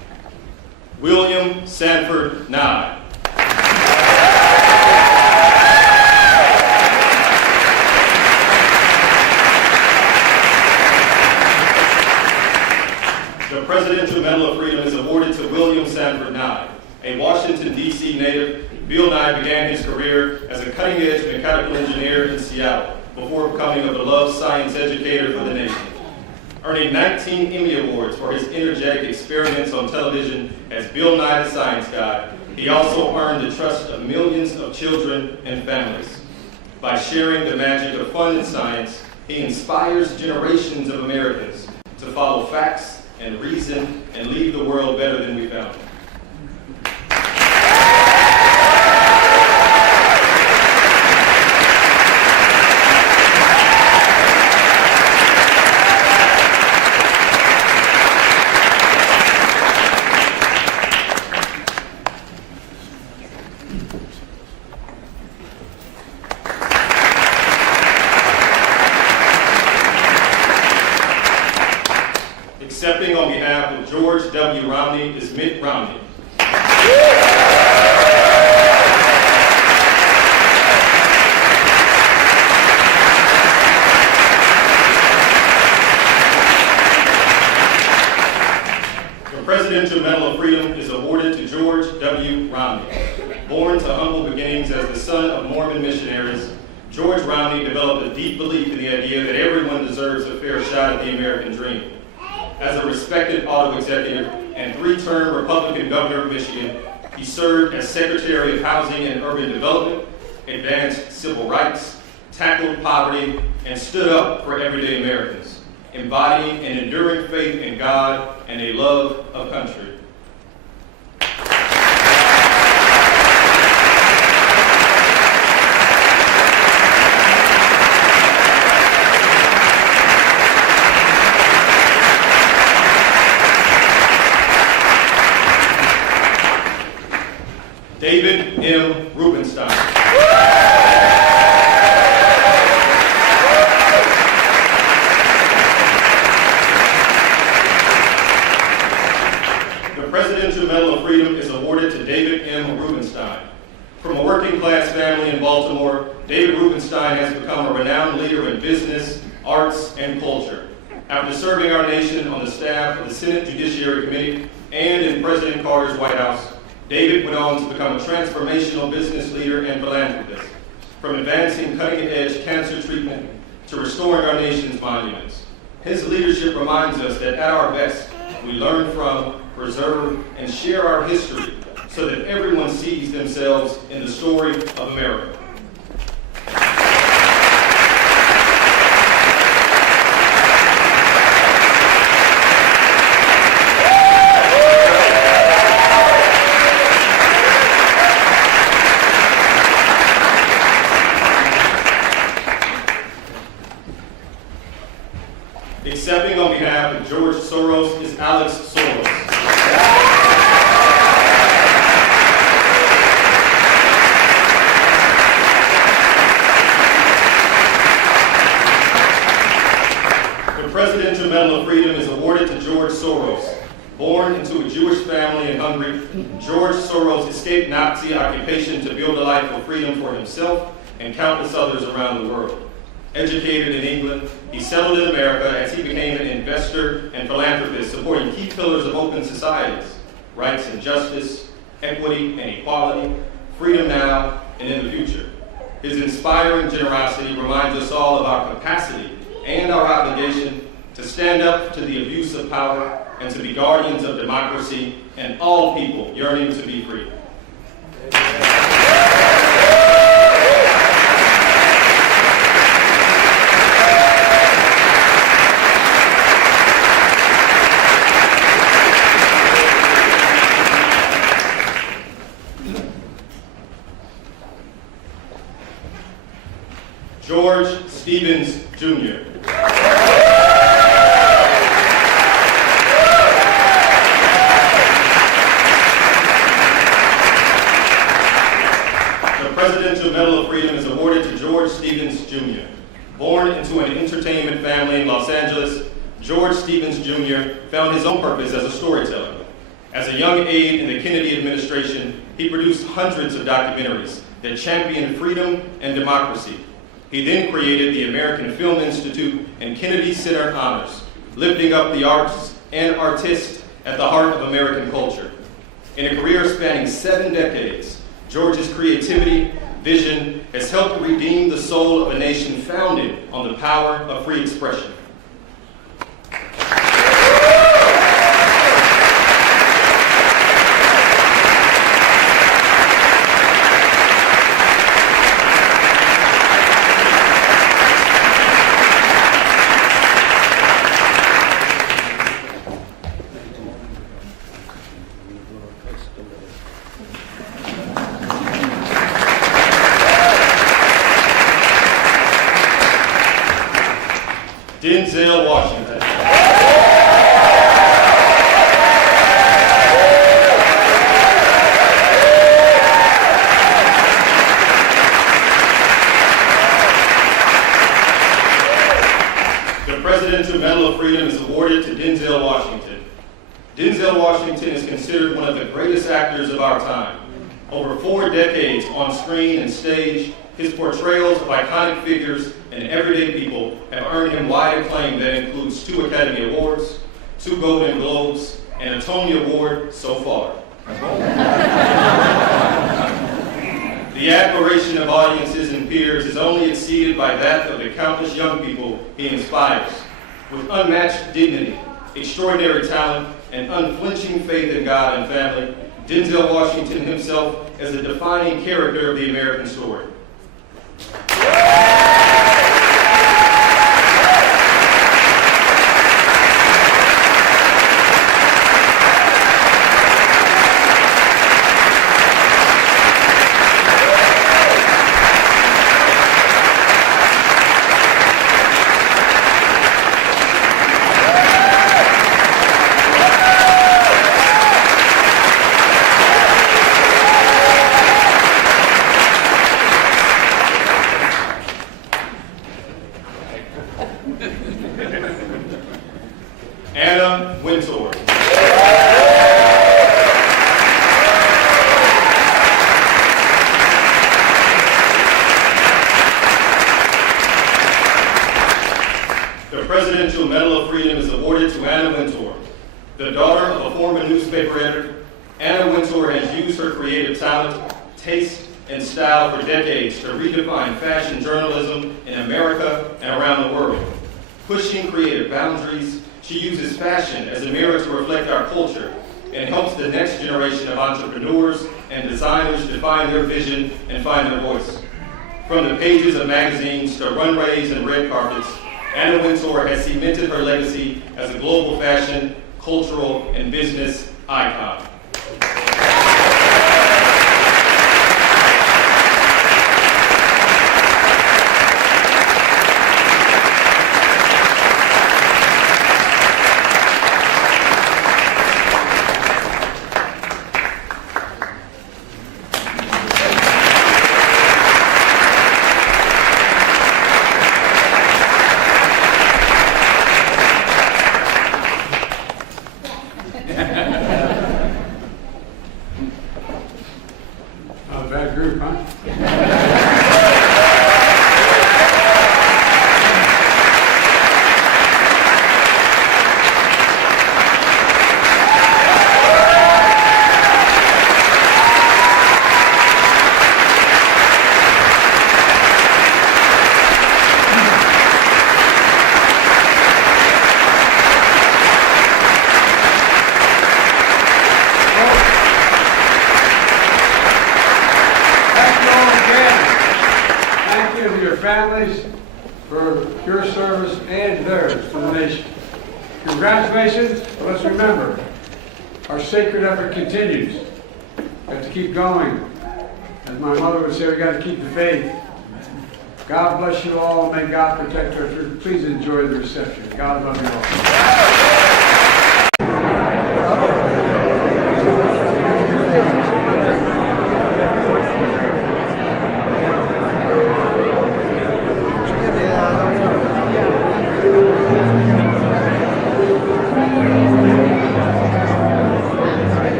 Sanford Nye. The Presidential Medal of Freedom is awarded to William Sanford Nye. A Washington, D.C. native, Bill Nye began his career as a cutting-edge mechanical engineer in Seattle before becoming a beloved science educator for the nation. Earning 19 Emmy Awards for his energetic experiments on television as Bill Nye the Science Guy, he also earned the trust of millions of children and families. By sharing the magic of fun and science, he inspires generations of Americans to follow facts and reason and leave the world better than we found it. Accepting on behalf of George W. Romney is Mitt Romney. The Presidential Medal of Freedom is awarded to George W. Romney. Born to humble beginnings as the son of Mormon missionaries, George Romney developed a deep belief in the idea that everyone deserves a fair shot at the American dream. As a respected auto executive and three-term Republican governor of Michigan, he served as Secretary of Housing and Urban Development, advanced civil rights, tackled poverty, and stood up for everyday Americans, embodying an enduring faith in God and a love of country. David M. Rubenstein. The Presidential Medal of Freedom is awarded to David M. Rubenstein. From a working-class family in Baltimore, David Rubenstein has become a renowned leader in business, arts, and culture. After serving our nation on the staff of the Senate Judiciary Committee and in President Carter's White House, David went on to become a transformational business leader and philanthropist, from advancing cutting-edge cancer treatment to restoring our nation's monuments. His leadership reminds us that at our best, we learn from, preserve, and share our history so that everyone sees themselves in the story of America. Accepting on behalf of George Soros is Alex Soros. The Presidential Medal of Freedom is awarded to George Soros. Born into a Jewish family in Hungary, George Soros escaped Nazi occupation to build a life of freedom for himself and countless others around the world. Educated in England, he settled in America as he became an investor and philanthropist supporting key pillars of open societies, rights and justice, equity and equality, freedom now and in the future. His inspiring generosity reminds us all of our capacity and our obligation to stand up to the abuse of power and to be guardians of democracy and all people yearning to be free. George Stevens, Jr. The Presidential Medal of Freedom is awarded to George Stevens, Jr. Born into an entertainment family in Los Angeles, George Stevens, Jr. found his own purpose as a storyteller. As a young aide in the Kennedy administration, he produced hundreds of documentaries that championed freedom and democracy. He then created the American Film Institute and Kennedy Center Honors, lifting up the arts and artists at the heart of American culture. In a career spanning 7 decades, George's creativity, vision has helped redeem the soul of a nation founded on the power of free expression. Denzel Washington. The Presidential Medal of Freedom is awarded to Denzel Washington. Denzel Washington is considered one of the greatest actors of our time. Over 4 decades on screen and stage, his portrayals of iconic figures and everyday people have earned him wide acclaim that includes 2 Academy Awards, 2 Golden Globes, and a Tony Award so far. The admiration of audiences and peers is only exceeded by that of the countless young people he inspires. With unmatched dignity, extraordinary talent, and unflinching faith in God and family, Denzel Washington himself is a defining character of the American story. Anna Wintour. The Presidential Medal of Freedom is awarded to Anna Wintour. The daughter of a former newspaper editor, Anna Wintour has used her creative talent, taste, and style for decades to redefine fashion journalism in America and around the world. Pushing creative boundaries, she uses fashion as a mirror to reflect our culture and helps the next generation of entrepreneurs and designers define their vision and find their voice. From the pages of magazines to runways and red carpets, Anna Wintour has cemented her legacy as a global fashion, cultural, and business icon. Not a bad group, huh? Families for your service and theirs to the nation. Congratulations. Let's remember, our sacred effort continues. We have to keep going. As my mother would say, we got to keep the faith. God bless you all. May God protect our troops. Please enjoy the reception. God love you all.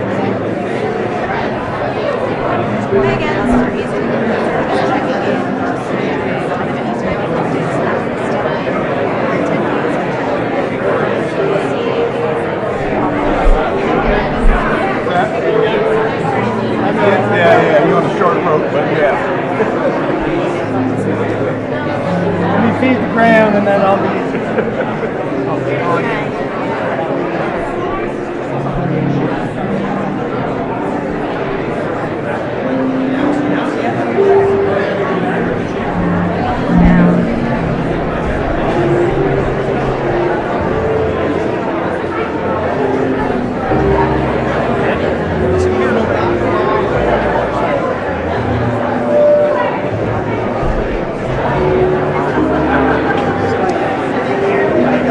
feed the gram, and then I'll be.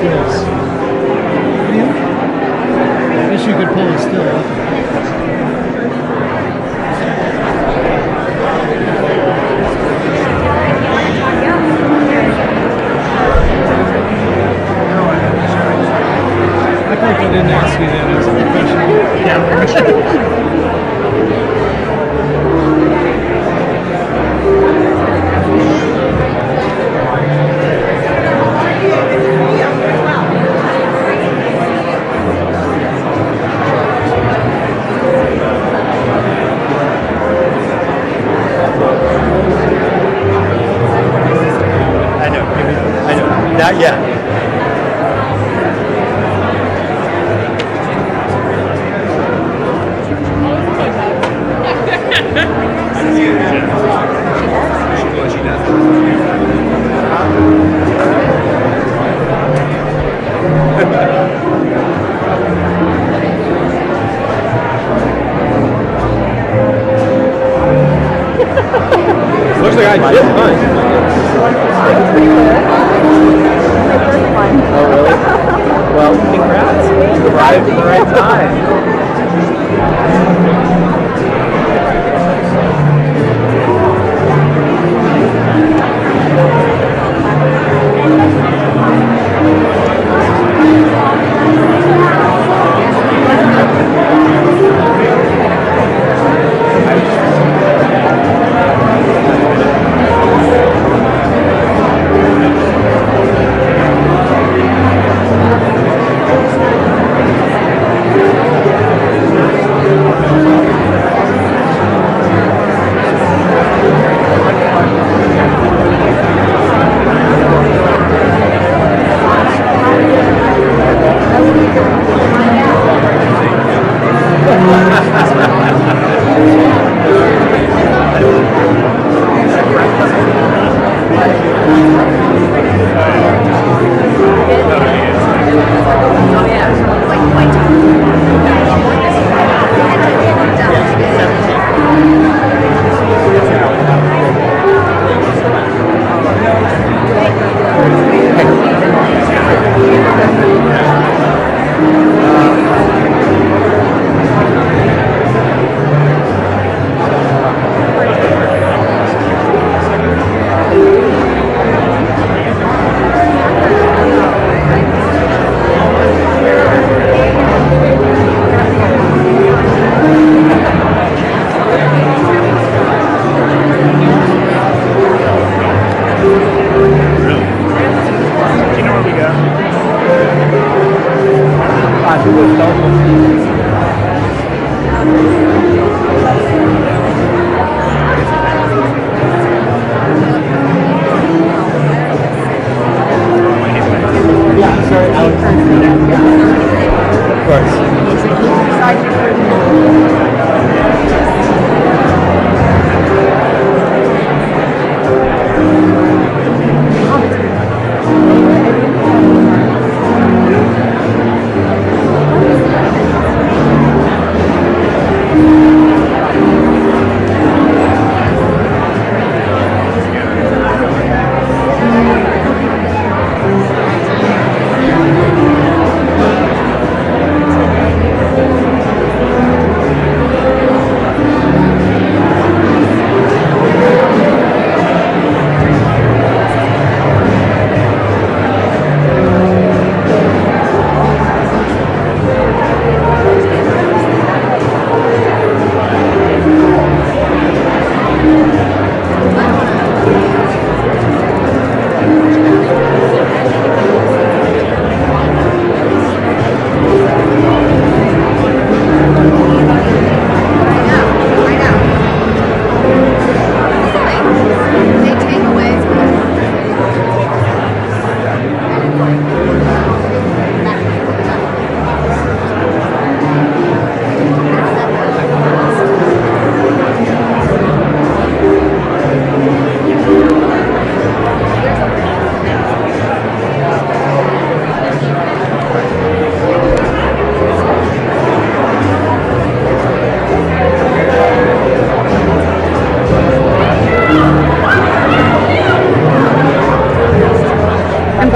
skills. I wish you could pull a still up. I hope I didn't ask you that as a professional. I know. Not yet. Looks like I did mine. Oh, really? Well, congrats. You arrived at the right time.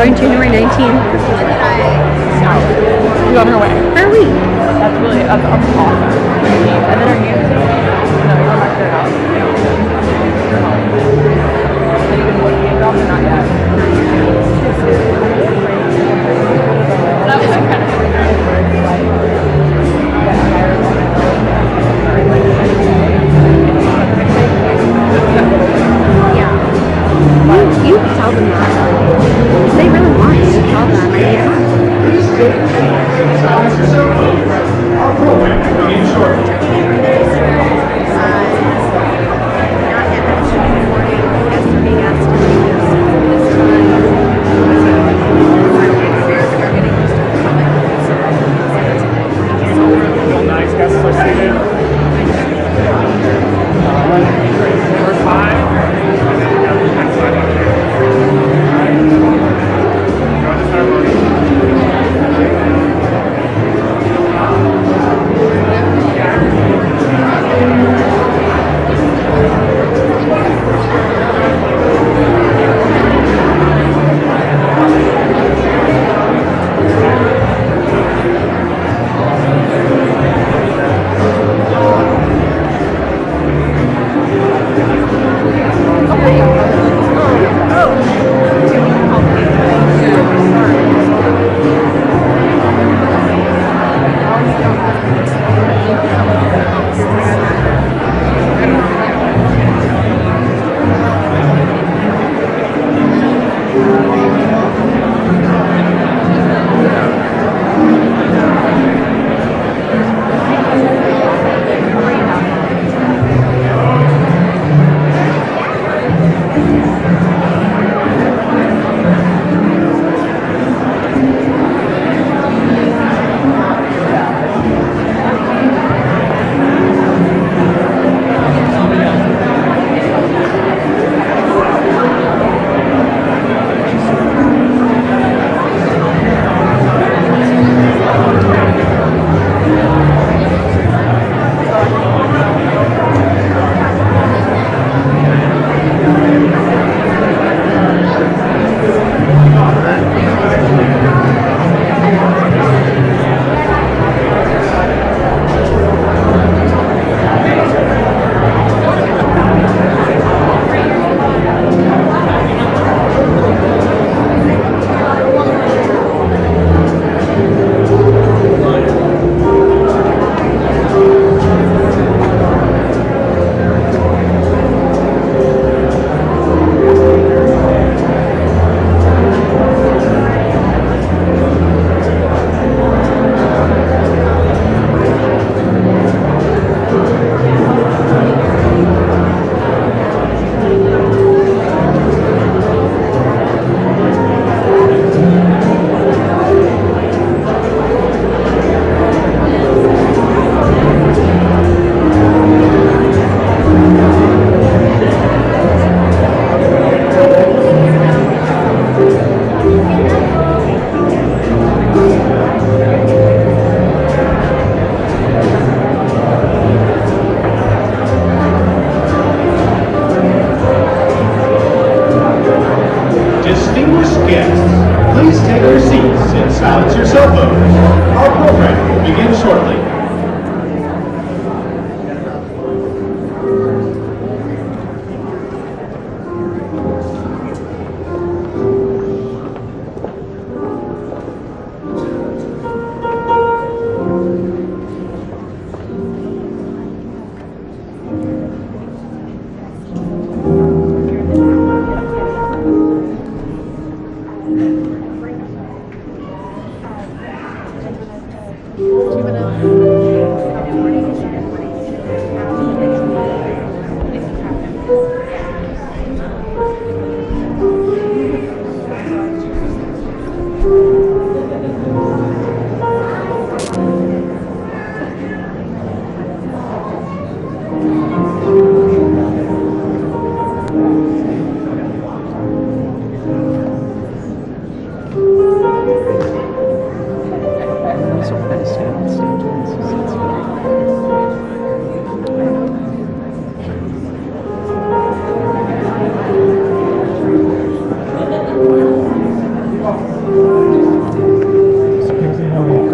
going January 19th? No. She's on her way. For a week. That's awesome. And then our new team, you're going back to their house. Your home. Are you going to look at jobs or not yet? That was kind of Yeah. You can tell them that. If they really want you to tell them, I need help. Please take your seats and silence yourself. Our program will begin shortly. Not yet mentioned in the morning. Guests are being asked to leave this time. Bill Nye's guests are seated. First line. Join the ceremony. So we're going to stay on stage.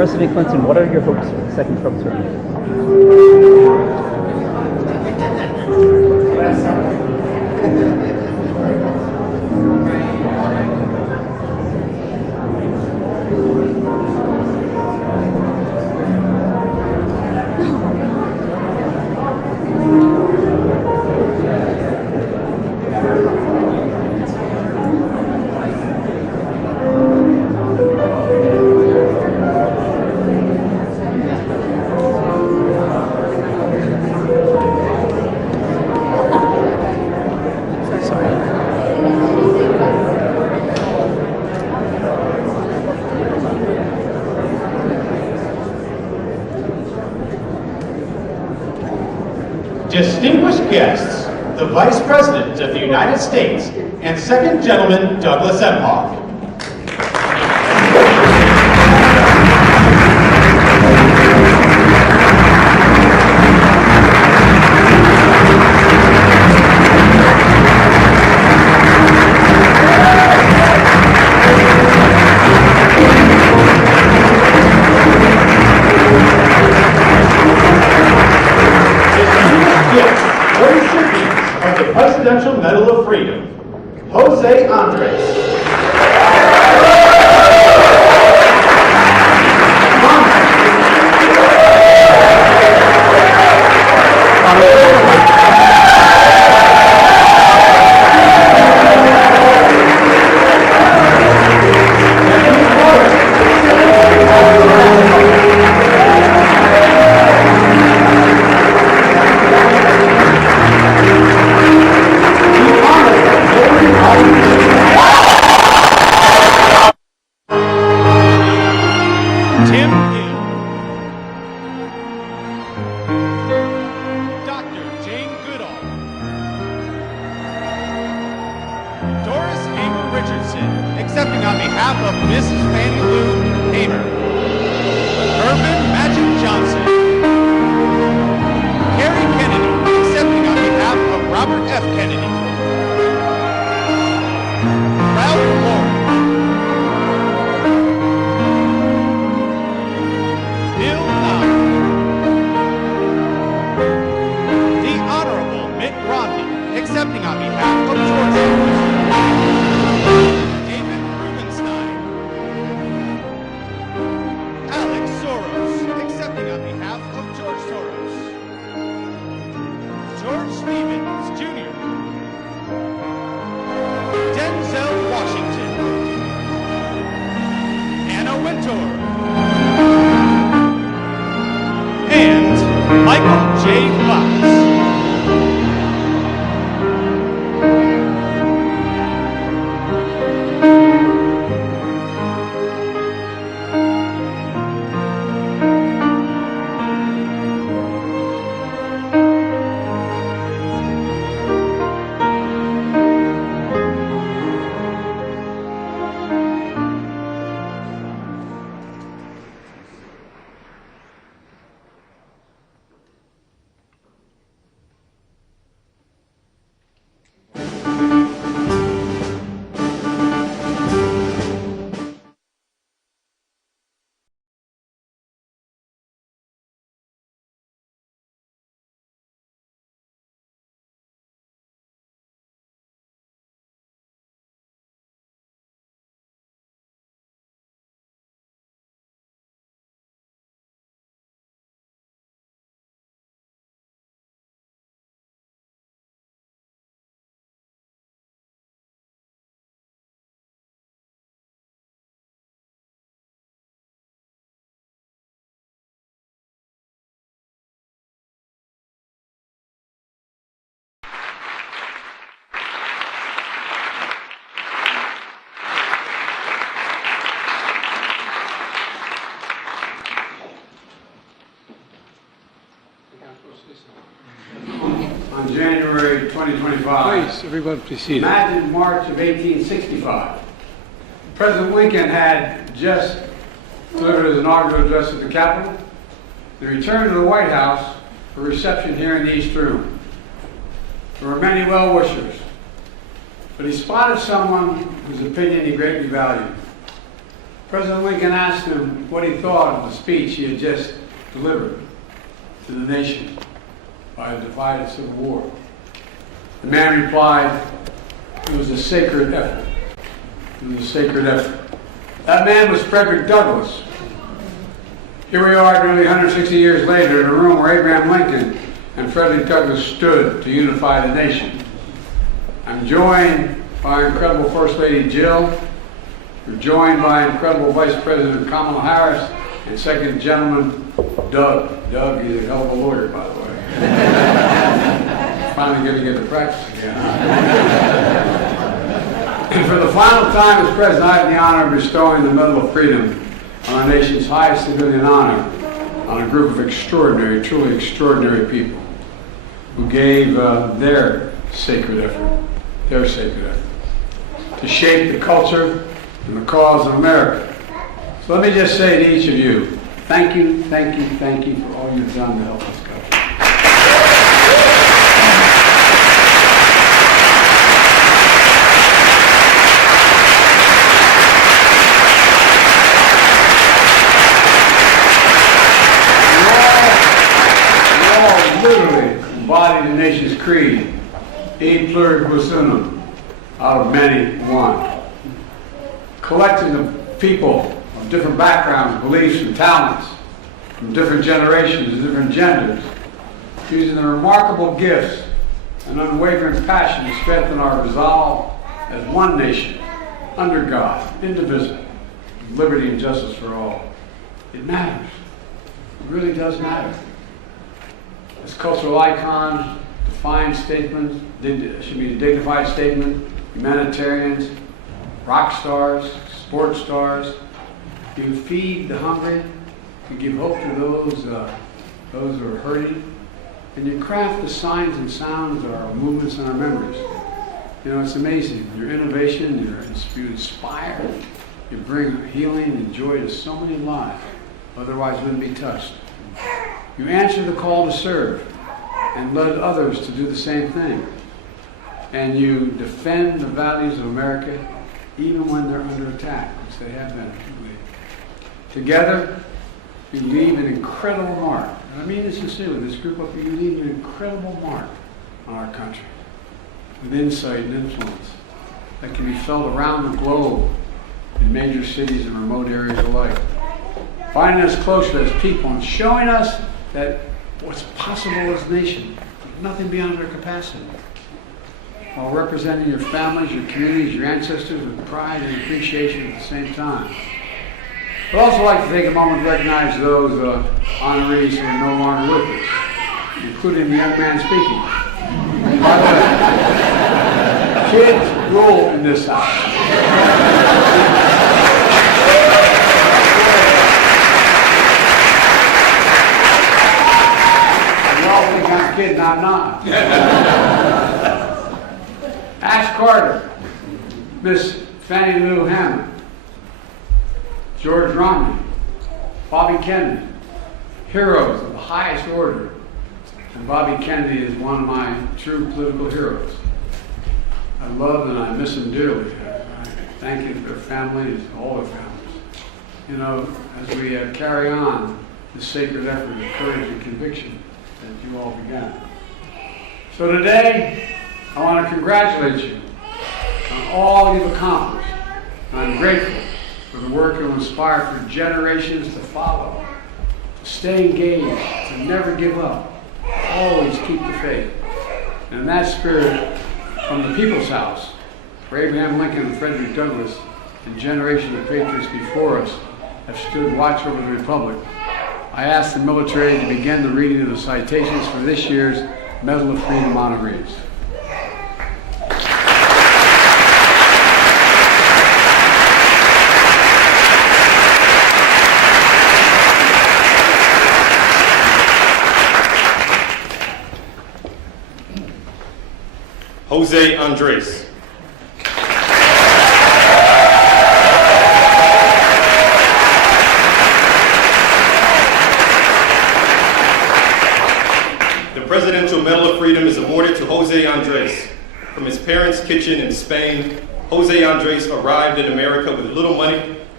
President Clinton, what are your hopes for the second Trump term? Distinguished guests, the Vice President of the United States and Second Gentleman Douglas Emhoff. Presidential Medal of Freedom, Jose Andres. Tim Gill, Dr. Jane Goodall, Doris Amy Richardson, accepting on behalf of Mrs. Fannie Lou Hamer, Johnson, Carrie Kennedy, accepting on behalf of Robert F. Kennedy, Ralph Lauren, Bill Nye, the Honorable Mitt Romney, accepting on behalf of George Soros, David Rubenstein, Alex Soros, accepting on behalf of George Soros, George Stevens, Jr., Denzel Washington, Anna Wintour, and Michael J. Fox. On January 2025. Please, everybody proceed. Imagine March of 1865. President Lincoln had just delivered his inaugural address at the Capitol, the return to the White House for reception here in the East Room. There were many well-wishers, but he spotted someone whose opinion he greatly valued. President Lincoln asked him what he thought of the speech he had just delivered to the nation by a divided civil war. The man replied, "It was a sacred effort. It was a sacred effort." That man was Frederick Douglass. Here we are nearly 160 years later in a room where Abraham Lincoln and Frederick Douglass stood to unify the nation. I'm joined by incredible First Lady Jill. We're joined by incredible Vice President Kamala Harris and Second Gentleman Doug. Doug is a hell of a lawyer, by the way. Finally going to get to practice again. And for the final time as President, I have the honor of bestowing the Medal of Freedom on our nation's highest civilian honor on a group of extraordinary, truly extraordinary people who gave their sacred effort to shape the culture and the cause of America. So let me just say to each of you, thank you, thank you, thank you for all you've done to help us go. You all literally embody the nation's creed, e pluribus unum, out of many one. Collecting of people of different backgrounds, beliefs, and talents, from different generations and different genders, using the remarkable gifts and unwavering passion to strengthen our resolve as one nation, under God, indivisible, with liberty and justice for all. It matters. It really does matter. As cultural icons, defined statements, should be a dignified statement, humanitarians, rock stars, sports stars. You feed the hungry, you give hope to those who are hurting, and you craft the signs and sounds of our movements and our memories. You know, it's amazing. Your innovation, you inspire, you bring healing and joy to so many lives, otherwise wouldn't be touched. You answer the call to serve and led others to do the same thing. And you defend the values of America even when they're under attack, which they have been. Together, you leave an incredible mark. And I mean this sincerely, this group of you leave an incredible mark on our country with insight and influence that can be felt around the globe in major cities and remote areas alike. Finding us closer as people and showing us that what's possible as a nation, nothing beyond our capacity. While representing your families, your communities, your ancestors with pride and appreciation at the same time. I'd also like to take a moment to recognize those honorees who are no longer with us, including the young man speaking. By the way, kids rule in this house. You all think I'm kidding, I'm not. Ash Carter, Miss Fannie Lou Hammond, George Romney, Bobby Kennedy, heroes of the highest order. And Bobby Kennedy is one of my true political heroes. I love and I miss them dearly. I thank you for their families, all their families. You know, as we carry on the sacred effort of courage and conviction that you all began. So today, I want to congratulate you on all you've accomplished. I'm grateful for the work you'll inspire for generations to follow, to stay engaged, to never give up, always keep the faith. And in that spirit, from the People's House, where Abraham Lincoln and Frederick Douglass and generations of patriots before us have stood watch over the Republic, I ask the military to begin the reading of the citations for this year's Medal of Freedom honorees. Jose Andres. The Presidential Medal of Freedom is awarded to Jose Andres. From his parents' kitchen in Spain, Jose Andres arrived in America with little money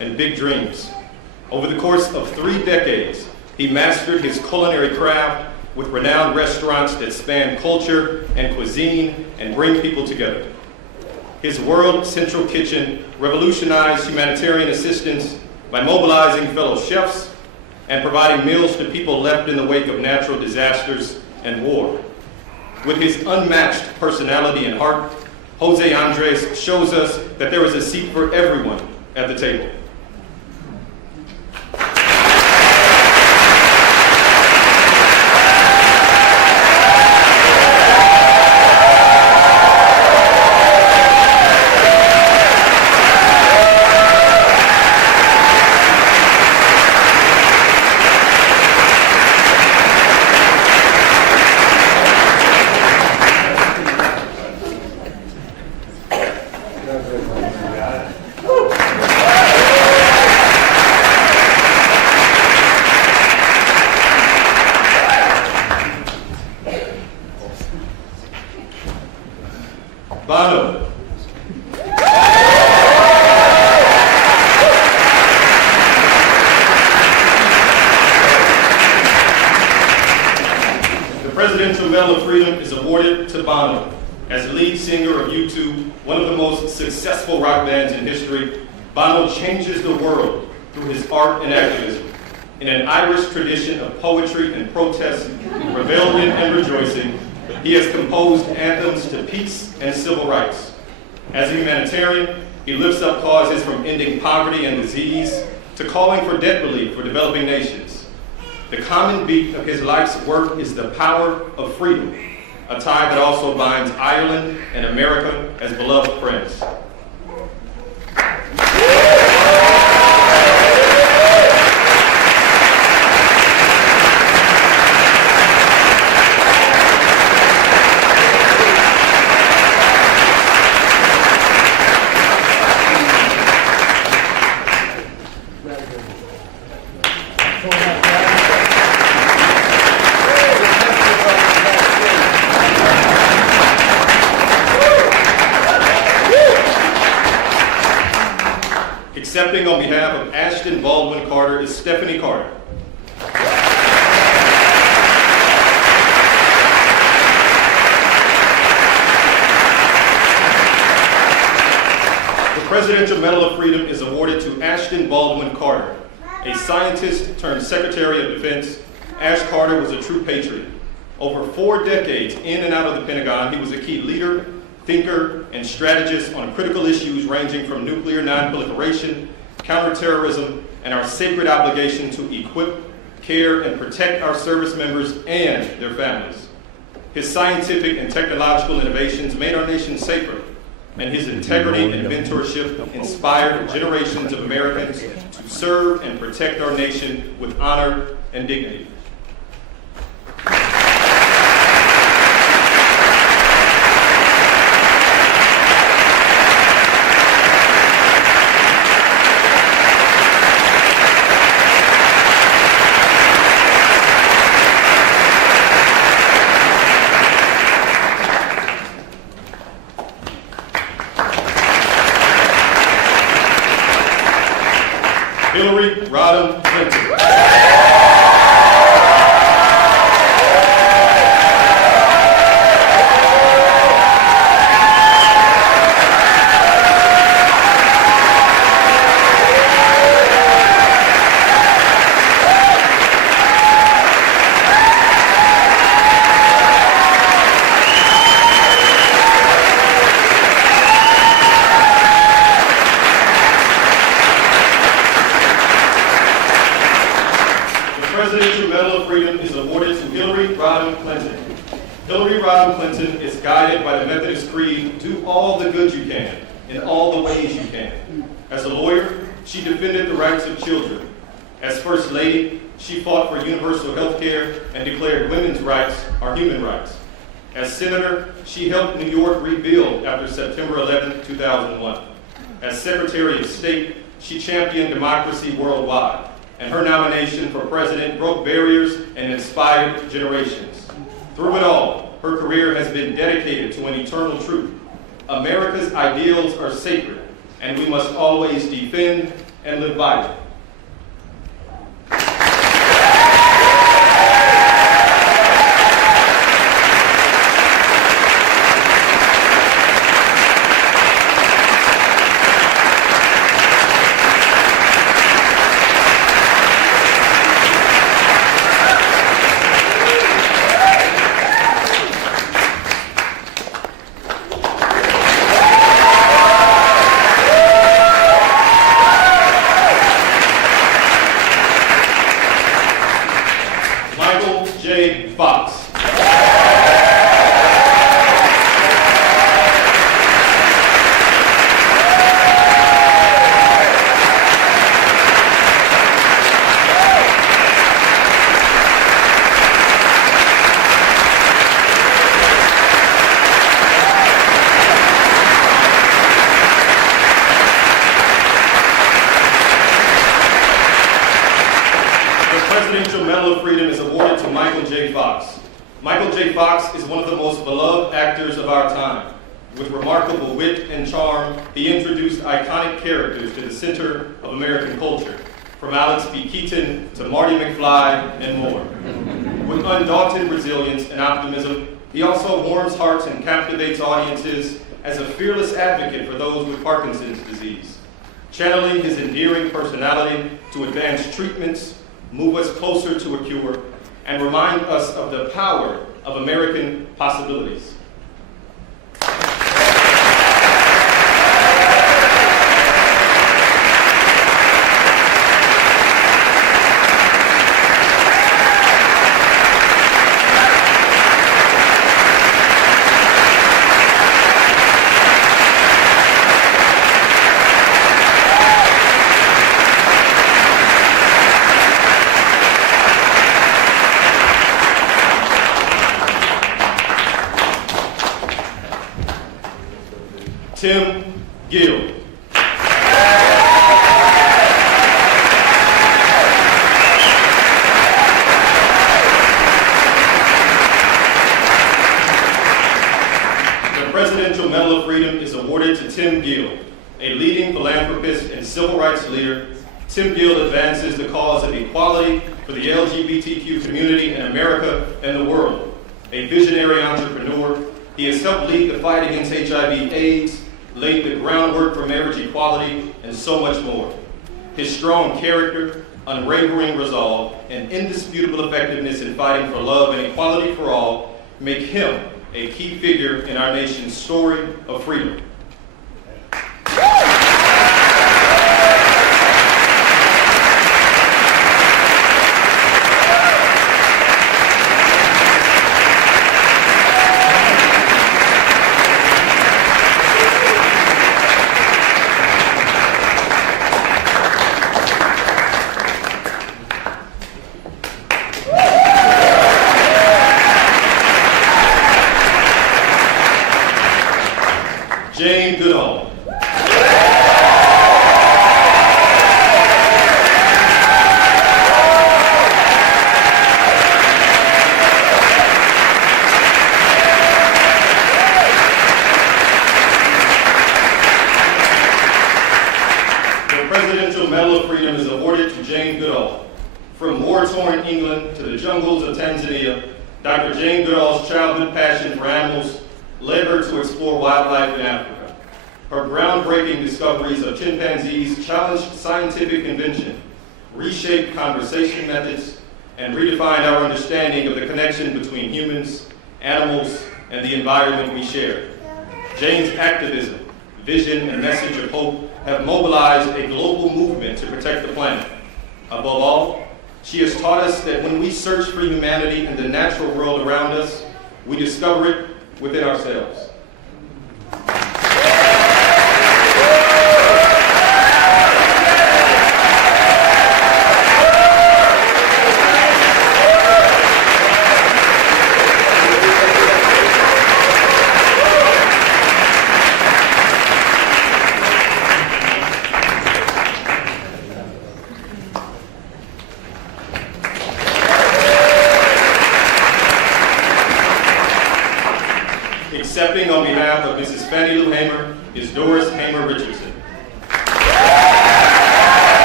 and big dreams. Over the course of 3 decades, he mastered his culinary craft with renowned restaurants that span culture and cuisine and bring people together. His World Central Kitchen revolutionized humanitarian assistance by mobilizing fellow chefs and providing meals to people left in the wake of natural disasters and war. With his unmatched personality and heart, Jose Andres shows us that there is a seat for everyone at the table. Bono. The Presidential Medal of Freedom is awarded to Bono. As lead singer of U2, one of the most successful rock bands in history, Bono changes the world through his art and activism. In an Irish tradition of poetry and protest, rebellion and rejoicing, he has composed anthems to peace and civil rights. As a humanitarian, he lifts up causes from ending poverty and disease to calling for debt relief for developing nations. The common beat of his life's work is the power of freedom, a tie that also binds Ireland and America as beloved friends. Accepting on behalf of Ashton Baldwin Carter is Stephanie Carter. The Presidential Medal of Freedom is awarded to Ashton Baldwin Carter. A scientist turned Secretary of Defense, Ash Carter was a true patriot. Over 4 decades in and out of the Pentagon, he was a key leader, thinker, and strategist on critical issues ranging from nuclear non-proliferation, counterterrorism, and our sacred obligation to equip, care, and protect our service members and their families. His scientific and technological innovations made our nation safer, and his integrity and mentorship inspired generations of Americans to serve and protect our nation with honor and dignity. Hillary Rodham Clinton. Clinton is guided by the Methodist Creed, do all the good you can, in all the ways you can. As a lawyer, she defended the rights of children. As First Lady, she fought for universal health care and declared women's rights are human rights. As Senator, she helped New York rebuild after September 11, 2001. As Secretary of State, she championed democracy worldwide, and her nomination for president broke barriers and inspired generations. Through it all, her career has been dedicated to an eternal truth. America's ideals are sacred, and we must always defend, and live by it. Presidential Medal of Freedom is awarded to Michael J. Fox. Michael J. Fox is one of the most beloved actors of our time. With remarkable wit and charm, he introduced iconic characters to the center of American culture, from Alex P. Keaton to Marty McFly and more. With undaunted resilience and optimism, he also warms hearts and captivates audiences as a fearless advocate for those with Parkinson's disease, channeling his endearing personality to advance treatments, move us closer to a cure, and remind us of the power of American possibilities. Tim Gill. The Presidential Medal of Freedom is awarded to Tim Gill, a leading philanthropist and civil rights leader. Tim Gill advances the cause of equality for the LGBTQ community in America and the world. A visionary entrepreneur, he has helped lead the fight against HIV/AIDS, laid the groundwork for marriage equality, and so much more. His strong character, unwavering resolve, and indisputable effectiveness in fighting for love and equality for all make him a key figure in our nation's story of freedom. Goodall. The Presidential Medal of Freedom is awarded to Jane Goodall. From war-torn England to the jungles of Tanzania, Dr. Jane Goodall's childhood passion for animals led her to explore wildlife in Africa. Her groundbreaking discoveries of chimpanzees challenged scientific convention, reshaped conversation methods, and redefined our understanding of the connection between humans, animals, and the environment we share. Jane's activism, vision, and message of hope have mobilized a global movement to protect the planet. Above all, she has taught us that when we search for humanity in the natural world around us, we discover it within ourselves. Accepting on behalf of Mrs. Fannie Lou Hamer is Doris Hamer Richardson.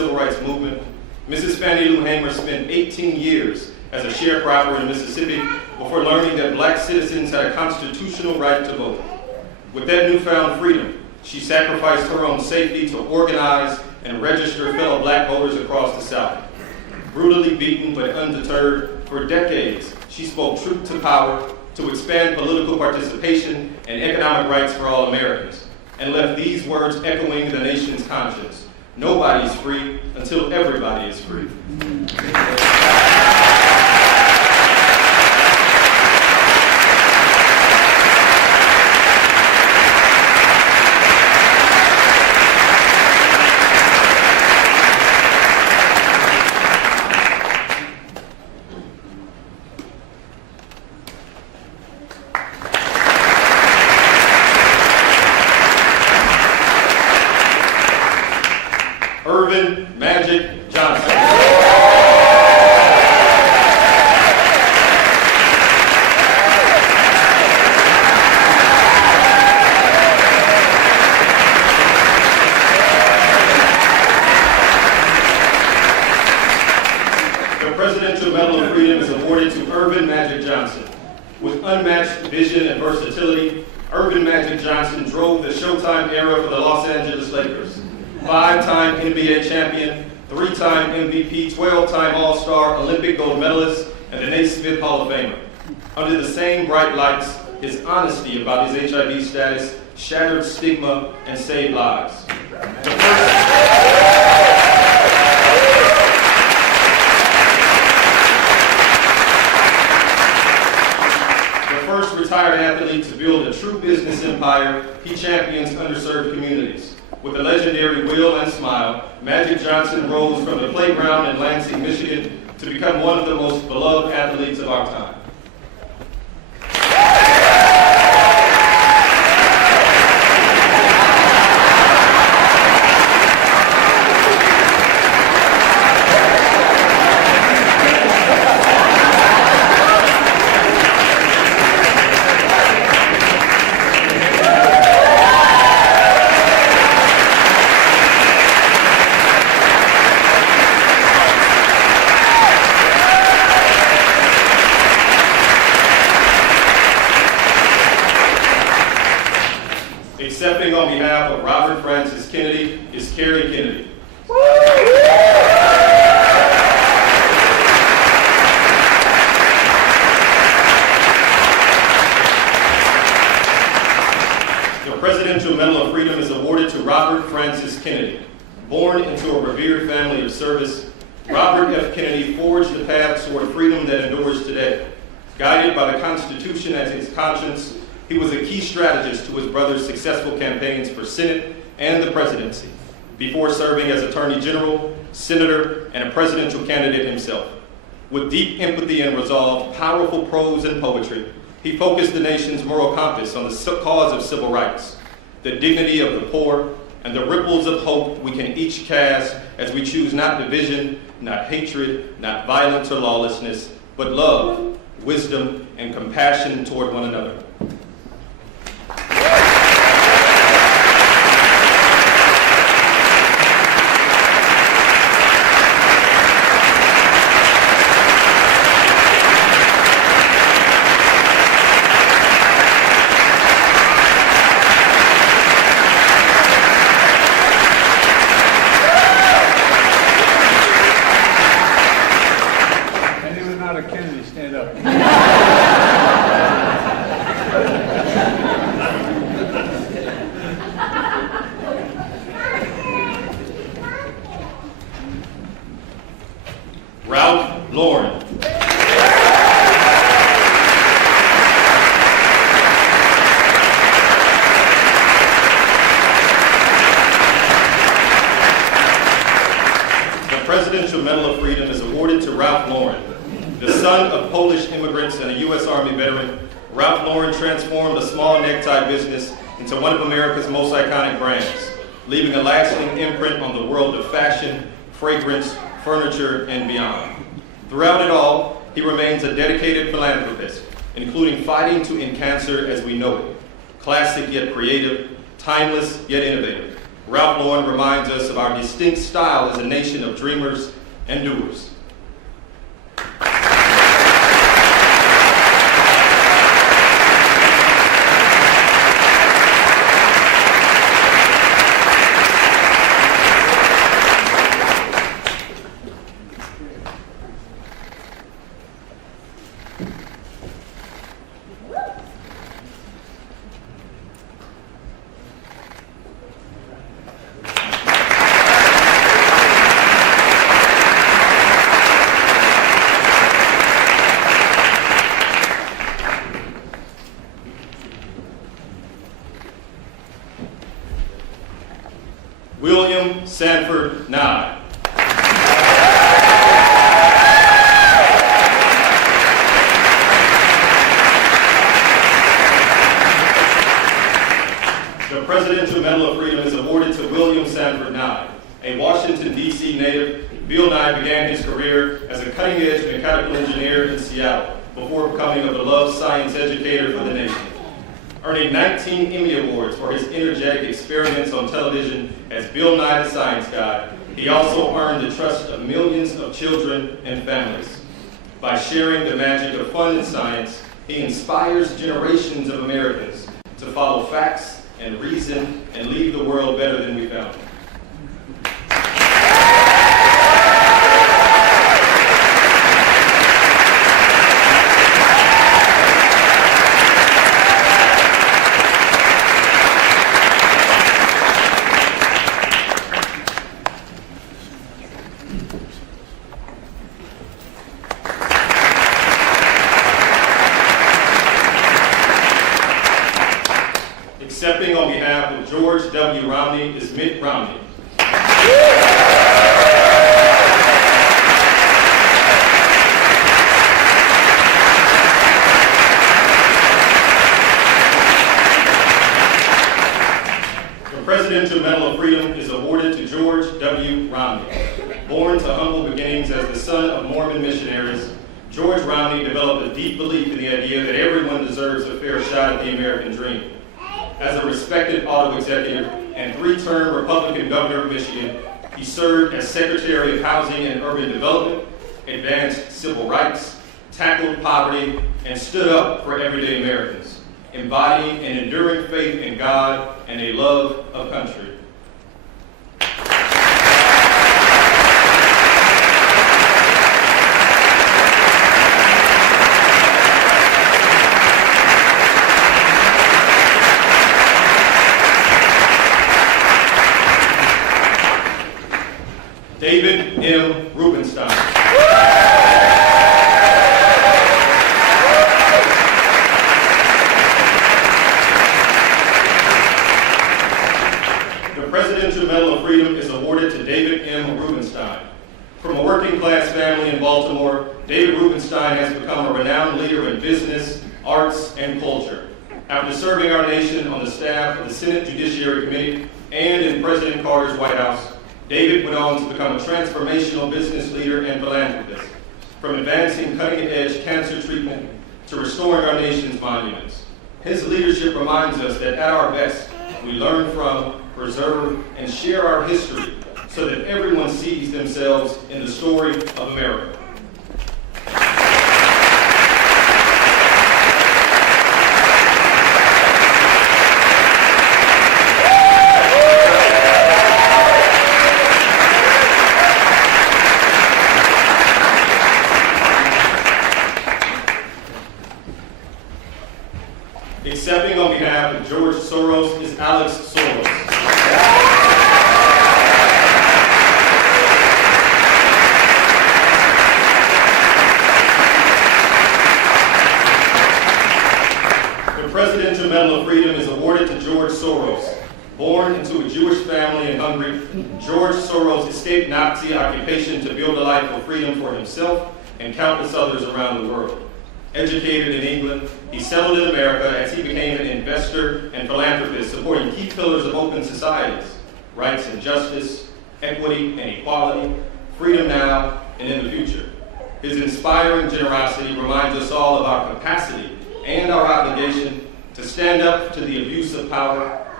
civil rights movement, Mrs. Fannie Lou Hamer spent 18 years as a sharecropper in Mississippi before learning that black citizens had a constitutional right to vote. With that newfound freedom, she sacrificed her own safety to organize and register fellow black voters across the South. Brutally beaten but undeterred, for decades, she spoke truth to power to expand political participation and economic rights for all Americans, and left these words echoing the nation's conscience: nobody is free until everybody is free. Magic Johnson. The Presidential Medal of Freedom is awarded to Urban Magic Johnson. With unmatched vision and versatility, Urban Magic Johnson drove the Showtime era for the Los Angeles Lakers. 5-time NBA champion, 3-time MVP, 12-time All-Star, Olympic gold medalist, and the Naismith Hall of Famer. Under the same bright lights, his honesty about his HIV status shattered stigma and saved lives. The first retired athlete to build a true business empire, he champions underserved communities. With a legendary will and smile, Magic Johnson rose from the playground in Lansing, Michigan, to become one of the most beloved athletes of our time. Accepting on behalf of Robert Francis Kennedy is Carrie Kennedy. The Presidential Medal of Freedom is awarded to Robert Francis Kennedy. Born into a revered family of service, Robert F. Kennedy forged the path toward freedom that endures today. Guided by the Constitution as his conscience, he was a key strategist to his brother's successful campaigns for Senate and the presidency, before serving as Attorney General, Senator, and a presidential candidate himself. With deep empathy and resolve, powerful prose and poetry, he focused the nation's moral compass on the cause of civil rights, the dignity of the poor, and the ripples of hope we can each cast as we choose not division, not hatred, not violence or lawlessness, but love, wisdom, and compassion toward one another. Anyone not a Kennedy, stand up. Ralph Lauren. The Presidential Medal of Freedom is awarded to Ralph Lauren. The son of Polish immigrants and a U.S. Army veteran, Ralph Lauren transformed a small necktie business into one of America's most iconic brands, leaving a lasting imprint on the world of fashion, fragrance, furniture, and beyond. Throughout it all, he remains a dedicated philanthropist, including fighting to end cancer as we know it. Classic yet creative, timeless yet innovative. Ralph Lauren reminds us of our distinct style as a nation of dreamers and doers. William Sanford Nye. The Presidential Medal of Freedom is awarded to William Sanford Nye. A Washington, D.C. native, Bill Nye began his career as a cutting-edge mechanical engineer in Seattle before becoming a beloved science educator for the nation. Earning 19 Emmy Awards for his energetic experiments on television as Bill Nye the Science Guy, he also earned the trust of millions of children and families. By sharing the magic of fun and science, he inspires generations of Americans to follow facts and reason and leave the world better than we found it. Accepting on behalf of George W. Romney is Mitt Romney. The Presidential Medal of Freedom is awarded to George W. Romney. Born to humble beginnings as the son of Mormon missionaries, George Romney developed a deep belief in the idea that everyone deserves a fair shot at the American dream. As a respected auto executive and three-term Republican governor of Michigan, he served as Secretary of Housing and Urban Development, advanced civil rights, tackled poverty, and stood up for everyday Americans, embodying an enduring faith in God and a love of country. David M. Rubenstein. The Presidential Medal of Freedom is awarded to David M. Rubenstein. From a working-class family in Baltimore, David Rubenstein has become a renowned leader in business, arts, and culture. After serving our nation on the staff of the Senate Judiciary Committee and in President Carter's White House, David went on to become a transformational business leader and philanthropist, from advancing cutting-edge cancer treatment to restoring our nation's monuments. His leadership reminds us that at our best, we learn from, preserve, and share our history so that everyone sees themselves in the story of America. Accepting on behalf of George Soros is Alex Soros. The Presidential Medal of Freedom is awarded to George Soros. Born into a Jewish family in Hungary, George Soros escaped Nazi occupation to build a life of freedom for himself and countless others around the world. Educated in England, he settled in America as he became an investor and philanthropist supporting key pillars of open societies, rights and justice, equity and equality, freedom now and in the future. His inspiring generosity reminds us all of our capacity and our obligation to stand up to the abuse of power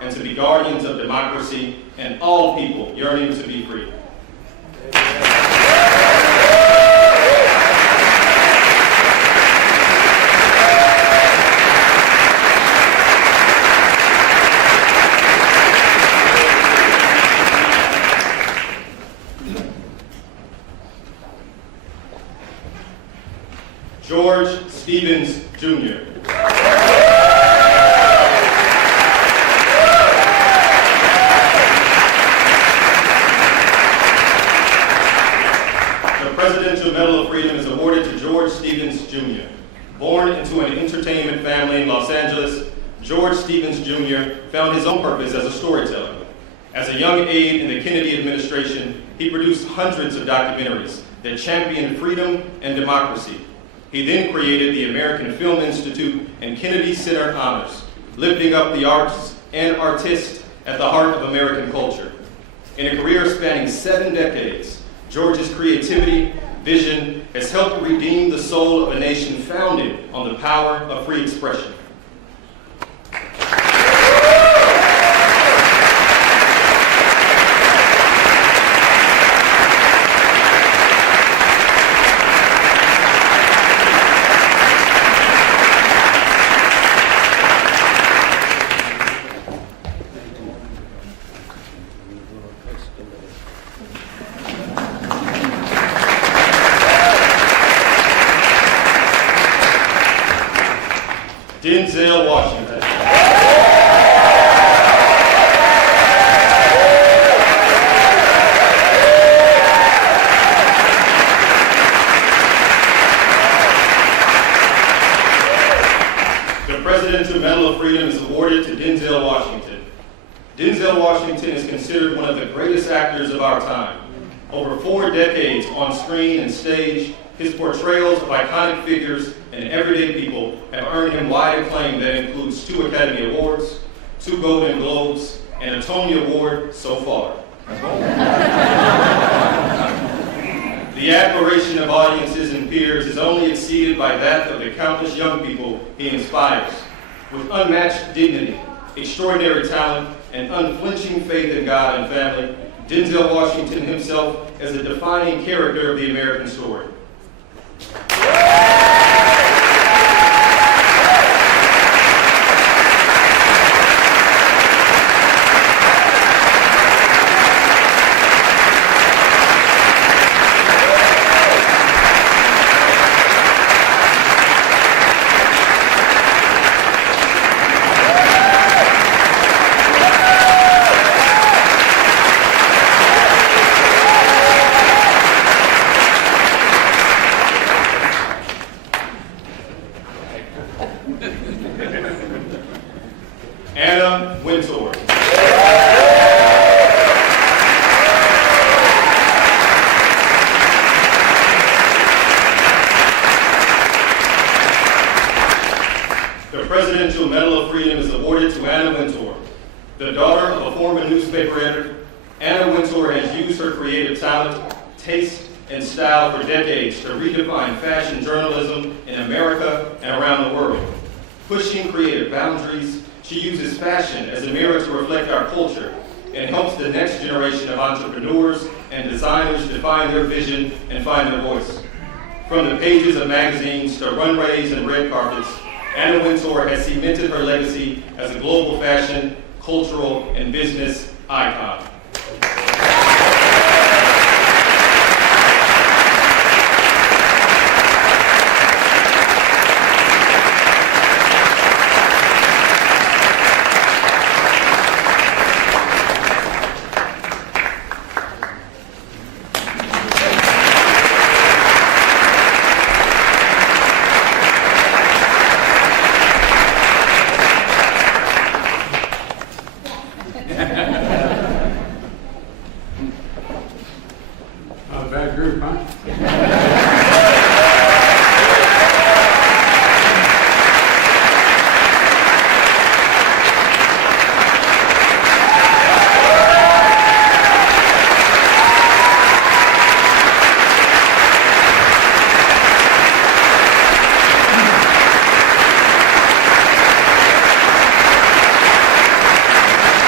and to be guardians of democracy and all people yearning to be free. George Stevens, Jr. The Presidential Medal of Freedom is awarded to George Stevens, Jr. Born into an entertainment family in Los Angeles, George Stevens, Jr. found his own purpose as a storyteller. As a young aide in the Kennedy administration, he produced hundreds of documentaries that championed freedom and democracy. He then created the American Film Institute and Kennedy Center Honors, lifting up the arts and artists at the heart of American culture. In a career spanning 7 decades, George's creativity, vision has helped redeem the soul of a nation founded on the power of free expression. Denzel Washington. The Presidential Medal of Freedom is awarded to Denzel Washington. Denzel Washington is considered one of the greatest actors of our time. Over 4 decades on screen and stage, his portrayals of iconic figures and everyday people have earned him wide acclaim that includes 2 Academy Awards, 2 Golden Globes, and a Tony Award so far. The admiration of audiences and peers is only exceeded by that of the countless young people he inspires. With unmatched dignity, extraordinary talent, and unflinching faith in God and family, Denzel Washington himself is a defining character of the American story. Anna Wintour. The Presidential Medal of Freedom is awarded to Anna Wintour. The daughter of a former newspaper editor, Anna Wintour has used her creative talent, taste, and style for decades to redefine fashion journalism in America and around the world. Pushing creative boundaries, she uses fashion as a mirror to reflect our culture and helps the next generation of entrepreneurs and designers define their vision and find their voice. From the pages of magazines to runways and red carpets, Anna Wintour has cemented her legacy as a global fashion, cultural, and business icon. Not a bad group, huh?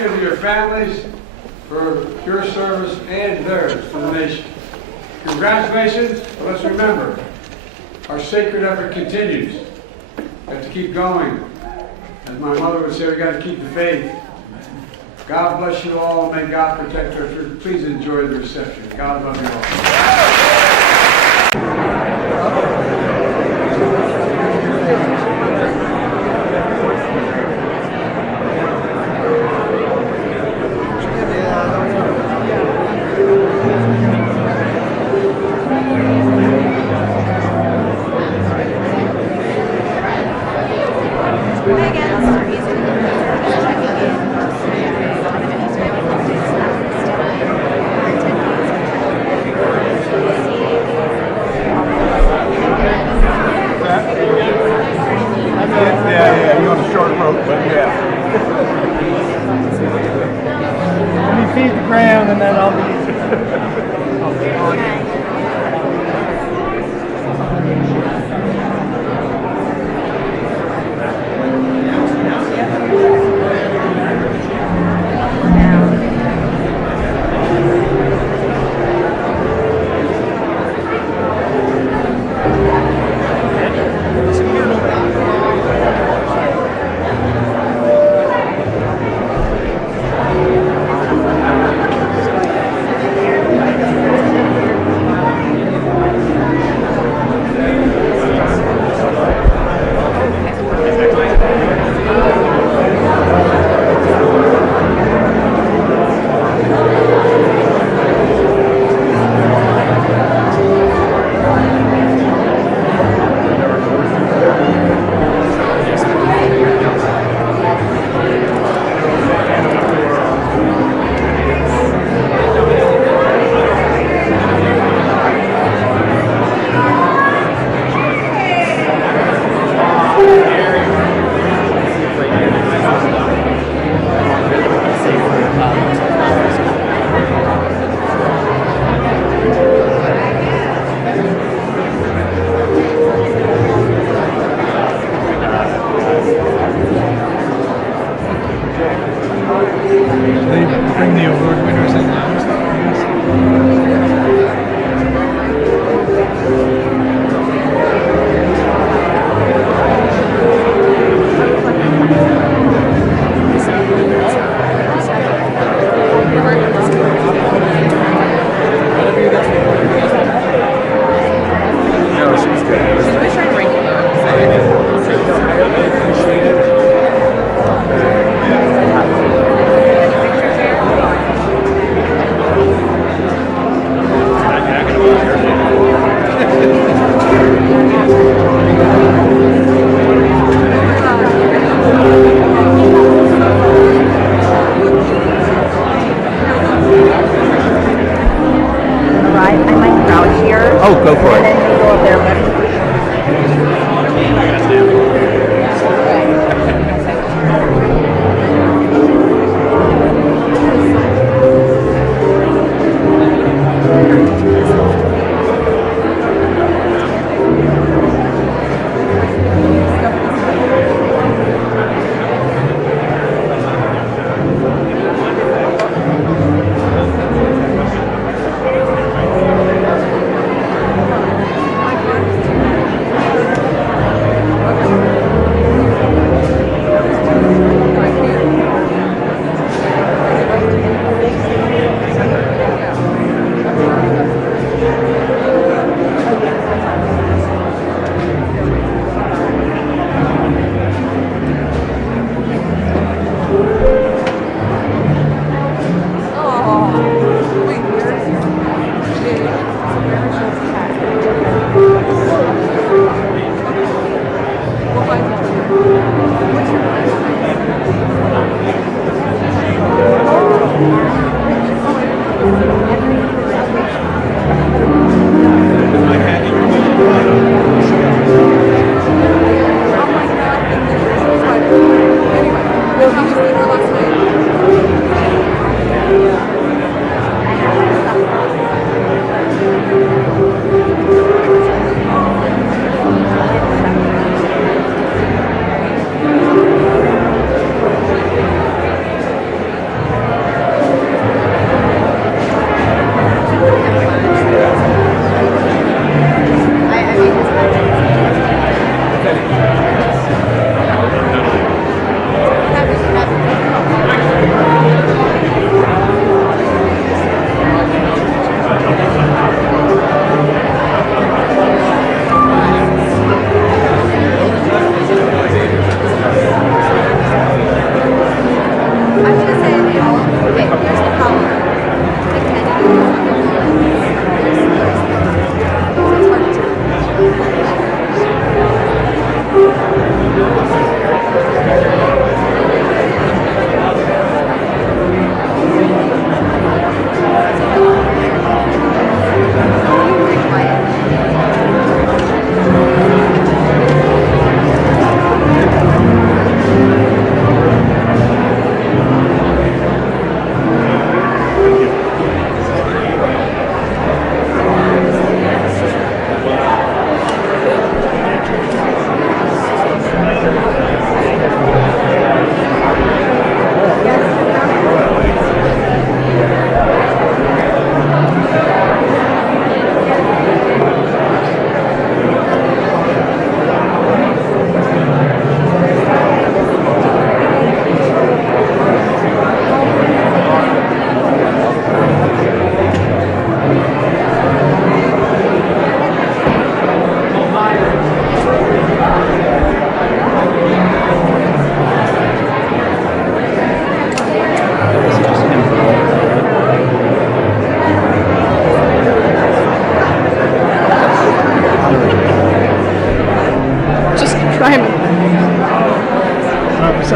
you to your families for your service and theirs to the nation. Congratulations, but let's remember, our sacred effort continues. We have to keep going. As my mother would say, we got to keep the faith. God bless you all, and may God protect our church. Please enjoy the reception. God love you all.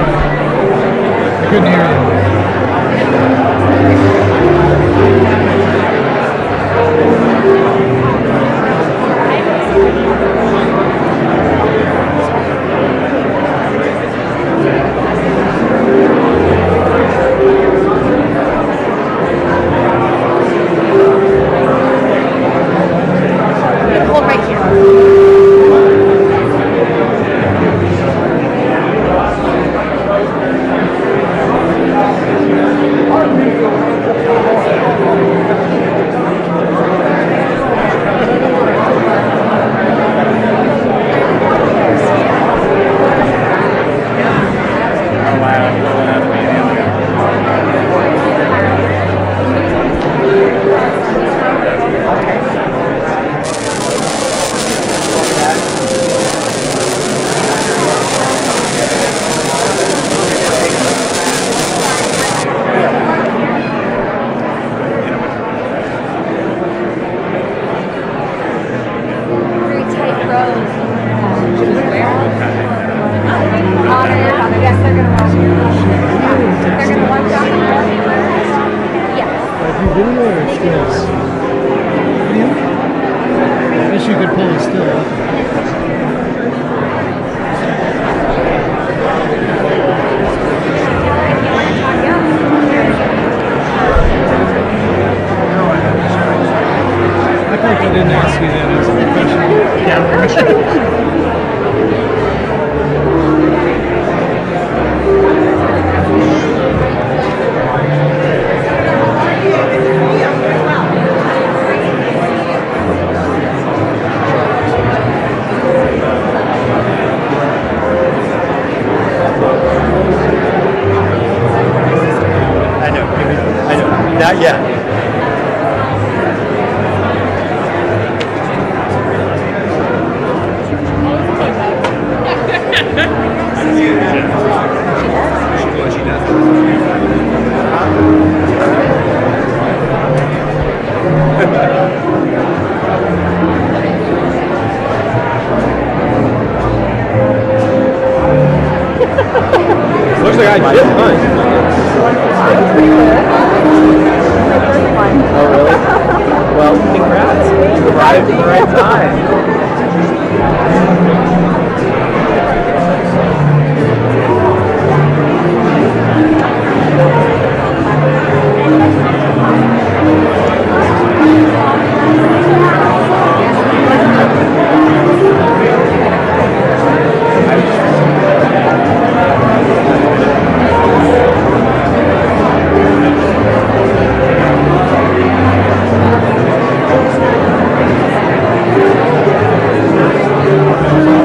I couldn't hear you. Pull right here. Very tight road. Yes, they're gonna walk. They're gonna walk down the road. Yes. Do video or stills? Video? I guess you could pull a still up. I feel like I didn't ask you that as a professional. I know. Not yet. Looks like I did mine. Oh, really? Well, congrats. You arrived at the right time.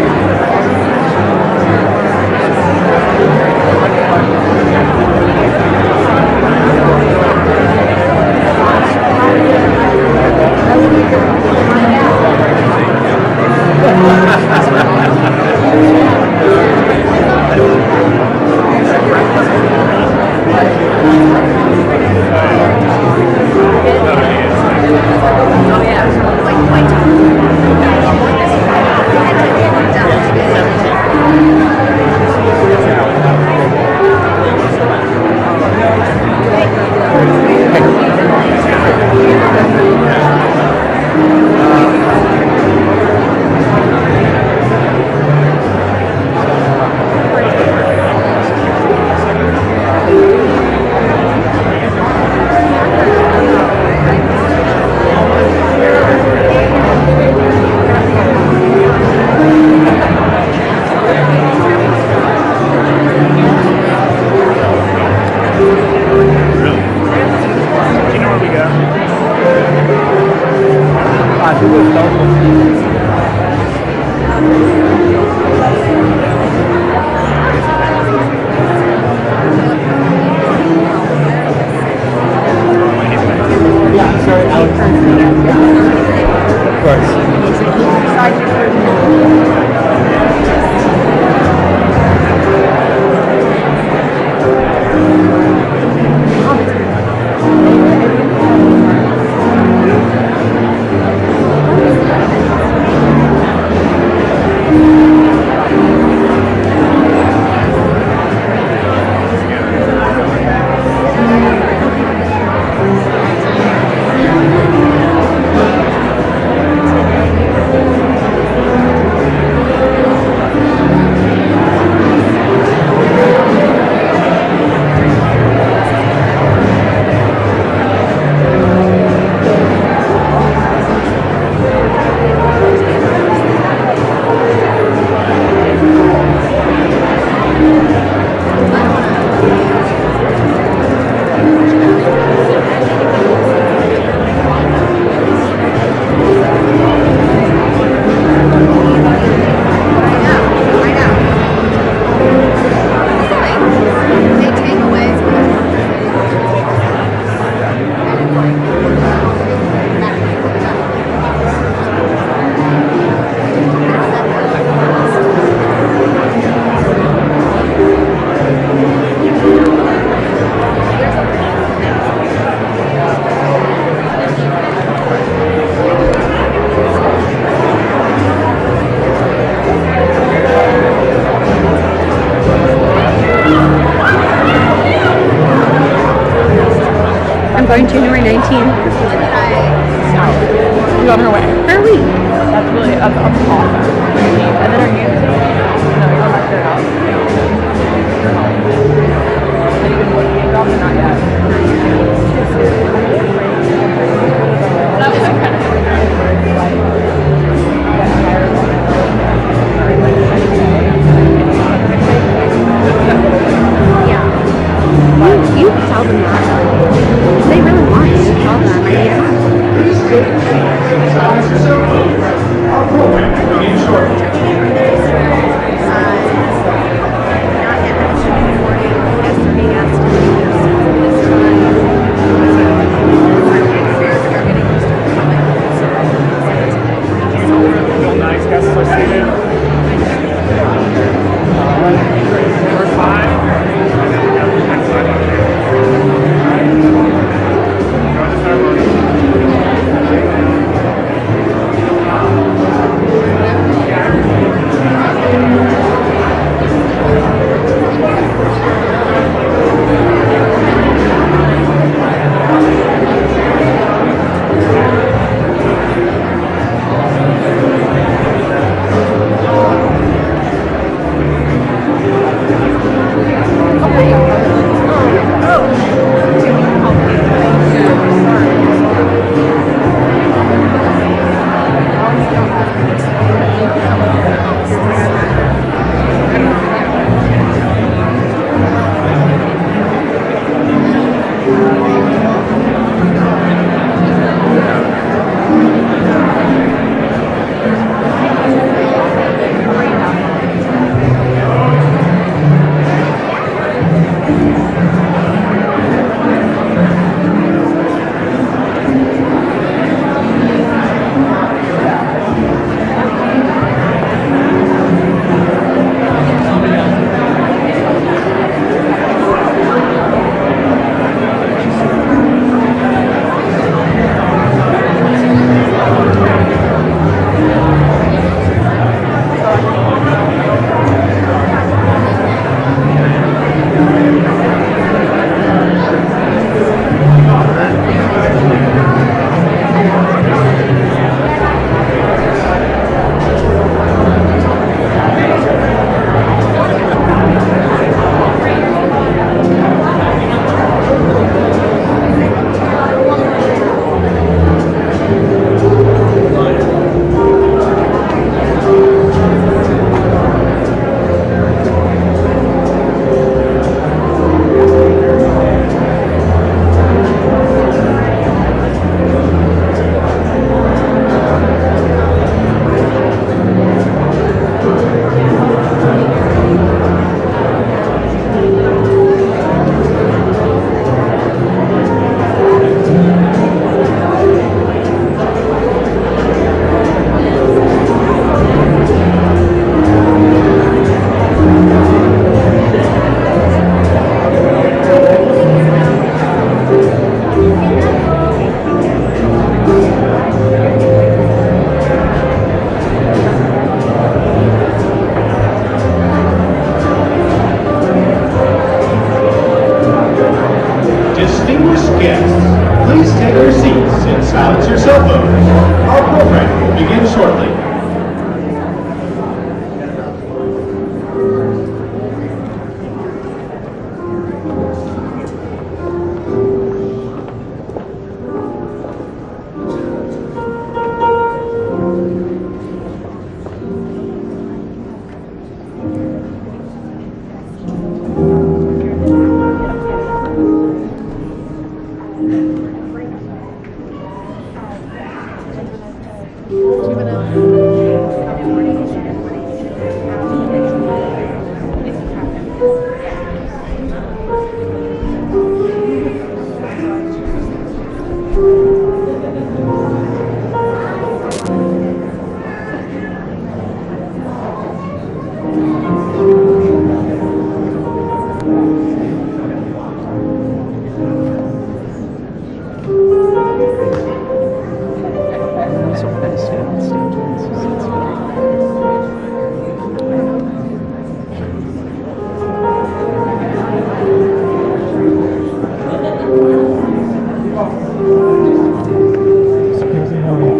going January 19th? No. She's on her way. Are we? That's awesome. And then are you? No, you're back to your house. You're home. Are you been looking at jobs or not yet? That was kind of Yeah. You tell them that. They really want you to tell them. I need help. Please take your seats and silence yourself. Our program will begin shortly. Not yet mentioned in the morning. Yesterday asked to do this time. Bill Nye's guests are seated. Number 5. Do you want to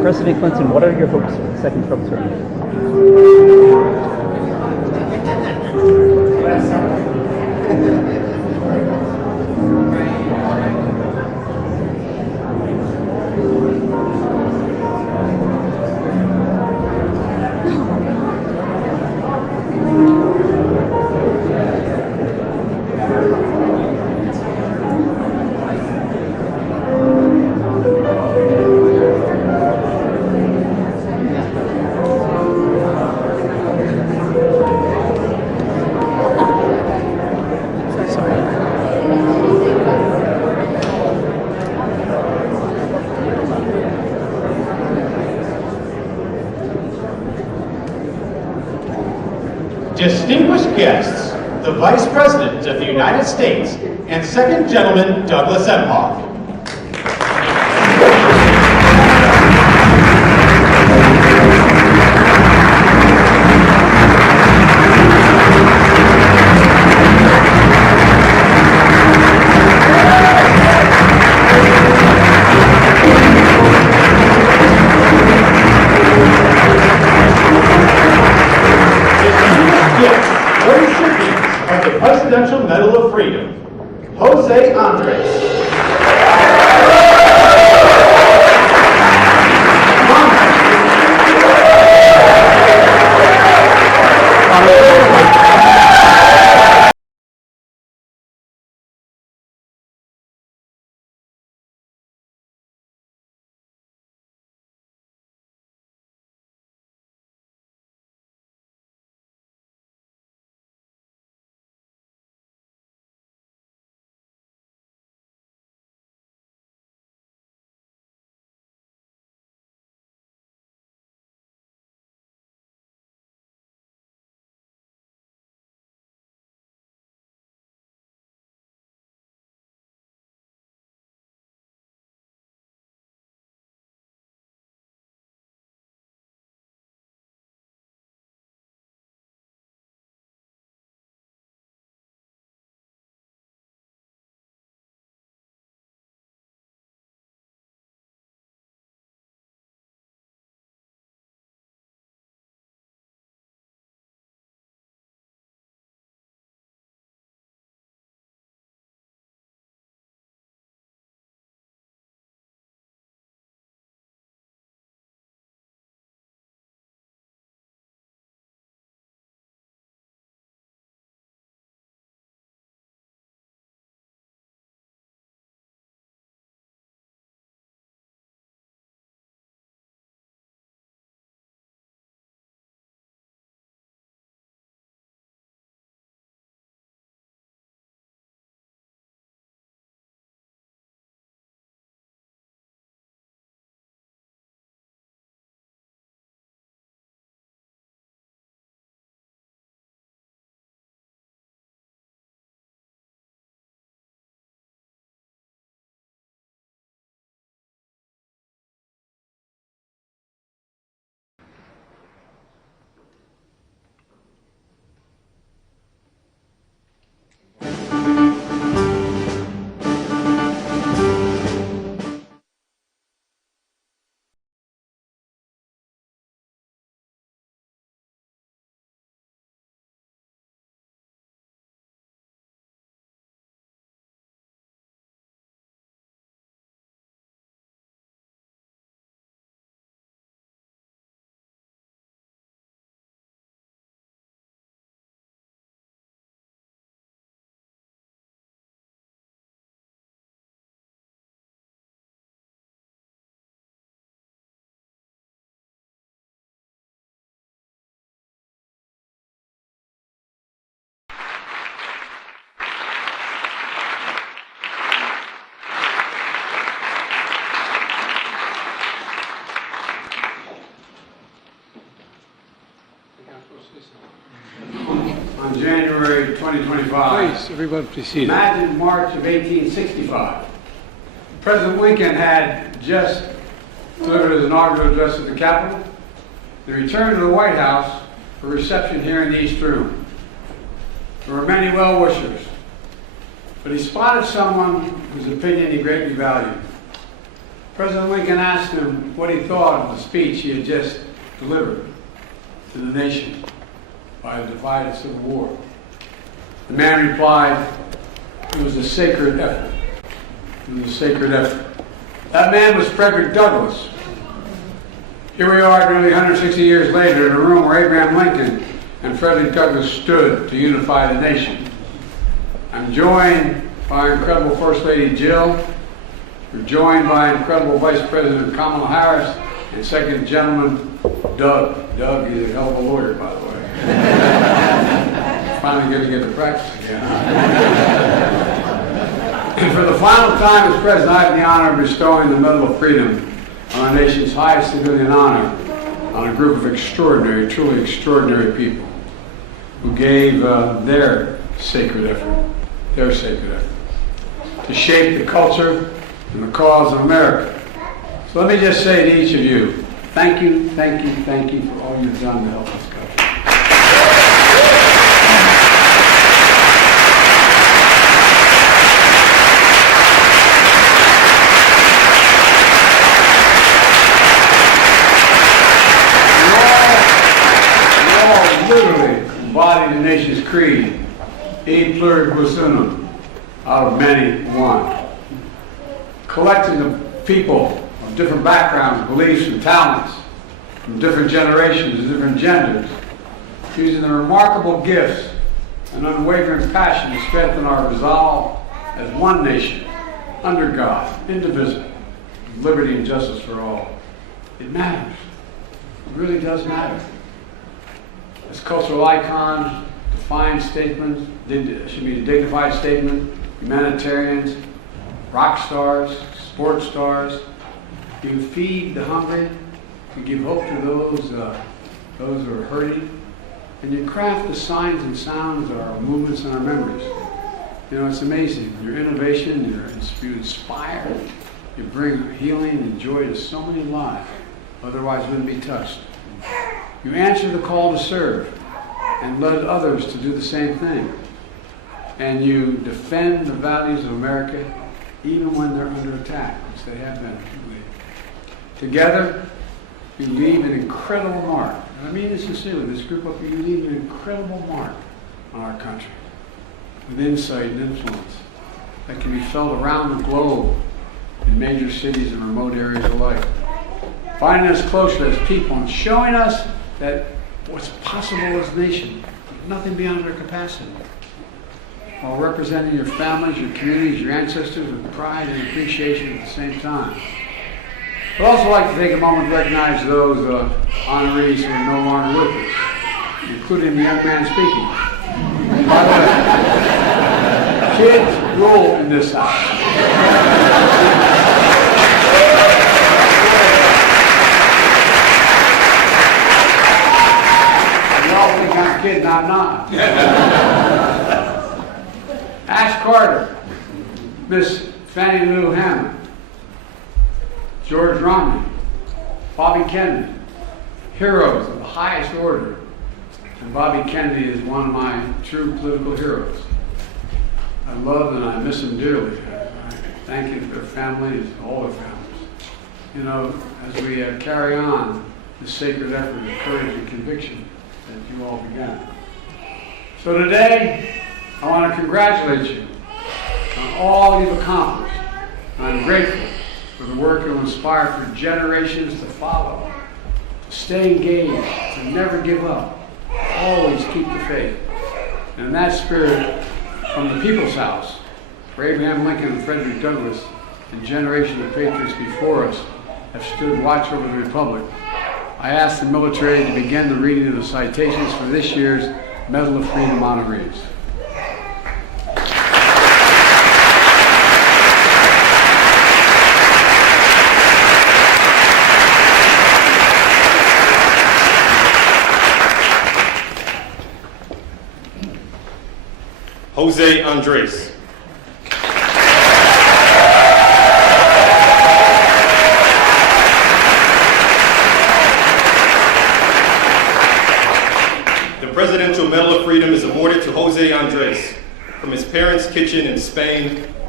President Clinton, what are your hopes for the second Trump term? Distinguished guests, the Vice President of the United States and Second Gentleman Douglas Emhoff. Presidential Medal of Freedom, Jose Andres. On January 2025. Please, everybody proceed. Imagine March of 1865. President Lincoln had just delivered his inaugural address at the Capitol. The return to the White House for reception here in the East Room. There were many well-wishers, but he spotted someone whose opinion he greatly valued. President Lincoln asked him what he thought of the speech he had just delivered to the nation by a divided civil war. The man replied, "It was a sacred effort. It was a sacred effort." That man was Frederick Douglass. Here we are nearly 160 years later in a room where Abraham Lincoln and Frederick Douglass stood to unify the nation. I'm joined by incredible First Lady Jill. We're joined by incredible Vice President Kamala Harris and Second Gentleman Doug. Doug is a hell of a lawyer, by the way. Finally going to get to practice again. And for the final time as President, I have the honor of bestowing the Medal of Freedom on our nation's highest civilian honor on a group of extraordinary, truly extraordinary people who gave their sacred effort to shape the culture and the cause of America. So let me just say to each of you, thank you, thank you, thank you for all you've done to help this country. Literally embody the nation's creed, e pluribus unum, out of many one. Collecting of people of different backgrounds, beliefs, and talents, from different generations and different genders, using their remarkable gifts and unwavering passion to strengthen our resolve as one nation, under God, indivisible, with liberty and justice for all. It matters. It really does matter. As cultural icons, defined statements, should be a dignified statement, humanitarians, rock stars, sports stars. You feed the hungry, you give hope to those who are hurting, and you craft the signs and sounds of our movements and our memories. You know, it's amazing. Your innovation, you inspire, you bring healing and joy to so many lives, otherwise wouldn't be touched. You answer the call to serve and led others to do the same thing. And you defend the values of America even when they're under attack, which they have been. Together, you leave an incredible mark. And I mean this sincerely, this group of you leave an incredible mark on our country with insight and influence that can be felt around the globe in major cities and remote areas alike. Finding us closer as people and showing us that what's possible as a nation, nothing beyond our capacity. While representing your families, your communities, your ancestors with pride and appreciation at the same time. I'd also like to take a moment to recognize those honorees who are no longer with us, including the young man speaking. By the way, kids rule in this house. I'm kidding, I'm not. Ash Carter, Miss Fannie Lou Hammond, George Romney, Bobby Kennedy, heroes of the highest order. And Bobby Kennedy is one of my true political heroes. I love and I miss him dearly. I thank you for their families, all their families. You know, as we carry on the sacred effort of courage and conviction that you all began. So today, I want to congratulate you on all you've accomplished. And I'm grateful for the work you'll inspire for generations to follow. To stay engaged, to never give up, always keep the faith. And in that spirit, from the People's House, where Abraham Lincoln and Frederick Douglass and generations of patriots before us have stood watch over the Republic, I ask the military to begin the reading of the citations for this year's Medal of Freedom honorees. Jose Andres. The Presidential Medal of Freedom is awarded to Jose Andres from his parents' kitchen in Spain,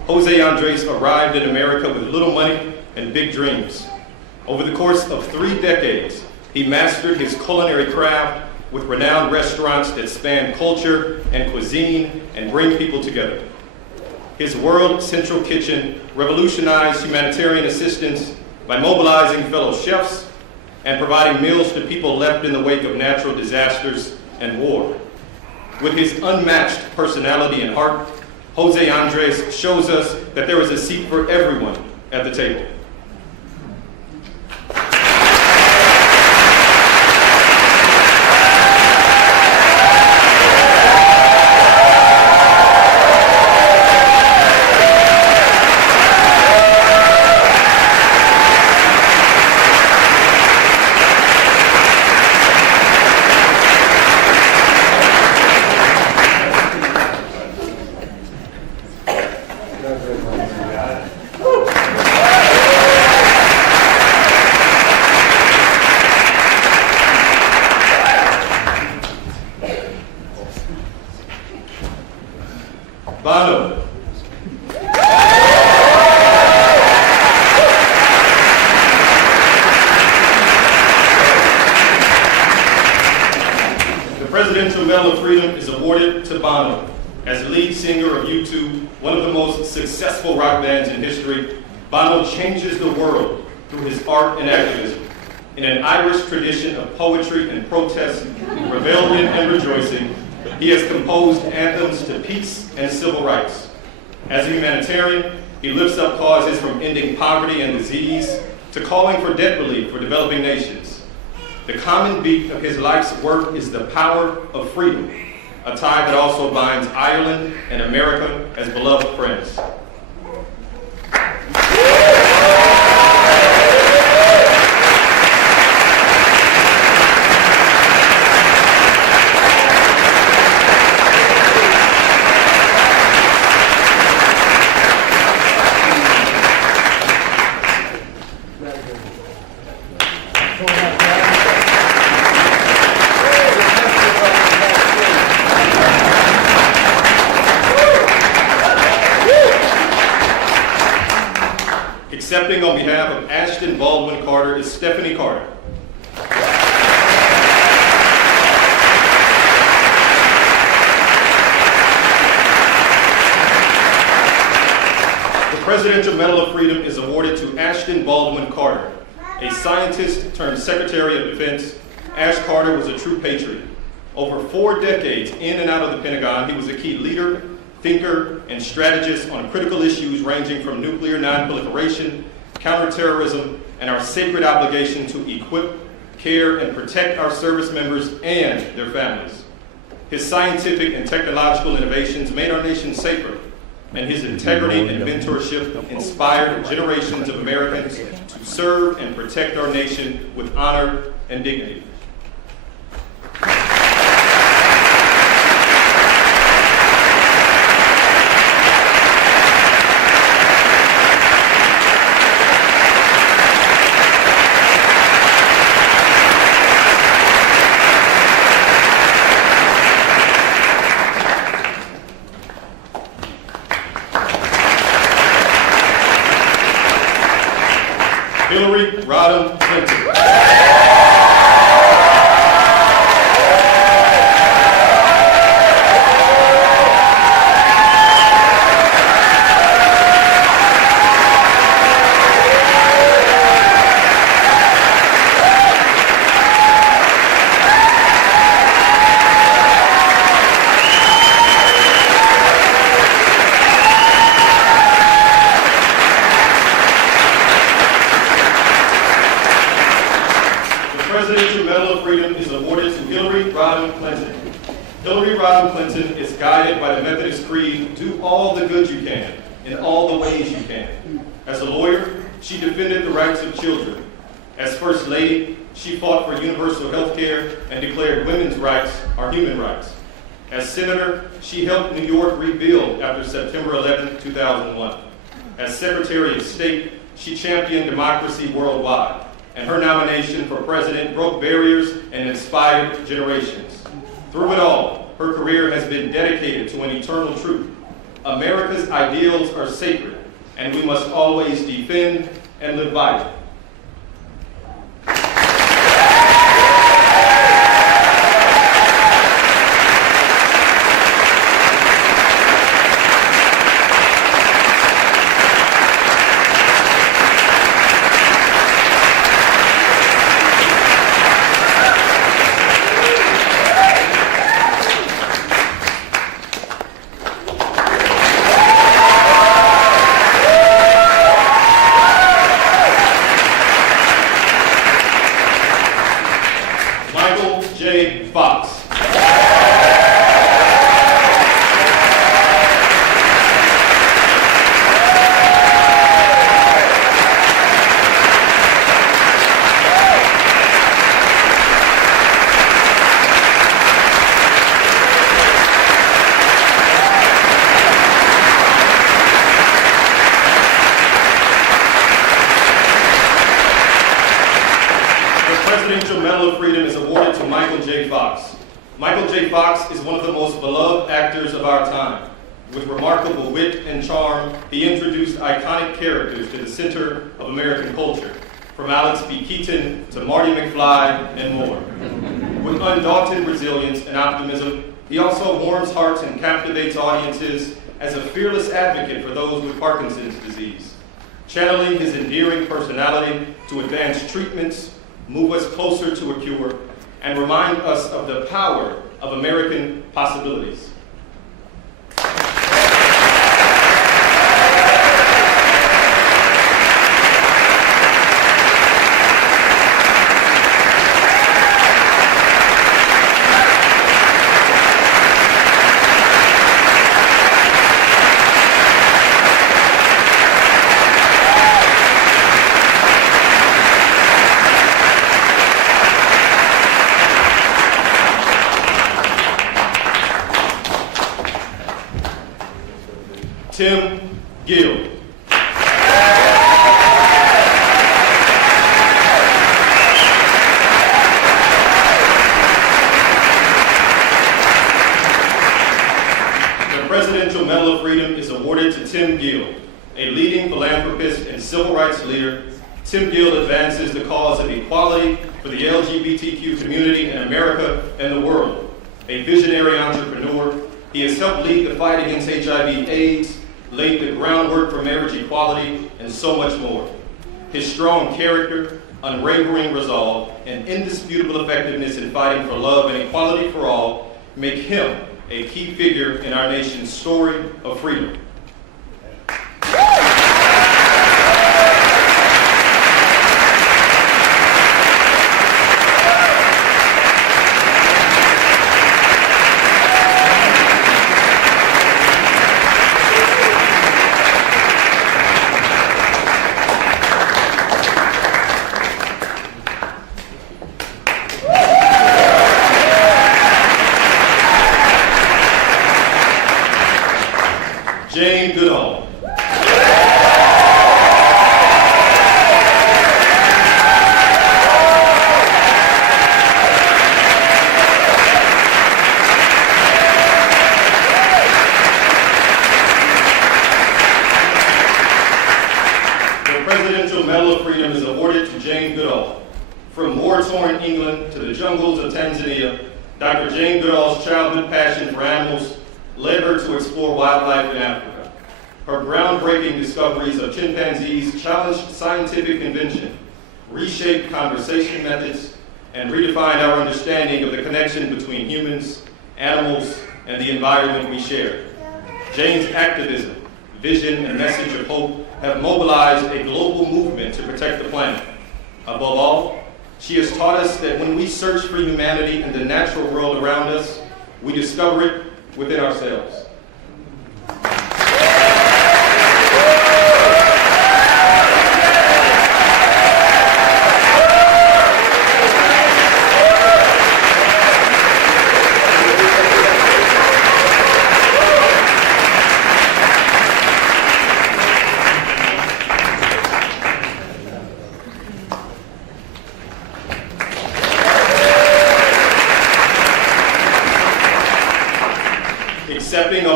Jose Andres arrived in America with little money and big dreams. Over the course of 3 decades, he mastered his culinary craft with renowned restaurants that span culture and cuisine and bring people together. His World Central Kitchen revolutionized humanitarian assistance by mobilizing fellow chefs and providing meals to people left in the wake of natural disasters and war. With his unmatched personality and heart, Jose Andres shows us that there is a seat for everyone at the table. Bono. The Presidential Medal of Freedom is awarded to Bono. As lead singer of U2, one of the most successful rock bands in history, Bono changes the world through his art and activism. In an Irish tradition of poetry and protest, rebellion and rejoicing, he has composed anthems to peace and civil rights. As a humanitarian, he lifts up causes from ending poverty and disease to calling for debt relief for developing nations. The common beat of his life's work is the power of freedom, a tie that also binds Ireland and America as beloved friends. Accepting on behalf of Ashton Baldwin Carter is Stephanie Carter. The Presidential Medal of Freedom is awarded to Ashton Baldwin Carter. A scientist turned Secretary of Defense, Ash Carter was a true patriot. Over 4 decades in and out of the Pentagon, he was a key leader, thinker, and strategist on critical issues ranging from nuclear non-proliferation, counterterrorism, and our sacred obligation to equip, care, and protect our service members and their families. His scientific and technological innovations made our nation safer, and his integrity and mentorship inspired generations of Americans to serve and protect our nation with honor and dignity. Hillary Rodham Clinton. The Presidential Medal of Freedom is awarded to Hillary Rodham Clinton. Hillary Rodham Clinton is guided by the Methodist Creed, do all the good you can, in all the ways you can. As a lawyer, she defended the rights of children. As First Lady, she fought for universal health care and declared women's rights are human rights. As Senator, she helped New York rebuild after September 11, 2001. As Secretary of State, she championed democracy worldwide, and her nomination for president broke barriers and inspired generations. Through it all, her career has been dedicated to an eternal truth. America's ideals are sacred, and we must always defend and live by them. With remarkable wit and charm, he introduced iconic characters to the center of American culture, from Alex B. Keaton to Marty McFly and more. With undaunted resilience and optimism, he also warms hearts and captivates audiences as a fearless advocate for those with Parkinson's disease, channeling his endearing personality to advance treatments, move us closer to a cure, and remind us of the power of American possibilities. Tim Gill. The Presidential Medal of Freedom is awarded to Tim Gill, a leading philanthropist and civil rights leader. Tim Gill advances the cause of equality for the LGBTQ community in America and the world. A visionary entrepreneur, he has helped lead the fight against HIV/AIDS, laid the groundwork for marriage equality, and so much more. His strong character, unwavering resolve, and indisputable effectiveness in fighting for love and equality for all make him a key figure in our nation's story of freedom. Goodall. The Presidential Medal of Freedom is awarded to Jane Goodall. From war-torn England to the jungles of Tanzania, Dr. Jane Goodall's childhood passion for animals led her to explore wildlife in Africa. Her groundbreaking discoveries of chimpanzees challenged scientific convention, reshaped conversation methods, and redefined our understanding of the connection between humans, animals, and the environment we share. Jane's activism, vision, and message of hope have mobilized a global movement to protect the planet. Above all, she has taught us that when we search for humanity in the natural world around us, we discover it within ourselves. Accepting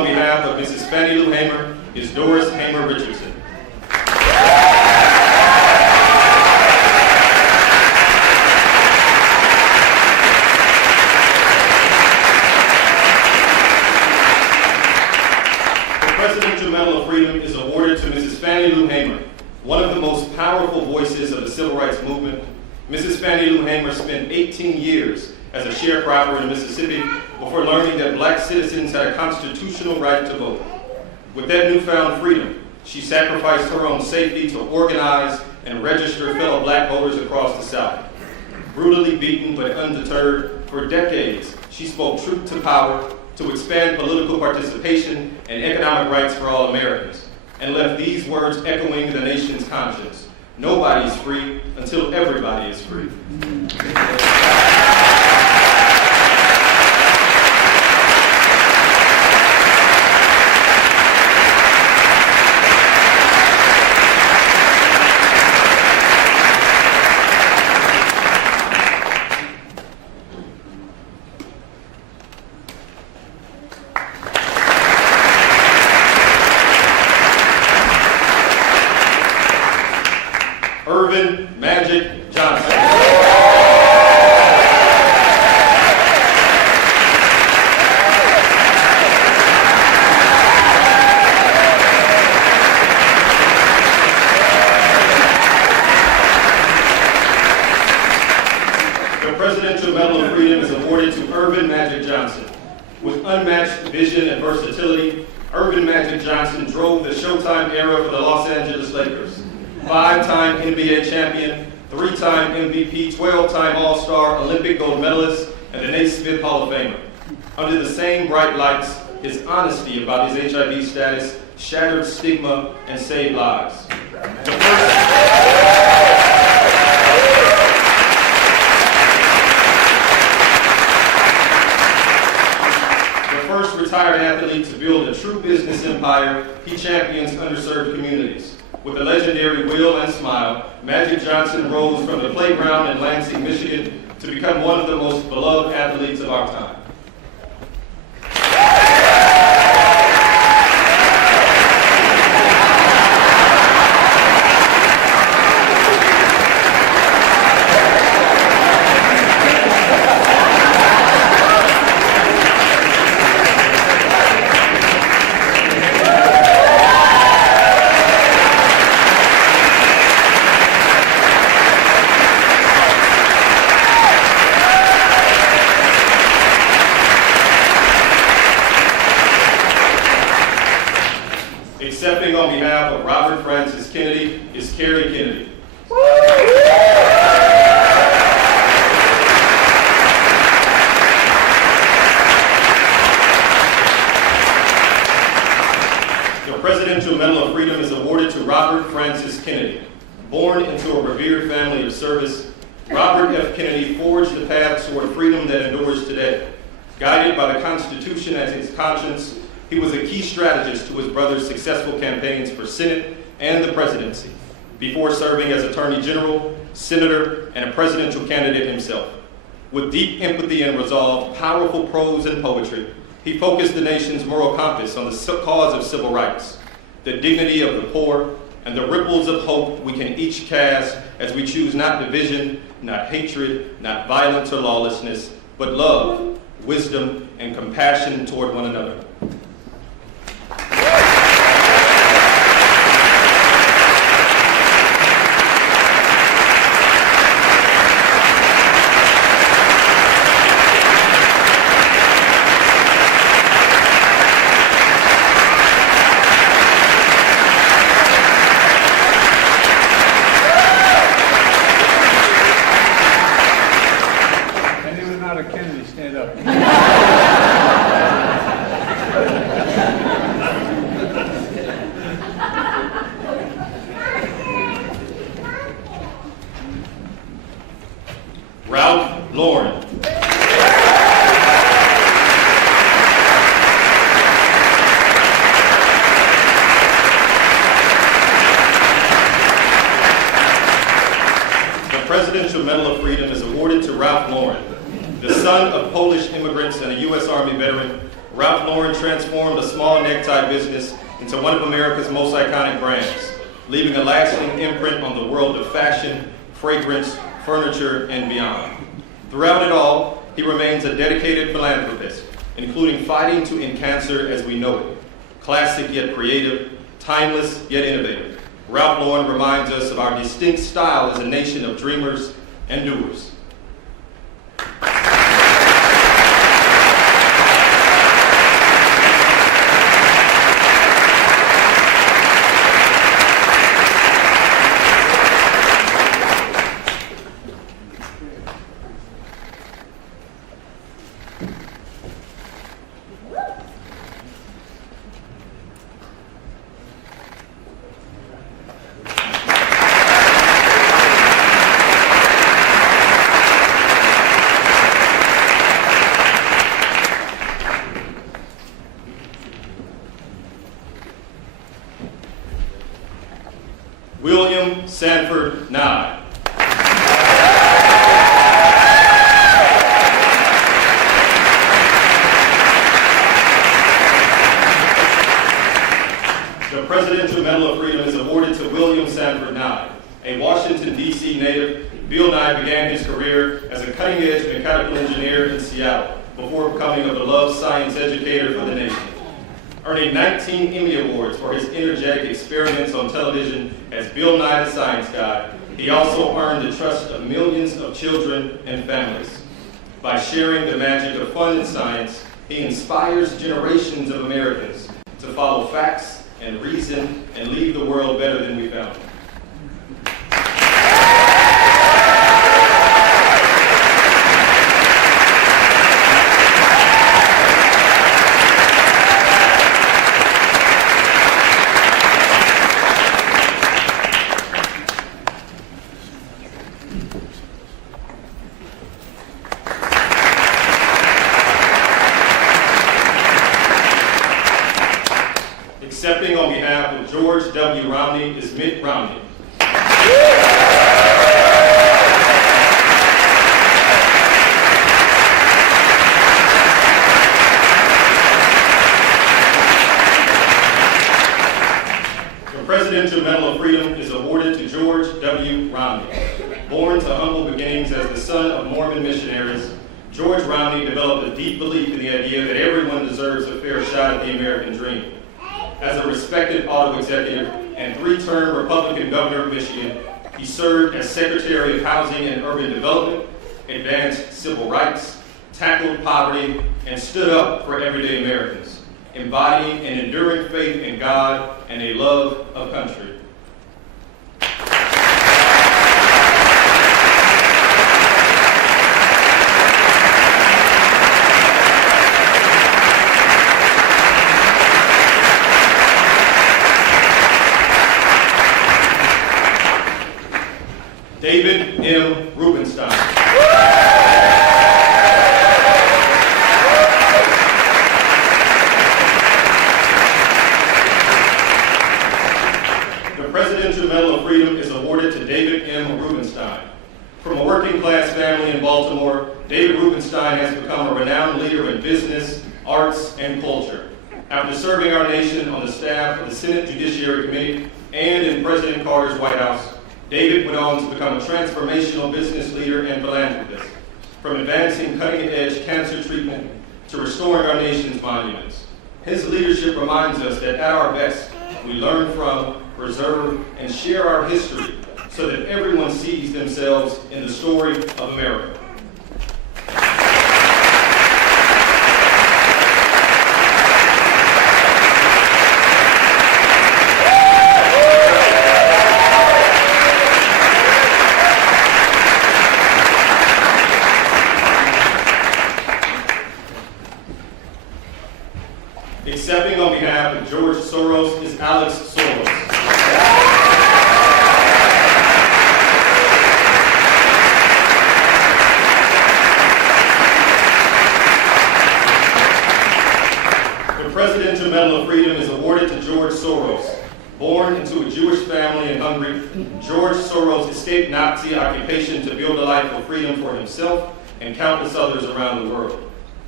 Hamer Richardson. The Presidential Medal of Freedom is awarded to Mrs. Fannie Lou Hamer, one of the most powerful voices of the civil rights movement. Mrs. Fannie Lou Hamer spent 18 years as a sharecropper in Mississippi before learning that black citizens had a constitutional right to vote. With that newfound freedom, she sacrificed her own safety to organize and register fellow black voters across the South. Brutally beaten but undeterred, for decades, she spoke truth to power to expand political participation and economic rights for all Americans, and left these words echoing the nation's conscience: nobody's free until everybody is free. Magic Johnson. The Presidential Medal of Freedom is awarded to Irvin Magic Johnson. With unmatched vision and versatility, Irvin Magic Johnson drove the Showtime era for the Los Angeles Lakers. 5-time NBA champion, 3-time MVP, 12-time All-Star, Olympic gold medalist, and the Naismith Hall of Famer. Under the same bright lights, his honesty about his HIV status shattered stigma and saved lives. The first retired athlete to build a true business empire, he champions underserved communities. With a legendary will and smile, Magic Johnson rose from the playground in Lansing, Michigan, to become one of the most beloved athletes of our time. Accepting on behalf of Robert Francis Kennedy is Carrie Kennedy. The Presidential Medal of Freedom is awarded to Robert Francis Kennedy. Born into a revered family of service, Robert F. Kennedy forged the path toward freedom that endures today. Guided by the Constitution as his conscience, he was a key strategist to his brother's successful campaigns for Senate and the presidency, before serving as Attorney General, Senator, and a presidential candidate himself. With deep empathy and resolve, powerful prose and poetry, he focused the nation's moral compass on the cause of civil rights, the dignity of the poor, and the ripples of hope we can each cast as we choose not division, not hatred, not violence or lawlessness, but love, wisdom, and compassion toward one another. Anyone not a Kennedy, stand up. Ralph Lauren. The Presidential Medal of Freedom is awarded to Ralph Lauren. The son of Polish immigrants and a U.S. Army veteran, Ralph Lauren transformed a small necktie business into one of America's most iconic brands, leaving a lasting imprint on the world of fashion, fragrance, furniture, and beyond. Throughout it all, he remains a dedicated philanthropist, including fighting to end cancer as we know it. Classic yet creative, timeless yet innovative, Ralph Lauren reminds us of our distinct style as a nation of dreamers and doers. William Sanford Nye. The Presidential Medal of Freedom is awarded to William Sanford Nye. A Washington, D.C. native, Bill Nye began his career as a cutting-edge mechanical engineer in Seattle before becoming a beloved science educator for the nation. Earning 19 Emmy Awards for his energetic experiments on television as Bill Nye the Science Guy, he also earned the trust of millions of children and families. By sharing the magic of fun and science, he inspires generations of Americans to follow facts and reason and leave the world better than we found it. Accepting on behalf of George W. Romney is Mitt Romney. The Presidential Medal of Freedom is awarded to George W. Romney. Born to humble beginnings as the son of Mormon missionaries, George Romney developed a deep belief in the idea that everyone deserves a fair shot at the American dream. As a respected auto executive and three-term Republican governor of Michigan, he served as Secretary of Housing and Urban Development, advanced civil rights, tackled poverty, and stood up for everyday Americans, embodying an enduring faith in God and a love of country. David M. Rubenstein. The Presidential Medal of Freedom is awarded to David M. Rubenstein. From a working-class family in Baltimore, David Rubenstein has become a renowned leader in business, arts, and culture. After serving our nation on the staff of the Senate Judiciary Committee and in President Carter's White House, David went on to become a transformational business leader and philanthropist, from advancing cutting-edge cancer treatment to restoring our nation's monuments. His leadership reminds us that at our best, we learn from, preserve, and share our history so that everyone sees themselves in the story of America. Accepting on behalf of George Soros is Alex Soros. The Presidential Medal of Freedom is awarded to George Soros. Born into a Jewish family in Hungary, George Soros escaped Nazi occupation to build a life of freedom for himself and countless others around the world.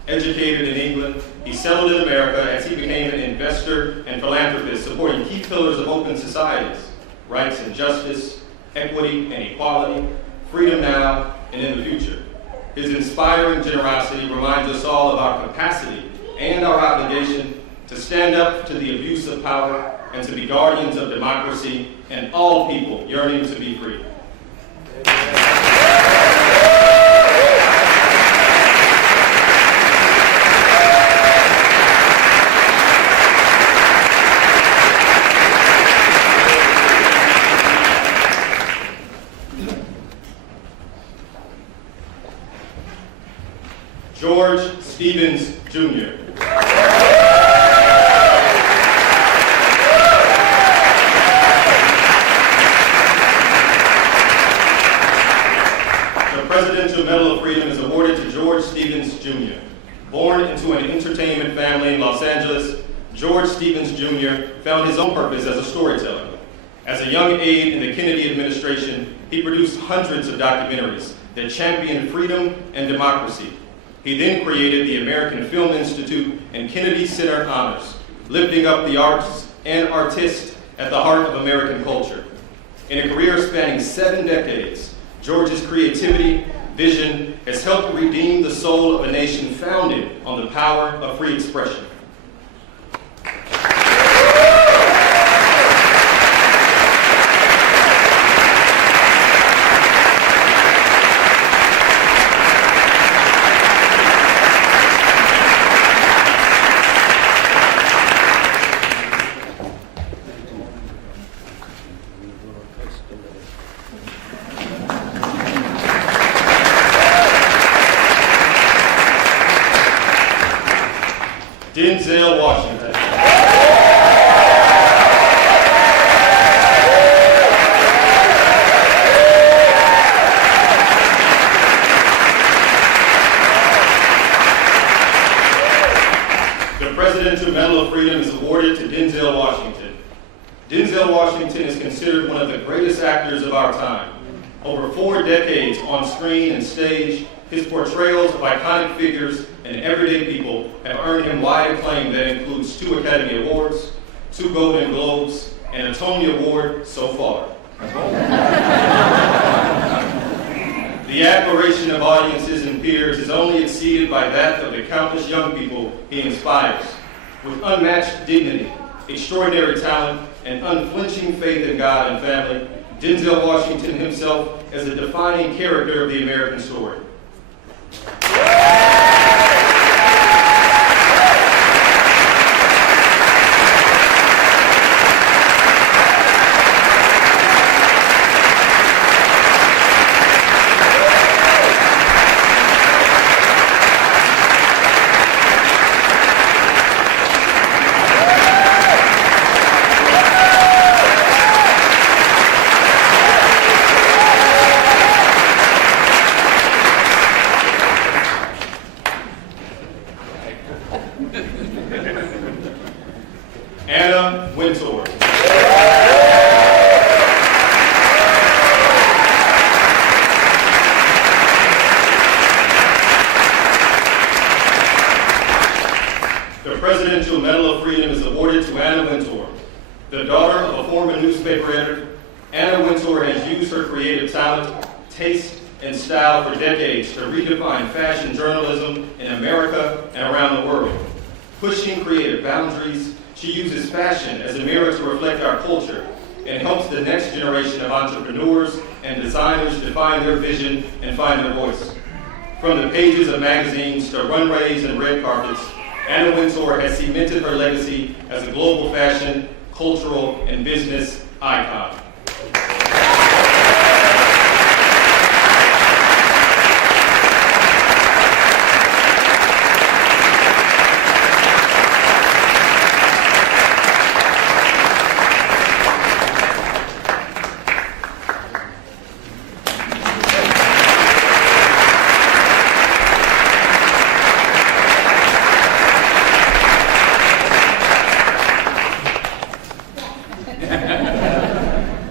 Educated in England, he settled in America as he became an investor and philanthropist, supporting key pillars of open societies, rights and justice, equity and equality, freedom now and in the future. His inspiring generosity reminds us all of our capacity and our obligation to stand up to the abuse of power and to be guardians of democracy and all people yearning to be free. George Stevens, Jr. The Presidential Medal of Freedom is awarded to George Stevens, Jr. Born into an entertainment family in Los Angeles, George Stevens, Jr. found his own purpose as a storyteller. As a young aide in the Kennedy administration, he produced hundreds of documentaries that championed freedom and democracy. He then created the American Film Institute and Kennedy Center Honors, lifting up the arts and artists at the heart of American culture. In a career spanning 7 decades, George's creativity, vision has helped redeem the soul of a nation founded on the power of free expression. Denzel Washington. The Presidential Medal of Freedom is awarded to Denzel Washington. Denzel Washington is considered one of the greatest actors of our time. Over 4 decades on screen and stage, his portrayals of iconic figures and everyday people have earned him wide acclaim that includes 2 Academy Awards, 2 Golden Globes, and a Tony Award so far. The admiration of audiences and peers is only exceeded by that of the countless young people he inspires. With unmatched dignity, extraordinary talent, and unflinching faith in God and family, Denzel Washington himself is a defining character of the American story. Anna Wintour. The Presidential Medal of Freedom is awarded to Anna Wintour. The daughter of a former newspaper editor, Anna Wintour has used her creative talent, taste, and style for decades to redefine fashion journalism in America and around the world. Pushing creative boundaries, she uses fashion as a mirror to reflect our culture and helps the next generation of entrepreneurs and designers define their vision and find their voice. From the pages of magazines to runways and red carpets, Anna Wintour has cemented her legacy as a global fashion, cultural, and business icon.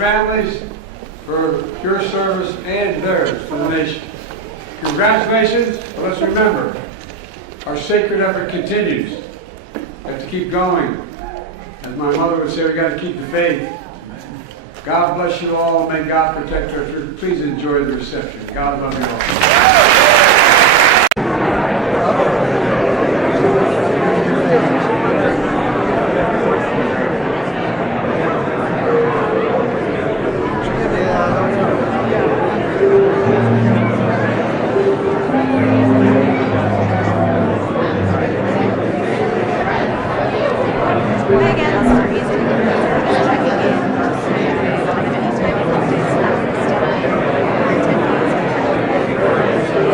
families for your service and theirs to the nation. Congratulations. Let's remember, our sacred effort continues. We have to keep going. As my mother would say, we got to keep the faith. God bless you all. May God protect our church. Please enjoy the reception. God love you all.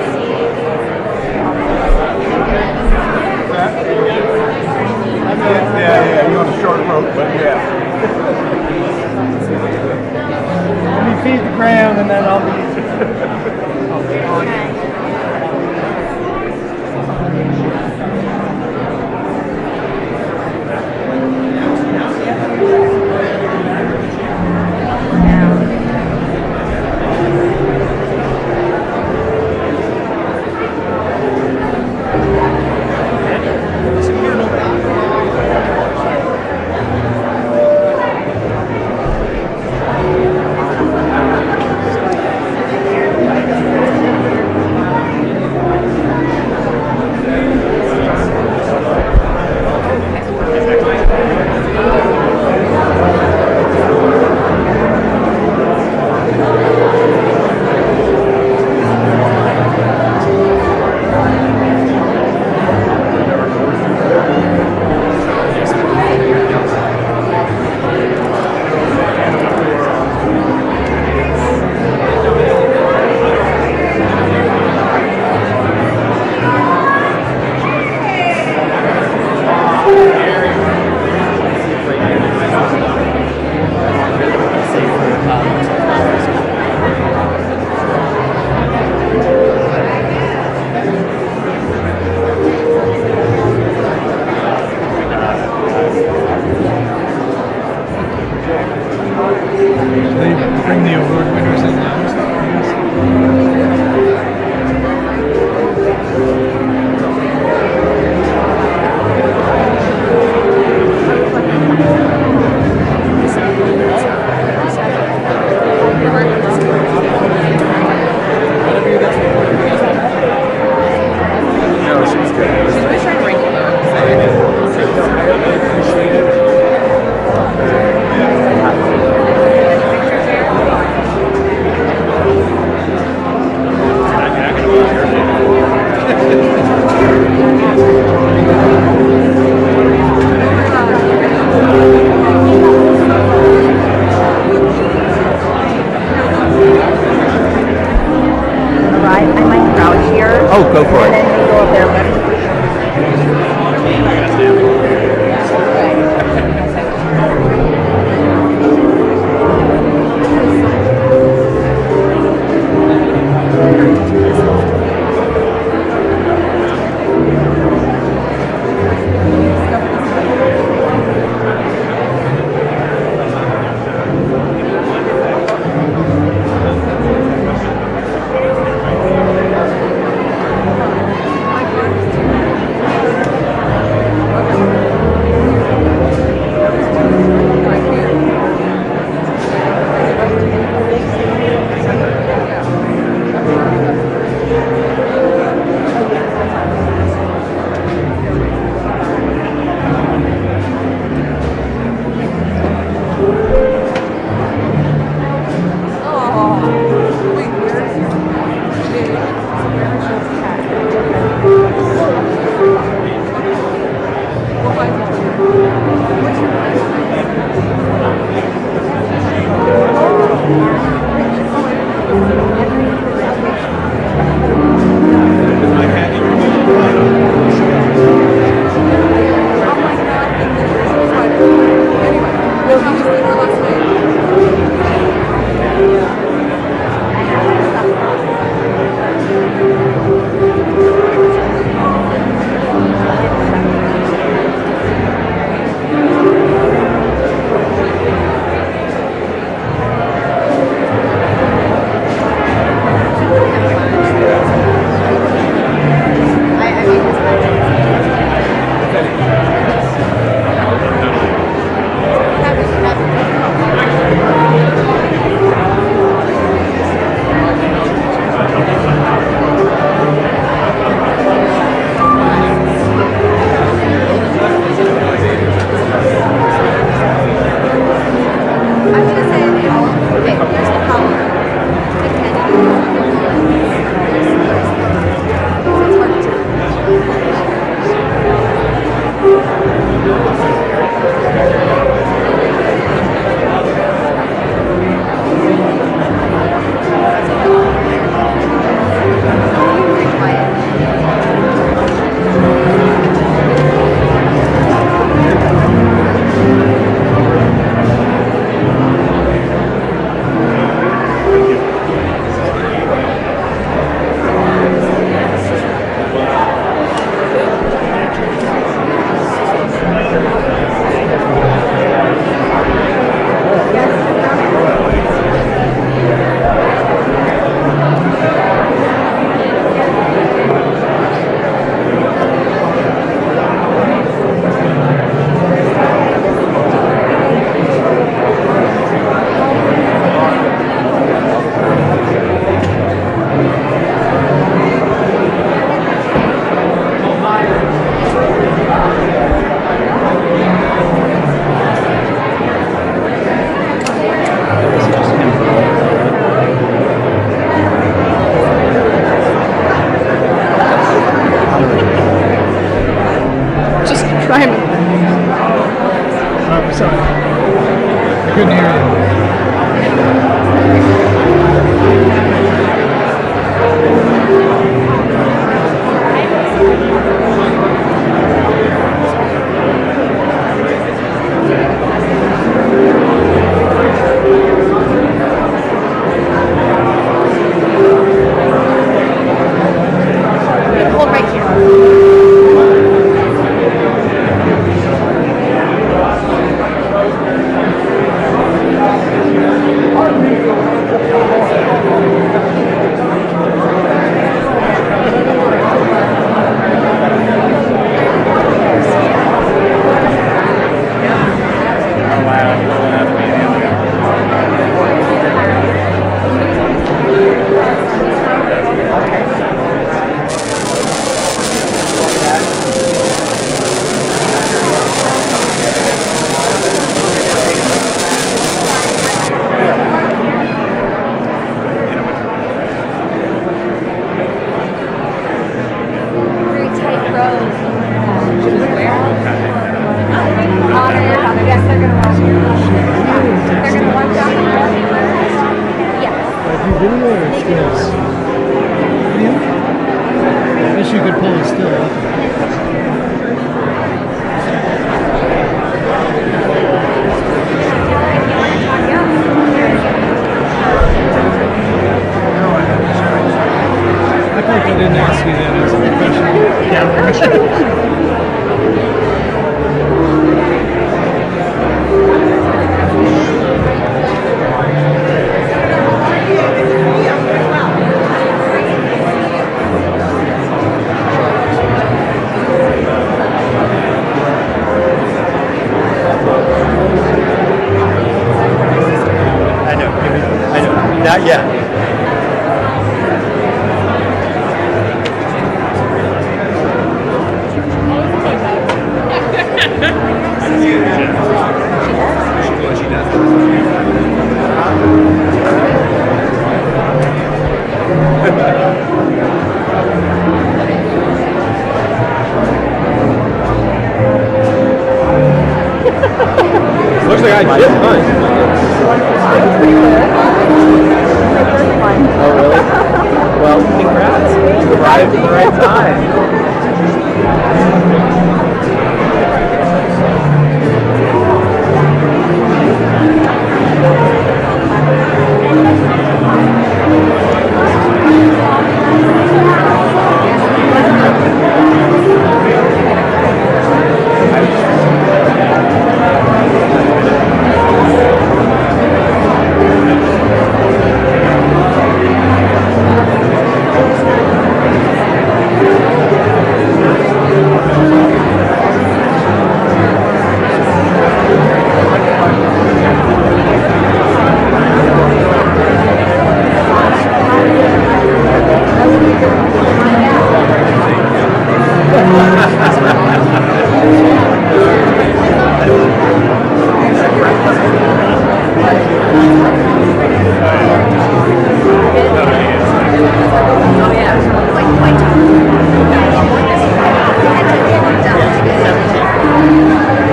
Video or stills? Video? I wish you could pull a still up. I think I didn't ask you that as a professional. I know. Not yet. Looks like I did mine. Oh, really? Well, congrats. You arrived at the right time.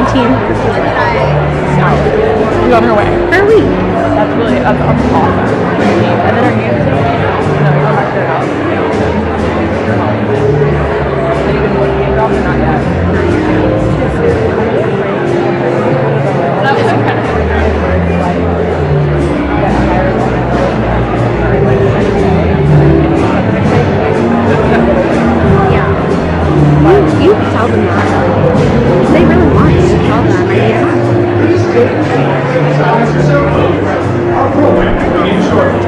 N18G. No. She's on her way. For a week. That's awesome. And then her new you're going back to their house. You're home. Are you going to look at jobs or not yet? That was kind of Yeah. You can tell them that. They really want you to tell them I need help. Our program, in short,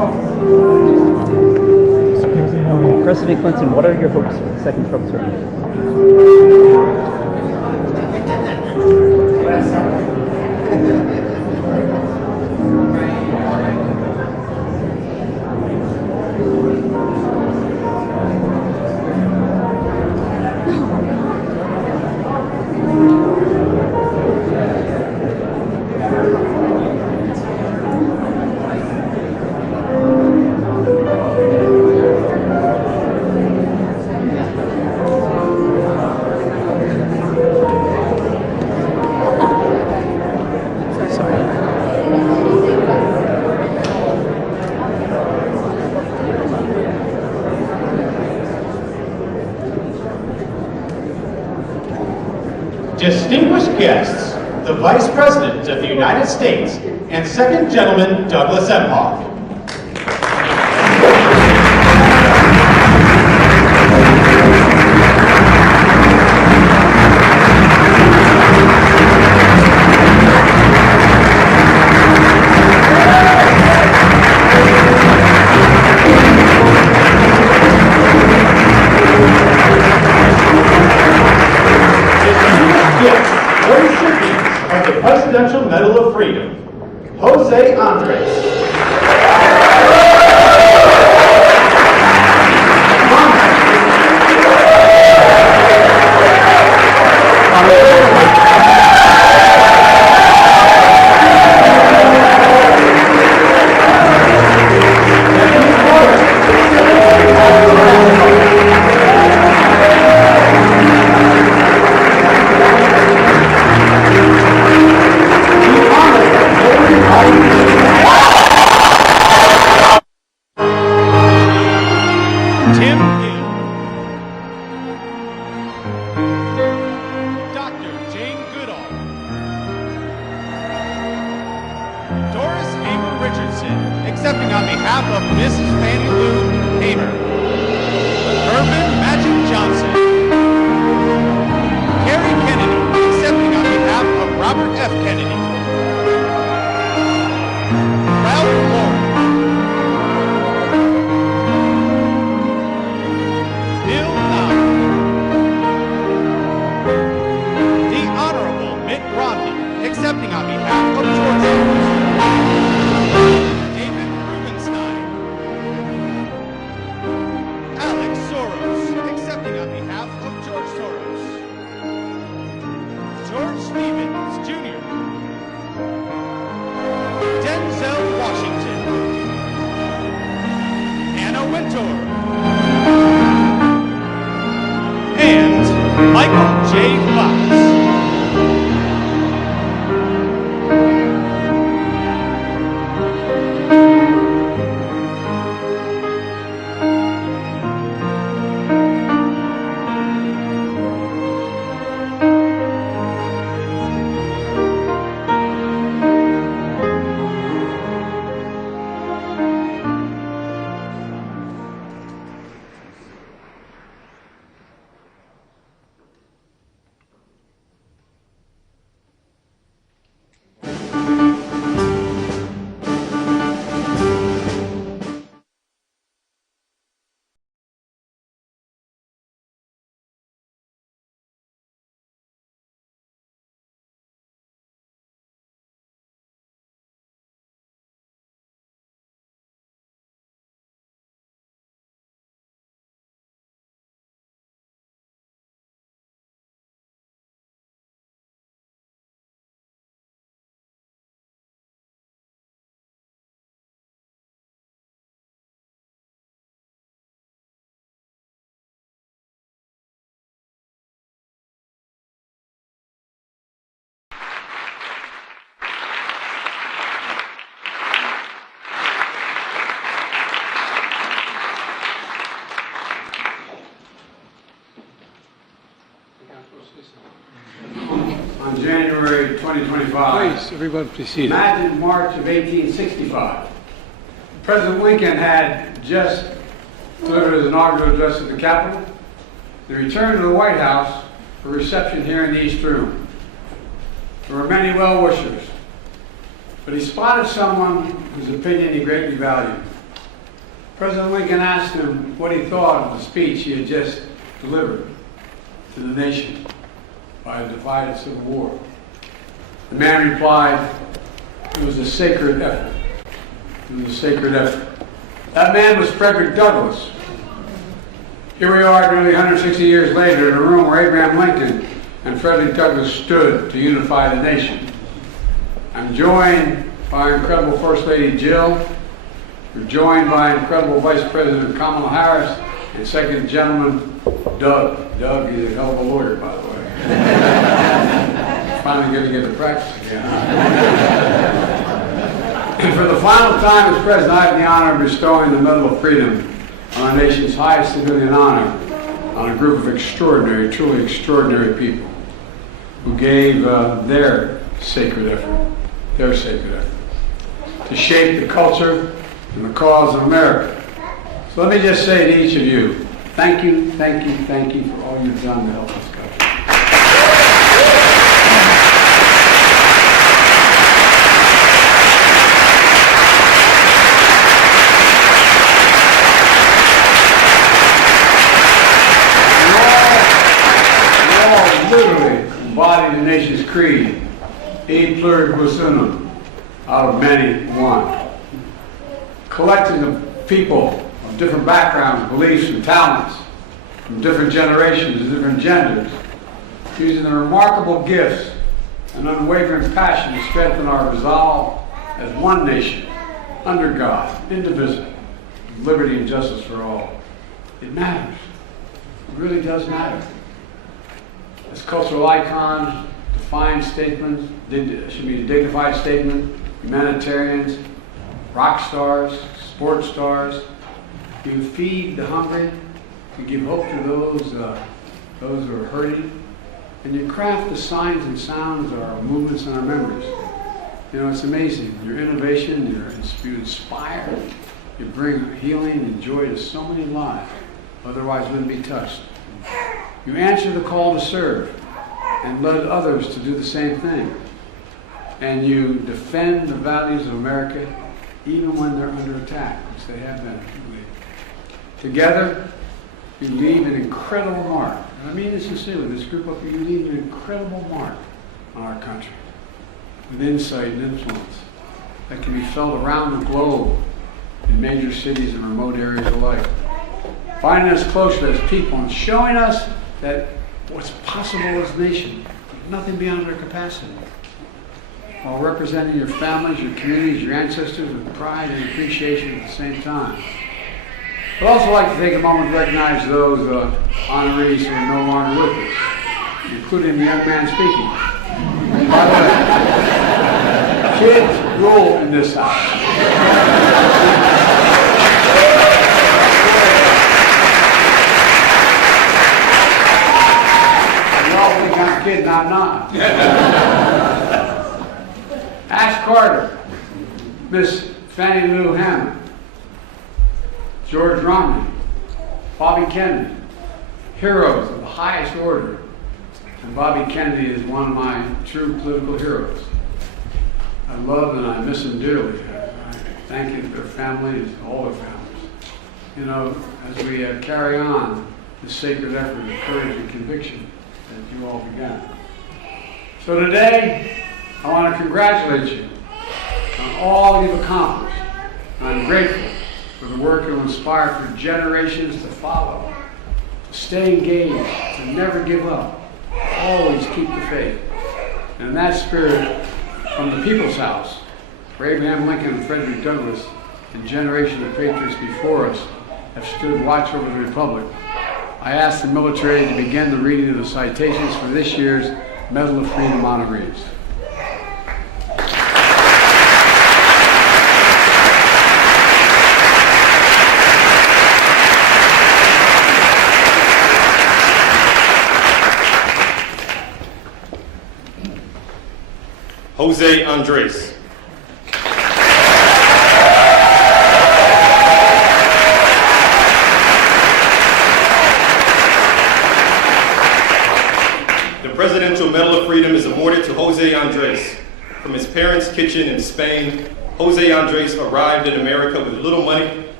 President Clinton, what are your hopes for the second Trump term? Distinguished guests, the Vice President of the United States and Second Gentleman Douglas Emhoff. Presidential Medal of Freedom, Jose Andres. Tim Gill, Dr. Jane Goodall, Doris Amy Richardson, accepting on behalf of Mrs. Fannie Lou Hamer, Johnson, Kerry Kennedy, accepting on behalf of Robert F. Kennedy, Ralph Lauren, Bill Nye, the Honorable Mitt Romney, accepting on behalf of George Soros, David Rubenstein, Alex Soros, accepting on behalf of George Soros, George Stevens, Jr., Denzel Washington, Anna Wintour, and Michael J. Fox. On January 2025. Please, everybody proceed. Imagine March of 1865. President Lincoln had just delivered his inaugural address at the Capitol. He returned to the White House for a reception here in the East Room. There were many well-wishers, but he spotted someone whose opinion he greatly valued. President Lincoln asked him what he thought of the speech he had just delivered to the nation by a divided civil war. The man replied, "It was a sacred effort. It was a sacred effort." That man was Frederick Douglass. Here we are nearly 160 years later in a room where Abraham Lincoln and Frederick Douglass stood to unify the nation. I'm joined by incredible First Lady Jill. We're joined by incredible Vice President Kamala Harris and Second Gentleman Doug. Doug is a hell of a lawyer, by the way. Finally going to get to practice again. And for the final time as President, I have the honor of bestowing the Medal of Freedom on our nation's highest civilian honor on a group of extraordinary, truly extraordinary people who gave their sacred effort to shape the culture and the cause of America. So let me just say to each of you, thank you, thank you, thank you for all you've done to help this country. You all literally embody the nation's creed, e pluribus unum, out of many one. Collecting of people of different backgrounds, beliefs, and talents, from different generations and different genders, using the remarkable gifts and unwavering passion to strengthen our resolve as one nation, under God, indivisible, with liberty and justice for all. It matters. It really does matter. As cultural icons, defined statements, should be a dignified statement, humanitarians, rock stars, sports stars. You feed the hungry, you give hope to those who are hurting, and you craft the signs and sounds of our movements and our memories. You know, it's amazing. Your innovation, you inspire, you bring healing and joy to so many lives, otherwise wouldn't be touched. You answer the call to serve and led others to do the same thing. And you defend the values of America even when they're under attack, which they have been. Together, you leave an incredible mark. And I mean this sincerely, this group of you leave an incredible mark on our country with insight and influence that can be felt around the globe in major cities and remote areas alike. Finding us closer as people and showing us that what's possible as a nation, nothing beyond our capacity. While representing your families, your communities, your ancestors with pride and appreciation at the same time. I'd also like to take a moment to recognize those honorees who are no longer with us, including the young man speaking. By the way, kids rule in this house. You all think I'm kidding, I'm not. Ash Carter, Miss Fannie Lou Hammond, George Romney, Bobby Kennedy, heroes of the highest order. And Bobby Kennedy is one of my true political heroes. I love and I miss them dearly. I thank you to their families, all their families. You know, as we carry on this sacred effort of courage and conviction that you all began. So today, I want to congratulate you on all you've accomplished. I'm grateful for the work you'll inspire for generations to follow, to stay engaged, to never give up, always keep the faith. And in that spirit, from the People's House, where Abraham Lincoln and Frederick Douglass and generations of patriots before us have stood watch over the Republic, I ask the military to begin the reading of the citations for this year's Medal of Freedom honorees. Jose Andres. The Presidential Medal of Freedom is awarded to Jose Andres. From his parents' kitchen in Spain, Jose Andres arrived in America with little money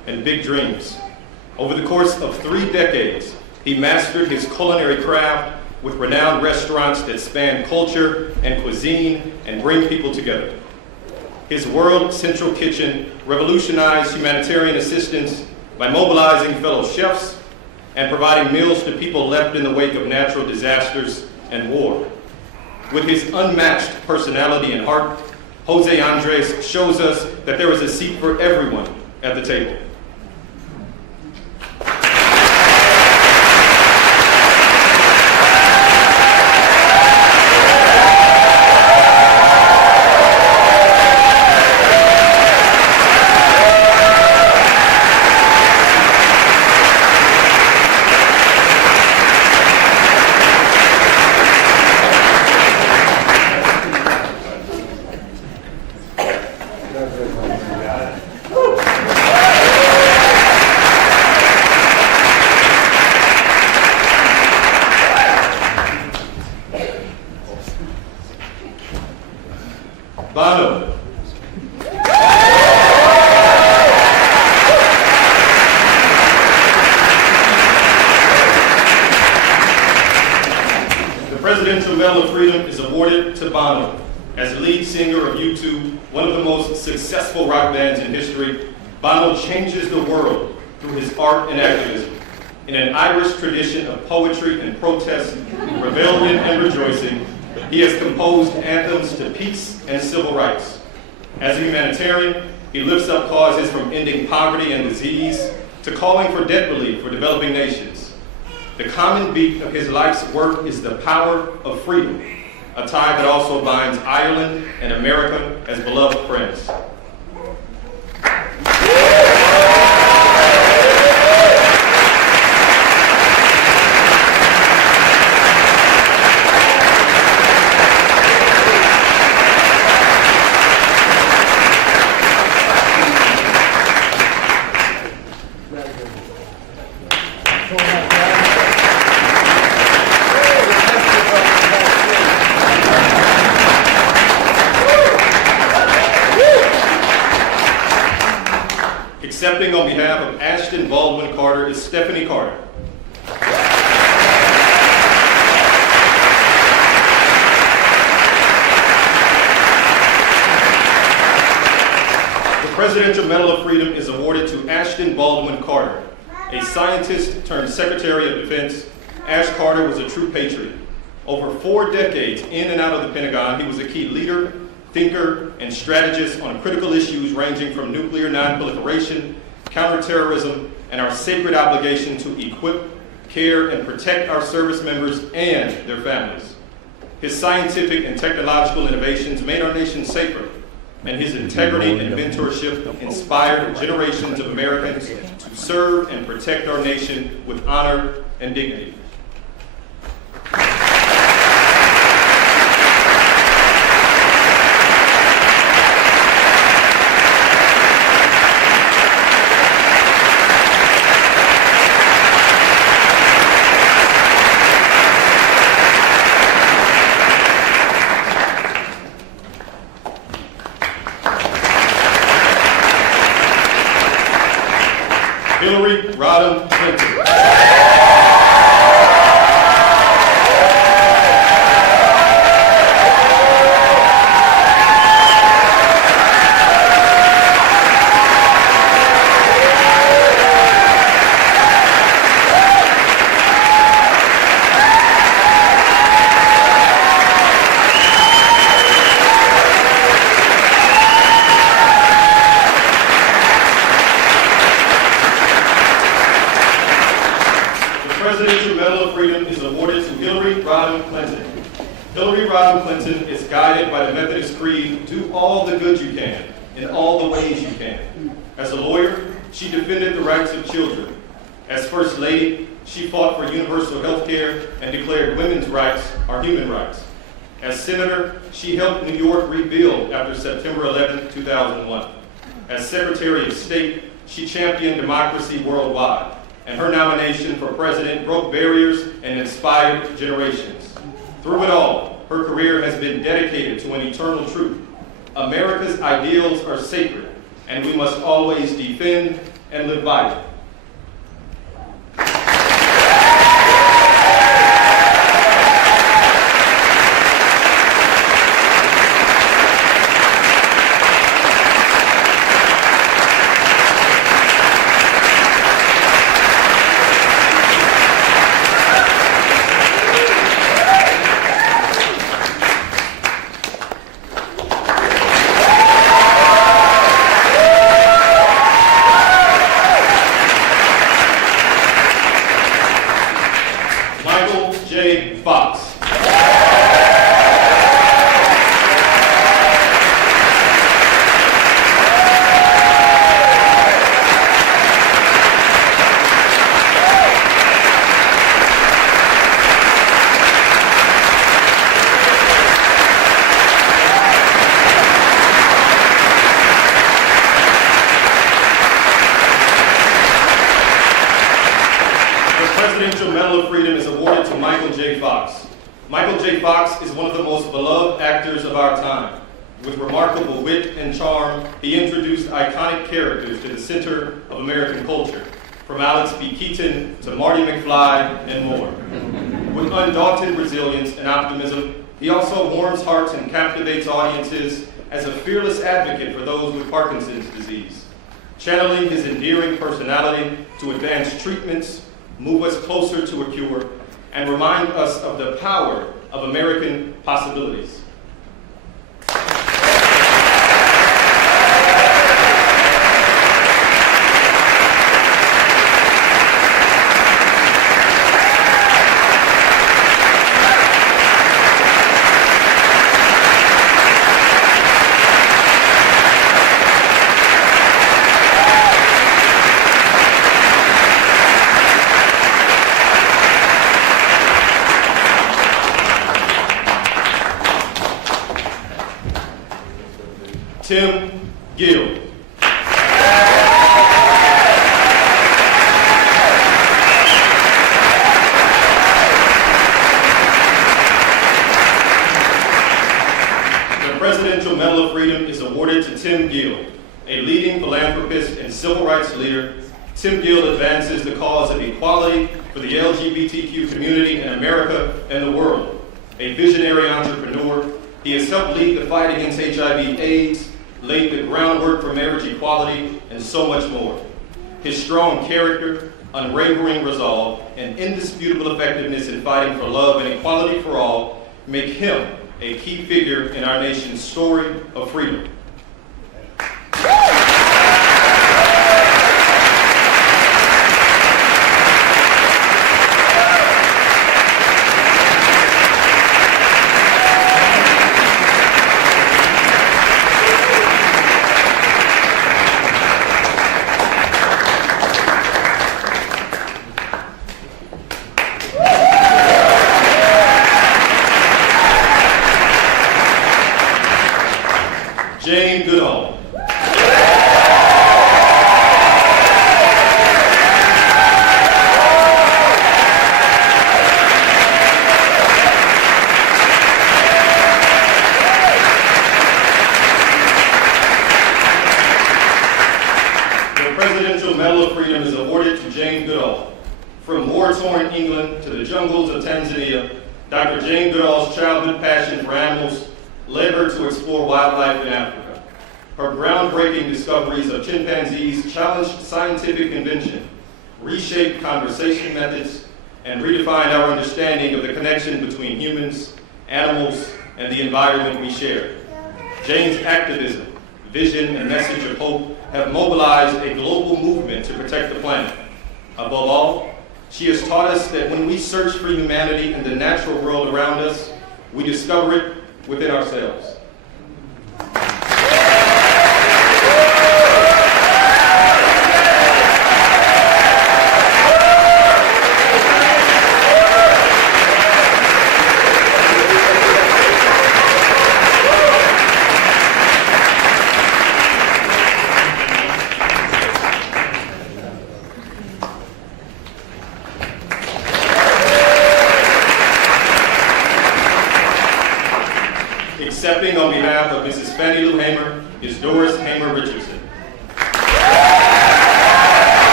and big dreams. Over the course of 3 decades, he mastered his culinary craft with renowned restaurants that span culture and cuisine and bring people together. His World Central Kitchen revolutionized humanitarian assistance by mobilizing fellow chefs and providing meals to people left in the wake of natural disasters and war. With his unmatched personality and heart, Jose Andres shows us that there is a seat for everyone at the table. Bono. The Presidential Medal of Freedom is awarded to Bono. As lead singer of U2, one of the most successful rock bands in history, Bono changes the world through his art and activism. In an Irish tradition of poetry and protest, rebellion and rejoicing, he has composed anthems to peace and civil rights. As a humanitarian, he lifts up causes from ending poverty and disease to calling for debt relief for developing nations. The common beat of his life's work is the power of freedom, a tie that also binds Ireland and America as beloved friends. Accepting on behalf of Ashton Baldwin Carter is Stephanie Carter. The Presidential Medal of Freedom is awarded to Ashton Baldwin Carter. A scientist turned Secretary of Defense, Ash Carter was a true patriot. Over 4 decades in and out of the Pentagon, he was a key leader, thinker, and strategist on critical issues ranging from nuclear non-proliferation, counterterrorism, and our sacred obligation to equip, care, and protect our service members and their families. His scientific and technological innovations made our nation safer, and his integrity and mentorship inspired generations of Americans to serve and protect our nation with honor and dignity. Hillary Rodham Clinton. Clinton is guided by the Methodist Creed, do all the good you can, in all the ways you can. As a lawyer, she defended the rights of children. As First Lady, she fought for universal health care and declared women's rights are human rights. As Senator, she helped New York rebuild after September 11, 2001. As Secretary of State, she championed democracy worldwide, and her nomination for president broke barriers and inspired generations. Through it all, her career has been dedicated to an eternal truth. America's ideals are sacred, and we must always defend, and live by it. Presidential Medal of Freedom is awarded to Michael J. Fox. Michael J. Fox is one of the most beloved actors of our time. With remarkable wit and charm, he introduced iconic characters to the center of American culture, from Alex P. Keaton to Marty McFly and more. With undaunted resilience and optimism, he also warms hearts and captivates audiences as a fearless advocate for those with Parkinson's disease, channeling his endearing personality to advance treatments, move us closer to a cure, and remind us of the power of American possibilities. Tim Gill. The Presidential Medal of Freedom is awarded to Tim Gill, a leading philanthropist and civil rights leader. Tim Gill advances the cause of equality for the LGBTQ community in America and the world. A visionary entrepreneur, he has helped lead the fight against HIV/AIDS, laid the groundwork for marriage equality, and so much more. His strong character, unwavering resolve, and indisputable effectiveness in fighting for love and equality for all make him a key figure in our nation's story of freedom. Goodall. The Presidential Medal of Freedom is awarded to Jane Goodall. From war-torn England to the jungles of Tanzania, Dr. Jane Goodall's childhood passion for animals led her to explore wildlife in Africa. Her groundbreaking discoveries of chimpanzees challenged scientific convention, reshaped conversation methods, and redefined our understanding of the connection between humans, animals, and the environment we share. Jane's activism, vision, and message of hope have mobilized a global movement to protect the planet. Above all, she has taught us that when we search for humanity in the natural world around us, we discover it within ourselves. Accepting on behalf of Mrs. Fannie Lou Hamer is Doris Hamer Richardson.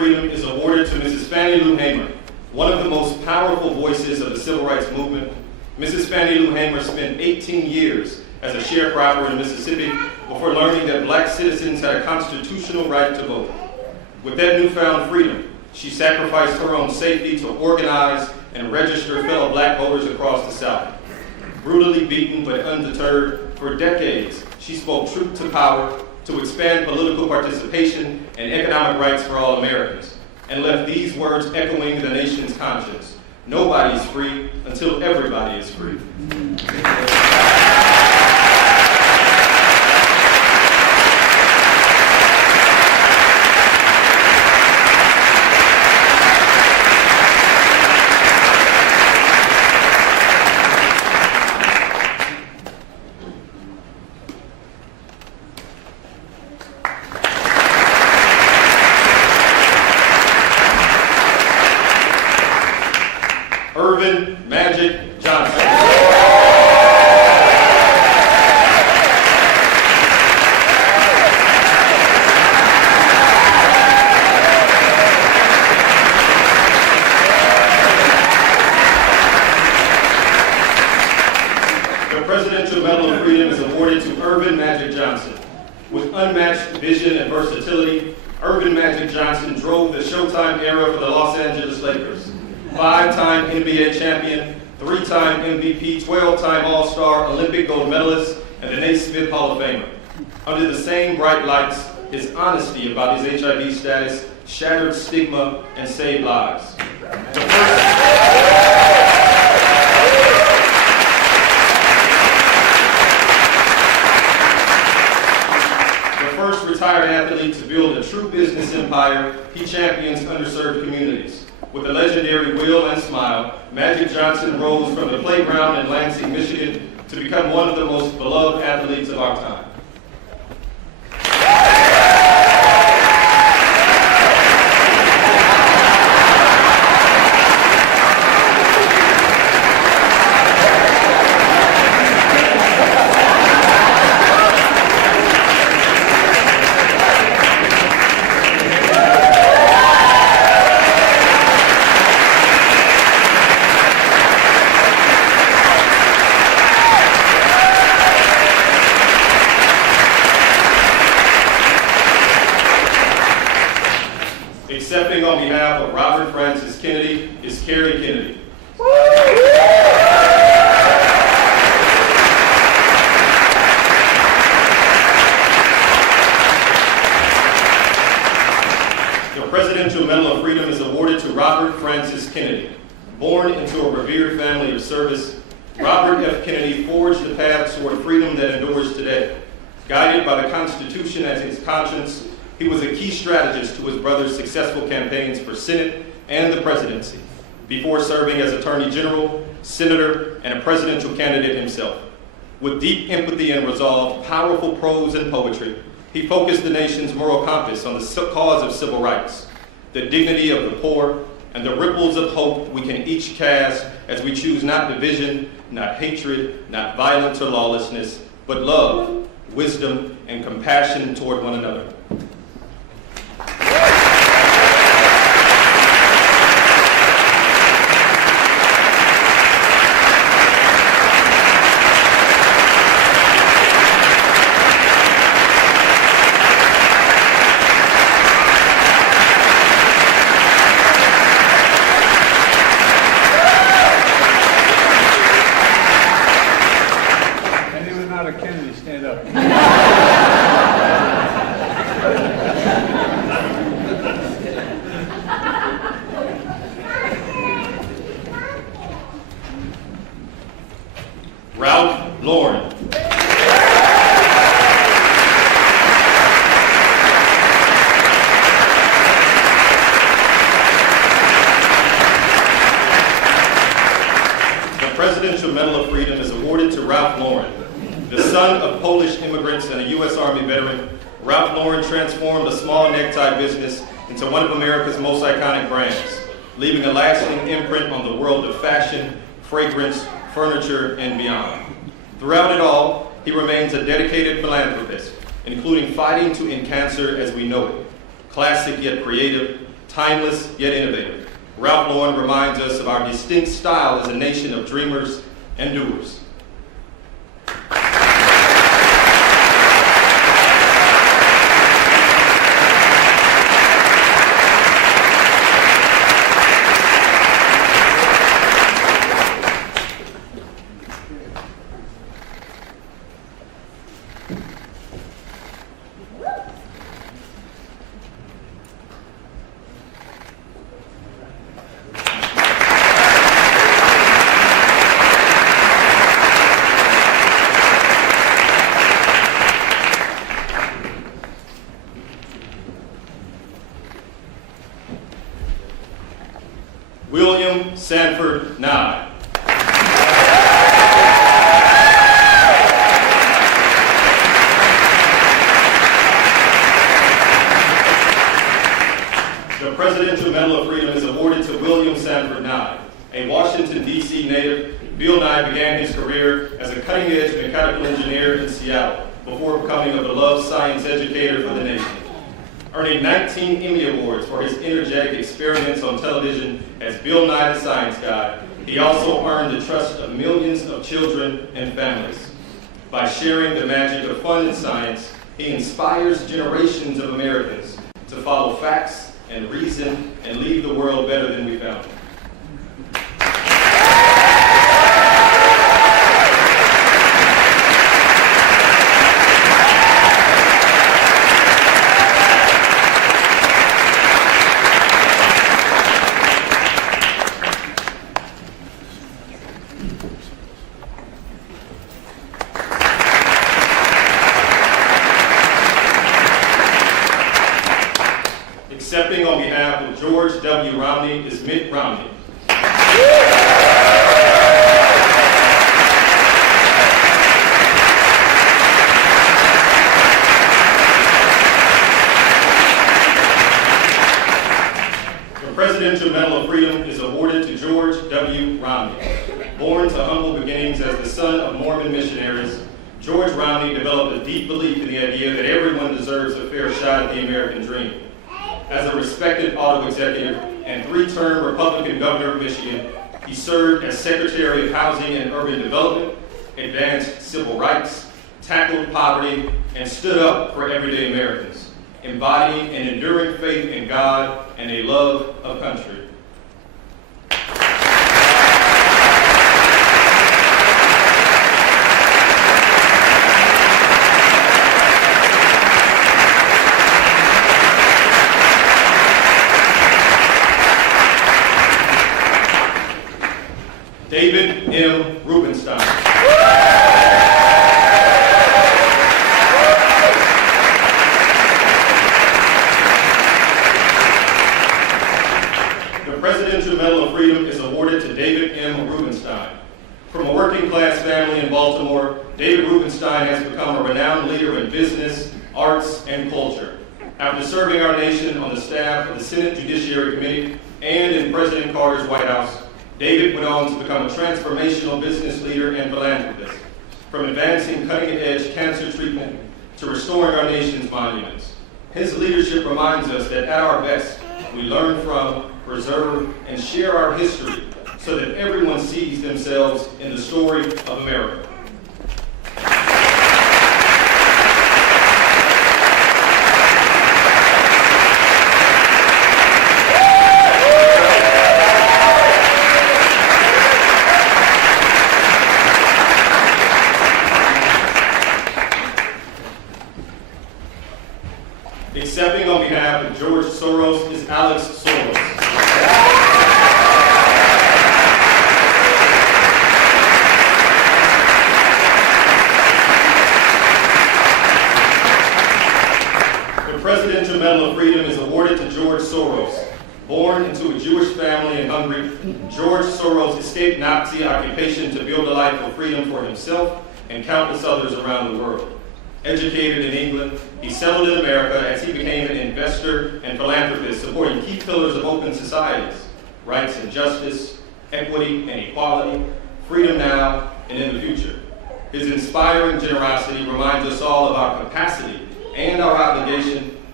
Freedom is awarded to Mrs. Fannie Lou Hamer, one of the most powerful voices of the civil rights movement. Mrs. Fannie Lou Hamer spent 18 years as a sharecropper in Mississippi before learning that black citizens had a constitutional right to vote. With that newfound freedom, she sacrificed her own safety to organize and register fellow black voters across the South. Brutally beaten but undeterred, for decades, she spoke truth to power to expand political participation and economic rights for all Americans, and left these words echoing the nation's conscience: nobody is free until everybody is free. Magic Johnson. The Presidential Medal of Freedom is awarded to Urban Magic Johnson. With unmatched vision and versatility, Urban Magic Johnson drove the Showtime era for the Los Angeles Lakers. 5-time NBA champion, 3-time MVP, 12-time All-Star, Olympic gold medalist, and the Naismith Hall of Famer. Under the same bright lights, his honesty about his HIV status shattered stigma and saved lives. The first retired athlete to build a true business empire, he champions underserved communities. With a legendary will and smile, Magic Johnson rose from the playground in Lansing, Michigan, to become one of the most beloved athletes of our time. Accepting on behalf of Robert Francis Kennedy is Carrie Kennedy. The Presidential Medal of Freedom is awarded to Robert Francis Kennedy. Born into a revered family of service, Robert F. Kennedy forged the path toward freedom that endures today. Guided by the Constitution as his conscience, he was a key strategist to his brother's successful campaigns for Senate and the presidency, before serving as Attorney General, Senator, and a presidential candidate himself. With deep empathy and resolve, powerful prose and poetry, he focused the nation's moral compass on the cause of civil rights, the dignity of the poor, and the ripples of hope we can each cast as we choose not division, not hatred, not violence or lawlessness, but love, wisdom, and compassion toward one another. Anyone not a Kennedy, stand up. Ralph Lauren. The Presidential Medal of Freedom is awarded to Ralph Lauren. The son of Polish immigrants and a U.S. Army veteran, Ralph Lauren transformed a small necktie business into one of America's most iconic brands, leaving a lasting imprint on the world of fashion, fragrance, furniture, and beyond. Throughout it all, he remains a dedicated philanthropist, including fighting to end cancer as we know it, classic yet creative, timeless yet innovative. Ralph Lauren reminds us of our distinct style as a nation of dreamers and doers. William Sanford Nye. The Presidential Medal of Freedom is awarded to William Sanford Nye. A Washington, D.C. native, Bill Nye began his career as a cutting-edge mechanical engineer in Seattle before becoming a beloved science educator for the nation. Earning 19 Emmy Awards for his energetic experiments on television as Bill Nye the Science Guy, he also earned the trust of millions of children and families. By sharing the magic of fun and science, he inspires generations of Americans to follow facts and reason and leave the world better than we found it. Accepting on behalf of George W. Romney is Mitt Romney. The Presidential Medal of Freedom is awarded to George W. Romney. Born to humble beginnings as the son of Mormon missionaries, George Romney developed a deep belief in the idea that everyone deserves a fair shot at the American dream. As a respected auto executive and three-term Republican governor of Michigan, he served as Secretary of Housing and Urban Development, advanced civil rights, tackled poverty, and stood up for everyday Americans, embodying an enduring faith in God and a love of country. David M. Rubenstein. The Presidential Medal of Freedom is awarded to David M. Rubenstein. From a working-class family in Baltimore, David Rubenstein has become a renowned leader in business, arts, and culture. After serving our nation on the staff of the Senate Judiciary Committee and in President Carter's White House, David went on to become a transformational business leader and philanthropist, from advancing cutting-edge cancer treatment to restoring our nation's monuments. His leadership reminds us that at our best, we learn from, preserve, and share our history so that everyone sees themselves in the story of America. Accepting on behalf of George Soros is Alex Soros. The Presidential Medal of Freedom is awarded to George Soros. Born into a Jewish family in Hungary, George Soros escaped Nazi occupation to build a life of freedom for himself and countless others around the world. Educated in England, he settled in America as he became an investor and philanthropist, supporting key pillars of open societies: rights and justice, equity and equality, freedom now and in the future. His inspiring generosity reminds us all of our capacity and our obligation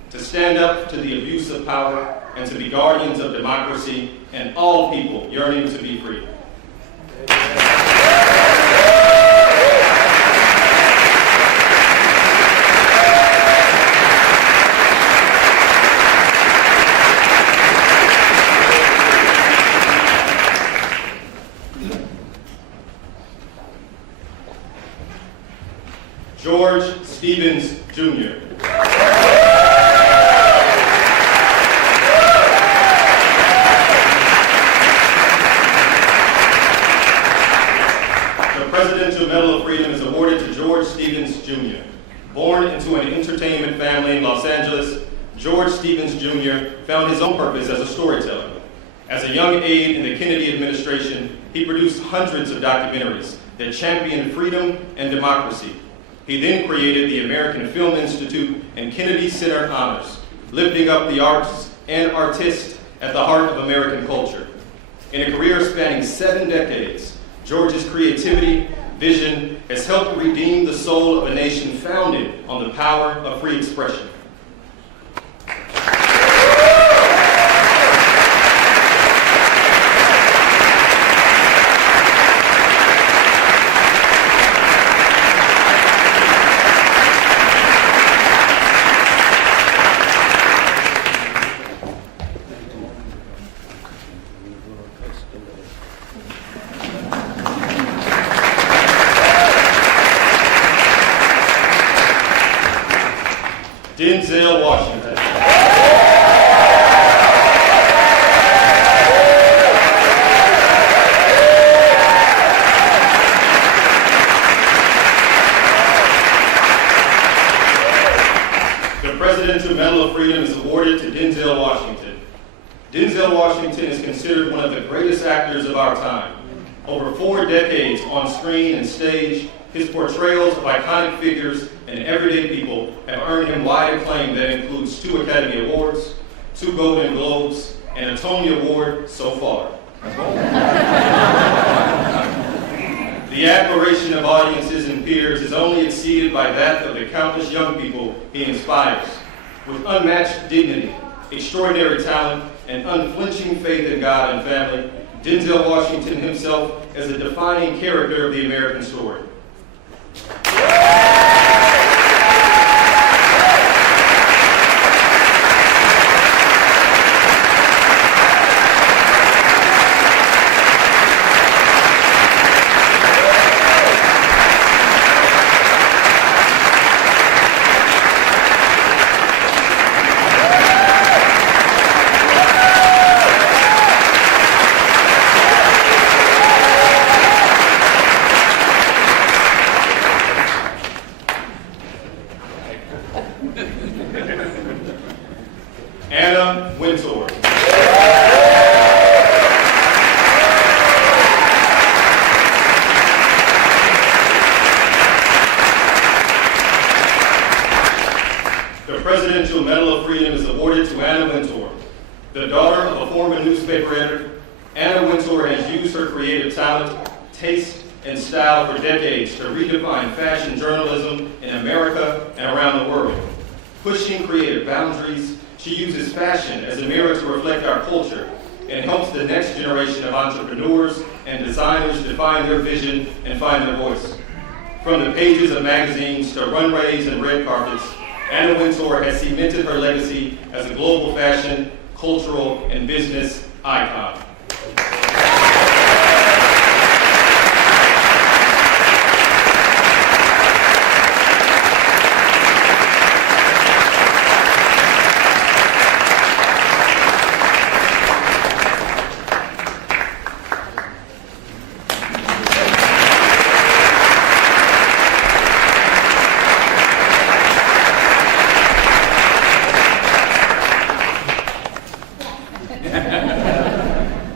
to stand up to the abuse of power, and to be guardians of democracy and all people yearning to be free. George Stevens, Jr. The Presidential Medal of Freedom is awarded to George Stevens, Jr. Born into an entertainment family in Los Angeles, George Stevens, Jr. found his own purpose as a storyteller. As a young aide in the Kennedy administration, he produced hundreds of documentaries that championed freedom and democracy. He then created the American Film Institute and Kennedy Center Honors, lifting up the arts and artists at the heart of American culture. In a career spanning 7 decades, George's creativity, vision has helped redeem the soul of a nation founded on the power of free expression. Denzel Washington. The Presidential Medal of Freedom is awarded to Denzel Washington. Denzel Washington is considered one of the greatest actors of our time. Over 4 decades on screen and stage, his portrayals of iconic figures and everyday people have earned him wide acclaim that includes 2 Academy Awards, 2 Golden Globes, and a Tony Award so far. The admiration of audiences and peers is only exceeded by that of the countless young people he inspires. With unmatched dignity, extraordinary talent, and unflinching faith in God and family, Denzel Washington himself is a defining character of the American story. Anna Wintour. The Presidential Medal of Freedom is awarded to Anna Wintour. The daughter of a former newspaper editor, Anna Wintour has used her creative talent, taste, and style for decades to redefine fashion journalism in America and around the world. Pushing creative boundaries, she uses fashion as a mirror to reflect our culture and helps the next generation of entrepreneurs and designers define their vision and find their voice. From the pages of magazines to runways and red carpets, Anna Wintour has cemented her legacy as a global fashion, cultural, and business icon.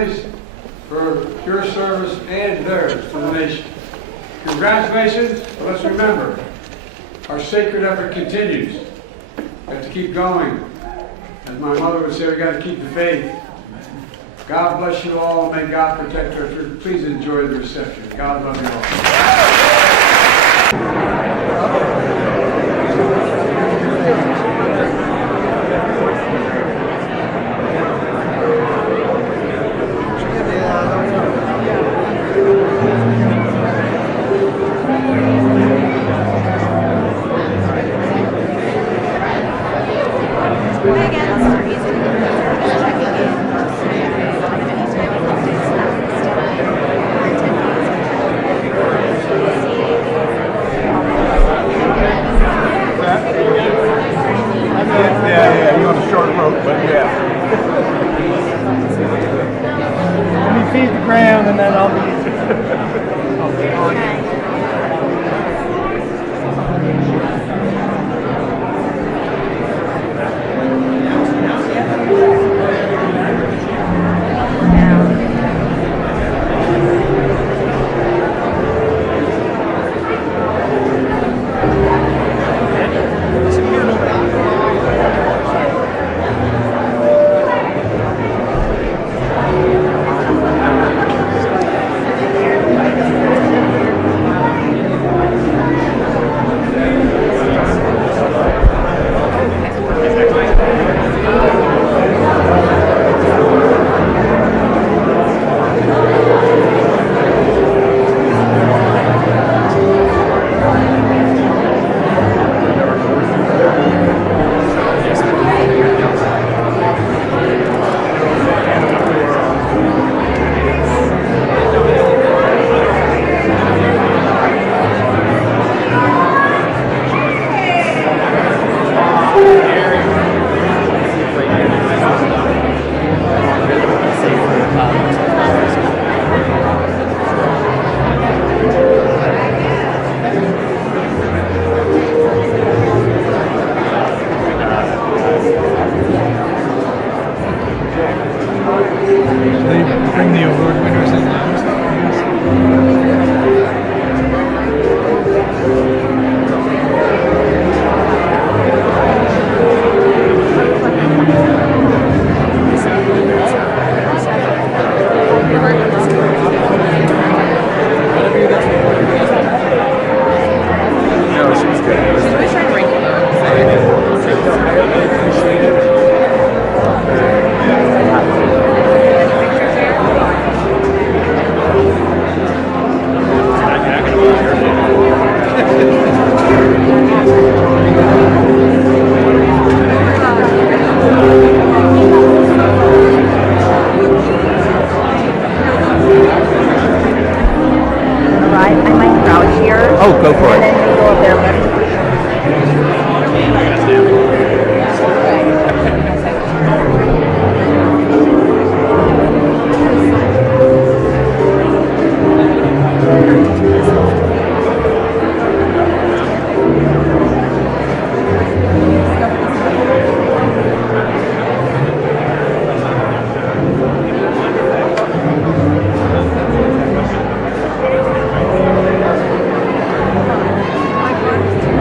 families for your service and theirs to the nation. Congratulations, but let's remember, our sacred effort continues. We have to keep going. As my mother would say, we got to keep the faith. God bless you all, and may God protect our church. Please enjoy the reception. God love you Yeah, you on a short rope, but yeah. Let me feed the ground and then I'll be on. Bring the award winners in last. No, she's good. She's always trying to rank it. I might crouch here. Oh, go for And it. then you go up there.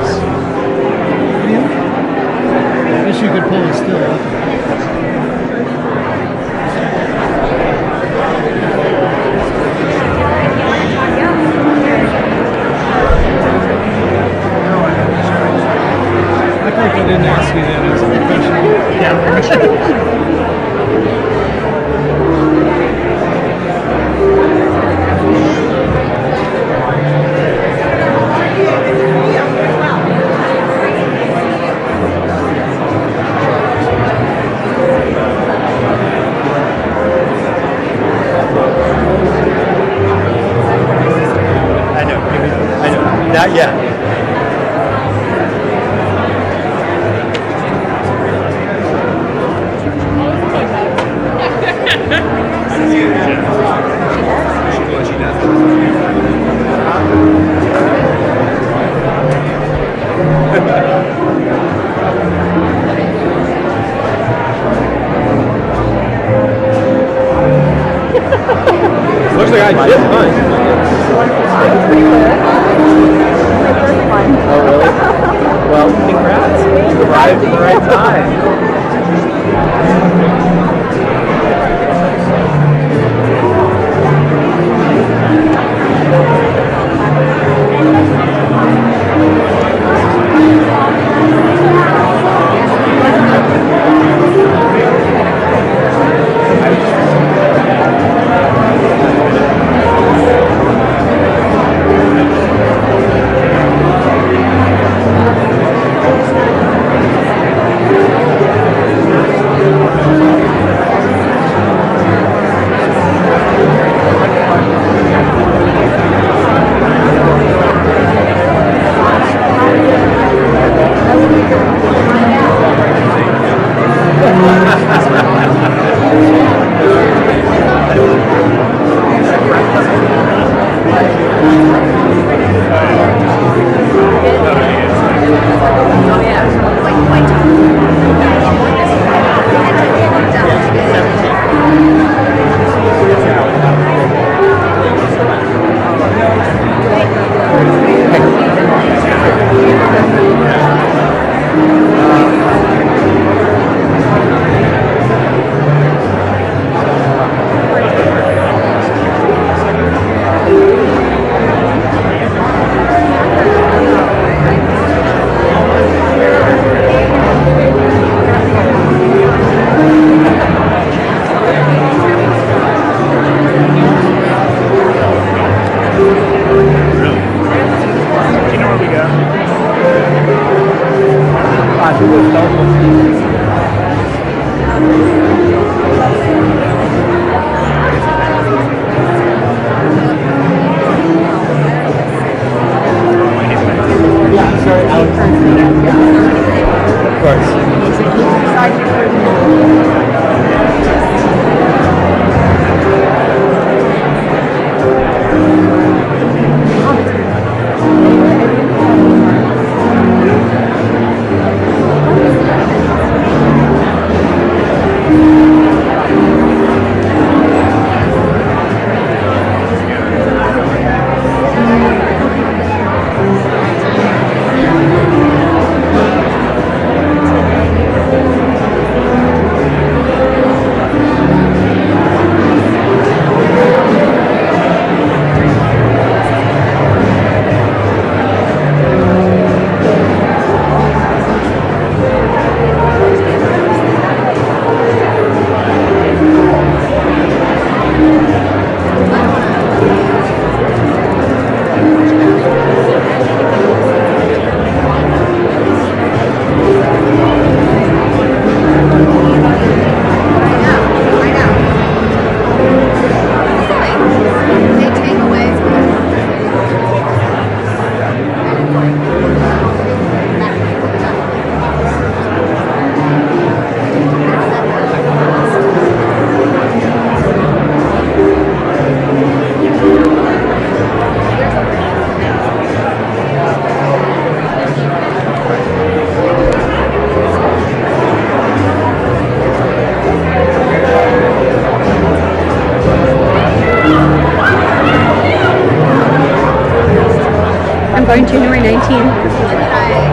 skills. I wish you could pull it still. I thought I didn't ask you that as a professional. I know. Not yet. Looks like I did mine. Oh, really? Well, congrats. You arrived at the right time. born January 19th.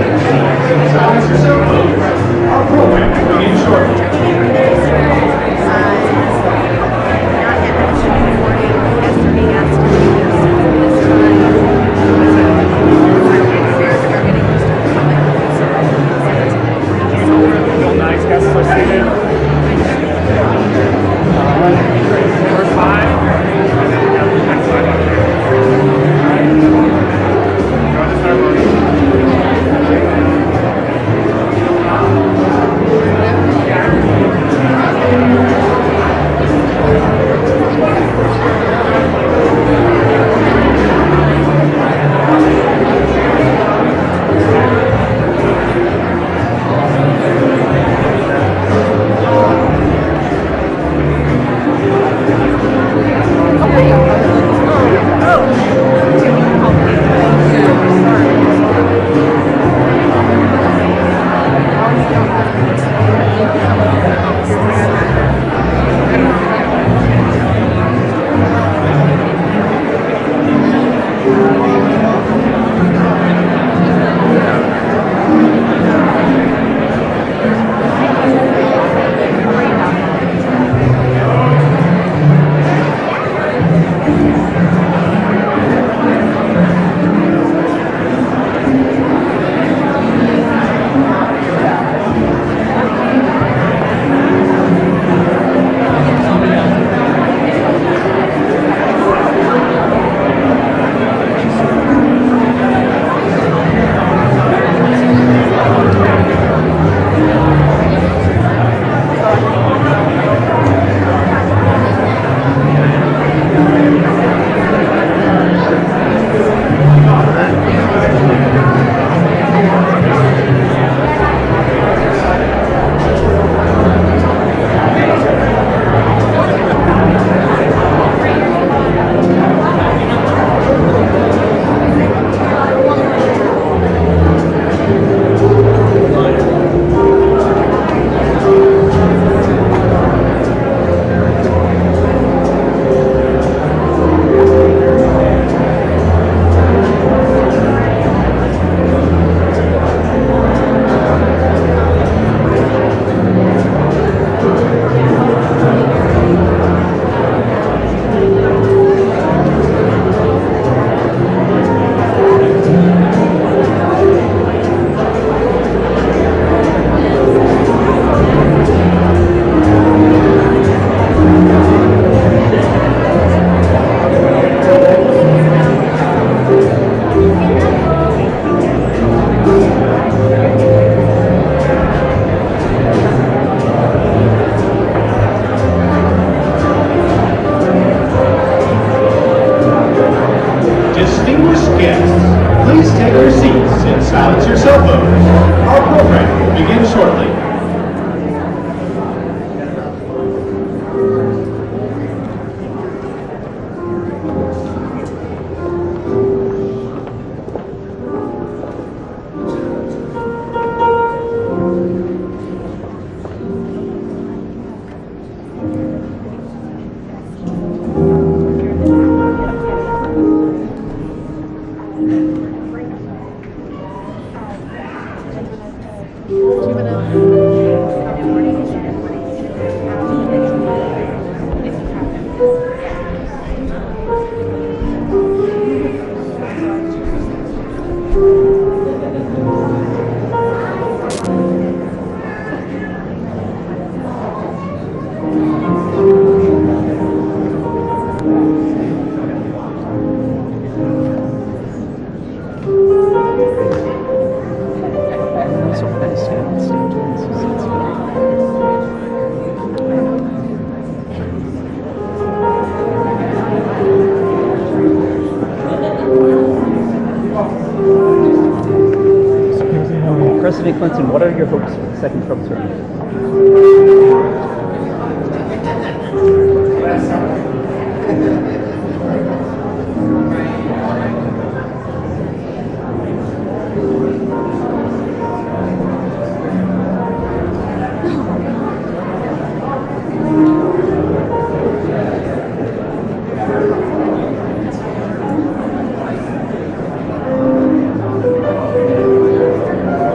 Silence yourself, please. Our program will begin shortly. Bill Nye's guests are seated. Number 5. Next President Clinton, what are your hopes for the second Trump term?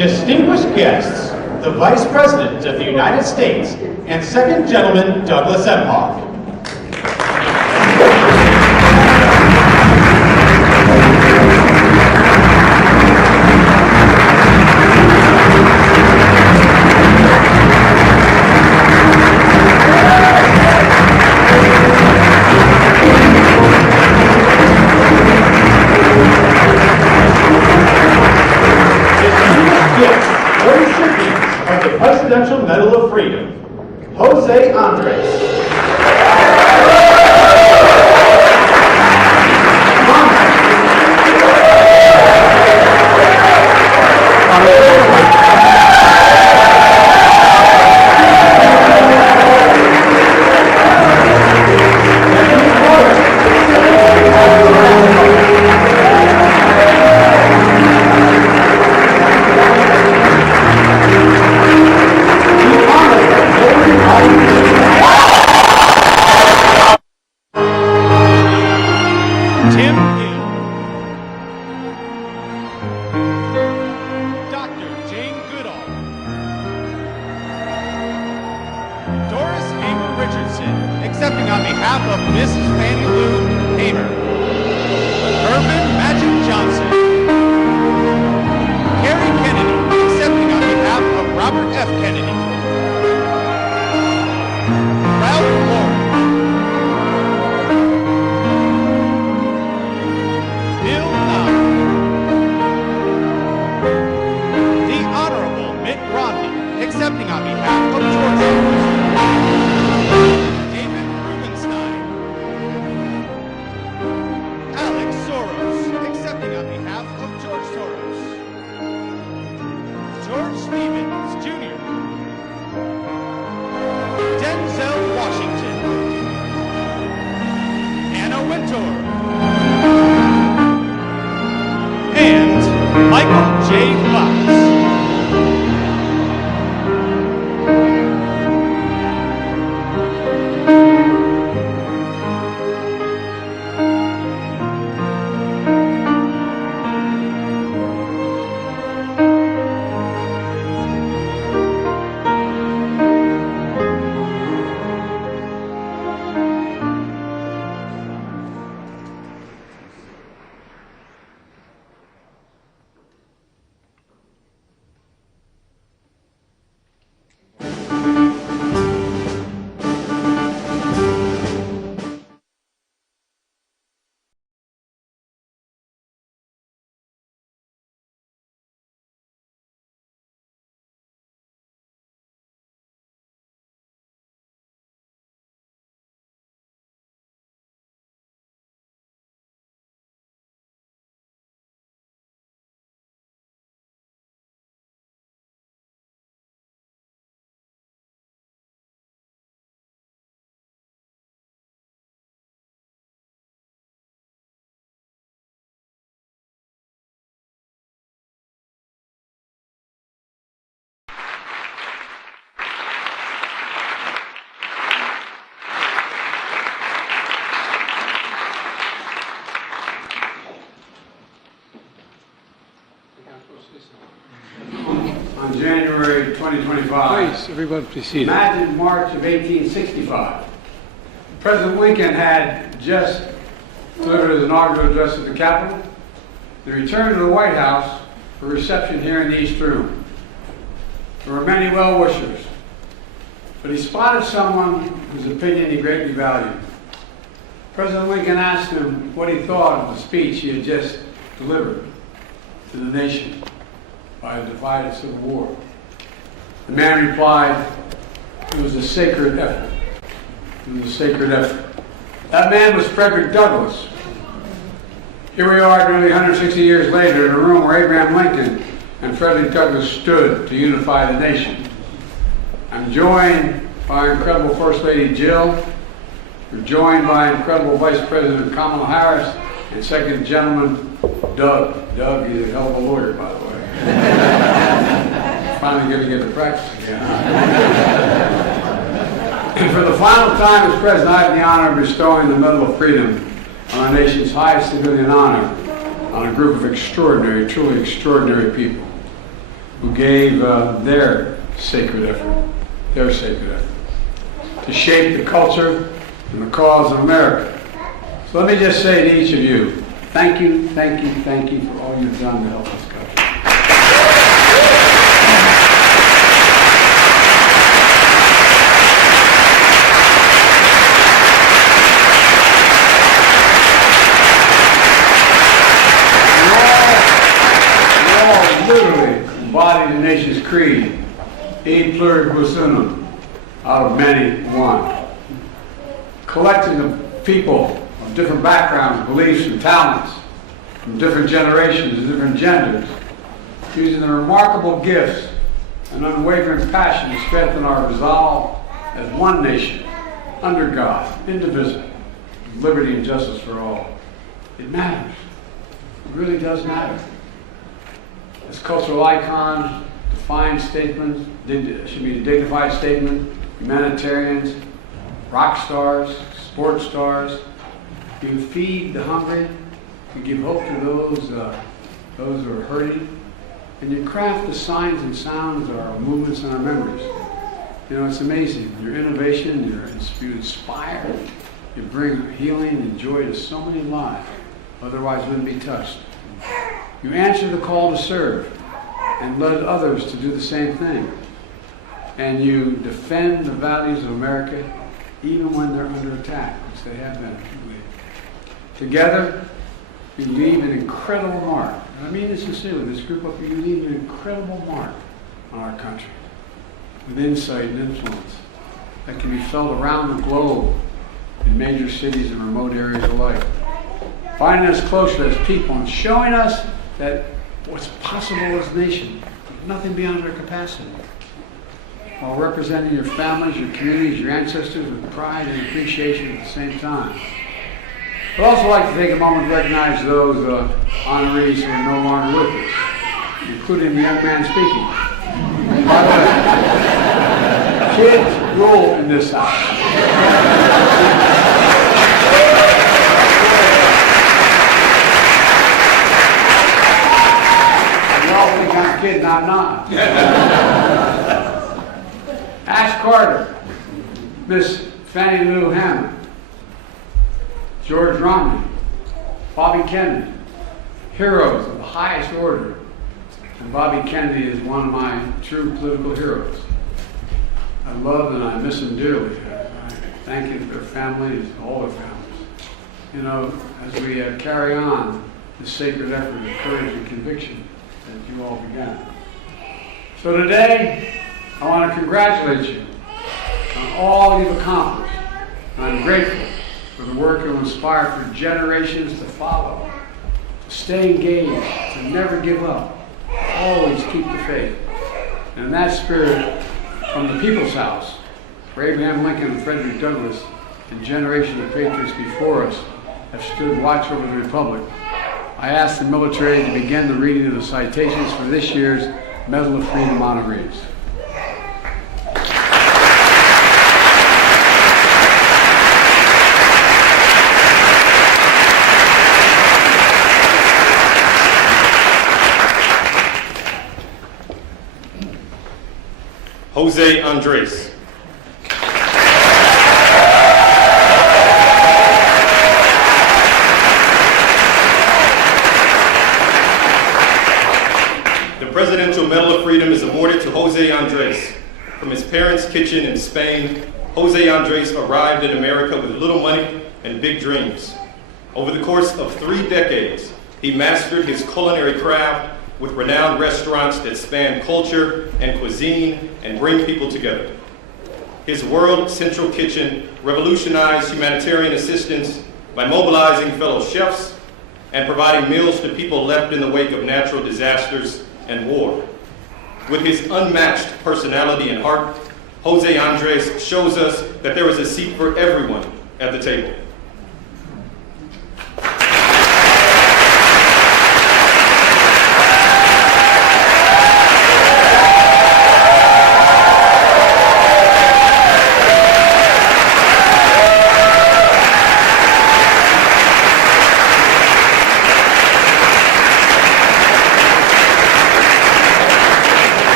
Distinguished guests, the Vice President of the United States and Second Gentleman Douglas Emhoff. Presidential Medal of Freedom, Jose Andres. Tim Gill, Dr. Jane Goodall, Doris Amy Richardson, accepting on behalf of Mrs. Fannie Lou Hamer, Urban Magic Johnson, Carrie Kennedy, accepting on behalf of Robert F. Kennedy, Ralph Lauren, Bill Nye, the Honorable Mitt Romney, accepting on behalf of George Soros, David Rubenstein, Alex Soros, accepting on behalf of George Soros, George Stevens, Jr., Denzel Washington, Anna Wintour, and Michael J. Fox. On January 2025. Please, everybody please see it. Imagine March of 1865. President Lincoln had just delivered his inaugural address at the Capitol. He returned to the White House for reception here in the East Room. There were many well-wishers, but he spotted someone whose opinion he greatly valued. President Lincoln asked him what he thought of the speech he had just delivered to the nation by a divided civil war. The man replied, "It was a sacred effort. It was a sacred effort." That man was Frederick Douglass. Here we are nearly 160 years later in a room where Abraham Lincoln and Frederick Douglass stood to unify the nation. I'm joined by incredible First Lady Jill. We're joined by incredible Vice President Kamala Harris and Second Gentleman Doug. Doug is a hell of a lawyer, by the way. Finally going to get to practice again. And for the final time as President, I have the honor of bestowing the Medal of Freedom on our nation's highest civilian honor on a group of extraordinary, truly extraordinary people. who gave their sacred effort to shape the culture and the cause of America. So let me just say to each of you, thank you, thank you, thank you for all you've done to help this country. Literally embody the nation's creed, e pluribus unum, out of many one. Collecting of people of different backgrounds, beliefs, and talents, from different generations and different genders, using their remarkable gifts and unwavering passion to strengthen our resolve as one nation, under God, indivisible, with liberty and justice for all. It matters. It really does matter. As cultural icons, defined statements, should be a dignified statement, humanitarians, rock stars, sports stars. You feed the hungry, you give hope to those who are hurting, and you craft the signs and sounds of our movements and our memories. You know, it's amazing. Your innovation, you inspire, you bring healing and joy to so many lives, otherwise wouldn't be touched. You answer the call to serve and led others to do the same thing. And you defend the values of America even when they're under attack, which they have been. Together, you leave an incredible mark. And I mean this sincerely, this group up here, you leave an incredible mark on our country with insight and influence that can be felt around the globe in major cities and remote areas alike. Finding us closer as people and showing us that what's possible as a nation, nothing beyond our capacity. While representing your families, your communities, your ancestors with pride and appreciation at the same time. I'd also like to take a moment to recognize those honorees who are no longer with us, including the young man speaking. By the way, kids rule in this house. Kid, not. Ash Carter, Miss Fannie Lou Hammond, George Romney, Bobby Kennedy, heroes of the highest order. And Bobby Kennedy is one of my true political heroes. I love and I miss him dearly. I thank you for their families, all their families. You know, as we carry on this sacred effort of courage and conviction that you all began. So today, I want to congratulate you on all you've accomplished. And I'm grateful for the work you'll inspire for generations to follow. To stay engaged, to never give up, always keep the faith. And in that spirit, from the People's House, where Abraham Lincoln and Frederick Douglass and generations of patriots before us have stood watch over the Republic, I ask the military to begin the reading of the citations for this year's Medal of Freedom honorees. Jose Andres. Presidential Medal of Freedom is awarded to Jose Andres. From his parents' kitchen in Spain, Jose Andres arrived in America with little money and big dreams. Over the course of 3 decades, he mastered his culinary craft with renowned restaurants that span culture and cuisine and bring people together. His World Central Kitchen revolutionized humanitarian assistance by mobilizing fellow chefs and providing meals to people left in the wake of natural disasters and war. With his unmatched personality and heart, Jose Andres shows us that there is a seat for everyone at the table.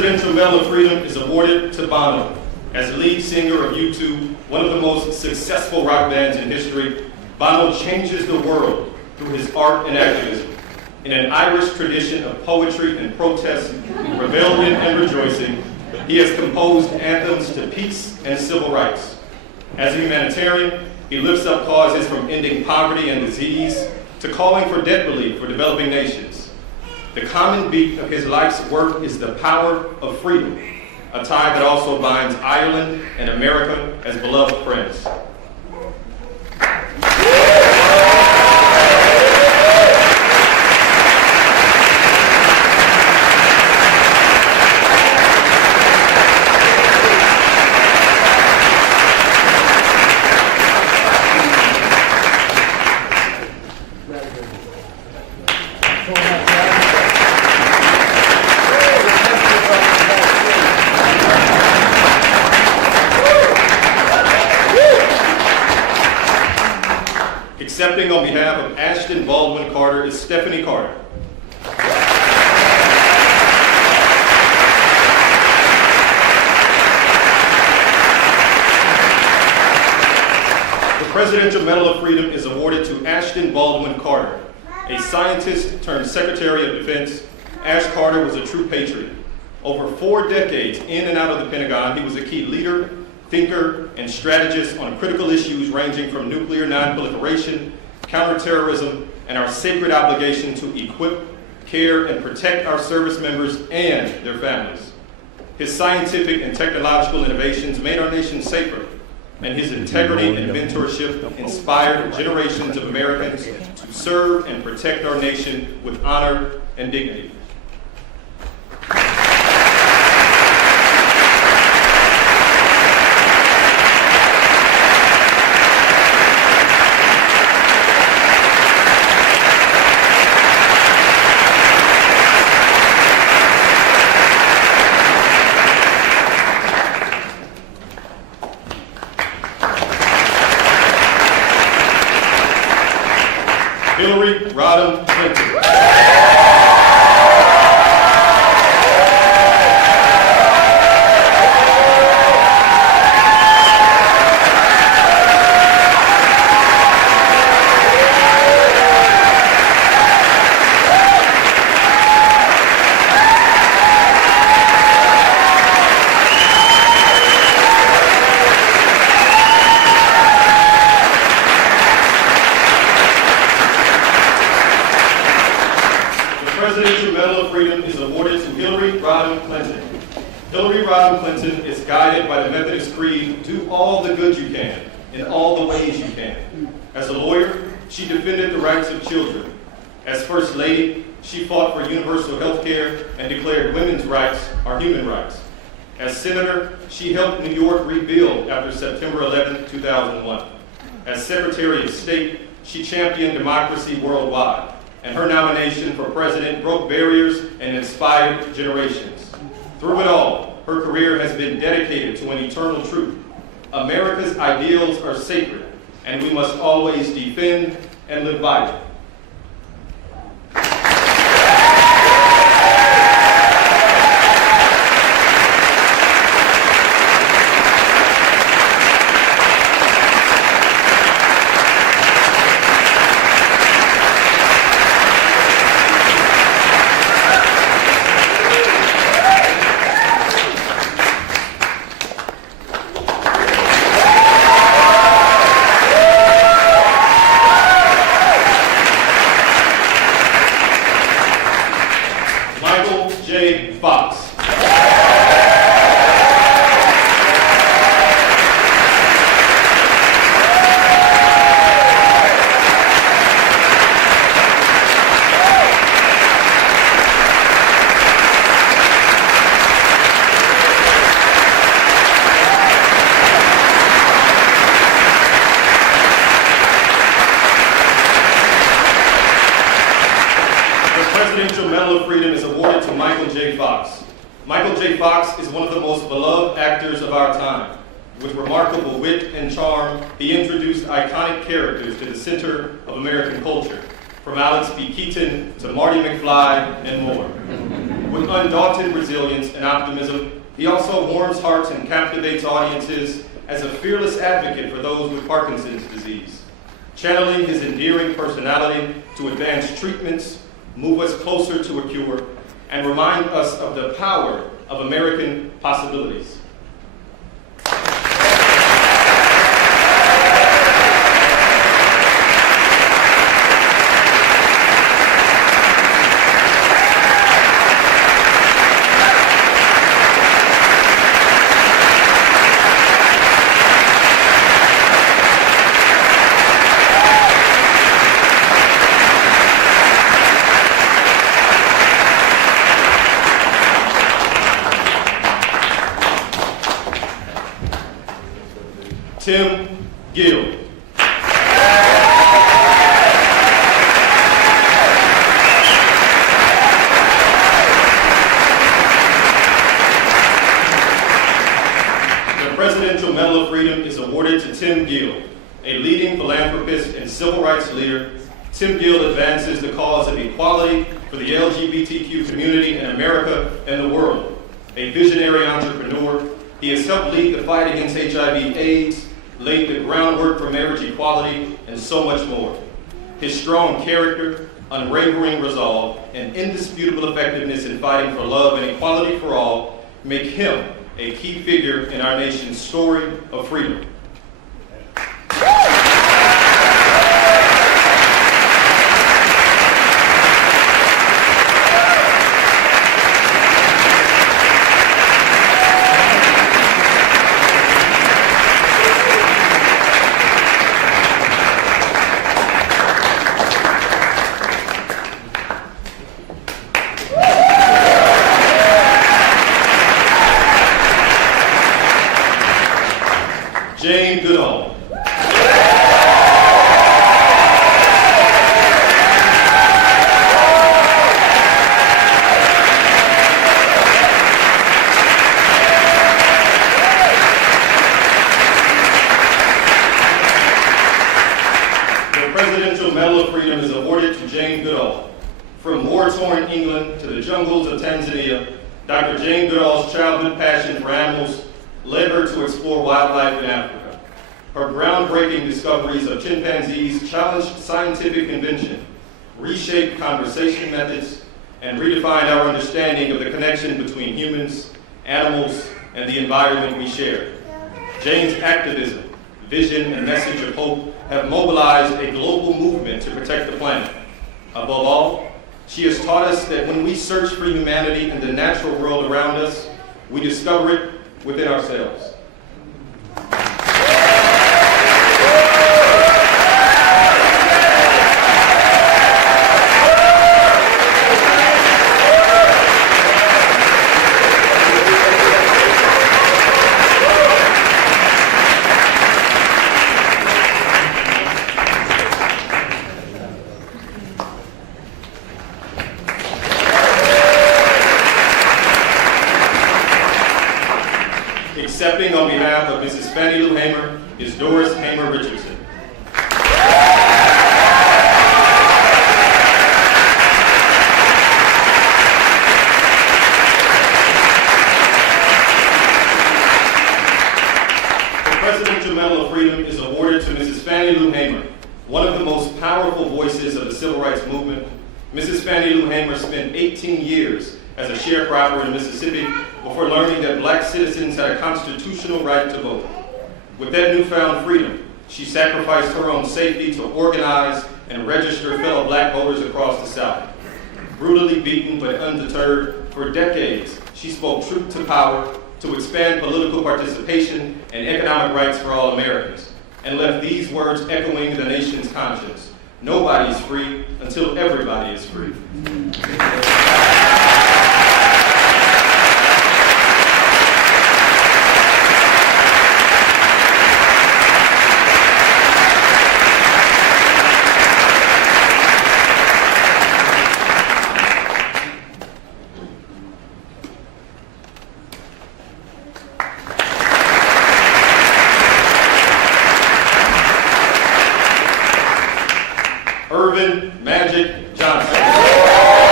Presidential Medal of Freedom is awarded to Bono. As lead singer of U2, one of the most successful rock bands in history, Bono changes the world through his art and activism. In an Irish tradition of poetry and protest, rebellion and rejoicing, he has composed anthems to peace and civil rights. As a humanitarian, he lifts up causes from ending poverty and disease to calling for debt relief for developing nations. The common beat of his life's work is the power of freedom, a tie that also binds Ireland and America as beloved friends. Accepting on behalf of Ashton Baldwin Carter is Stephanie Carter. The Presidential Medal of Freedom is awarded to Ashton Baldwin Carter. A scientist turned Secretary of Defense, Ash Carter was a true patriot. Over 4 decades in and out of the Pentagon, he was a key leader, thinker, and strategist on critical issues ranging from nuclear nonproliferation, counterterrorism, and our sacred obligation to equip, care, and protect our service members and their families. His scientific and technological innovations made our nation safer, and his integrity and mentorship inspired generations of Americans to serve and protect our nation with honor and dignity. Hillary Rodham Clinton. Presidential Medal of Freedom is awarded to Hillary Rodham Clinton. Hillary Rodham Clinton is guided by the Methodist Creed, do all the good you can, in all the ways you can. As a lawyer, she defended the rights of children. As First Lady, she fought for universal health care and declared women's rights are human rights. As Senator, she helped New York rebuild after September 11, 2001. As Secretary of State, she championed democracy worldwide, and her nomination for president broke barriers and inspired generations. Through it all, her career has been dedicated to an eternal truth. America's ideals are sacred, and we must always defend and live by them. Presidential Medal of Freedom is awarded to Michael J. Fox. Michael J. Fox is one of the most beloved actors of our time. With remarkable wit and charm, he introduced iconic characters to the center of American culture, from Alex B. Keaton to Marty McFly and more. With undaunted resilience and optimism, he also warms hearts and captivates audiences as a fearless advocate for those with Parkinson's disease, channeling his endearing personality to advance treatments, move us closer to a cure, and remind us of the power of American possibilities. Tim Gill. The Presidential Medal of Freedom is awarded to Tim Gill, a leading philanthropist and civil rights leader. Tim Gill advances the cause of equality for the LGBTQ community in America and the world. A visionary entrepreneur, he has helped lead the fight against HIV/AIDS, laid the groundwork for marriage equality, and so much more. His strong character, unwavering resolve, and indisputable effectiveness in fighting for love and equality for all make him a key figure in our nation's story of freedom. Goodall. The Presidential Medal of Freedom is awarded to Jane Goodall. From war-torn England to the jungles of Tanzania, Dr. Jane Goodall's childhood passion for animals led her to explore wildlife in Africa. Her groundbreaking discoveries of chimpanzees challenged scientific convention, reshaped conversation methods, and redefined our understanding of the connection between humans, animals, and the environment we share. Jane's activism, vision, and message of hope have mobilized a global movement to protect the planet. Above all, she has taught us that when we search for humanity in the natural world around us, we discover it within ourselves. Accepting on behalf of Mrs. Fannie Lou Hamer is Doris Hamer Richardson. The Presidential Medal of Freedom is awarded to Mrs. Fannie Lou Hamer, one of the most powerful voices of the civil rights movement. Mrs. Fannie Lou Hamer spent 18 years as a sharecropper in Mississippi before learning that black citizens had a constitutional right to vote. With that newfound freedom, she sacrificed her own safety to organize and register fellow black voters across the South. Brutally beaten but undeterred, for decades, she spoke truth to power to expand political participation and economic rights for all Americans, and left these words echoing the nation's conscience: nobody's free until everybody is free. Magic Johnson.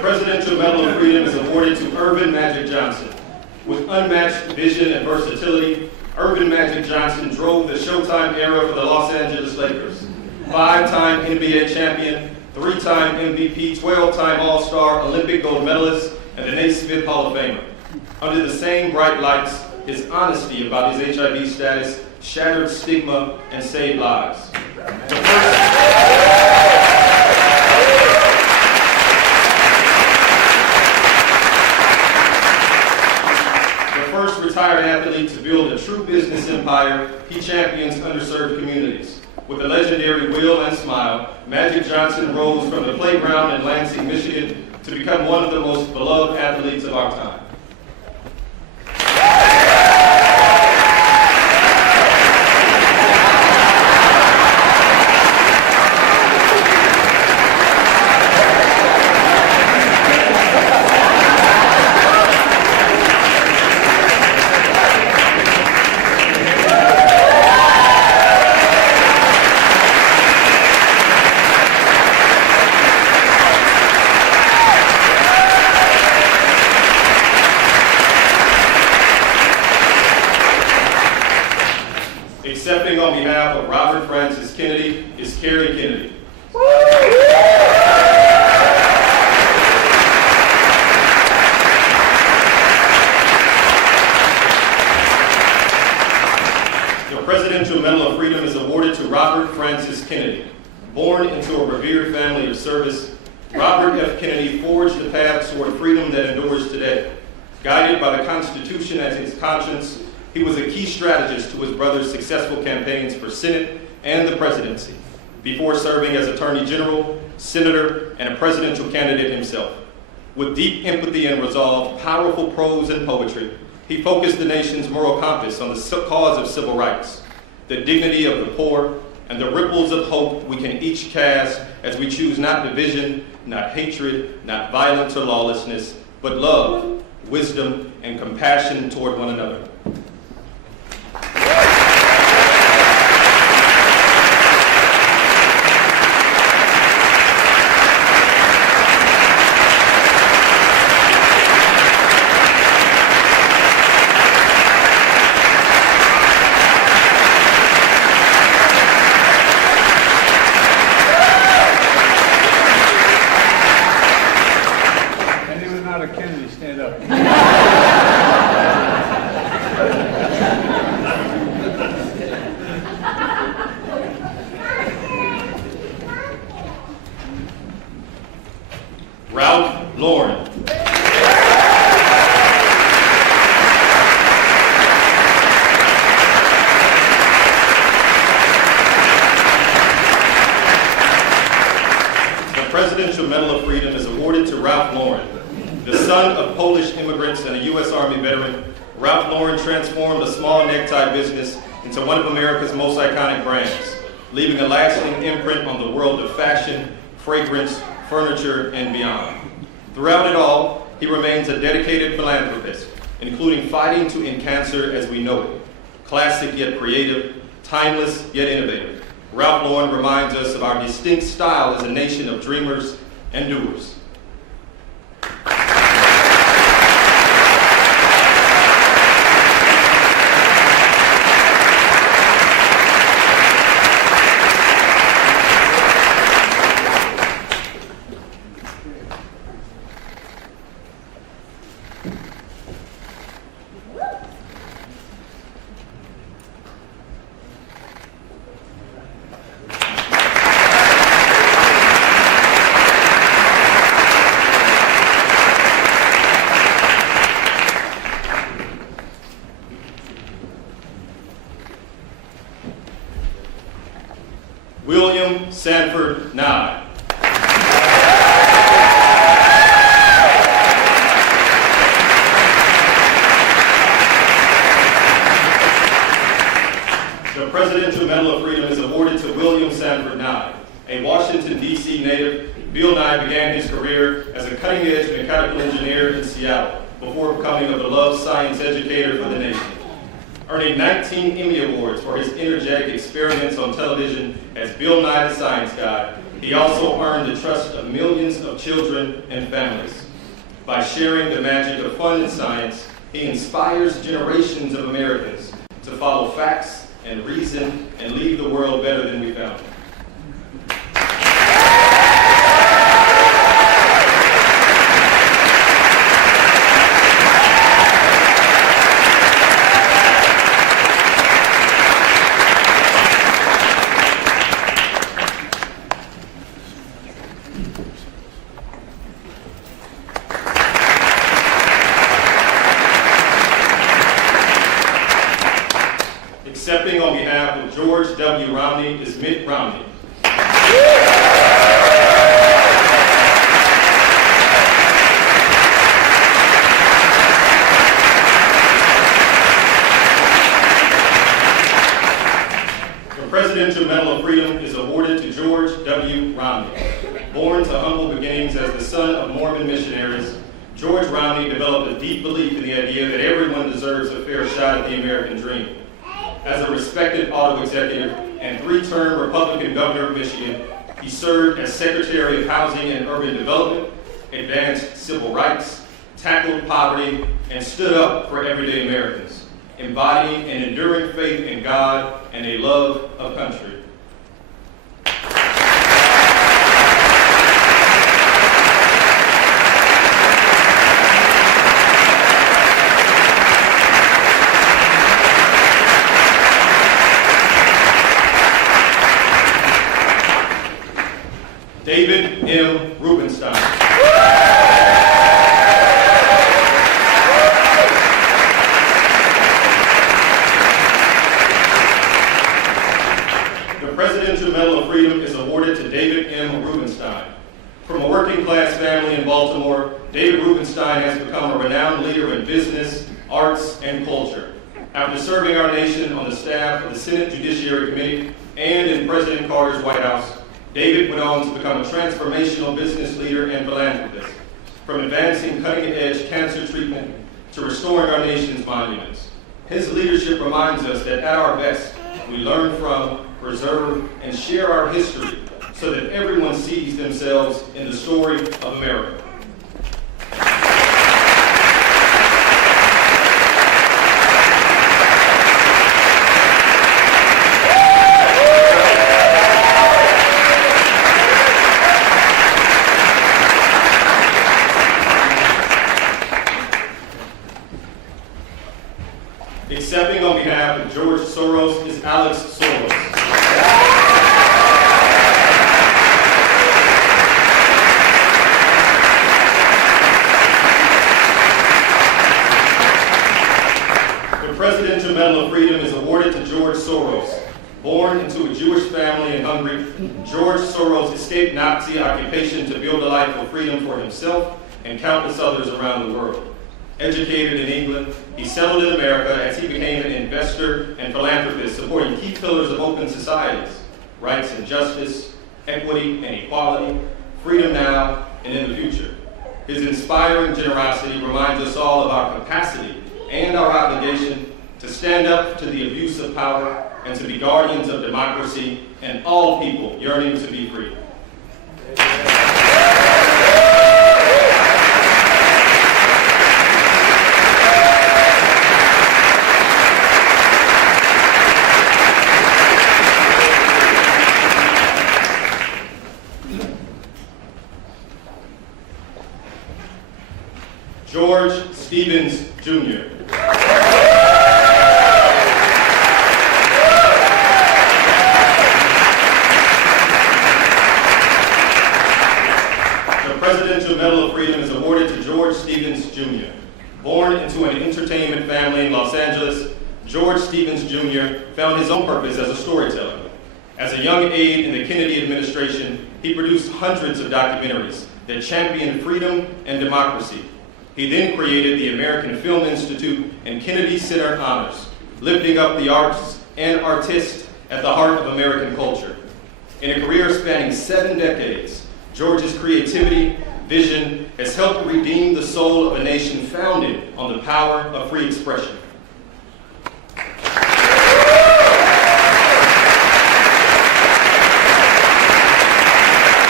Presidential Medal of Freedom is awarded to Earvin Magic Johnson. With unmatched vision and versatility, Earvin Magic Johnson drove the Showtime era for the Los Angeles Lakers. 5-time NBA champion, 3-time MVP, 12-time All-Star, Olympic gold medalist, and the Naismith Hall of Famer. Under the same bright lights, his honesty about his HIV status shattered stigma and saved lives. The first retired athlete to build a true business empire, he champions underserved communities. With a legendary will and smile, Magic Johnson rose from the playground in Lansing, Michigan, to become one of the most beloved athletes of our time. Accepting on behalf of Robert Francis Kennedy is Carrie Kennedy. The Presidential Medal of Freedom is awarded to Robert Francis Kennedy. Born into a revered family of service, Robert F. Kennedy forged the path toward freedom that endures today. Guided by the Constitution as his conscience, he was a key strategist to his brother's successful campaigns for Senate and the presidency, before serving as Attorney General, Senator, and a presidential candidate himself. With deep empathy and resolve, powerful prose and poetry, he focused the nation's moral compass on the cause of civil rights, the dignity of the poor, and the ripples of hope we can each cast as we choose not division, not hatred, not violence or lawlessness, but love, wisdom, and compassion toward one another. Anyone not a Kennedy, stand up. Ralph Lauren. The Presidential Medal of Freedom is awarded to Ralph Lauren. The son of Polish immigrants and a U.S. Army veteran, Ralph Lauren transformed a small necktie business into one of America's most iconic brands, leaving a lasting imprint on the world of fashion, fragrance, furniture, and beyond. Throughout it all, he remains a dedicated philanthropist, including fighting to end cancer as we know it. Classic yet creative, timeless yet innovative, Ralph Lauren reminds us of our distinct style as a nation of dreamers and doers. William Sanford Nye. The Presidential Medal of Freedom is awarded to William Sanford Nye. A Washington, D.C. native, Bill Nye began his career as a cutting-edge mechanical engineer in Seattle before becoming a beloved science educator for the nation. Earning 19 Emmy Awards for his energetic experiments on television as Bill Nye the Science Guy, He also earned the trust of millions of children and families. By sharing the magic of fun and science, he inspires generations of Americans to follow facts and reason and leave the world better than we found it. Accepting on behalf of George W. Romney is Mitt Romney. The Presidential Medal of Freedom is awarded to George W. Romney. Born to humble beginnings as the son of Mormon missionaries, George Romney developed a deep belief in the idea that everyone deserves a fair shot at the American dream. As a respected auto executive and three-term Republican governor of Michigan, he served as Secretary of Housing and Urban Development, advanced civil rights, tackled poverty, and stood up for everyday Americans, embodying an enduring faith in God and a love of country. David M. Rubenstein. The Presidential Medal of Freedom is awarded to David M. Rubenstein. From a working-class family in Baltimore, David Rubenstein has become a renowned leader in business, arts, and culture. After serving our nation on the staff of the Senate Judiciary Committee and in President Carter's White House, David went on to become a transformational business leader and philanthropist, from advancing cutting-edge cancer treatment to restoring our nation's monuments. His leadership reminds us that at our best, we learn from, preserve, and share our history so that everyone sees themselves in the story of America. Accepting on behalf of George Soros is Alex Soros. The Presidential Medal of Freedom is awarded to George Soros. Born into a Jewish family in Hungary, George Soros escaped Nazi occupation to build a life of freedom for himself and countless others around the world. Educated in England, he settled in America as he became an investor and philanthropist, supporting key pillars of open societies, rights and justice, equity and equality, freedom now and in the future. His inspiring generosity reminds us all of our capacity and our obligation to stand up to the abuse of power and to be guardians of democracy and all people yearning to be free. George Stevens, Jr. The Presidential Medal of Freedom is awarded to George Stevens, Jr. Born into an entertainment family in Los Angeles, George Stevens, Jr. found his own purpose as a storyteller. As a young aide in the Kennedy administration, he produced hundreds of documentaries that championed freedom and democracy. He then created the American Film Institute and Kennedy Center Honors, lifting up the arts and artists at the heart of American culture. In a career spanning 7 decades, George's creativity, vision has helped redeem the soul of a nation founded on the power of free expression.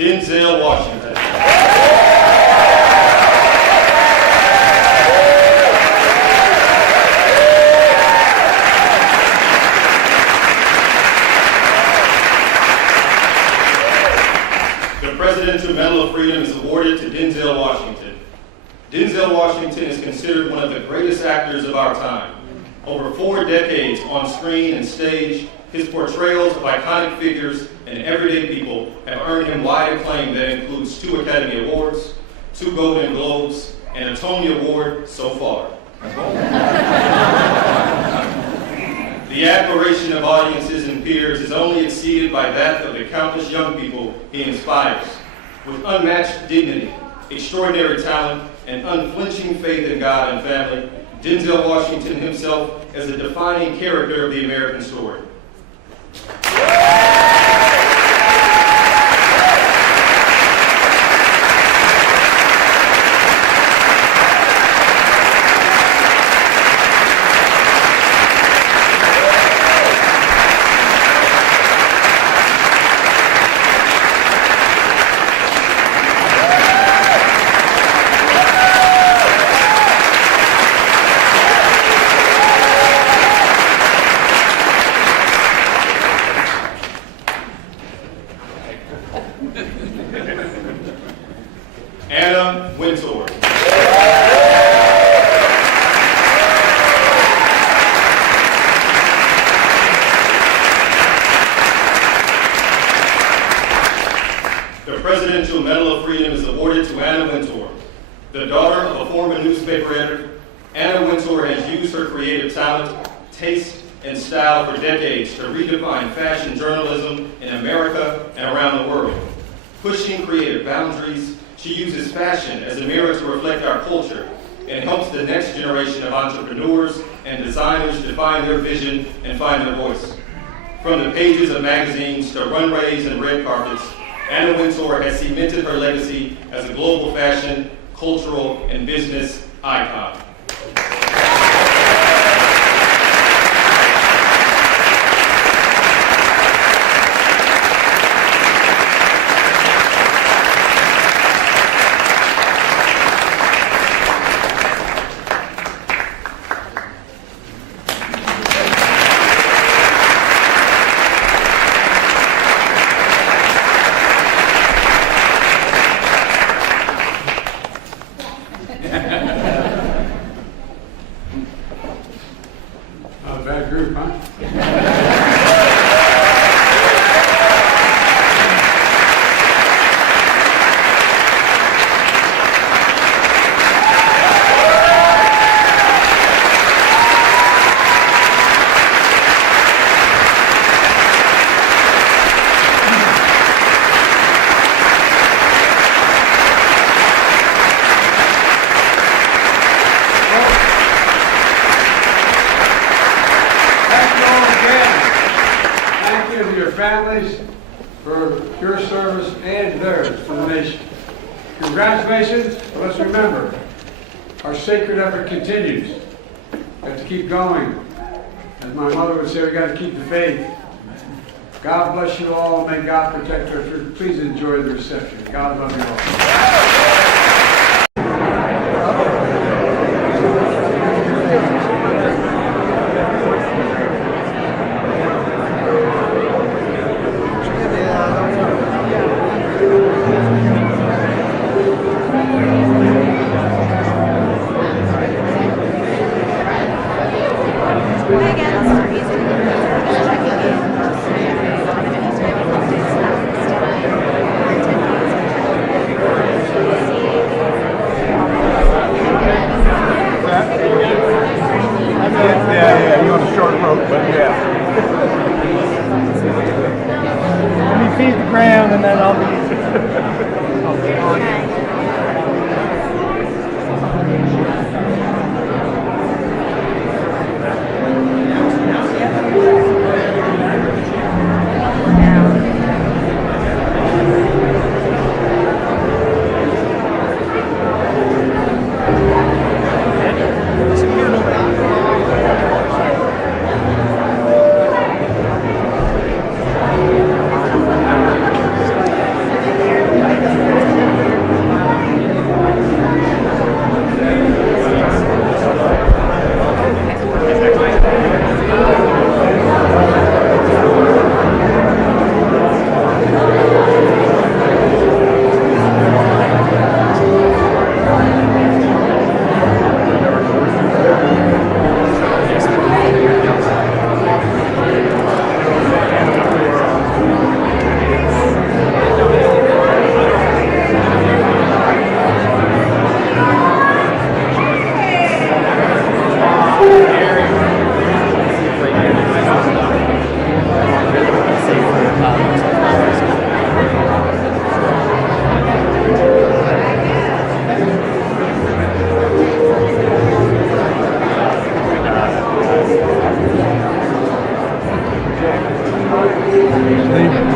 Denzel Washington. The Presidential Medal of Freedom is awarded to Denzel Washington. Denzel Washington is considered one of the greatest actors of our time. Over 4 decades on screen and stage, his portrayals of iconic figures and everyday people have earned him wide acclaim that includes 2 Academy Awards, 2 Golden Globes, and a Tony Award so far. The admiration of audiences and peers is only exceeded by that of the countless young people he inspires. With unmatched dignity, extraordinary talent, and unflinching faith in God and family, Denzel Washington himself is a defining character of the American story. Anna Wintour. The Presidential Medal of Freedom is awarded to Anna Wintour. The daughter of a former newspaper editor, Anna Wintour has used her creative talent, taste, and style for decades to redefine fashion journalism in America and around the world. Pushing creative boundaries, she uses fashion as a mirror to reflect our culture and helps the next generation of entrepreneurs and designers define their vision and find their voice. From the pages of magazines to runways and red carpets, Anna Wintour has cemented her legacy as a global fashion, cultural, and business icon. Not a bad group, huh? Families for your service and theirs for the nation. Congratulations. Let's remember, our sacred effort continues. We have to keep going. As my mother would say, we got to keep the faith. God bless you all. May God protect our church. Please enjoy the reception. God love you all. Yeah, you're on a short rope, but yeah. Let me feed the ground and then I'll be...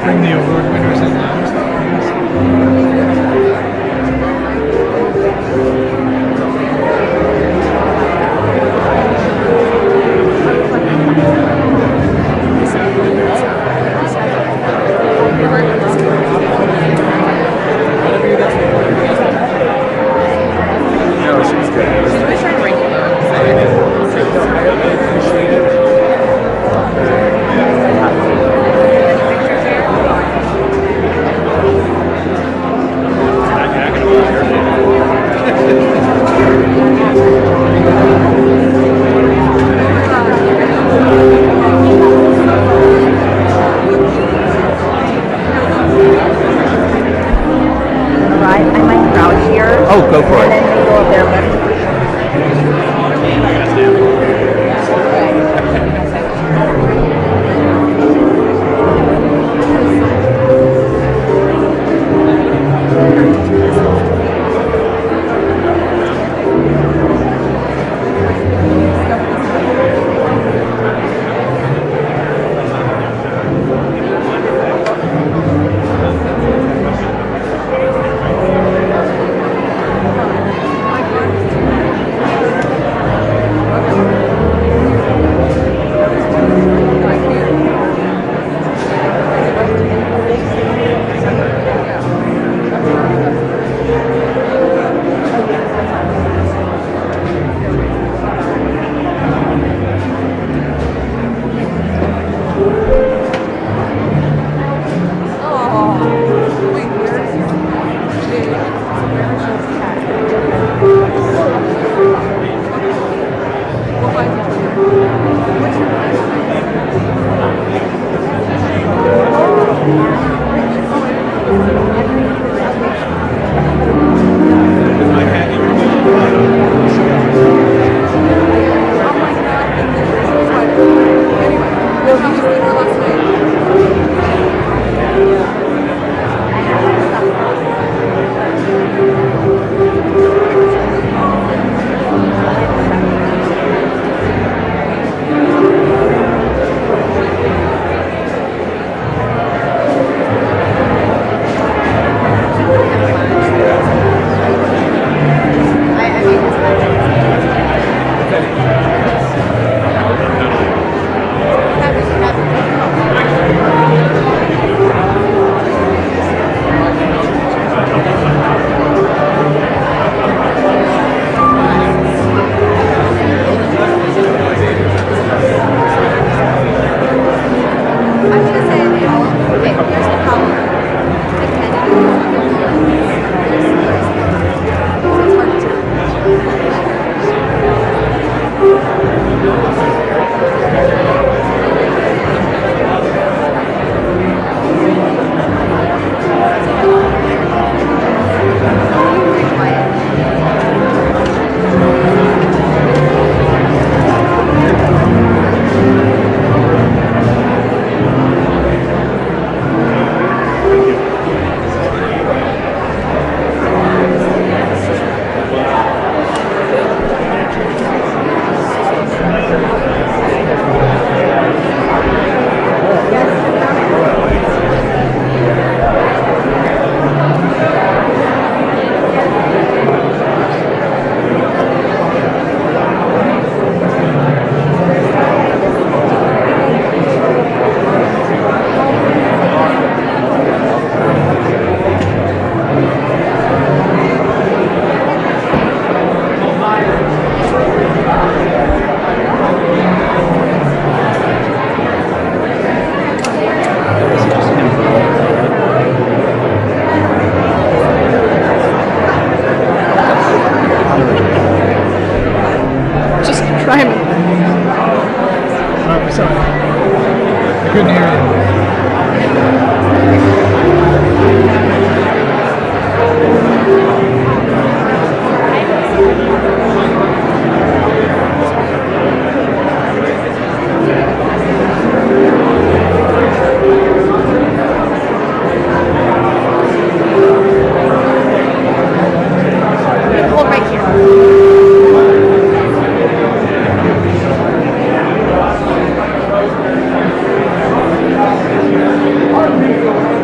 bring the award winners in last, I No, she's good. She's always trying to rank you. Alright, I might crouch here. Oh, go for And it. then we go up there. couldn't hear you. Hold right here. Our people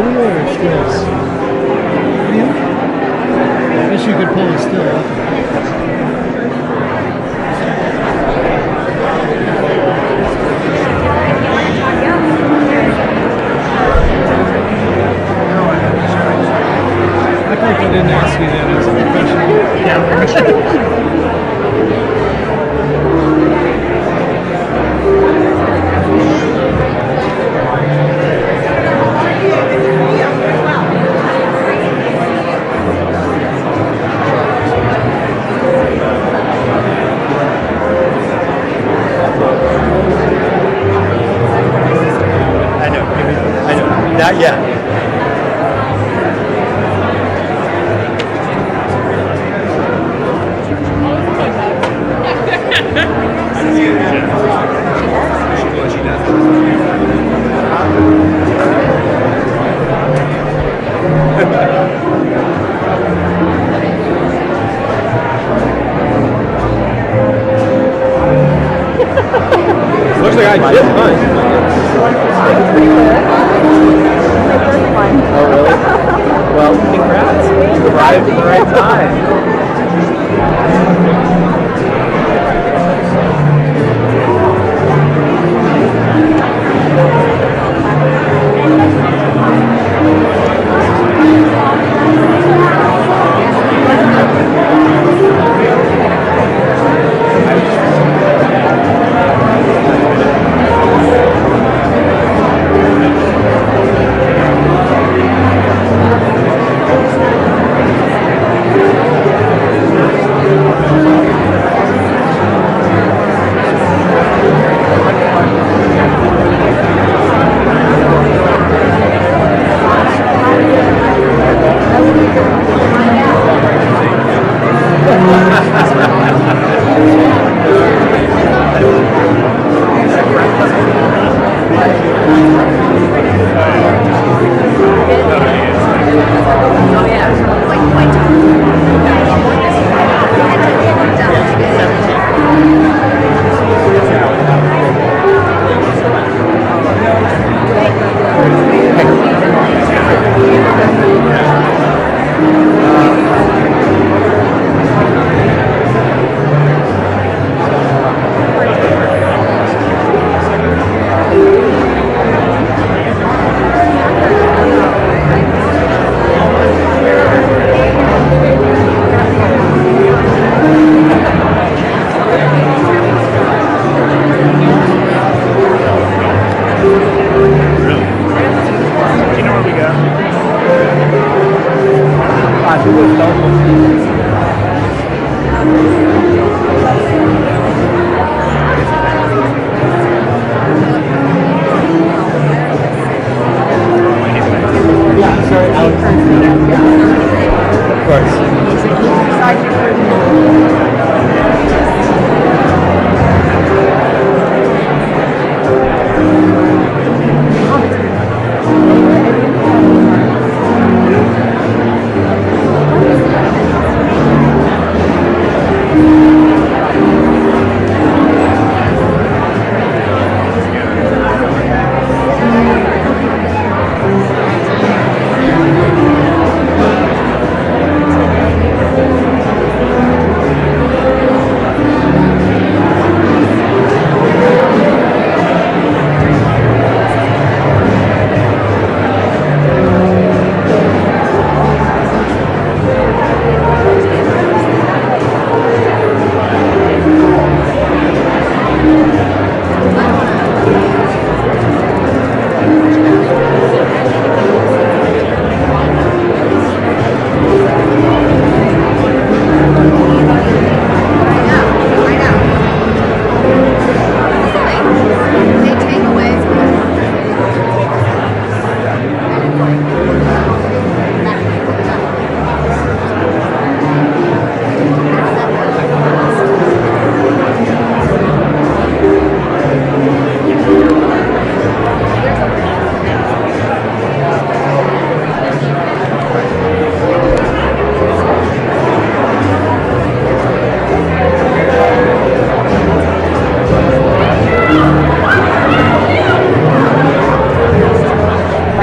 video or stills? Video? I wish you could pull a still up. Act like I didn't ask you that as a professional. Yeah. I know. Not yet. Looks like I did mine. Oh, really? Well, congrats. You arrived at the right time.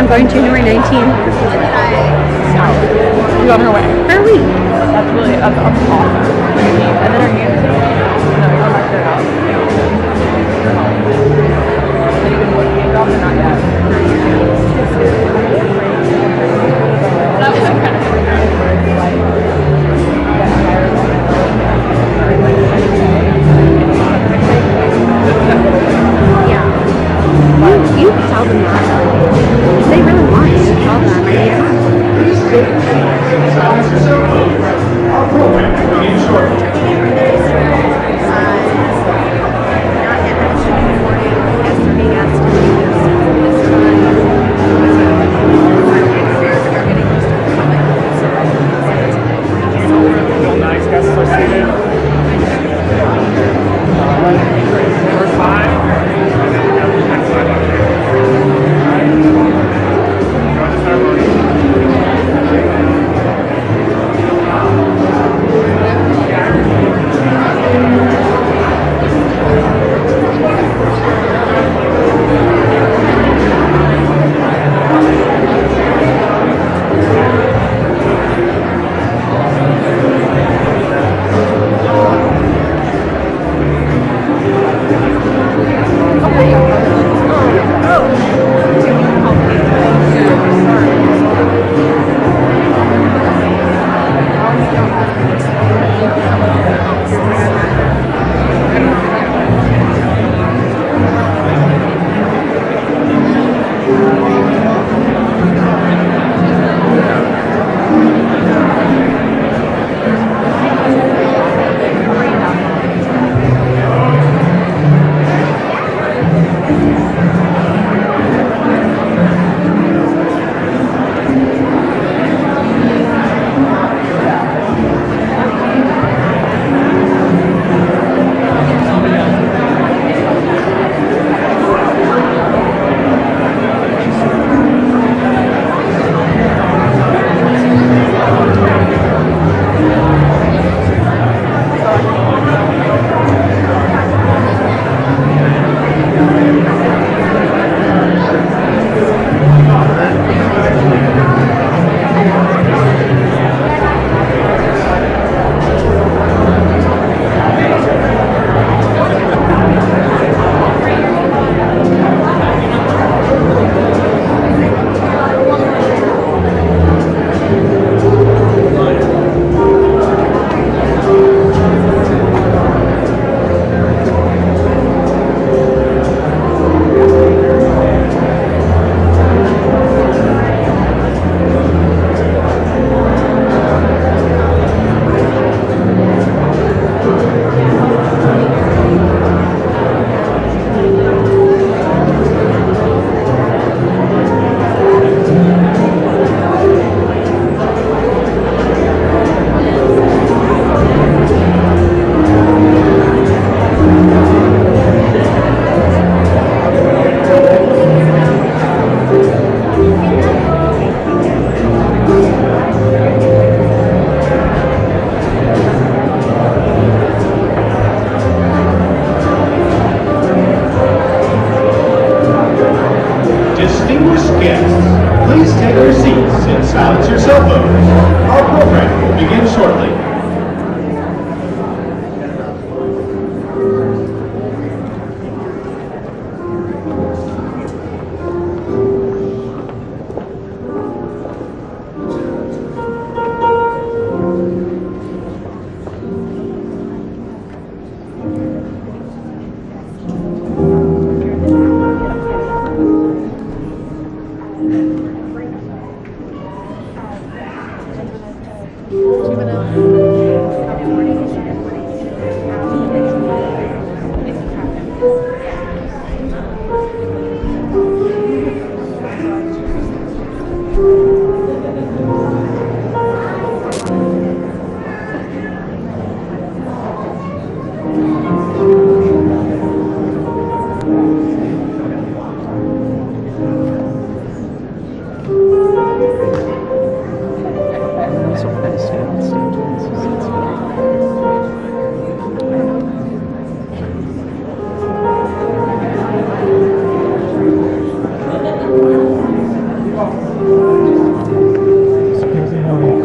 going January 19th. She's on her way. For a week. That's awesome. And then her new going back to their house. They're home. They even looking at jobs or not yet? That was kind of Yeah. You can tell them that. If they really want you to tell them, I need help. Silence yourself. Our program will begin shortly. Bill Nye's guests are seated. First five. Join the ceremony. silence your cell phones. Our program will begin shortly. Juvenile.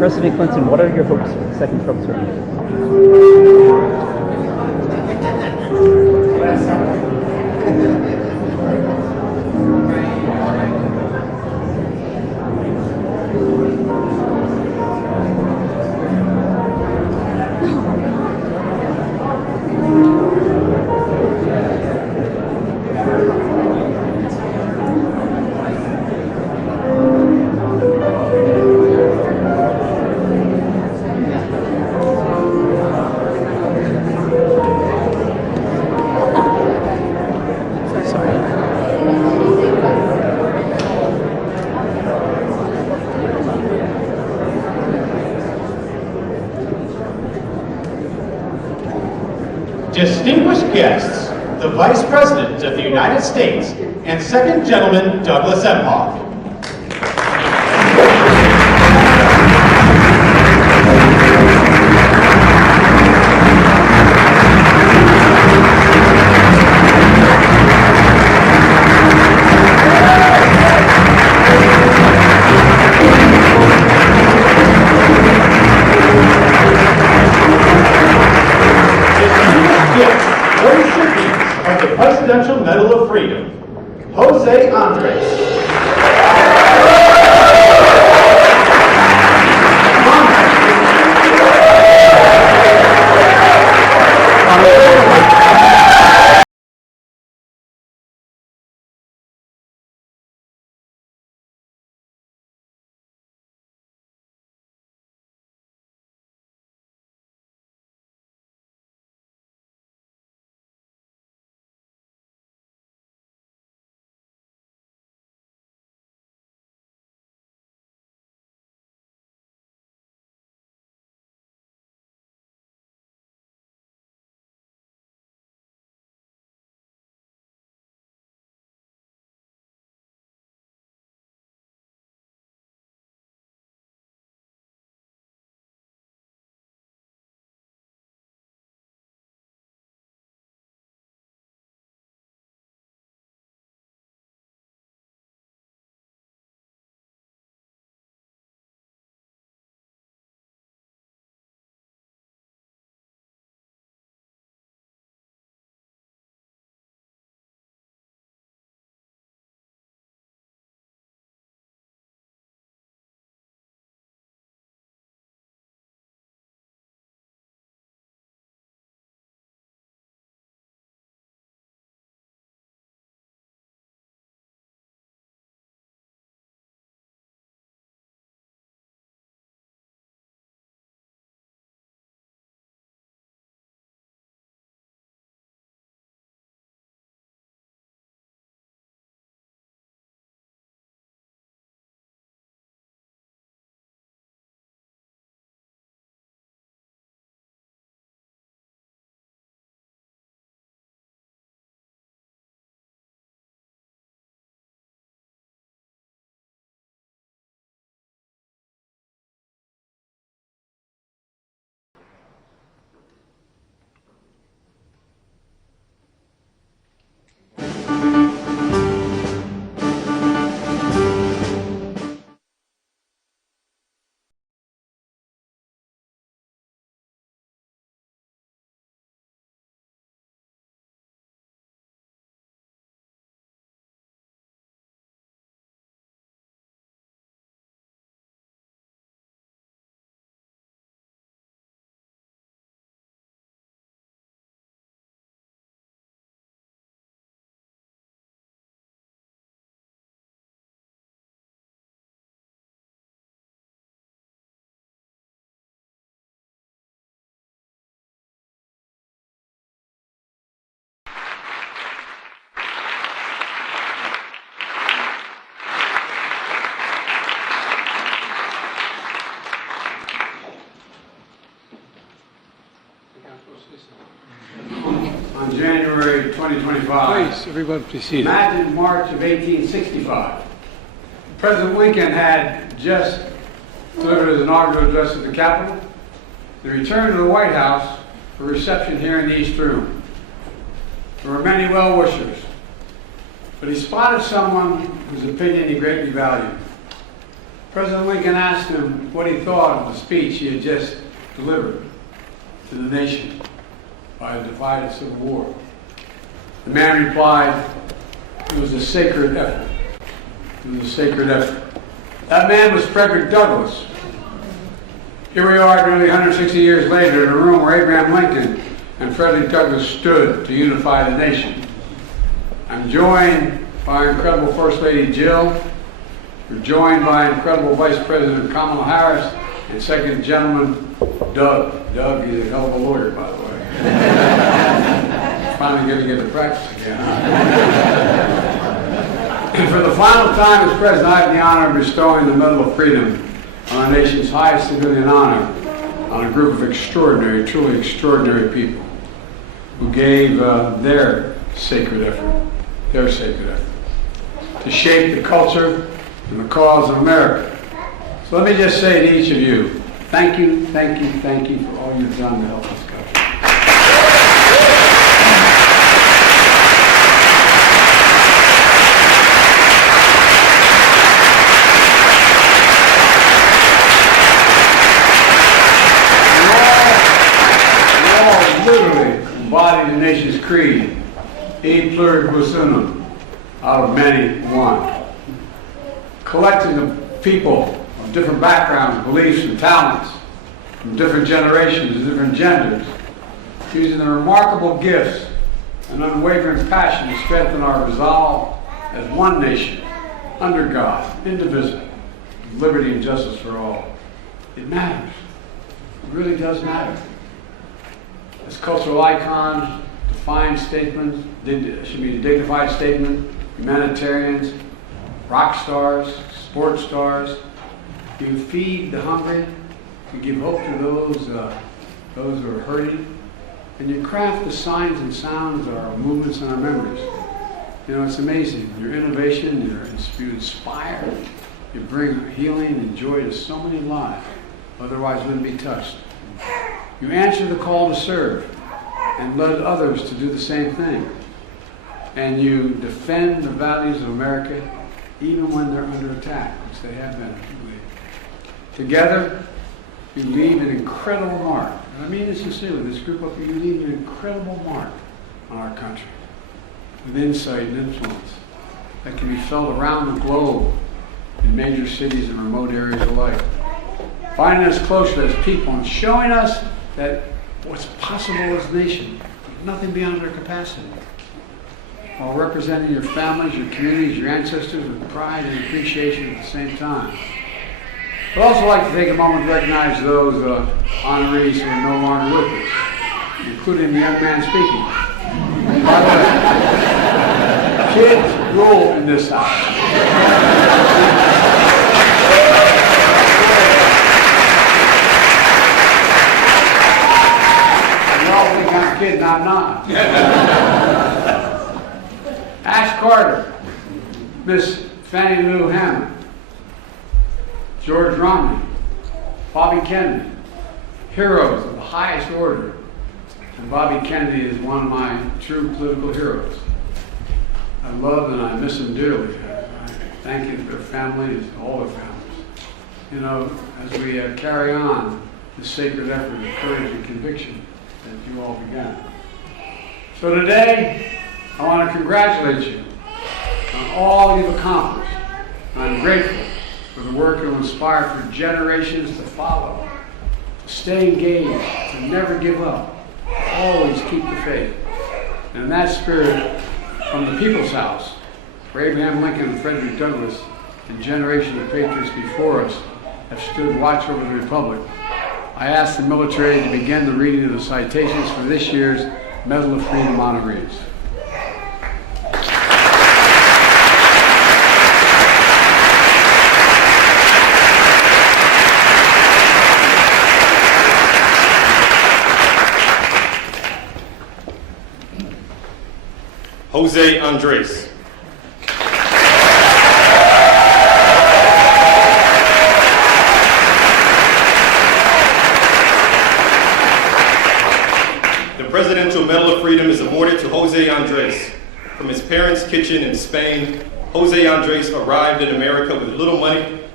President Clinton, what are your hopes for the second Trump term? Distinguished guests, the Vice President of the United States and Second Gentleman Douglas Emhoff. Presidential Medal of Freedom, Jose Andres. On January 2025. Please, everybody proceed. Imagine March of 1865. President Lincoln had just delivered his inaugural address at the Capitol. He returned to the White House for a reception here in the East Room. There were many well-wishers, but he spotted someone whose opinion he greatly valued. President Lincoln asked him what he thought of the speech he had just delivered to the nation by a divided civil war. The man replied, "It was a sacred effort. It was a sacred effort." That man was Frederick Douglass. Here we are nearly 160 years later in a room where Abraham Lincoln and Frederick Douglass stood to unify the nation. I'm joined by incredible First Lady Jill. We're joined by incredible Vice President Kamala Harris and Second Gentleman Doug. Doug is a hell of a lawyer, by the way. Finally going to get to practice again. And for the final time as President, I have the honor of bestowing the Medal of Freedom on our nation's highest civilian honor on a group of extraordinary, truly extraordinary people who gave their sacred effort to shape the culture and the cause of America. So let me just say to each of you, thank you, thank you, thank you for all you've done to help this country. You all literally embody the nation's creed, e pluribus unum, out of many one. Collecting of people of different backgrounds, beliefs, and talents, from different generations and different genders, using the remarkable gifts and unwavering passion to strengthen our resolve as one nation, under God, indivisible, with liberty and justice for all. It matters. It really does matter. As cultural icons, defined statements, should be a dignified statement, humanitarians, rock stars, sports stars. You feed the hungry, you give hope to those who are hurting, and you craft the signs and sounds of our movements and our memories. You know, it's amazing. Your innovation, you inspire, you bring healing and joy to so many lives, otherwise wouldn't be touched. You answer the call to serve and led others to do the same thing. And you defend the values of America even when they're under attack, which they have been. Together, you leave an incredible mark. And I mean this sincerely, this group of you leave an incredible mark on our country with insight and influence that can be felt around the globe in major cities and remote areas alike. Finding us closer as people and showing us that what's possible as a nation, nothing beyond our capacity. While representing your families, your communities, your ancestors with pride and appreciation at the same time. I'd also like to take a moment to recognize those honorees who are no longer with us, including the young man speaking. By the way, kids rule in this house. You all think I'm kidding, I'm not. Ash Carter, Miss Fannie Lou Hammond, George Romney, Bobby Kennedy, heroes of the highest order. And Bobby Kennedy is one of my true political heroes. I love and I miss them dearly. I thank you for their families, all their families. You know, as we carry on the sacred effort of courage and conviction that you all began. So today, I want to congratulate you on all you've accomplished. I'm grateful for the work that will inspire for generations to follow, to stay engaged, to never give up, always keep the faith. And in that spirit, from the People's House, where Abraham Lincoln and Frederick Douglass and generations of patriots before us have stood watch over the Republic, I ask the military to begin the reading of the citations for this year's Medal of Freedom honorees. Jose Andres. The Presidential Medal of Freedom is awarded to Jose Andres. From his parents' kitchen in Spain, Jose Andres arrived in America with little money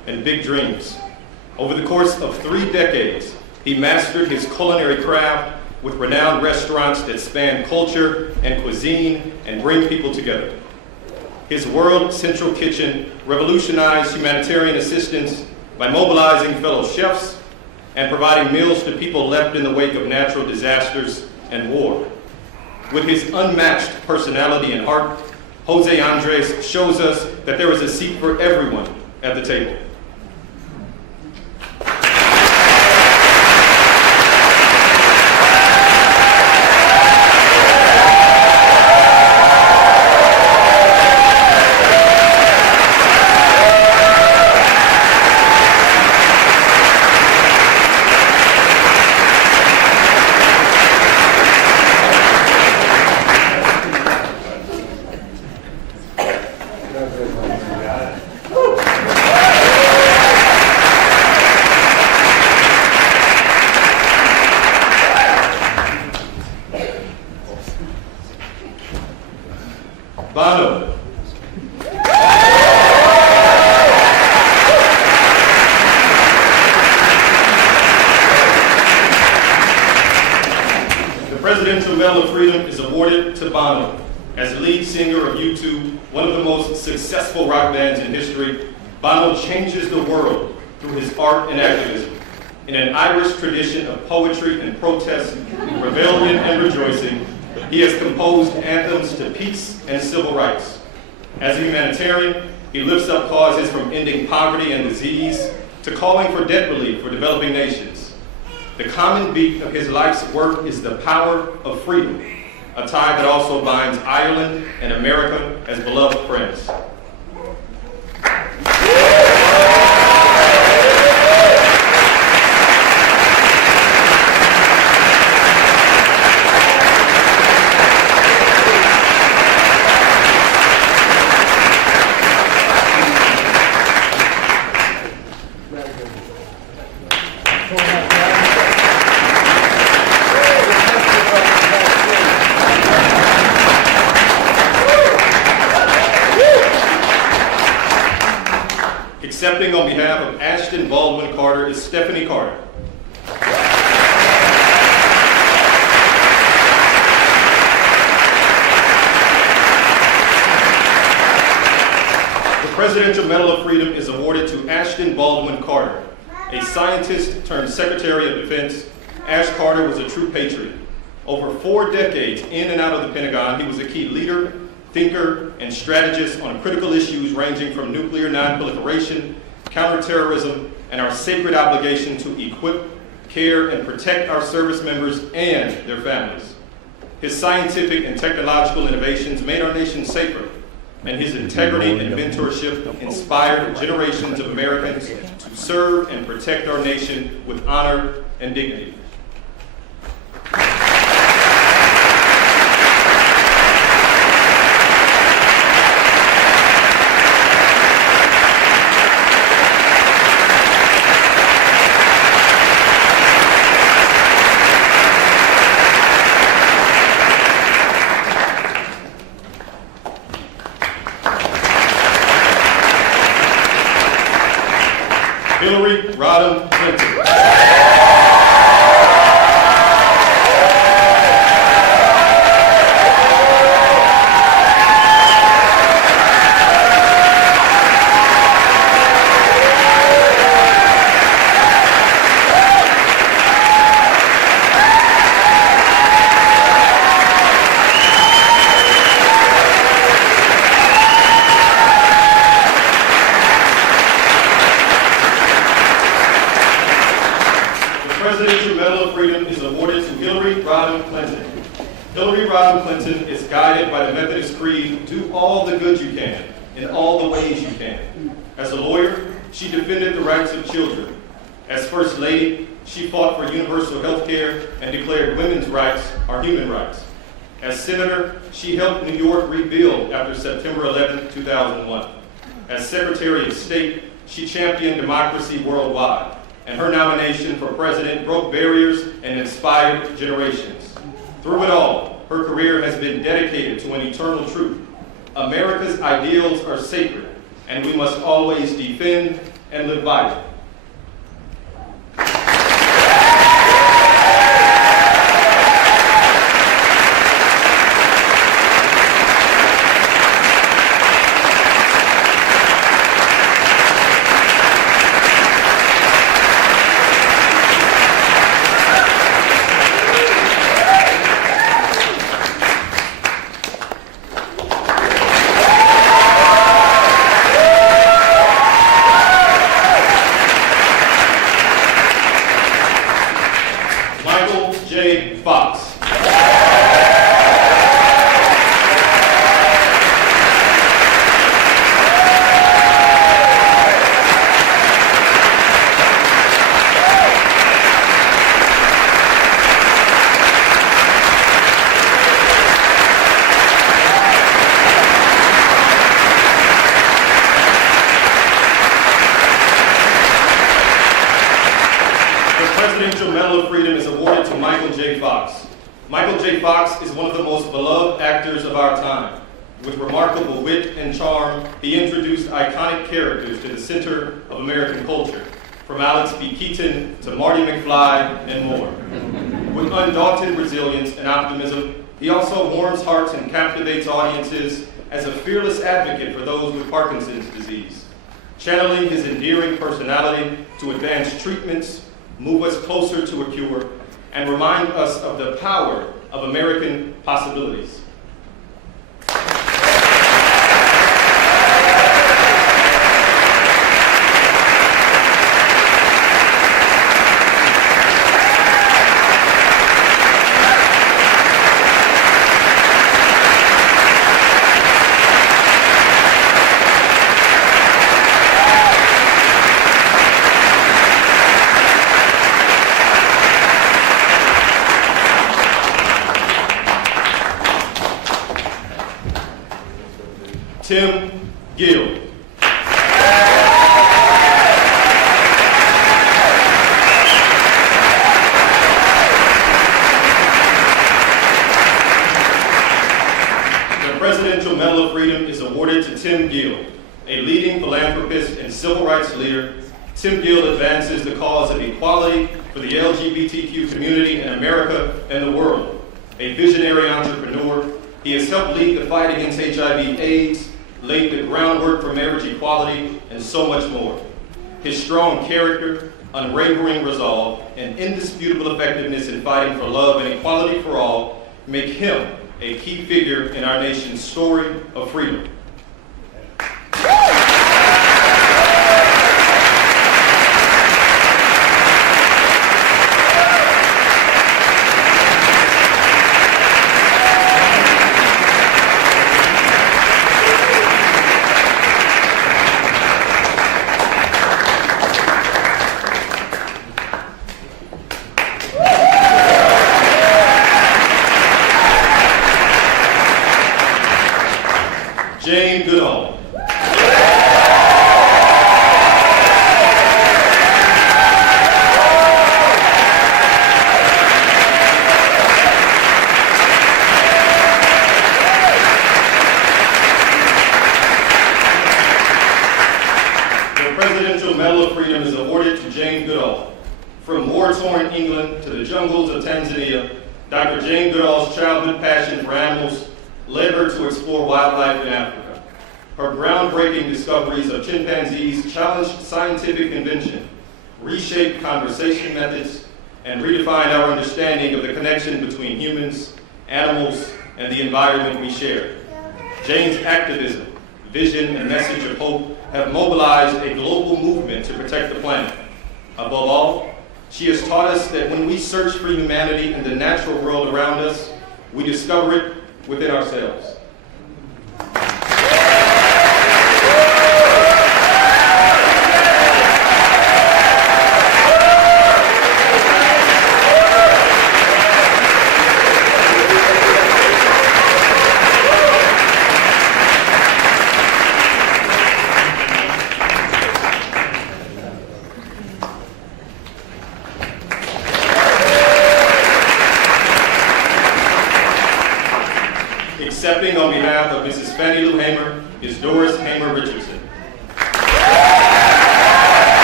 and big dreams. Over the course of 3 decades, he mastered his culinary craft with renowned restaurants that span culture and cuisine and bring people together. His World Central Kitchen revolutionized humanitarian assistance by mobilizing fellow chefs and providing meals to people left in the wake of natural disasters and war. With his unmatched personality and heart, Jose Andres shows us that there is a seat for everyone at the table. Bono. The Presidential Medal of Freedom is awarded to Bono. As lead singer of U2, one of the most successful rock bands in history, Bono changes the world through his art and activism. In an Irish tradition of poetry and protest, rebellion and rejoicing, he has composed anthems to peace and civil rights. As a humanitarian, he lifts up causes from ending poverty and disease to calling for debt relief for developing nations. The common beat of his life's work is the power of freedom, a tie that also binds Ireland and America as beloved friends. Accepting on behalf of Ashton Baldwin Carter is Stephanie Carter. The Presidential Medal of Freedom is awarded to Ashton Baldwin Carter. A scientist turned Secretary of Defense, Ash Carter was a true patriot. Over 4 decades in and out of the Pentagon, he was a key leader, thinker, and strategist on critical issues ranging from nuclear non-proliferation, counterterrorism, and our sacred obligation to equip, care, and protect our service members and their families. His scientific and technological innovations made our nation safer, and his integrity and mentorship inspired generations of Americans to serve and protect our nation with honor and dignity. Hillary Rodham Clinton. Presidential Medal of Freedom is awarded to Hillary Rodham Clinton. Hillary Rodham Clinton is guided by the Methodist Creed, do all the good you can, in all the ways you can. As a lawyer, she defended the rights of children. As First Lady, she fought for universal health care and declared women's rights are human rights. As Senator, she helped New York rebuild after September 11, 2001. As Secretary of State, she championed democracy worldwide, and her nomination for president broke barriers and inspired generations. Through it all, her career has been dedicated to an eternal truth. America's ideals are sacred, and we must always defend, and live by it. Presidential Medal of Freedom is awarded to Michael J. Fox. Michael J. Fox is one of the most beloved actors of our time. With remarkable wit and charm, he introduced iconic characters to the center of American culture, from Alex P. Keaton to Marty McFly and more. With undaunted resilience and optimism, he also warms hearts and captivates audiences as a fearless advocate for those with Parkinson's disease, channeling his endearing personality to advance treatments, move us closer to a cure, and remind us of the power of American possibilities. Tim Gill. The Presidential Medal of Freedom is awarded to Tim Gill, a leading philanthropist and civil rights leader. Tim Gill advances the cause of equality for the LGBTQ community in America and the world. A visionary entrepreneur, he has helped lead the fight against HIV/AIDS, laid the groundwork for marriage equality, and so much more. His strong character, unwavering resolve, and indisputable effectiveness in fighting for love and equality for all make him a key figure in our nation's story of freedom. Goodall. The Presidential Medal of Freedom is awarded to Jane Goodall. From war-torn England to the jungles of Tanzania, Dr. Jane Goodall's childhood passion for animals led her to explore wildlife in Africa. Her groundbreaking discoveries of chimpanzees challenged scientific convention, reshaped conversation methods, and redefined our understanding of the connection between humans, animals, and the environment we share. Jane's activism, vision, and message of hope have mobilized a global movement to protect the planet. Above all, she has taught us that when we search for humanity in the natural world around us, we discover it within ourselves. Accepting on behalf of Mrs. Fannie Lou Hamer is Doris Hamer Richardson.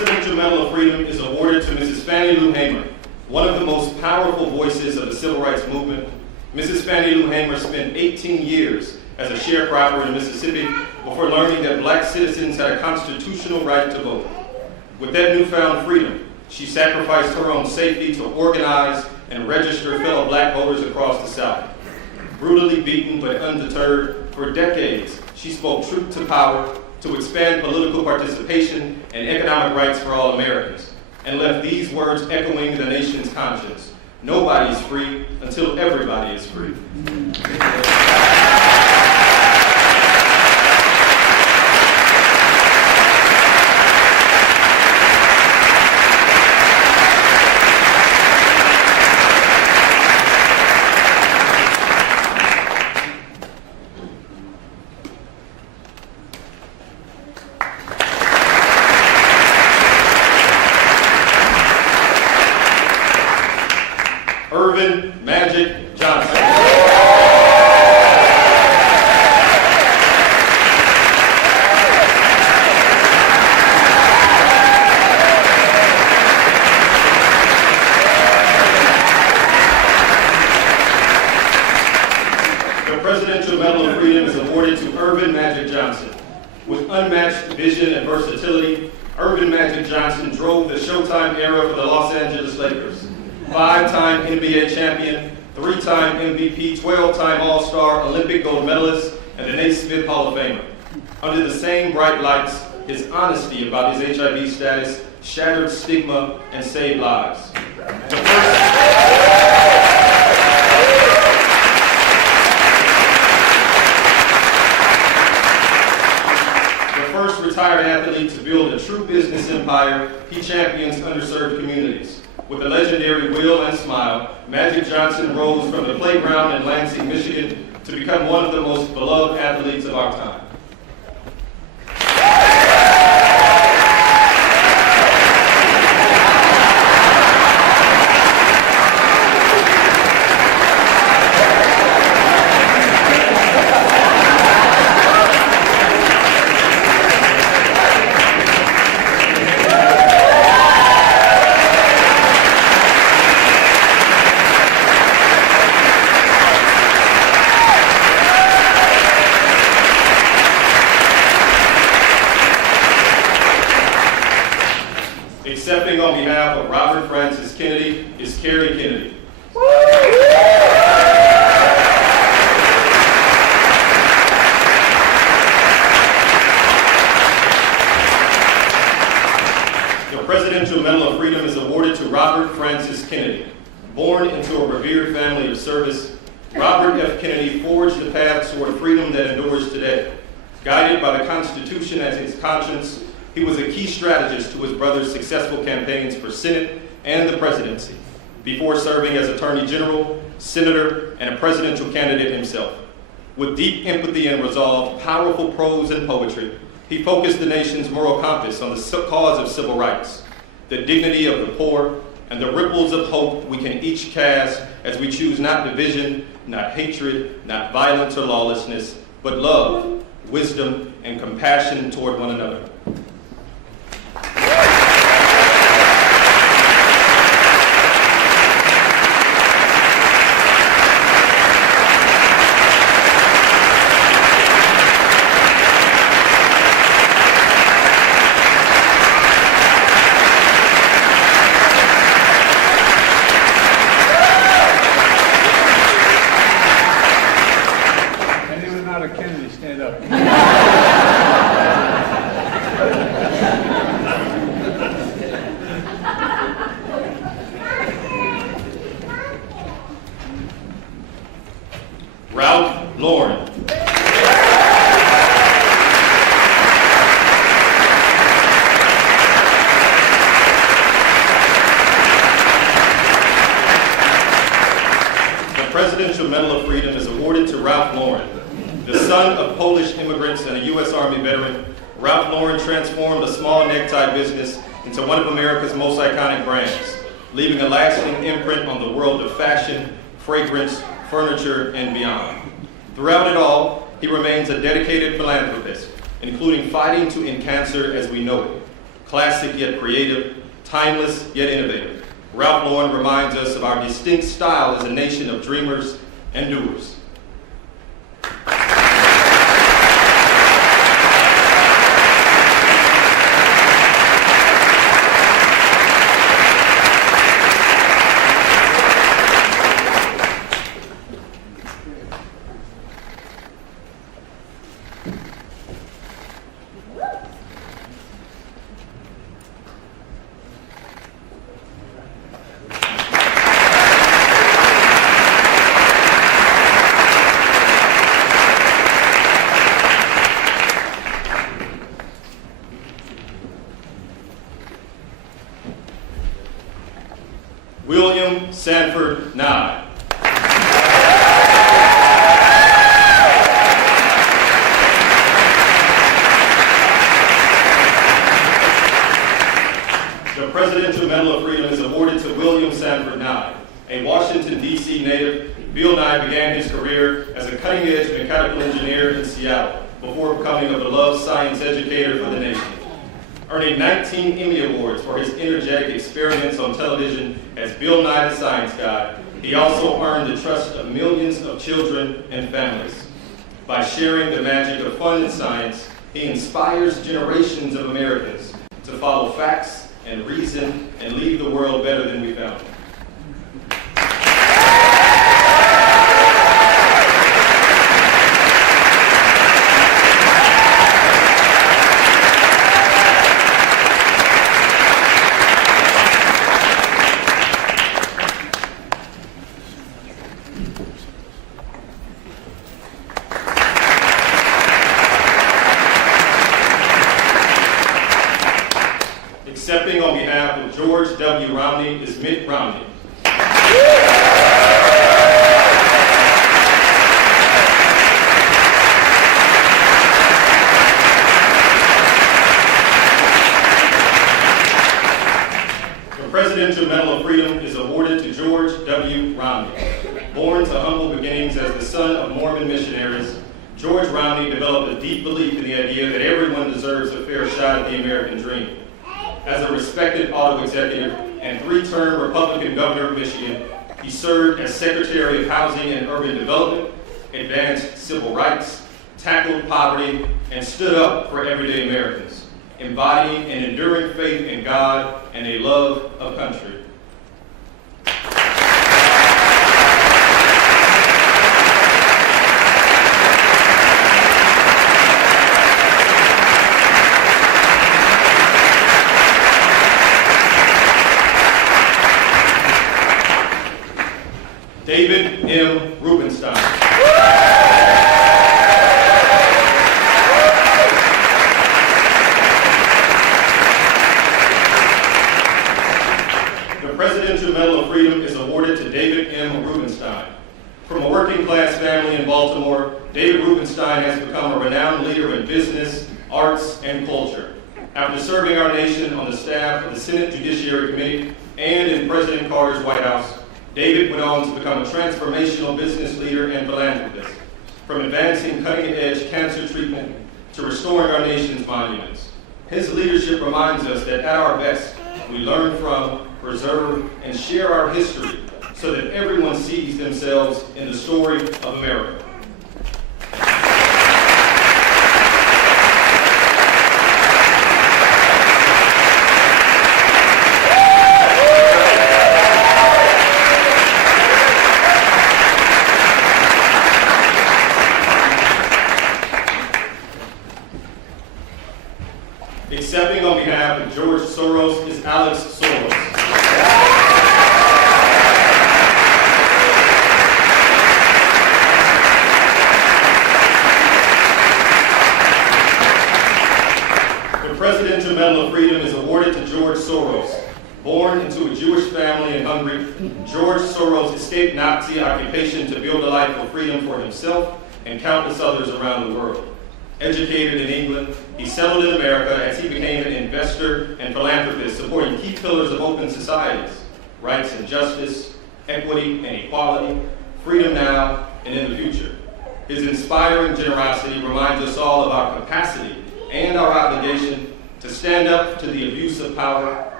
One of the most powerful voices of the civil rights movement, Mrs. Fannie Lou Hamer spent 18 years as a sharecropper in Mississippi before learning that black citizens had a constitutional right to vote. With that newfound freedom, she sacrificed her own safety to organize and register fellow black voters across the South. Brutally beaten but undeterred, for decades, she spoke truth to power to expand political participation and economic rights for all Americans, and left these words echoing the nation's conscience: nobody is free until everybody is free. Magic Johnson. The Presidential Medal of Freedom is awarded to Urban Magic Johnson. With unmatched vision and versatility, Urban Magic Johnson drove the Showtime era for the Los Angeles Lakers. 5-time NBA champion, 3-time MVP, 12-time All-Star, Olympic gold medalist, and the Naismith Hall of Famer. Under the same bright lights, his honesty about his HIV status shattered stigma and saved lives. The first retired athlete to build a true business empire, he champions underserved communities. With a legendary will and smile, Magic Johnson rose from the playground in Lansing, Michigan, to become one of the most beloved athletes of our time. Accepting on behalf of Robert Francis Kennedy is Carrie Kennedy. The Presidential Medal of Freedom is awarded to Robert Francis Kennedy. Born into a revered family of service, Robert F. Kennedy forged the path toward freedom that endures today. Guided by the Constitution as his conscience, he was a key strategist to his brother's successful campaigns for Senate and the presidency, before serving as Attorney General, Senator, and a presidential candidate himself. With deep empathy and resolve, powerful prose and poetry, he focused the nation's moral compass on the cause of civil rights, the dignity of the poor, and the ripples of hope we can each cast as we choose not division, not hatred, not violence or lawlessness, but love, wisdom, and compassion toward one another. Anyone not a Kennedy, stand up. Ralph Lauren. The Presidential Medal of Freedom is awarded to Ralph Lauren. The son of Polish immigrants and a U.S. Army veteran, Ralph Lauren transformed a small necktie business into one of America's most iconic brands, leaving a lasting imprint on the world of fashion, fragrance, furniture, and beyond. Throughout it all, he remains a dedicated philanthropist, including fighting to end cancer as we know it. Classic yet creative, timeless yet innovative. Ralph Lauren reminds us of our distinct style as a nation of dreamers and doers. William Sanford Nye. The Presidential Medal of Freedom is awarded to William Sanford Nye. A Washington, D.C. native, Bill Nye began his career as a cutting-edge mechanical engineer in Seattle before becoming a beloved science educator for the nation. Earning 19 Emmy Awards for his energetic experiments on television as Bill Nye the Science Guy, he also earned the trust of millions of children and families. By sharing the magic of fun and science, he inspires generations of Americans to follow facts and reason and leave the world better than we found it. Accepting on behalf of George W. Romney is Mitt Romney. The Presidential Medal of Freedom is awarded to George W. Romney. Born to humble beginnings as the son of Mormon missionaries, George Romney developed a deep belief in the idea that everyone deserves a fair shot at the American dream. As a respected auto executive and three-term Republican governor of Michigan, he served as Secretary of Housing and Urban Development, advanced civil rights, tackled poverty, and stood up for everyday Americans, embodying an enduring faith in God and a love of country. David M. Rubenstein. The Presidential Medal of Freedom is awarded to David M. Rubenstein. From a working-class family in Baltimore, David Rubenstein has become a renowned leader in business, arts, and culture. After serving our nation on the staff of the Senate Judiciary Committee and in President Carter's White House, David went on to become a transformational business leader and philanthropist, from advancing cutting-edge cancer treatment to restoring our nation's monuments. His leadership reminds us that at our best, we learn from, preserve, and share our history so that everyone sees themselves in the story of America. Accepting on behalf of George Soros is Alex Soros. The Presidential Medal of Freedom is awarded to George Soros. Born into a Jewish family in Hungary, George Soros escaped Nazi occupation to build a life of freedom for himself and countless others around the world. Educated in England, he settled in America as he became an investor and philanthropist, supporting key pillars of open societies: rights and justice, equity and equality, freedom now and in the future. His inspiring generosity reminds us all of our capacity and our obligation to stand up to the abuse of power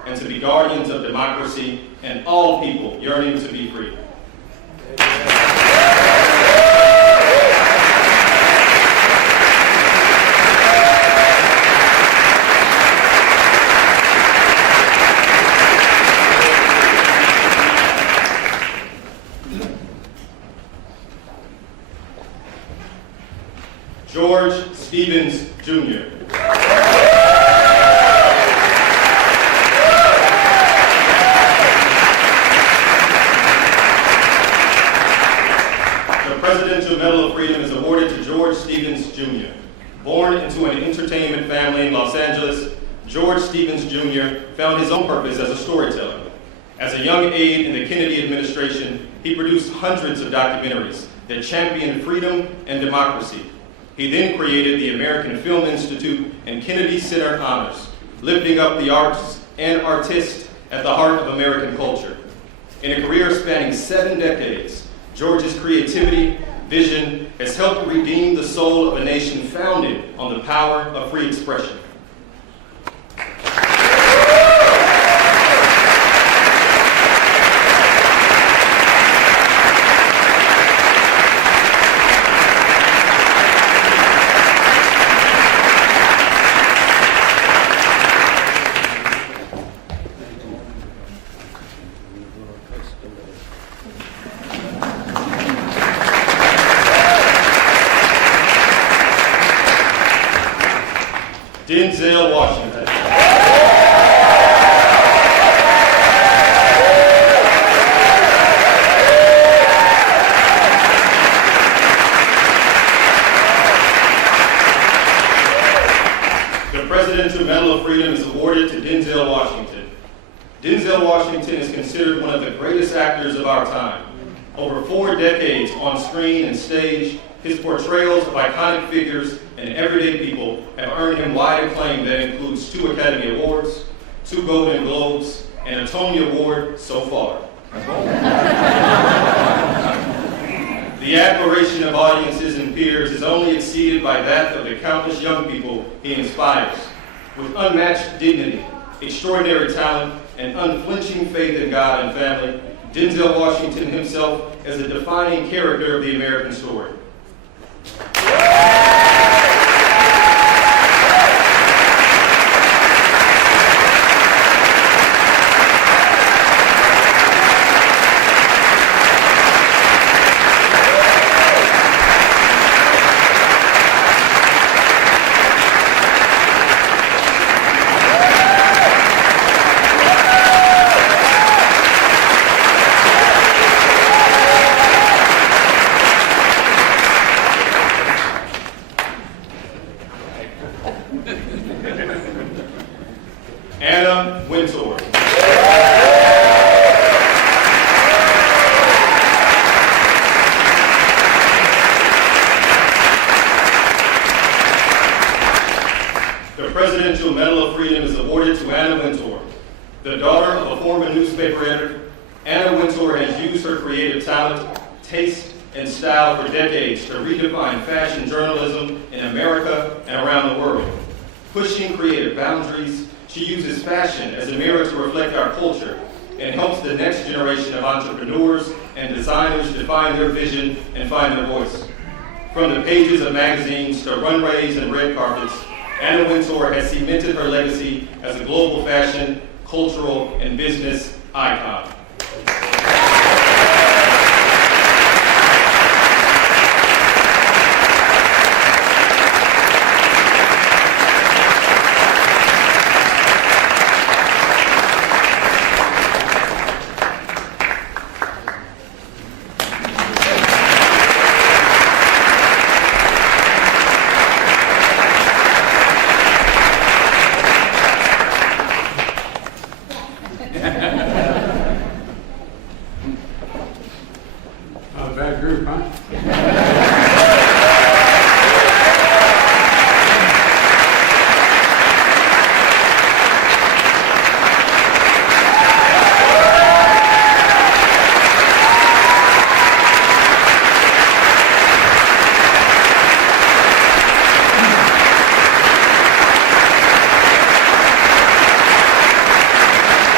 and to be guardians of democracy and all people yearning to be free. George Stevens, Jr. The Presidential Medal of Freedom is awarded to George Stevens, Jr. Born into an entertainment family in Los Angeles, George Stevens, Jr. found his own purpose as a storyteller. As a young aide in the Kennedy administration, he produced hundreds of documentaries that championed freedom and democracy. He then created the American Film Institute and Kennedy Center Honors, lifting up the arts and artists at the heart of American culture. In a career spanning 7 decades, George's creativity, vision has helped redeem the soul of a nation founded on the power of free expression. Denzel Washington. The Presidential Medal of Freedom is awarded to Denzel Washington. Denzel Washington is considered one of the greatest actors of our time. Over 4 decades on screen and stage, his portrayals of iconic figures and everyday people have earned him wide acclaim that includes 2 Academy Awards, 2 Golden Globes, and a Tony Award so far. The admiration of audiences and peers is only exceeded by that of the countless young people he inspires. With unmatched dignity, extraordinary talent, and unflinching faith in God and family, Denzel Washington himself is a defining character of the American story. Anna Wintour. The Presidential Medal of Freedom is awarded to Anna Wintour. The daughter of a former newspaper editor, Anna Wintour has used her creative talent, taste, and style for decades to redefine fashion journalism in America and around the world. Pushing creative boundaries, she uses fashion as a mirror to reflect our culture and helps the next generation of entrepreneurs and designers define their vision and find their voice. From the pages of magazines to runways and red carpets, Anna Wintour has cemented her legacy as a global fashion, cultural, and business icon. Not a bad group, huh?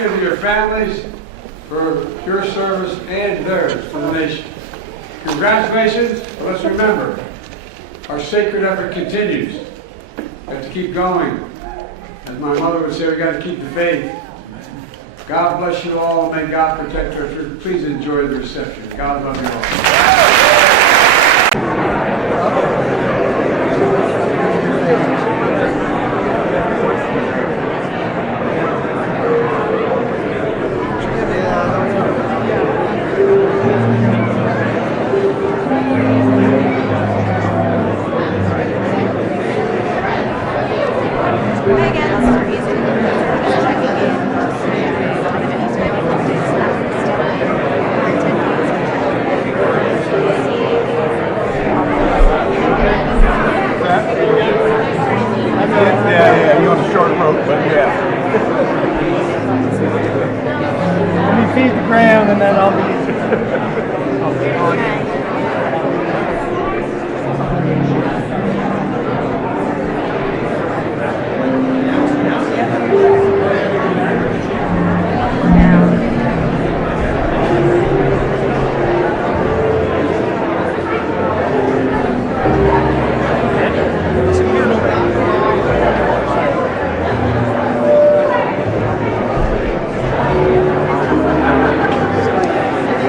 you to your families for your service and theirs to the nation. Congratulations, but let's remember, our sacred effort continues. We have to keep going. As my mother would say, we got to keep the faith. God bless you all, and may God protect our church. Please enjoy the reception. God love you Yeah, you on the short rope, but yeah. Let me feed the ground and then I'll be on.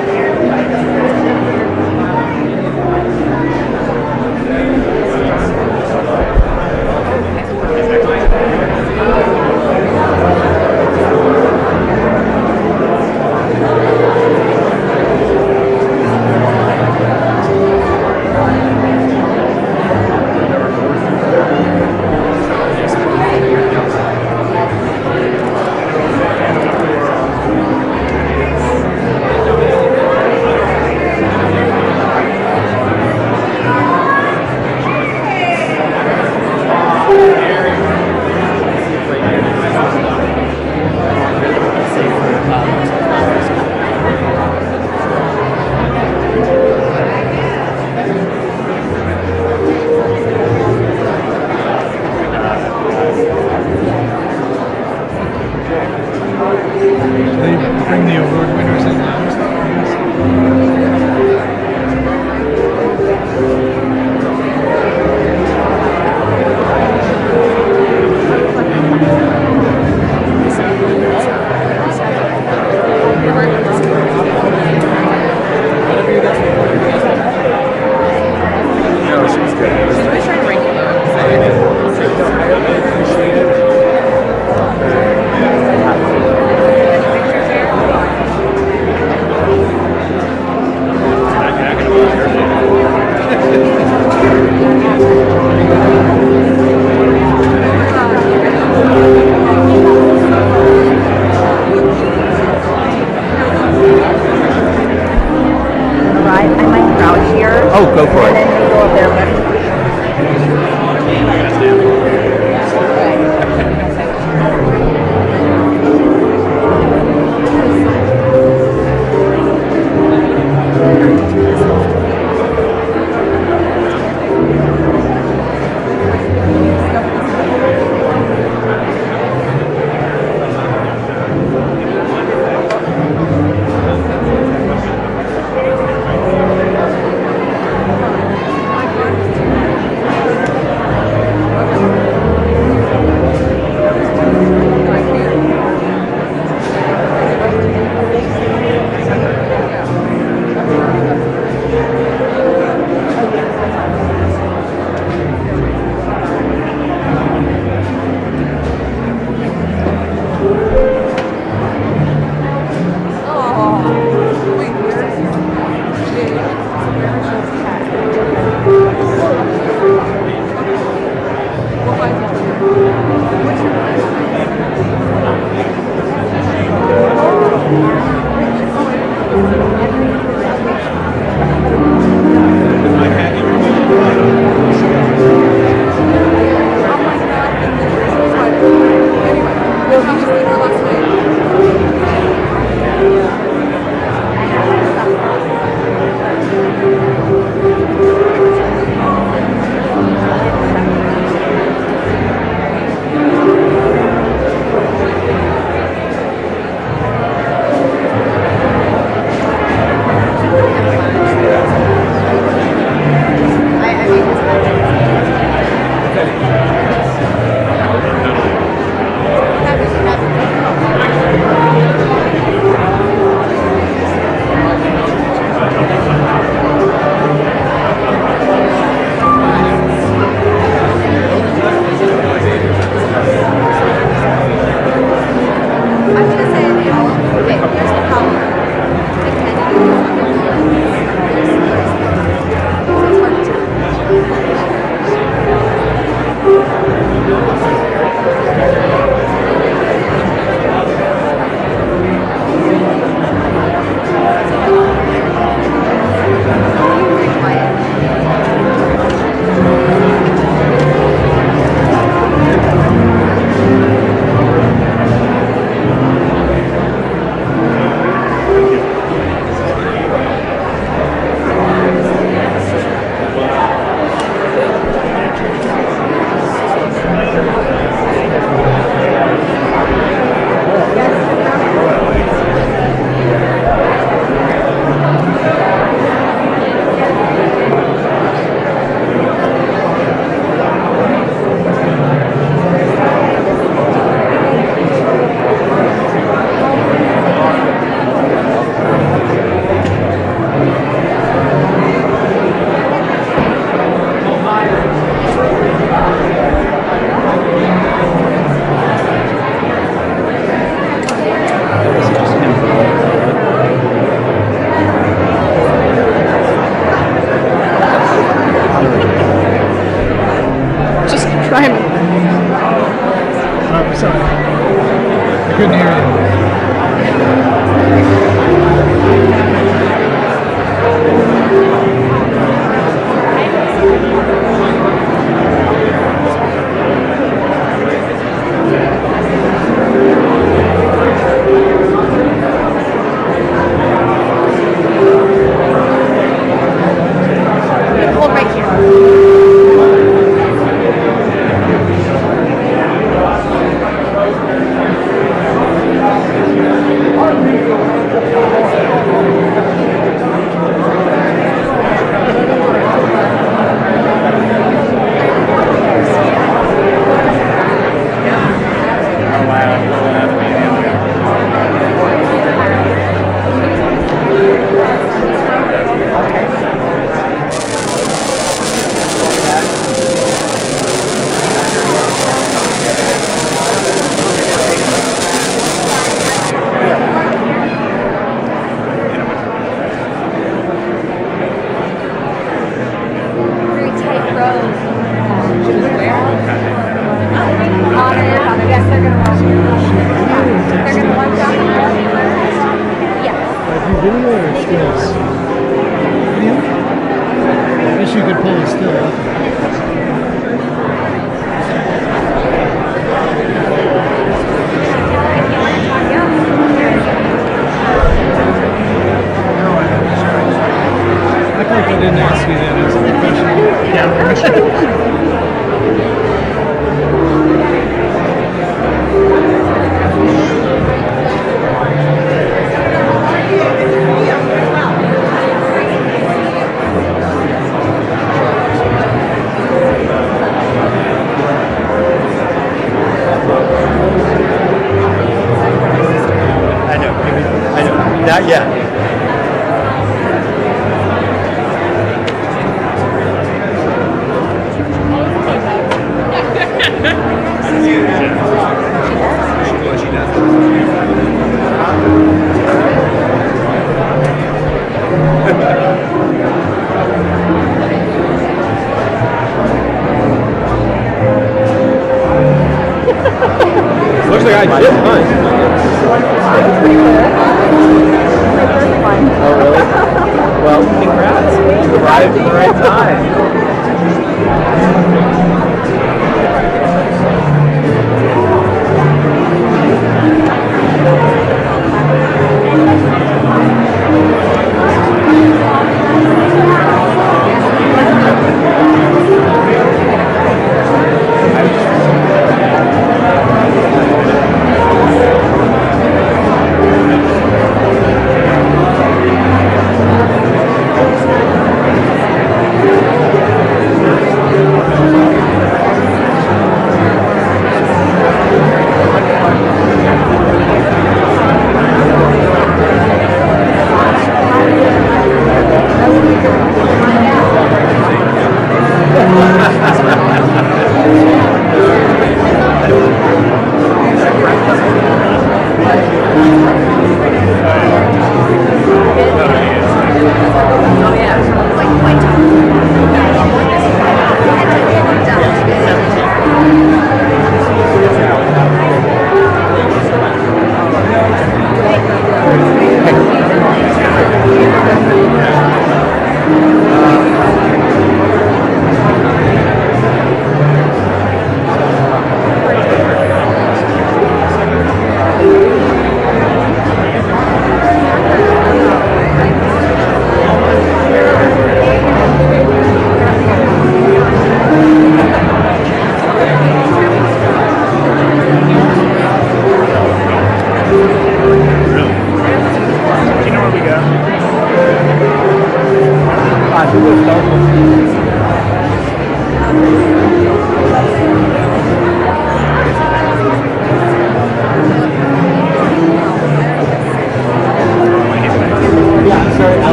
Not yet. Looks like I did mine. Oh, really? Well, congrats. You arrived at the right time.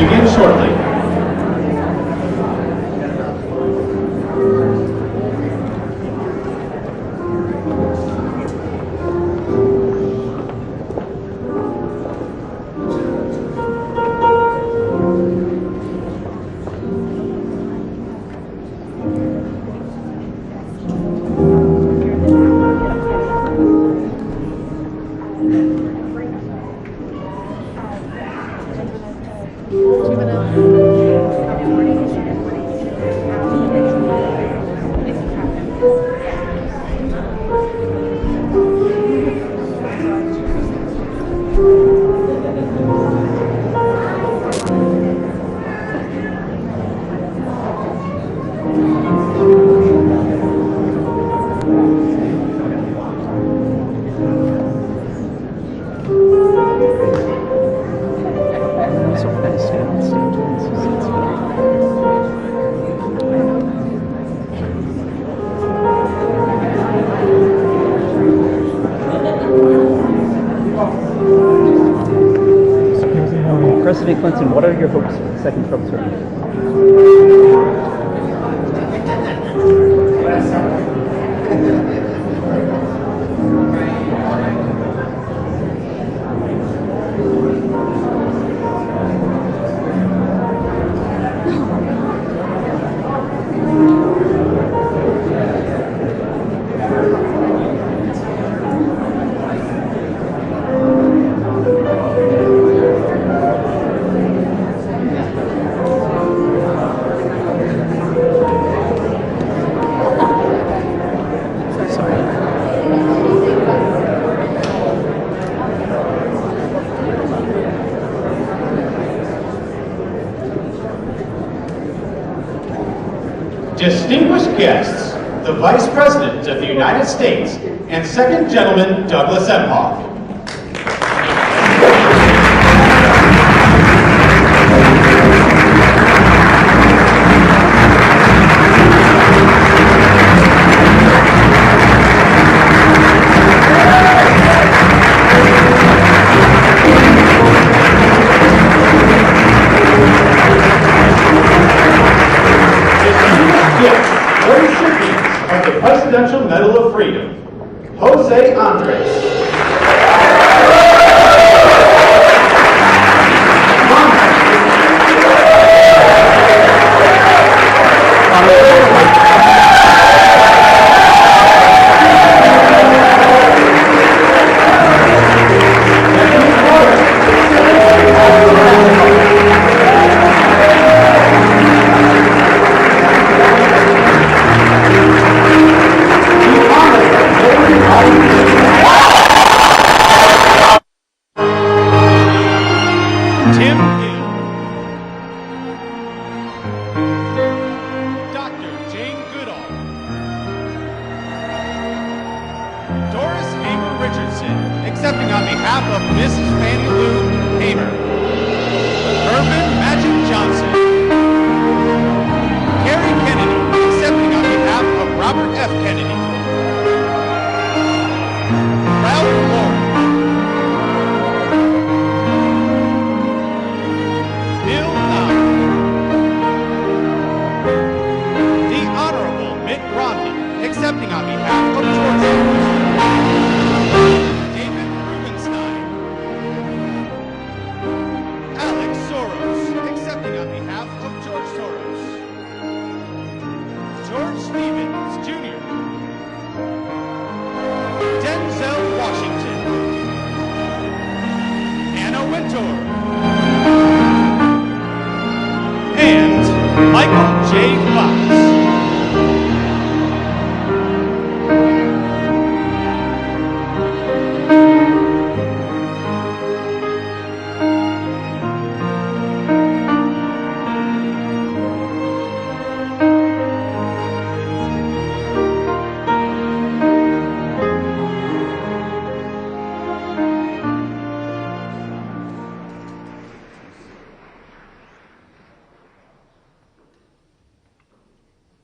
begin shortly. President Clinton, what are your hopes for the second Trump term? Distinguished guests, the Vice President of the United States and Second Gentleman Douglas Emhoff. Presidential Medal of Freedom, Jose Andres. Tim Gill, Dr. Jane Goodall, Doris Amy Richardson, accepting on behalf of Mrs. Fannie Lou Hamer, Magic Johnson, Carrie Kennedy, accepting on behalf of Robert F. Kennedy, Ralph Lauren, Bill Nye, the Honorable Mitt Romney, accepting on behalf of George Soros, David Rubenstein, Alex Soros, accepting on behalf of George Soros, George Stevens, Jr., Denzel Washington, Anna Wintour, and Michael J. Fox.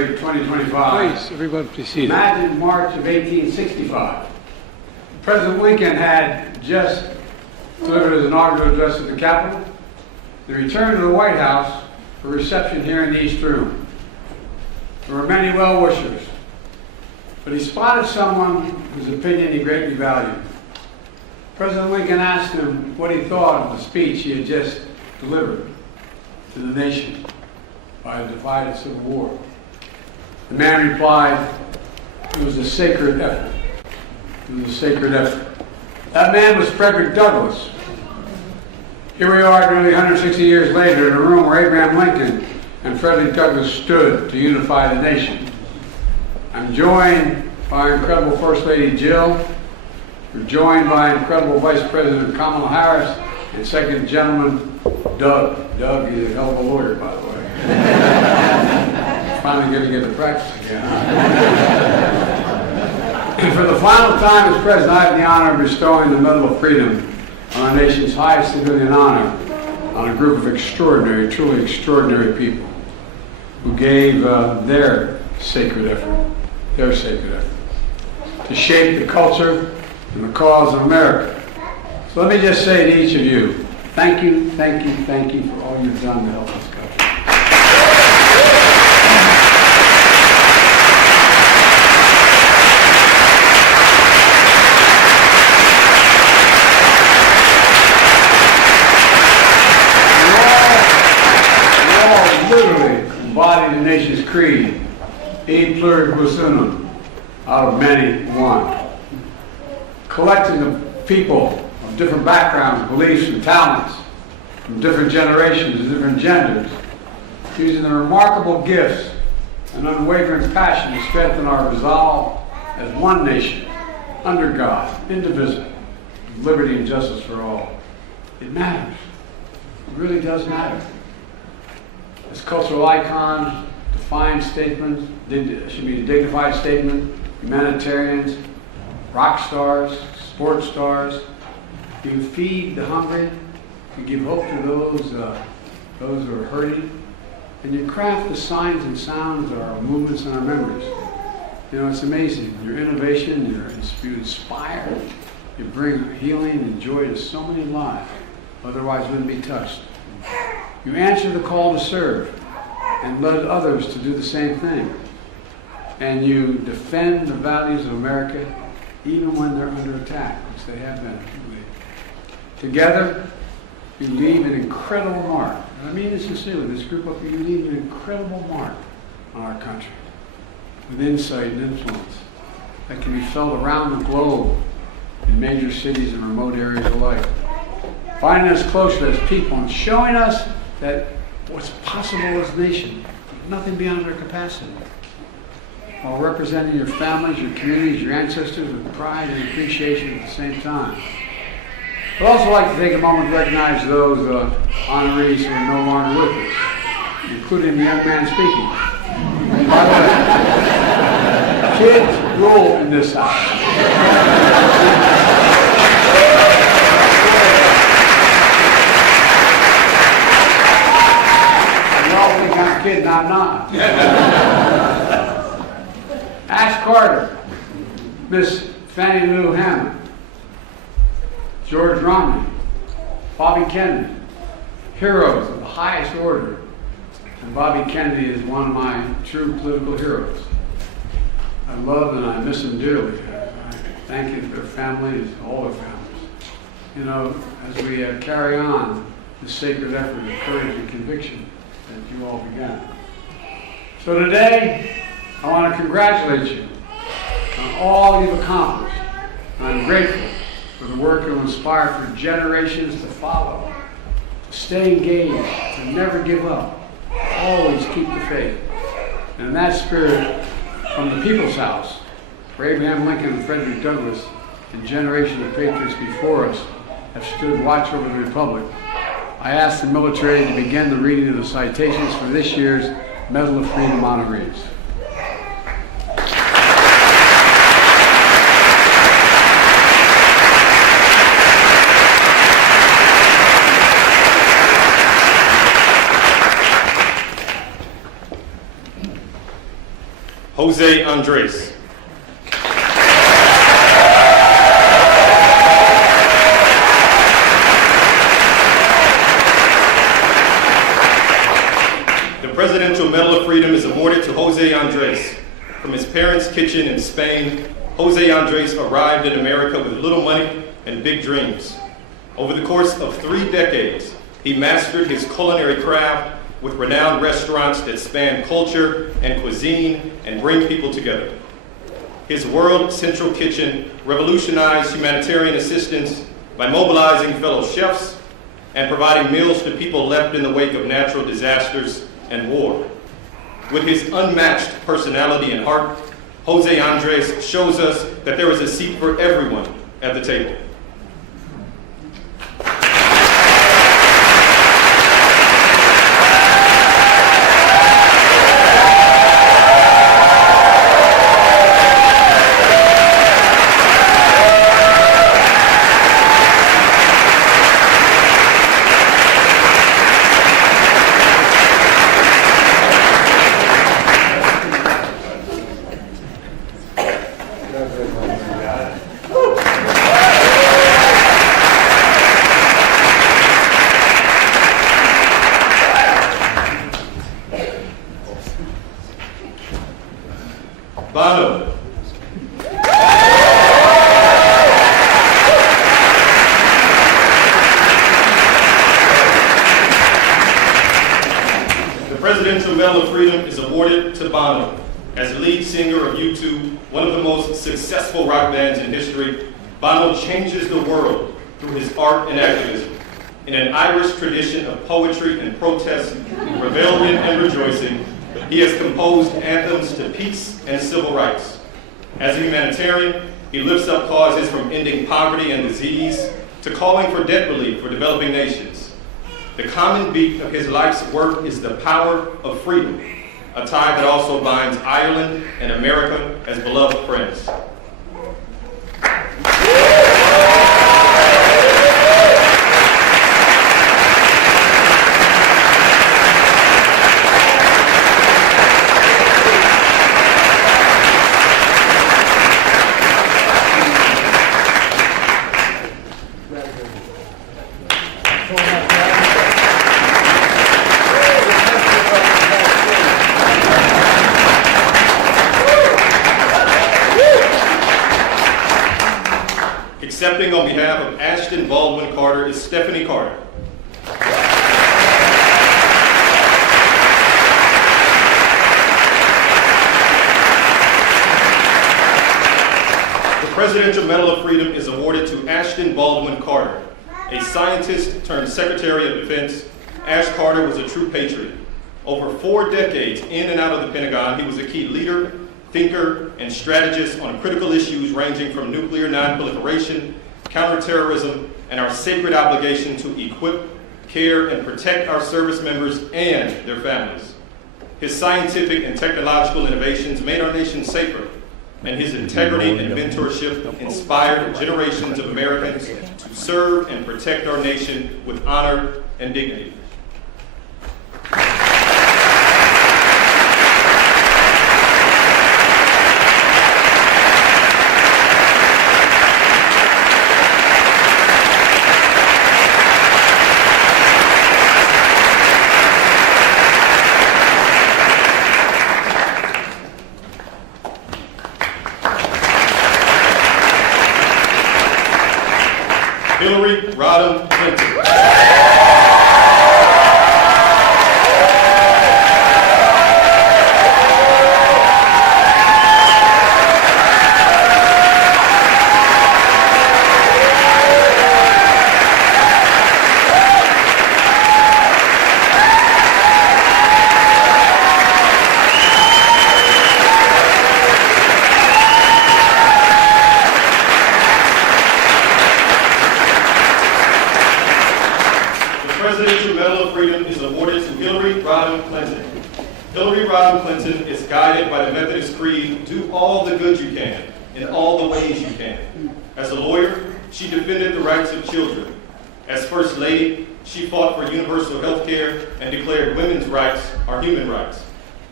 January 2025. Please, everybody, please see it. Imagine March of 1865. President Lincoln had just delivered his inaugural address at the Capitol. The return to the White House for reception here in the East Room. There were many well-wishers, but he spotted someone whose opinion he greatly valued. President Lincoln asked him what he thought of the speech he had just delivered to the nation by a divided civil war. The man replied, "It was a sacred effort. It was a sacred effort." That man was Frederick Douglass. Here we are nearly 160 years later in a room where Abraham Lincoln and Frederick Douglass stood to unify the nation. I'm joined by incredible First Lady Jill. We're joined by incredible Vice President Kamala Harris and Second Gentleman Doug. Doug is a hell of a lawyer, by the way. Finally going to get to practice again. And for the final time as President, I have the honor of bestowing the Medal of Freedom on our nation's highest civilian honor on a group of extraordinary, truly extraordinary people who gave their sacred effort to shape the culture and the cause of America. So let me just say to each of you, thank you, thank you, thank you for all you've done to help this country. You all literally embody the nation's creed, e pluribus unum, out of many one. Collecting of people of different backgrounds, beliefs, and talents, from different generations and different genders, using their remarkable gifts and unwavering passion to strengthen our resolve as one nation, under God, indivisible, with liberty and justice for all. It matters. It really does matter. As cultural icons, defined statements, should be a dignified statement, humanitarians, rock stars, sports stars. You feed the hungry, you give hope to those who are hurting, and you craft the signs and sounds of our movements and our memories. You know, it's amazing. Your innovation, you inspire, you bring healing and joy to so many lives, otherwise wouldn't be touched. You answer the call to serve and led others to do the same thing. And you defend the values of America even when they're under attack, which they have been. Together, you leave an incredible mark. And I mean this sincerely, this group of you leave an incredible mark on our country with insight and influence that can be felt around the globe in major cities and remote areas alike. Finding us closer as people and showing us that what's possible as a nation, nothing beyond our capacity. While representing your families, your communities, your ancestors with pride and appreciation at the same time. I'd also like to take a moment to recognize those honorees who are no longer with us, including the young man speaking. By the way, kids rule in this house. Y'all think I'm kidding, I'm not. Ash Carter, Miss Fannie Lou Hammond, George Romney, Bobby Kennedy, heroes of the highest order. And Bobby Kennedy is one of my true political heroes. I love and I miss them dearly. I thank you for their families, all their families. You know, as we carry on the sacred effort of courage and conviction that you all began. So today, I want to congratulate you on all you've accomplished. And I'm grateful for the work you'll inspire for generations to follow. To stay engaged, to never give up, always keep the faith. And in that spirit, from the People's House, where Abraham Lincoln and Frederick Douglass and generations of patriots before us have stood watch over the Republic, I ask the military to begin the reading of the citations for this year's Medal of Freedom honorees. Jose Andres. The Presidential Medal of Freedom is awarded to Jose Andres. From his parents' kitchen in Spain, Jose Andres arrived in America with little money and big dreams. Over the course of 3 decades, he mastered his culinary craft with renowned restaurants that span culture and cuisine and bring people together. His World Central Kitchen revolutionized humanitarian assistance by mobilizing fellow chefs and providing meals to people left in the wake of natural disasters and war. With his unmatched personality and heart, Jose Andres shows us that there is a seat for everyone at the table. Bono. The Presidential Medal of Freedom is awarded to Bono. As lead singer of U2, one of the most successful rock bands in history, Bono changes the world through his art and activism. In an Irish tradition of poetry and protest, rebellion and rejoicing, he has composed anthems to peace and civil rights. As a humanitarian, he lifts up causes from ending poverty and disease to calling for debt relief for developing nations. The common beat of his life's work is the power of freedom, a tie that also binds Ireland and America as beloved friends. Accepting on behalf of Ashton Baldwin Carter is Stephanie Carter. The Presidential Medal of Freedom is awarded to Ashton Baldwin Carter. A scientist turned Secretary of Defense, Ash Carter was a true patriot. Over 4 decades in and out of the Pentagon, he was a key leader, thinker, and strategist on critical issues ranging from nuclear non-proliferation, counterterrorism, and our sacred obligation to equip, care, and protect our service members and their families. His scientific and technological innovations made our nation safer, and his integrity and mentorship inspired generations of Americans to serve and protect our nation with honor and dignity. Hillary Rodham Clinton. Hillary Rodham Clinton is guided by the Methodist Creed, do all the good you can, in all the ways you can. As a lawyer, she defended the rights of children. As First Lady, she fought for universal health care and declared women's rights are human rights.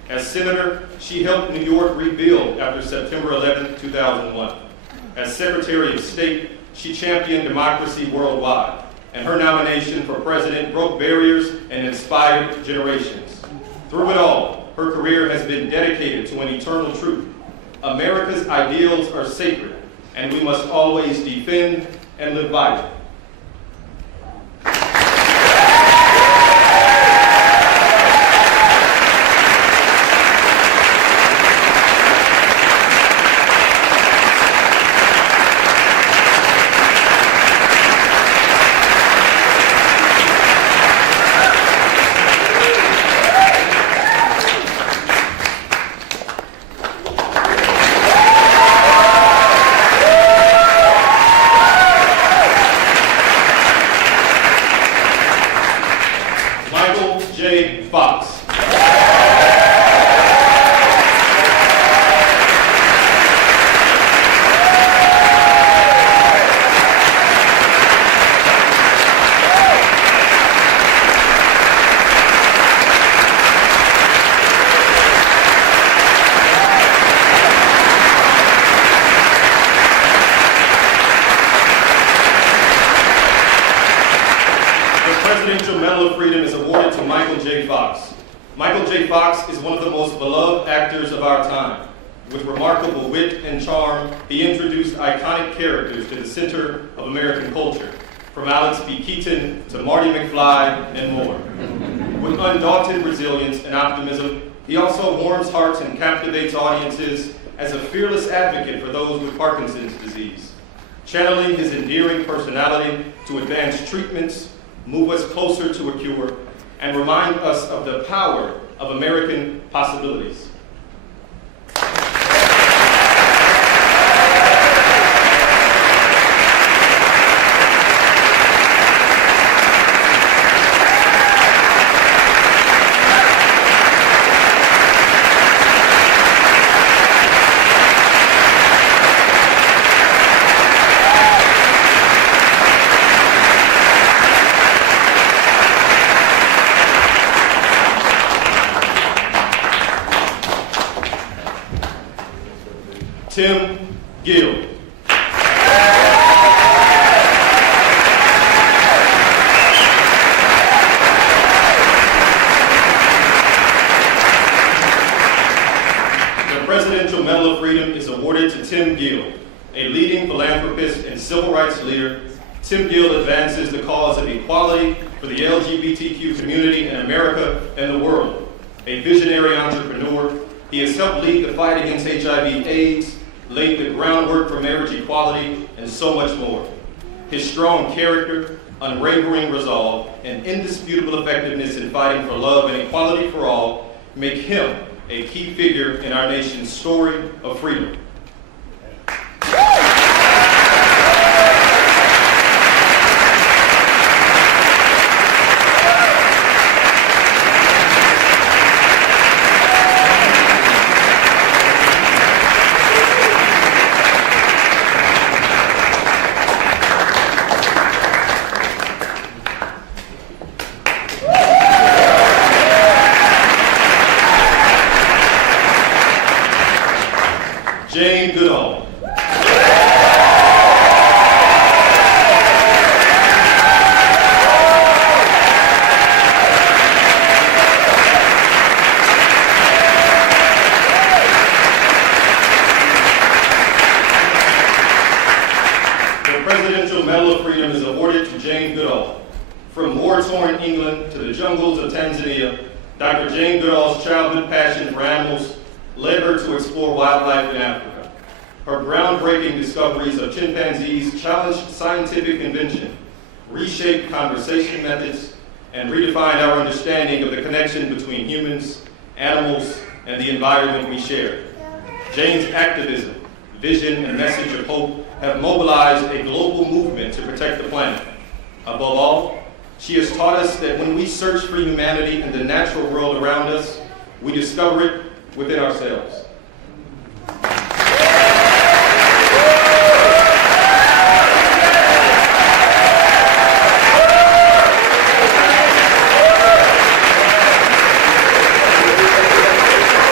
As senator, she helped New York rebuild after September 11, 2001. As Secretary of State, she championed democracy worldwide, and her nomination for president broke barriers and inspired generations. Through it all, her career has been dedicated to an eternal truth. America's ideals are sacred, and we must always defend and live by them. Undaunted resilience and optimism, he also warms hearts and captivates audiences as a fearless advocate for those with Parkinson's disease, channeling his endearing personality to advance treatments, move us closer to a cure, and remind us of the power of American possibilities. Tim Gill. The Presidential Medal of Freedom is awarded to Tim Gill, a leading philanthropist and civil rights leader. Tim Gill advances the cause of equality for the LGBTQ community in America and the world. A visionary entrepreneur, he has helped lead the fight against HIV/AIDS, laid the groundwork for marriage equality, and so much more. His strong character, unwavering resolve, and indisputable effectiveness in fighting for love and equality for all make him a key figure in our nation's story of freedom. Goodall. The Presidential Medal of Freedom is awarded to Jane Goodall. From war-torn England to the jungles of Tanzania, Dr. Jane Goodall's childhood passion for animals led her to explore wildlife in Africa. Her groundbreaking discoveries of chimpanzees challenged scientific convention, reshaped conversation methods, and redefined our understanding of the connection between humans, animals, and the environment we share. Jane's activism, vision, and message of hope have mobilized a global movement to protect the planet. Above all, she has taught us that when we search for humanity in the natural world around us, we discover it within ourselves.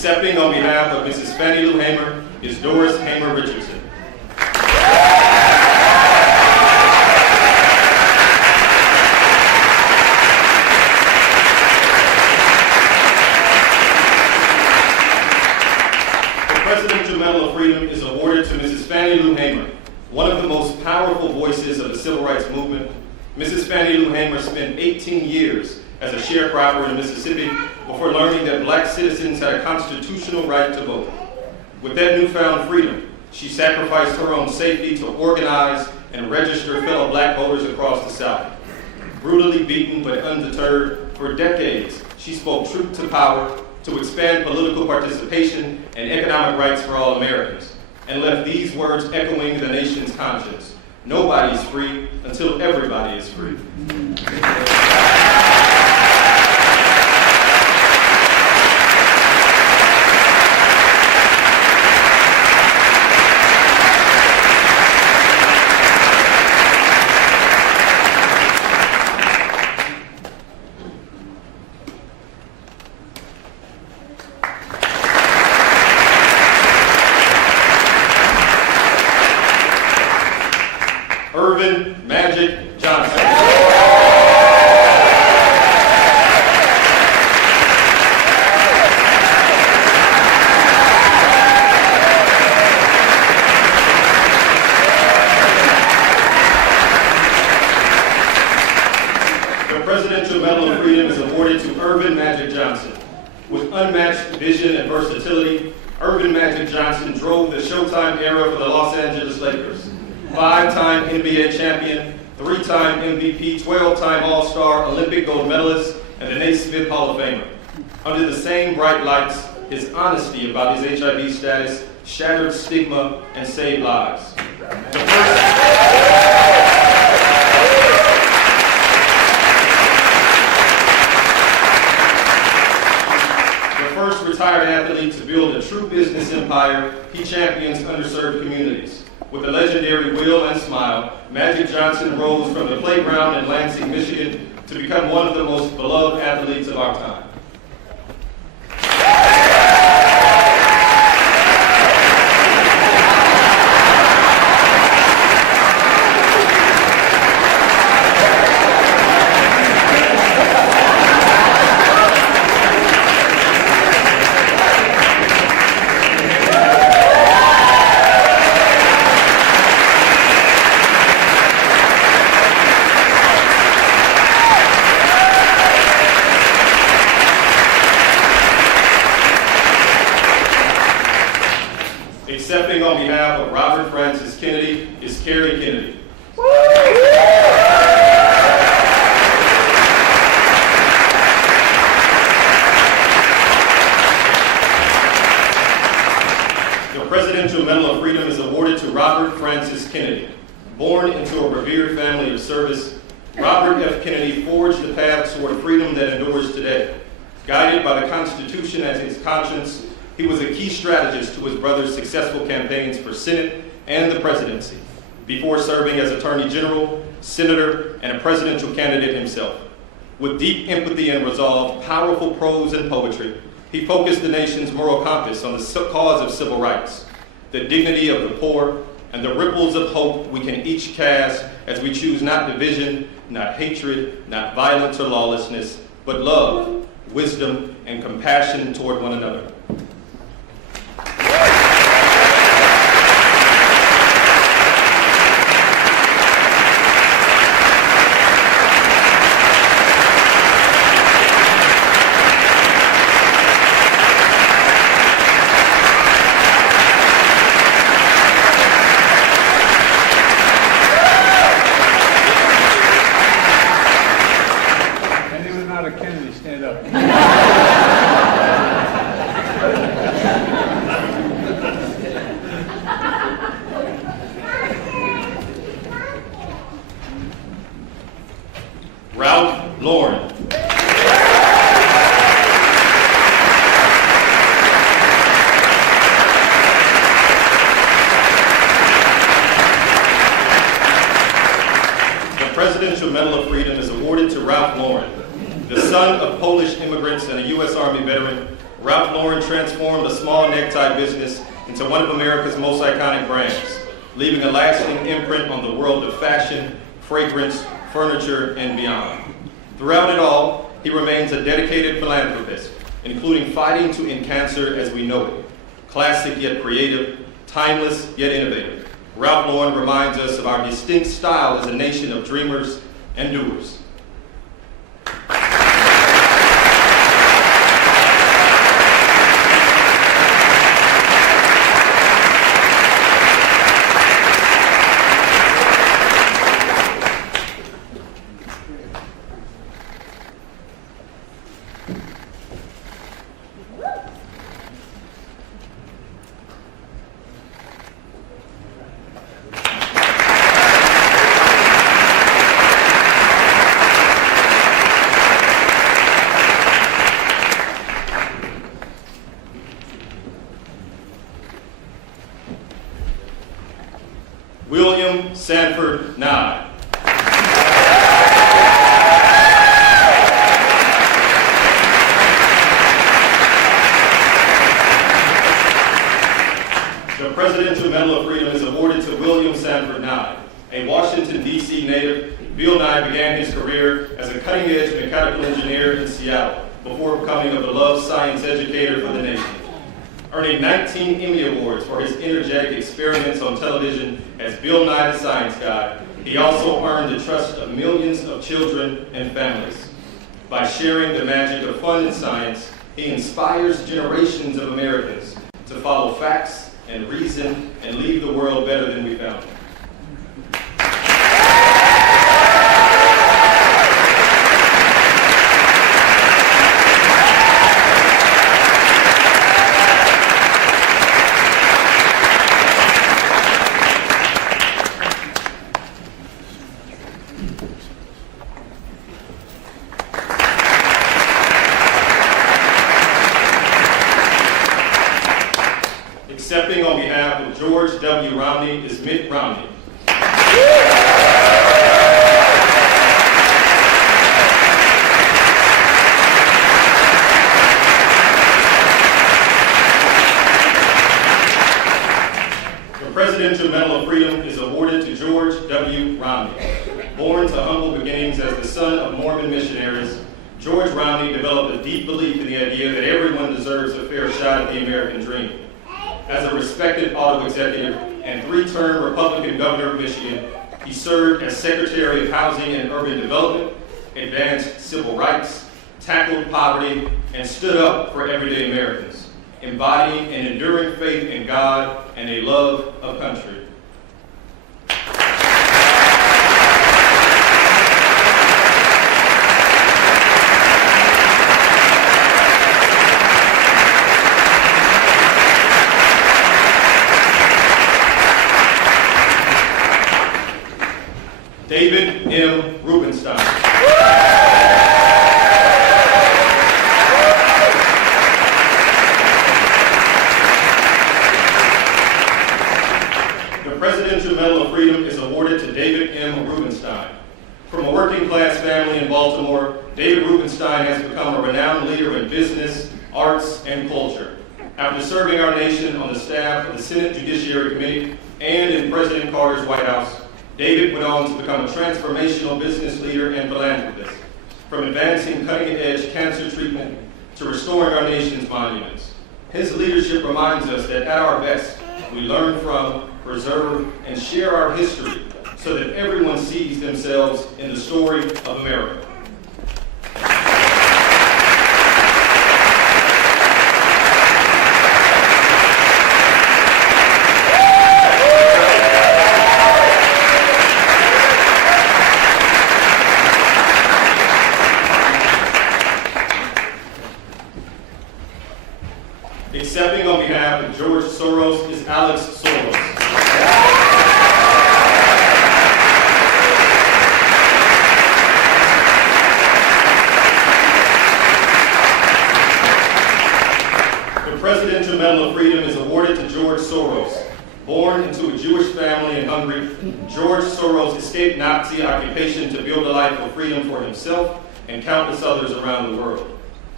Accepting on behalf of Mrs. Fannie Lou Hamer is Doris Hamer Richardson. Presidential Medal of Freedom is awarded to Mrs. Fannie Lou Hamer, one of the most powerful voices of the civil rights movement. Mrs. Fannie Lou Hamer spent 18 years as a sharecropper in Mississippi before learning that black citizens had a constitutional right to vote. With that newfound freedom, she sacrificed her own safety to organize and register fellow black voters across the South. Brutally beaten but undeterred, for decades, she spoke truth to power to expand political participation and economic rights for all Americans, and left these words echoing the nation's conscience: nobody is free until everybody is free. Magic Johnson. The Presidential Medal of Freedom is awarded to Irvin Magic Johnson. With unmatched vision and versatility, Irvin Magic Johnson drove the Showtime era for the Los Angeles Lakers. 5-time NBA champion, 3-time MVP, 12-time All-Star, Olympic gold medalist, and the Naismith Hall of Famer. Under the same bright lights, his honesty about his HIV status shattered stigma and saved lives. The first retired athlete to build a true business empire, he champions underserved communities. With a legendary will and smile, Magic Johnson rose from the playground in Lansing, Michigan, to become one of the most beloved athletes of our time. Accepting on behalf of Robert Francis Kennedy is Carrie Kennedy. The Presidential Medal of Freedom is awarded to Robert Francis Kennedy. Born into a revered family of service, Robert F. Kennedy forged the path toward freedom that endures today. Guided by the Constitution as his conscience, he was a key strategist to his brother's successful campaigns for Senate and the presidency, before serving as Attorney General, Senator, and a presidential candidate himself. With deep empathy and resolve, powerful prose and poetry, he focused the nation's moral compass on the cause of civil rights, the dignity of the poor, and the ripples of hope we can each cast as we choose not division, not hatred, not violence or lawlessness, but love, wisdom, and compassion toward one another. Anyone not a Kennedy, stand up. Ralph Lauren. The Presidential Medal of Freedom is awarded to Ralph Lauren. The son of Polish immigrants and a U.S. Army veteran, Ralph Lauren transformed a small necktie business into one of America's most iconic brands, leaving a lasting imprint on the world of fashion, fragrance, furniture, and beyond. Throughout it all, he remains a dedicated philanthropist, including fighting to end cancer as we know it. Classic yet creative, timeless yet innovative, Ralph Lauren reminds us of our distinct style as a nation of dreamers and doers. William Sanford Nye. The Presidential Medal of Freedom is awarded to William Sanford Nye. A Washington, D.C. native, Bill Nye began his career as a cutting-edge mechanical engineer in Seattle before becoming a beloved science educator for the nation. Earning 19 Emmy Awards for his energetic experiments on television as Bill Nye the Science Guy, he also earned the trust of millions of children and families. By sharing the magic of fun and science, he inspires generations of Americans to follow facts and reason and leave the world better than we found it. Accepting on behalf of George W. Romney is Mitt Romney. The Presidential Medal of Freedom is awarded to George W. Romney. Born to humble beginnings as the son of Mormon missionaries, George Romney developed a deep belief in the idea that everyone deserves a fair shot at the American dream. As a respected auto executive and three-term Republican governor of Michigan, he served as Secretary of Housing and Urban Development, advanced civil rights, tackled poverty, and stood up for everyday Americans, embodying an enduring faith in God and a love of country. David M. Rubenstein. The Presidential Medal of Freedom is awarded to David M. Rubenstein. From a working-class family in Baltimore, David Rubenstein has become a renowned leader in business, arts, and culture. After serving our nation on the staff of the Senate Judiciary Committee and in President Carter's White House, David went on to become a transformational business leader and philanthropist, from advancing cutting-edge cancer treatment to restoring our nation's monuments. His leadership reminds us that at our best, we learn from, preserve, and share our history so that everyone sees themselves in the story of America. Accepting on behalf of George Soros is Alex Soros. The Presidential Medal of Freedom is awarded to George Soros. Born into a Jewish family in Hungary, George Soros escaped Nazi occupation to build a life of freedom for himself and countless others around the world.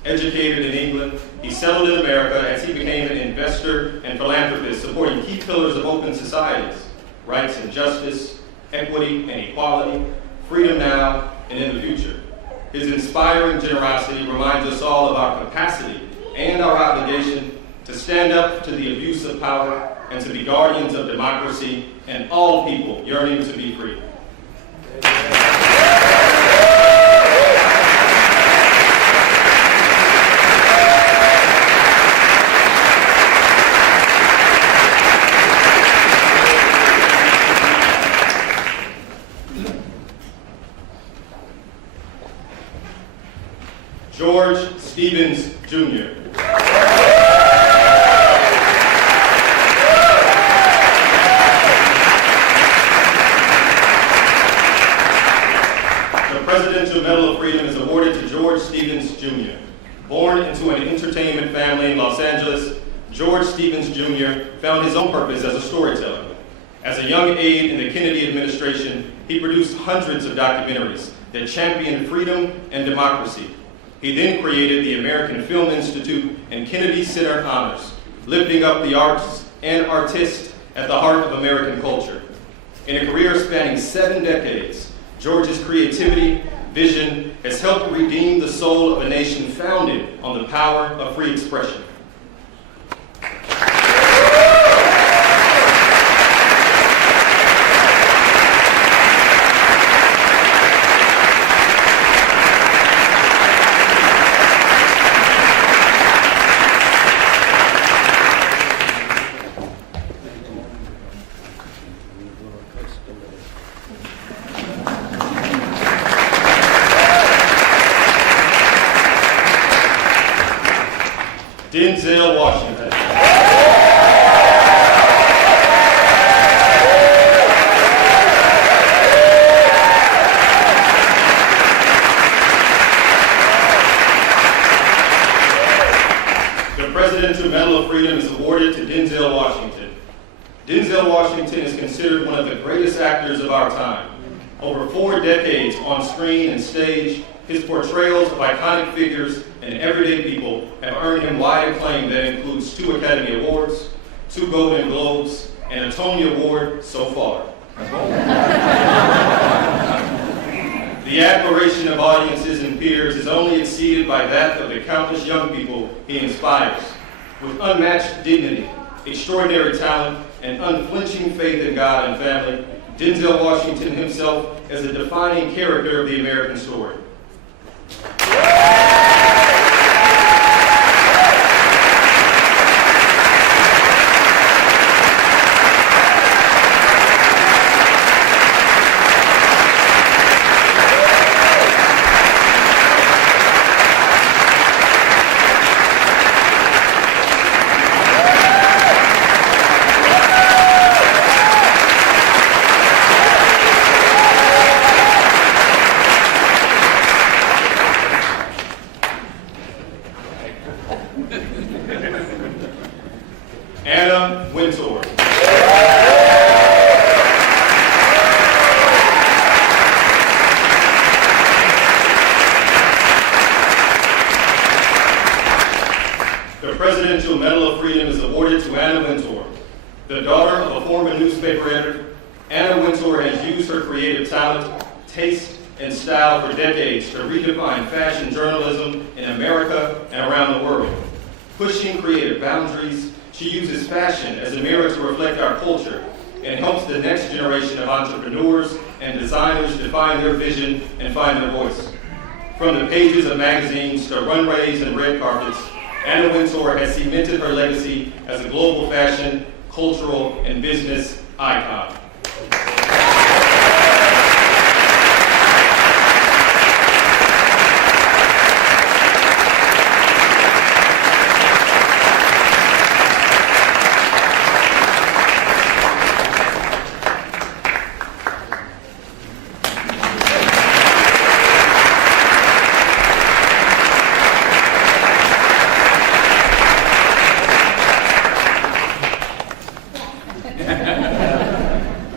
Educated in England, he settled in America as he became an investor and philanthropist, supporting key pillars of open societies, rights and justice, equity and equality, freedom now and in the future. His inspiring generosity reminds us all of our capacity and our obligation to stand up to the abuse of power and to be guardians of democracy and all people yearning to be free. George Stevens, Jr. The Presidential Medal of Freedom is awarded to George Stevens, Jr. Born into an entertainment family in Los Angeles, George Stevens, Jr. found his own purpose as a storyteller. As a young aide in the Kennedy administration, he produced hundreds of documentaries that championed freedom and democracy. He then created the American Film Institute and Kennedy Center Honors, lifting up the arts and artists at the heart of American culture. In a career spanning 7 decades, George's creativity, vision has helped redeem the soul of a nation founded on the power of free expression. Denzel Washington. The Presidential Medal of Freedom is awarded to Denzel Washington. Denzel Washington is considered one of the greatest actors of our time. Over 4 decades on screen and stage, his portrayals of iconic figures and everyday people have earned him wide acclaim that includes 2 Academy Awards, 2 Golden Globes, and a Tony Award so far. The admiration of audiences and peers is only exceeded by that of the countless young people he inspires. With unmatched dignity, extraordinary talent, and unflinching faith in God and family, Denzel Washington himself is a defining character of the American story. Anna Wintour. The Presidential Medal of Freedom is awarded to Anna Wintour. The daughter of a former newspaper editor, Anna Wintour has used her creative talent, taste, and style for decades to redefine fashion journalism in America and around the world. Pushing creative boundaries, she uses fashion as a mirror to reflect our culture and helps the next generation of entrepreneurs and designers define their vision and find their voice. From the pages of magazines to runways and red carpets, Anna Wintour has cemented her legacy as a global fashion, cultural, and business icon.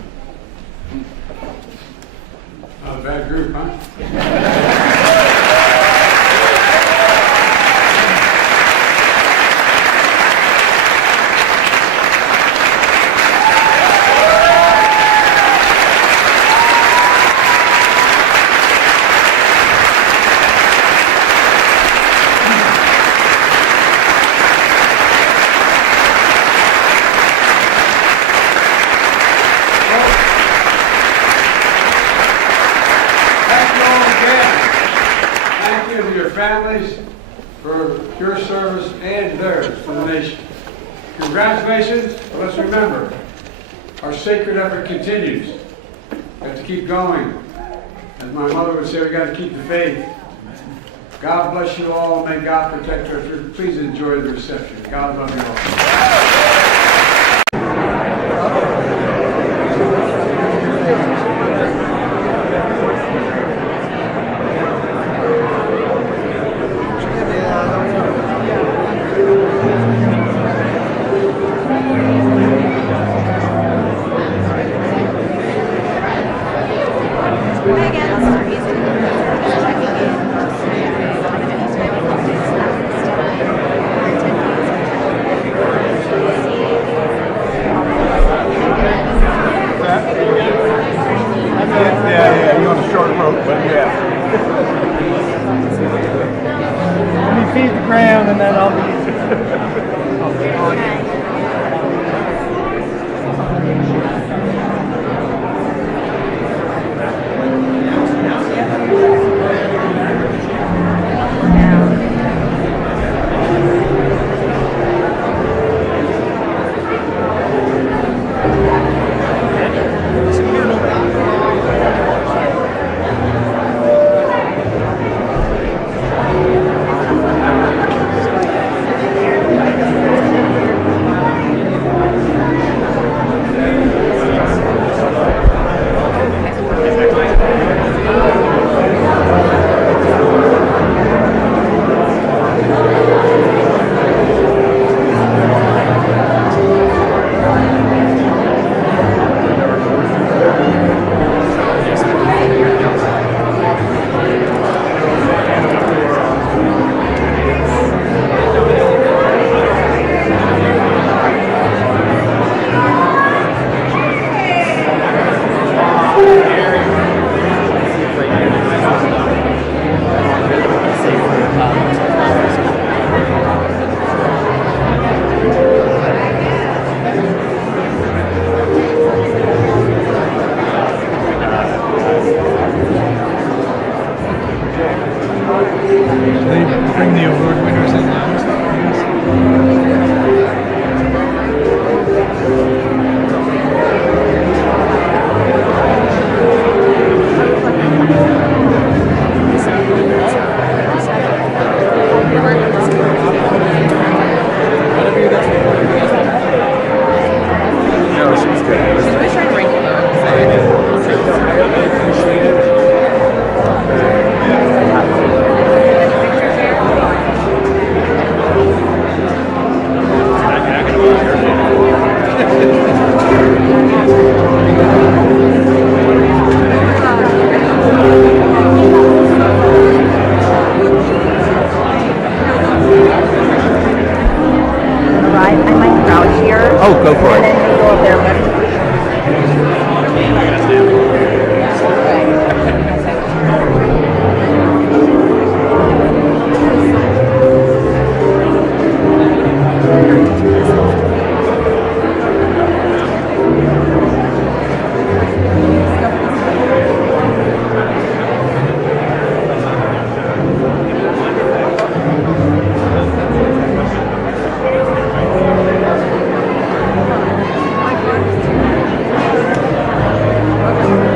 families for your service and theirs to the nation. Congratulations, but let's remember, our sacred effort continues. We have to keep going. As my mother would say, we got to keep the faith. God bless you all, and may God protect you. Please enjoy the reception. God love you all. Yeah, you're on the short rope, but yeah. Let me feed the ground and then I'll be bring the award winners in Oh, go for it. And then we go up there.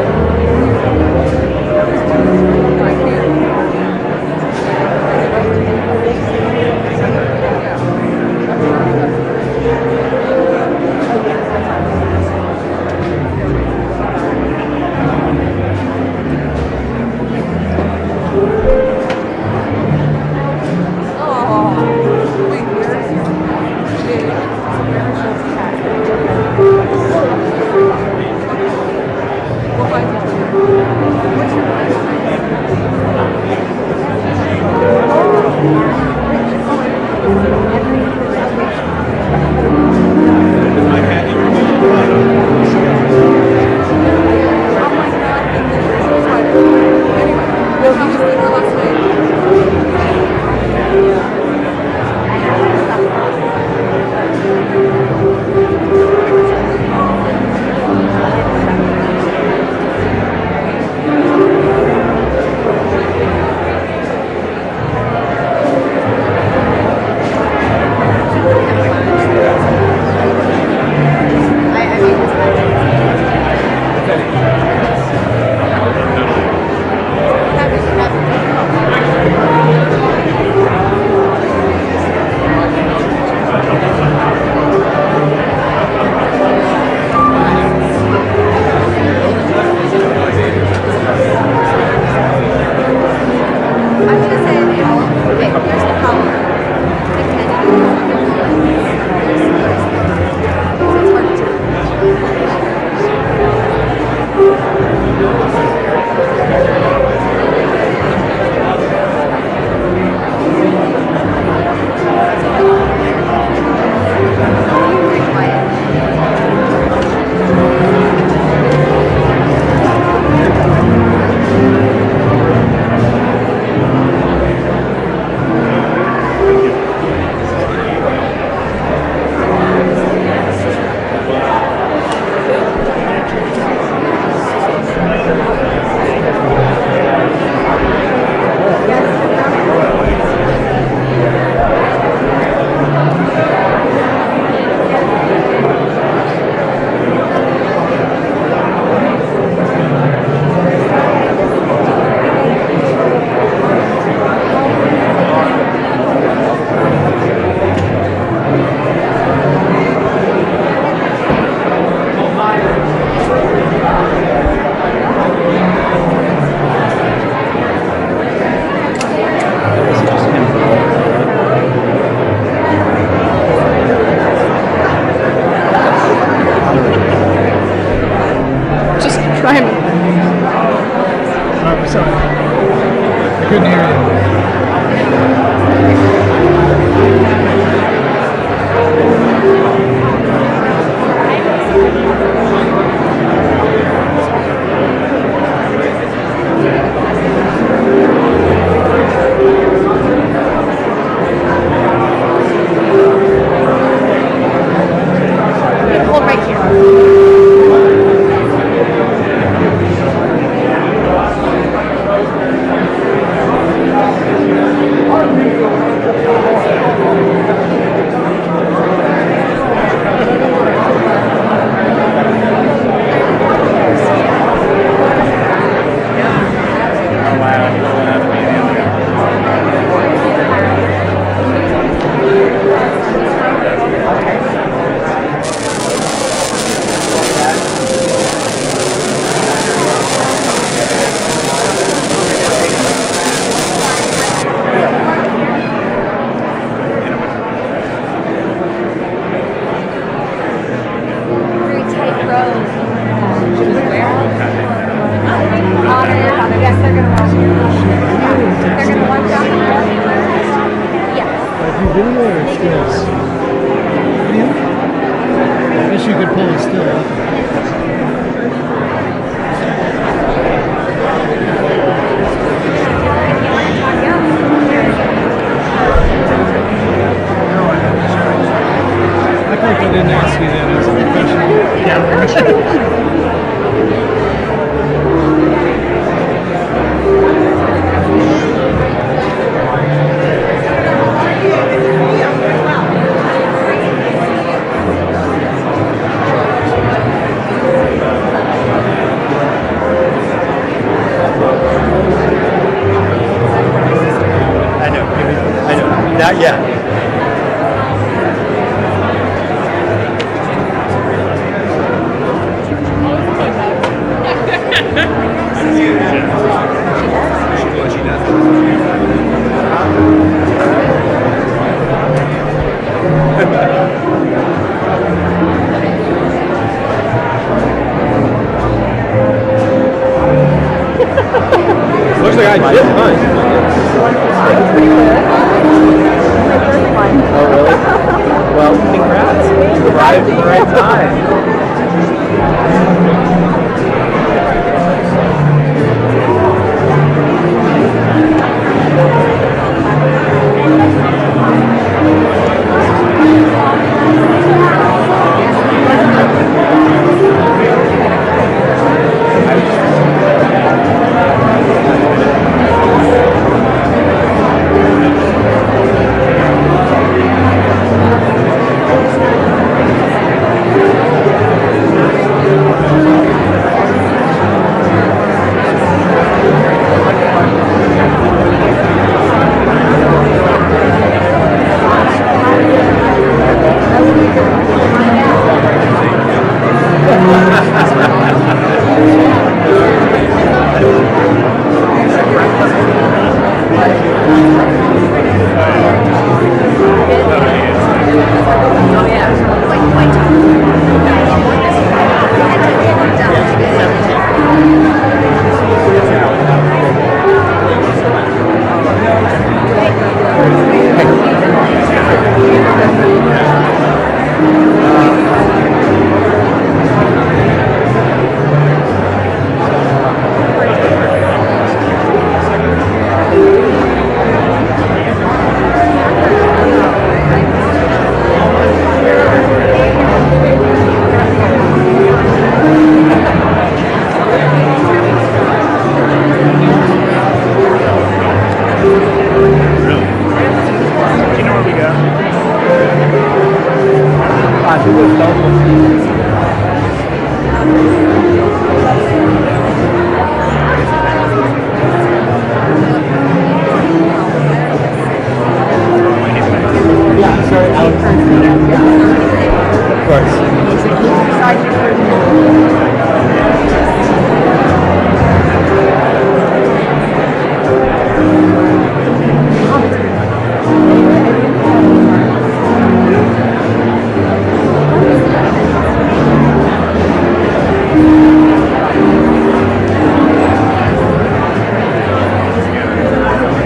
Couldn't hear you. Hold right here. Very tight road. Yes, they're gonna watch you. They're gonna watch out. Yes. If you video or stills? Video? I guess you could pull it still up. I think I didn't ask you that as a professional camera. I know. Not yet. Looks like I did fine. Oh, really? Well, congrats. You arrived at the right time.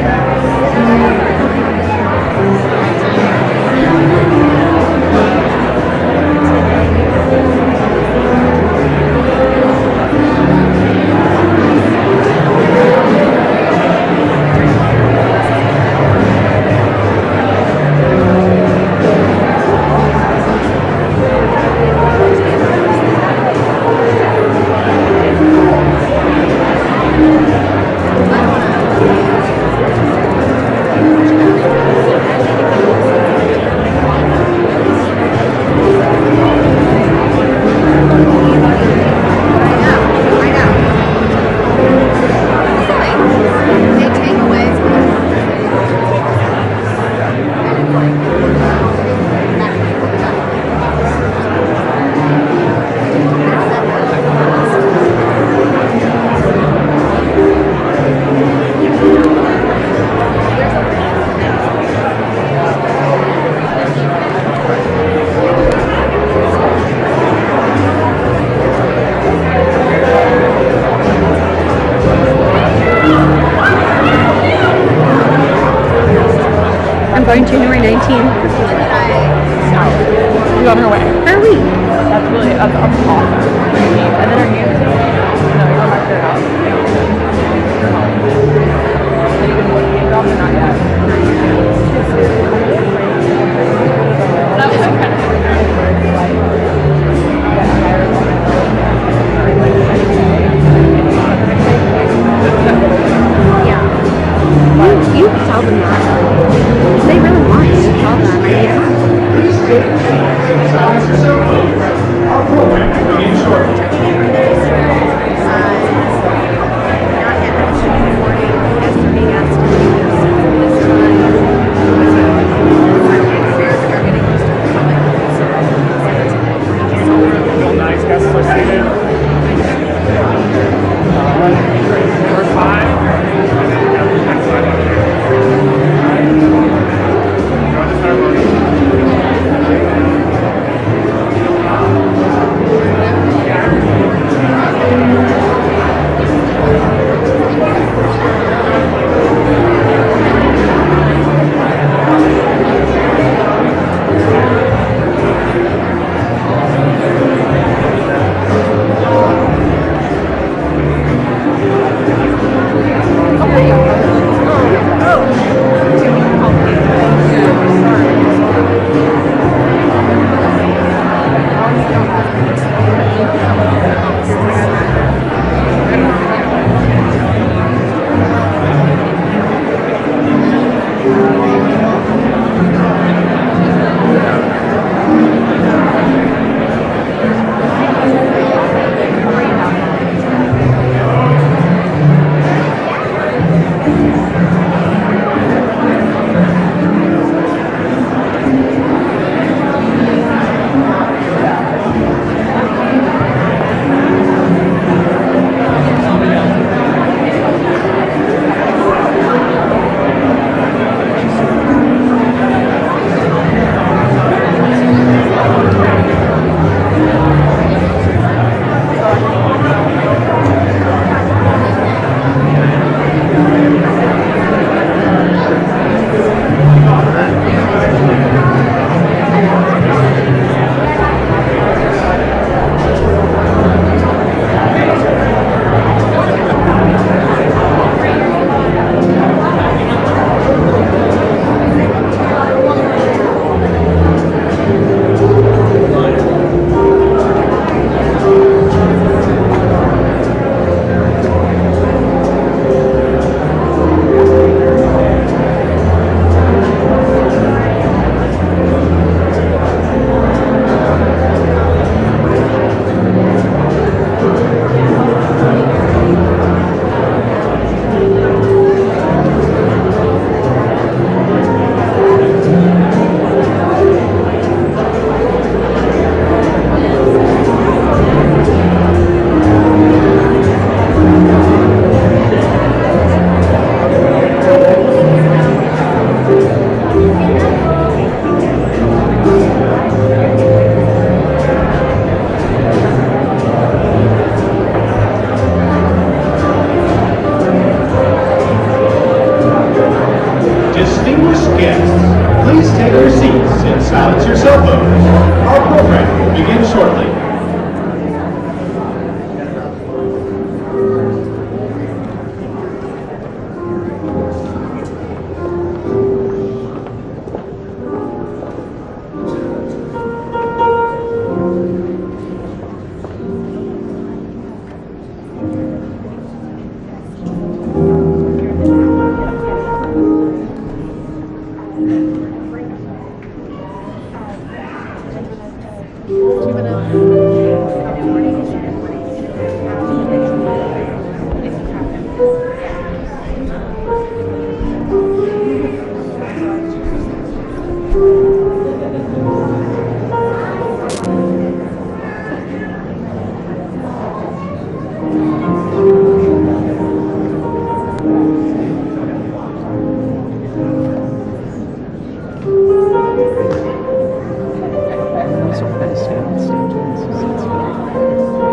No. She's on her way. Are we? That's awesome. And then are you no, you're going back to their house. You're home. And you can look at jobs or not yet. That was kind of Yeah. You can tell them that. If they really want you to tell them, I need them. Please take your seats and silence yourself. Our program will begin shortly. Not yet mentioned in the morning. Guests are being asked to leave this time. They're getting used to coming. Bill Nye's guests are seated. Number 5. Next slide. Go to the ceremony. So we're going to stay on stage.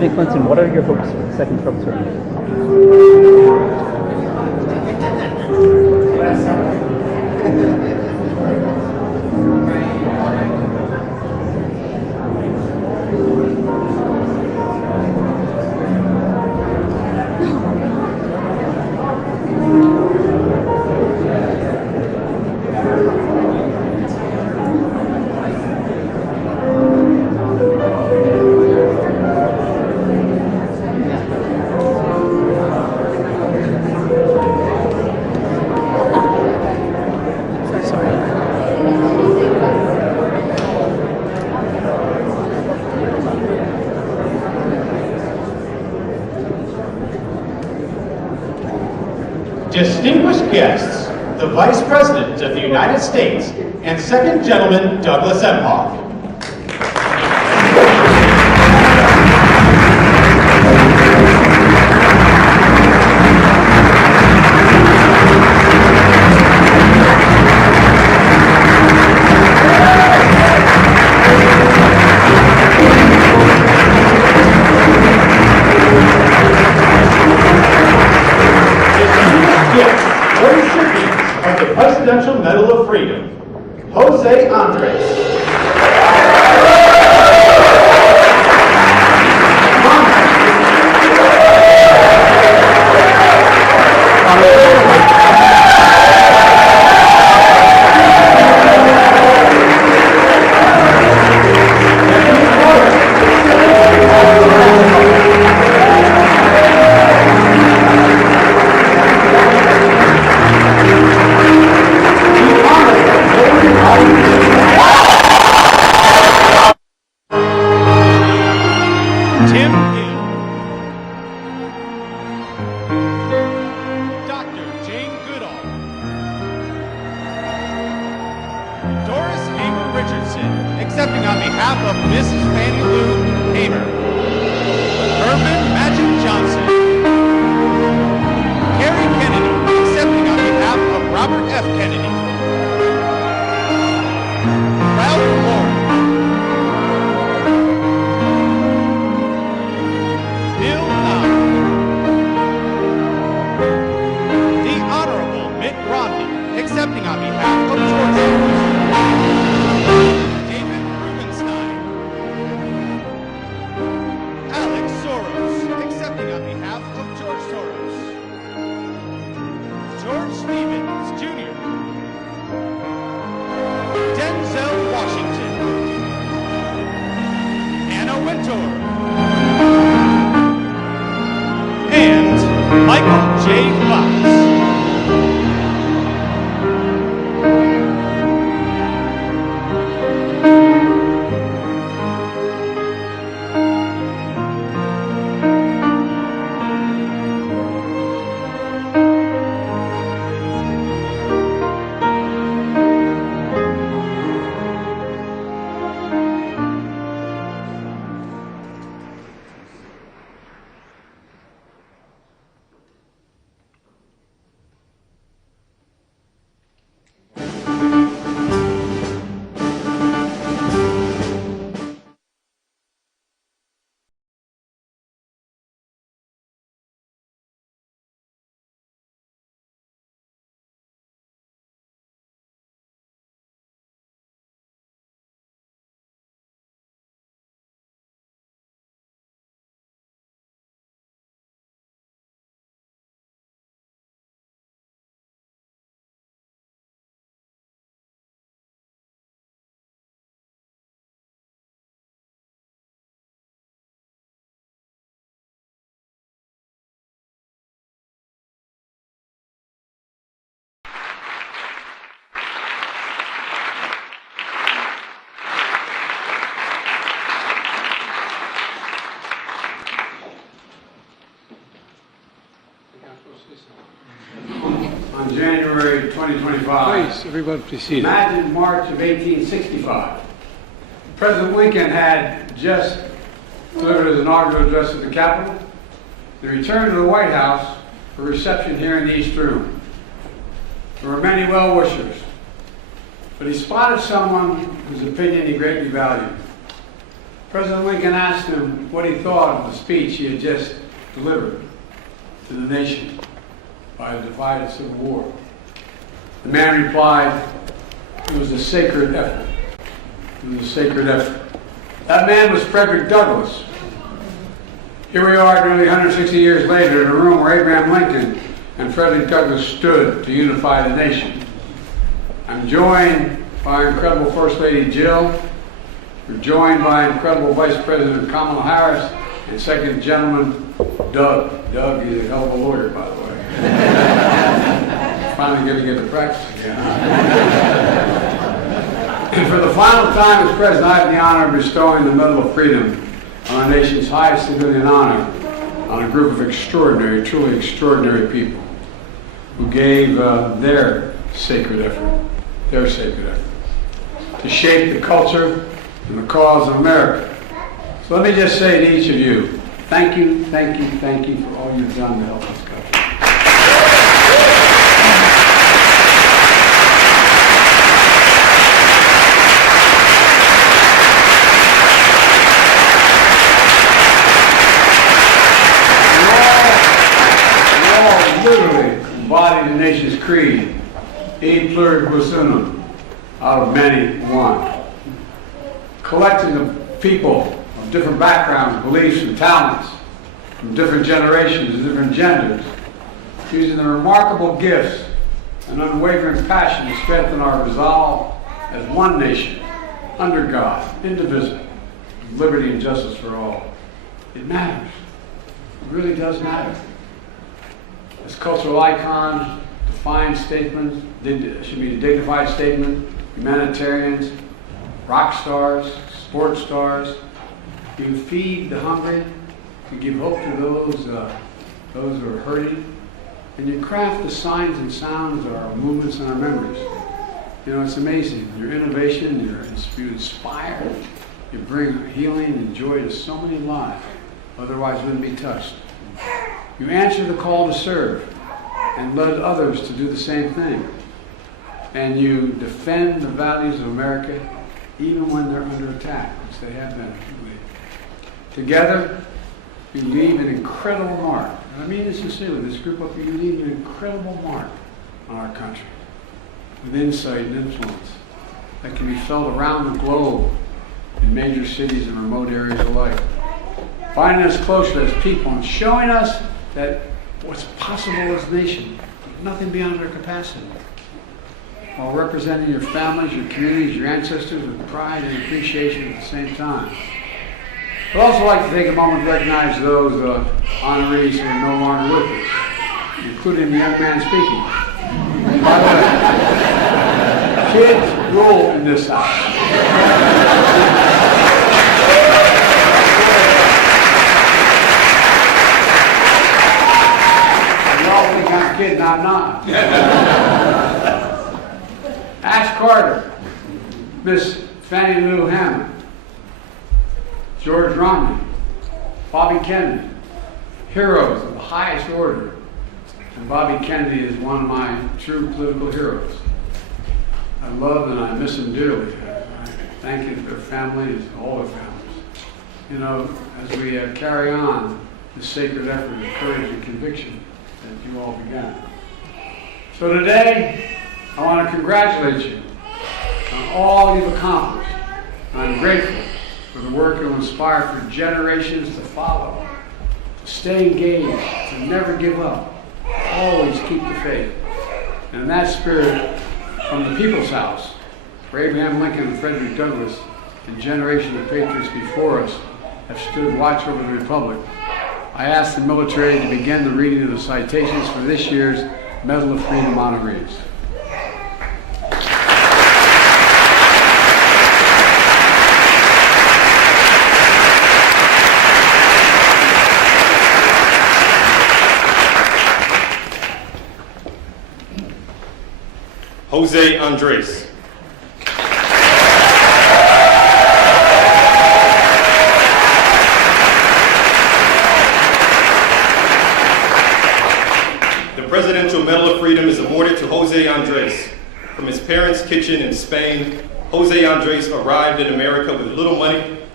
President Clinton, what are your hopes for the second Trump term? Distinguished guests, the Vice President of the United States and Second Gentleman Douglas Emhoff. Presidential Medal of Freedom, Jose Andres. Tim Gill, Dr. Jane Goodall, Doris Amy Richardson, accepting on behalf of Mrs. Fannie Lou Hamer, Magic Johnson, Carrie Kennedy, accepting on behalf of Robert F. Kennedy, Ralph Lauren, Bill Nye, the Honorable Mitt Romney, accepting on behalf of George Soros, David Rubenstein, Alex Soros, accepting on behalf of George Soros, George Stevens, Jr., Denzel Washington, Anna Wintour, and Michael J. Fox. On January 2025. Please, everybody proceed. Imagine March of 1865. President Lincoln had just delivered his inaugural address at the Capitol. He returned to the White House for reception here in the East Room. There were many well-wishers, but he spotted someone whose opinion he greatly valued. President Lincoln asked him what he thought of the speech he had just delivered to the nation by a divided civil war. The man replied, "It was a sacred effort. It was a sacred effort." That man was Frederick Douglass. Here we are nearly 160 years later in a room where Abraham Lincoln and Frederick Douglass stood to unify the nation. I'm joined by incredible First Lady Jill. We're joined by incredible Vice President Kamala Harris and Second Gentleman Doug. Doug is a hell of a lawyer, by the way. Finally going to get to practice again. And for the final time as President, I have the honor of bestowing the Medal of Freedom on our nation's highest civilian honor on a group of extraordinary, truly extraordinary people who gave their sacred effort to shape the culture and the cause of America. So let me just say to each of you, thank you, thank you, thank you for all you've done to help this country. You all literally embody the nation's creed, E pluribus unum, out of many one. Collecting of people of different backgrounds, beliefs, and talents, from different generations and different genders, using the remarkable gifts and unwavering passion to strengthen our resolve as one nation, under God, indivisible, with liberty and justice for all. It matters. It really does matter. As cultural icons, defined statements, should be a dignified statement, humanitarians, rock stars, sports stars. You feed the hungry, you give hope to those who are hurting, and you craft the signs and sounds of our movements and our memories. You know, it's amazing. Your innovation, you inspire, you bring healing and joy to so many lives, otherwise wouldn't be touched. You answer the call to serve and led others to do the same thing. And you defend the values of America even when they're under attack, which they have been. Together, you leave an incredible mark. And I mean this sincerely, this group of you leave an incredible mark on our country with insight and influence that can be felt around the globe in major cities and remote areas alike. Finding us closer as people and showing us that what's possible as a nation, nothing beyond our capacity. While representing your families, your communities, your ancestors with pride and appreciation at the same time. I'd also like to take a moment to recognize those honorees who are no longer with us, including the young man speaking. By the way, kids rule in this house. Y'all think I'm kidding, I'm not. Ash Carter, Miss Fannie Lou Hammond, George Romney, Bobby Kennedy, heroes of the highest order. And Bobby Kennedy is one of my true political heroes. I love and I miss them dearly. I thank you for their families, all their families. You know, as we carry on this sacred effort of courage and conviction that you all began. So today, I want to congratulate you on all you've accomplished. I'm grateful for the work you'll inspire for generations to follow, to stay engaged, to never give up, always keep the faith. And in that spirit, from the People's House, where Abraham Lincoln and Frederick Douglass and generations of patriots before us have stood watch over the Republic, I ask the military to begin the reading of the citations for this year's Medal of Freedom honorees. Jose Andres. The Presidential Medal of Freedom is awarded to Jose Andres. From his parents' kitchen in Spain, Jose Andres arrived in America with little money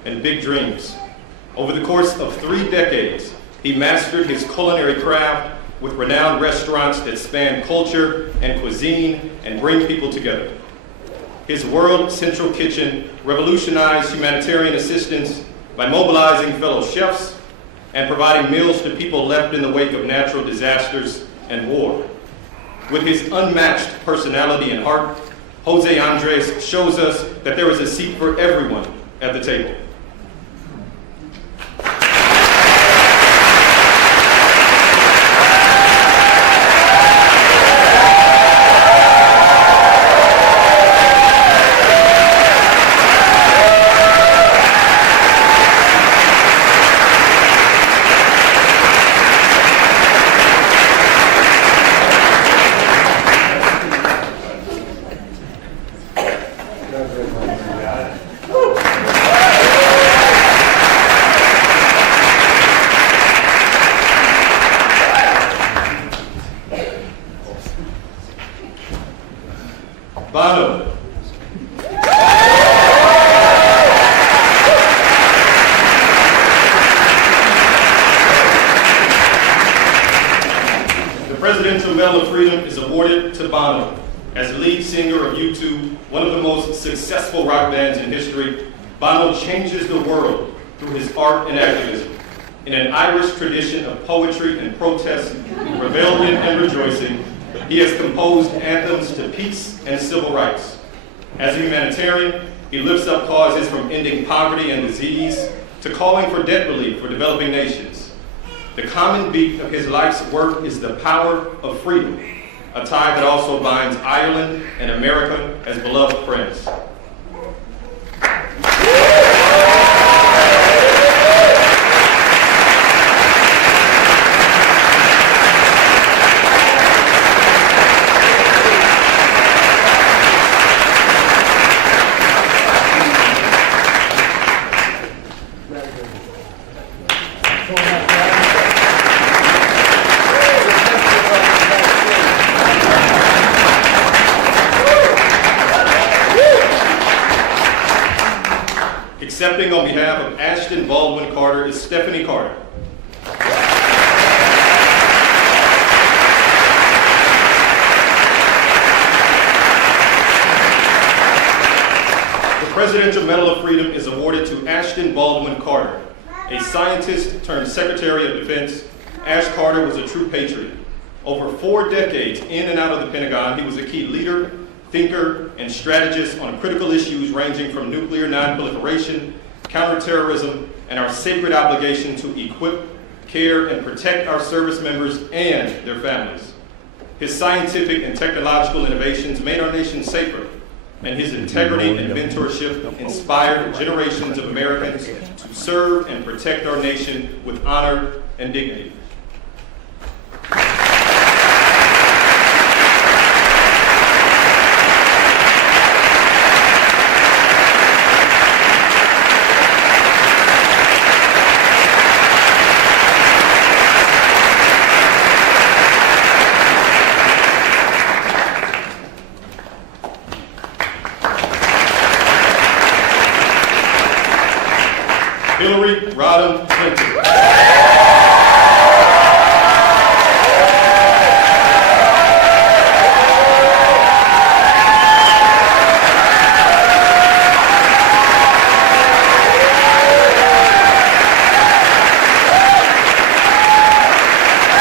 and big dreams. Over the course of 3 decades, he mastered his culinary craft with renowned restaurants that span culture and cuisine and bring people together. His World Central Kitchen revolutionized humanitarian assistance by mobilizing fellow chefs and providing meals to people left in the wake of natural disasters and war. With his unmatched personality and heart, Jose Andres shows us that there is a seat for everyone at the table. Bono. The Presidential Medal of Freedom is awarded to Bono. As lead singer of U2, one of the most successful rock bands in history, Bono changes the world through his art and activism. In an Irish tradition of poetry and protest, rebellion and rejoicing, he has composed anthems to peace and civil rights. As a humanitarian, he lifts up causes from ending poverty and disease to calling for debt relief for developing nations. The common beat of his life's work is the power of freedom, a tie that also binds Ireland and America as beloved friends. Accepting on behalf of Ashton Baldwin Carter is Stephanie Carter. The Presidential Medal of Freedom is awarded to Ashton Baldwin Carter. A scientist turned Secretary of Defense, Ash Carter was a true patriot. Over 4 decades in and out of the Pentagon, he was a key leader, thinker, and strategist on critical issues ranging from nuclear non-proliferation, counterterrorism, and our sacred obligation to equip, care, and protect our service members and their families. His scientific and technological innovations made our nation safer, and his integrity and mentorship inspired generations of Americans to serve and protect our nation with honor and dignity.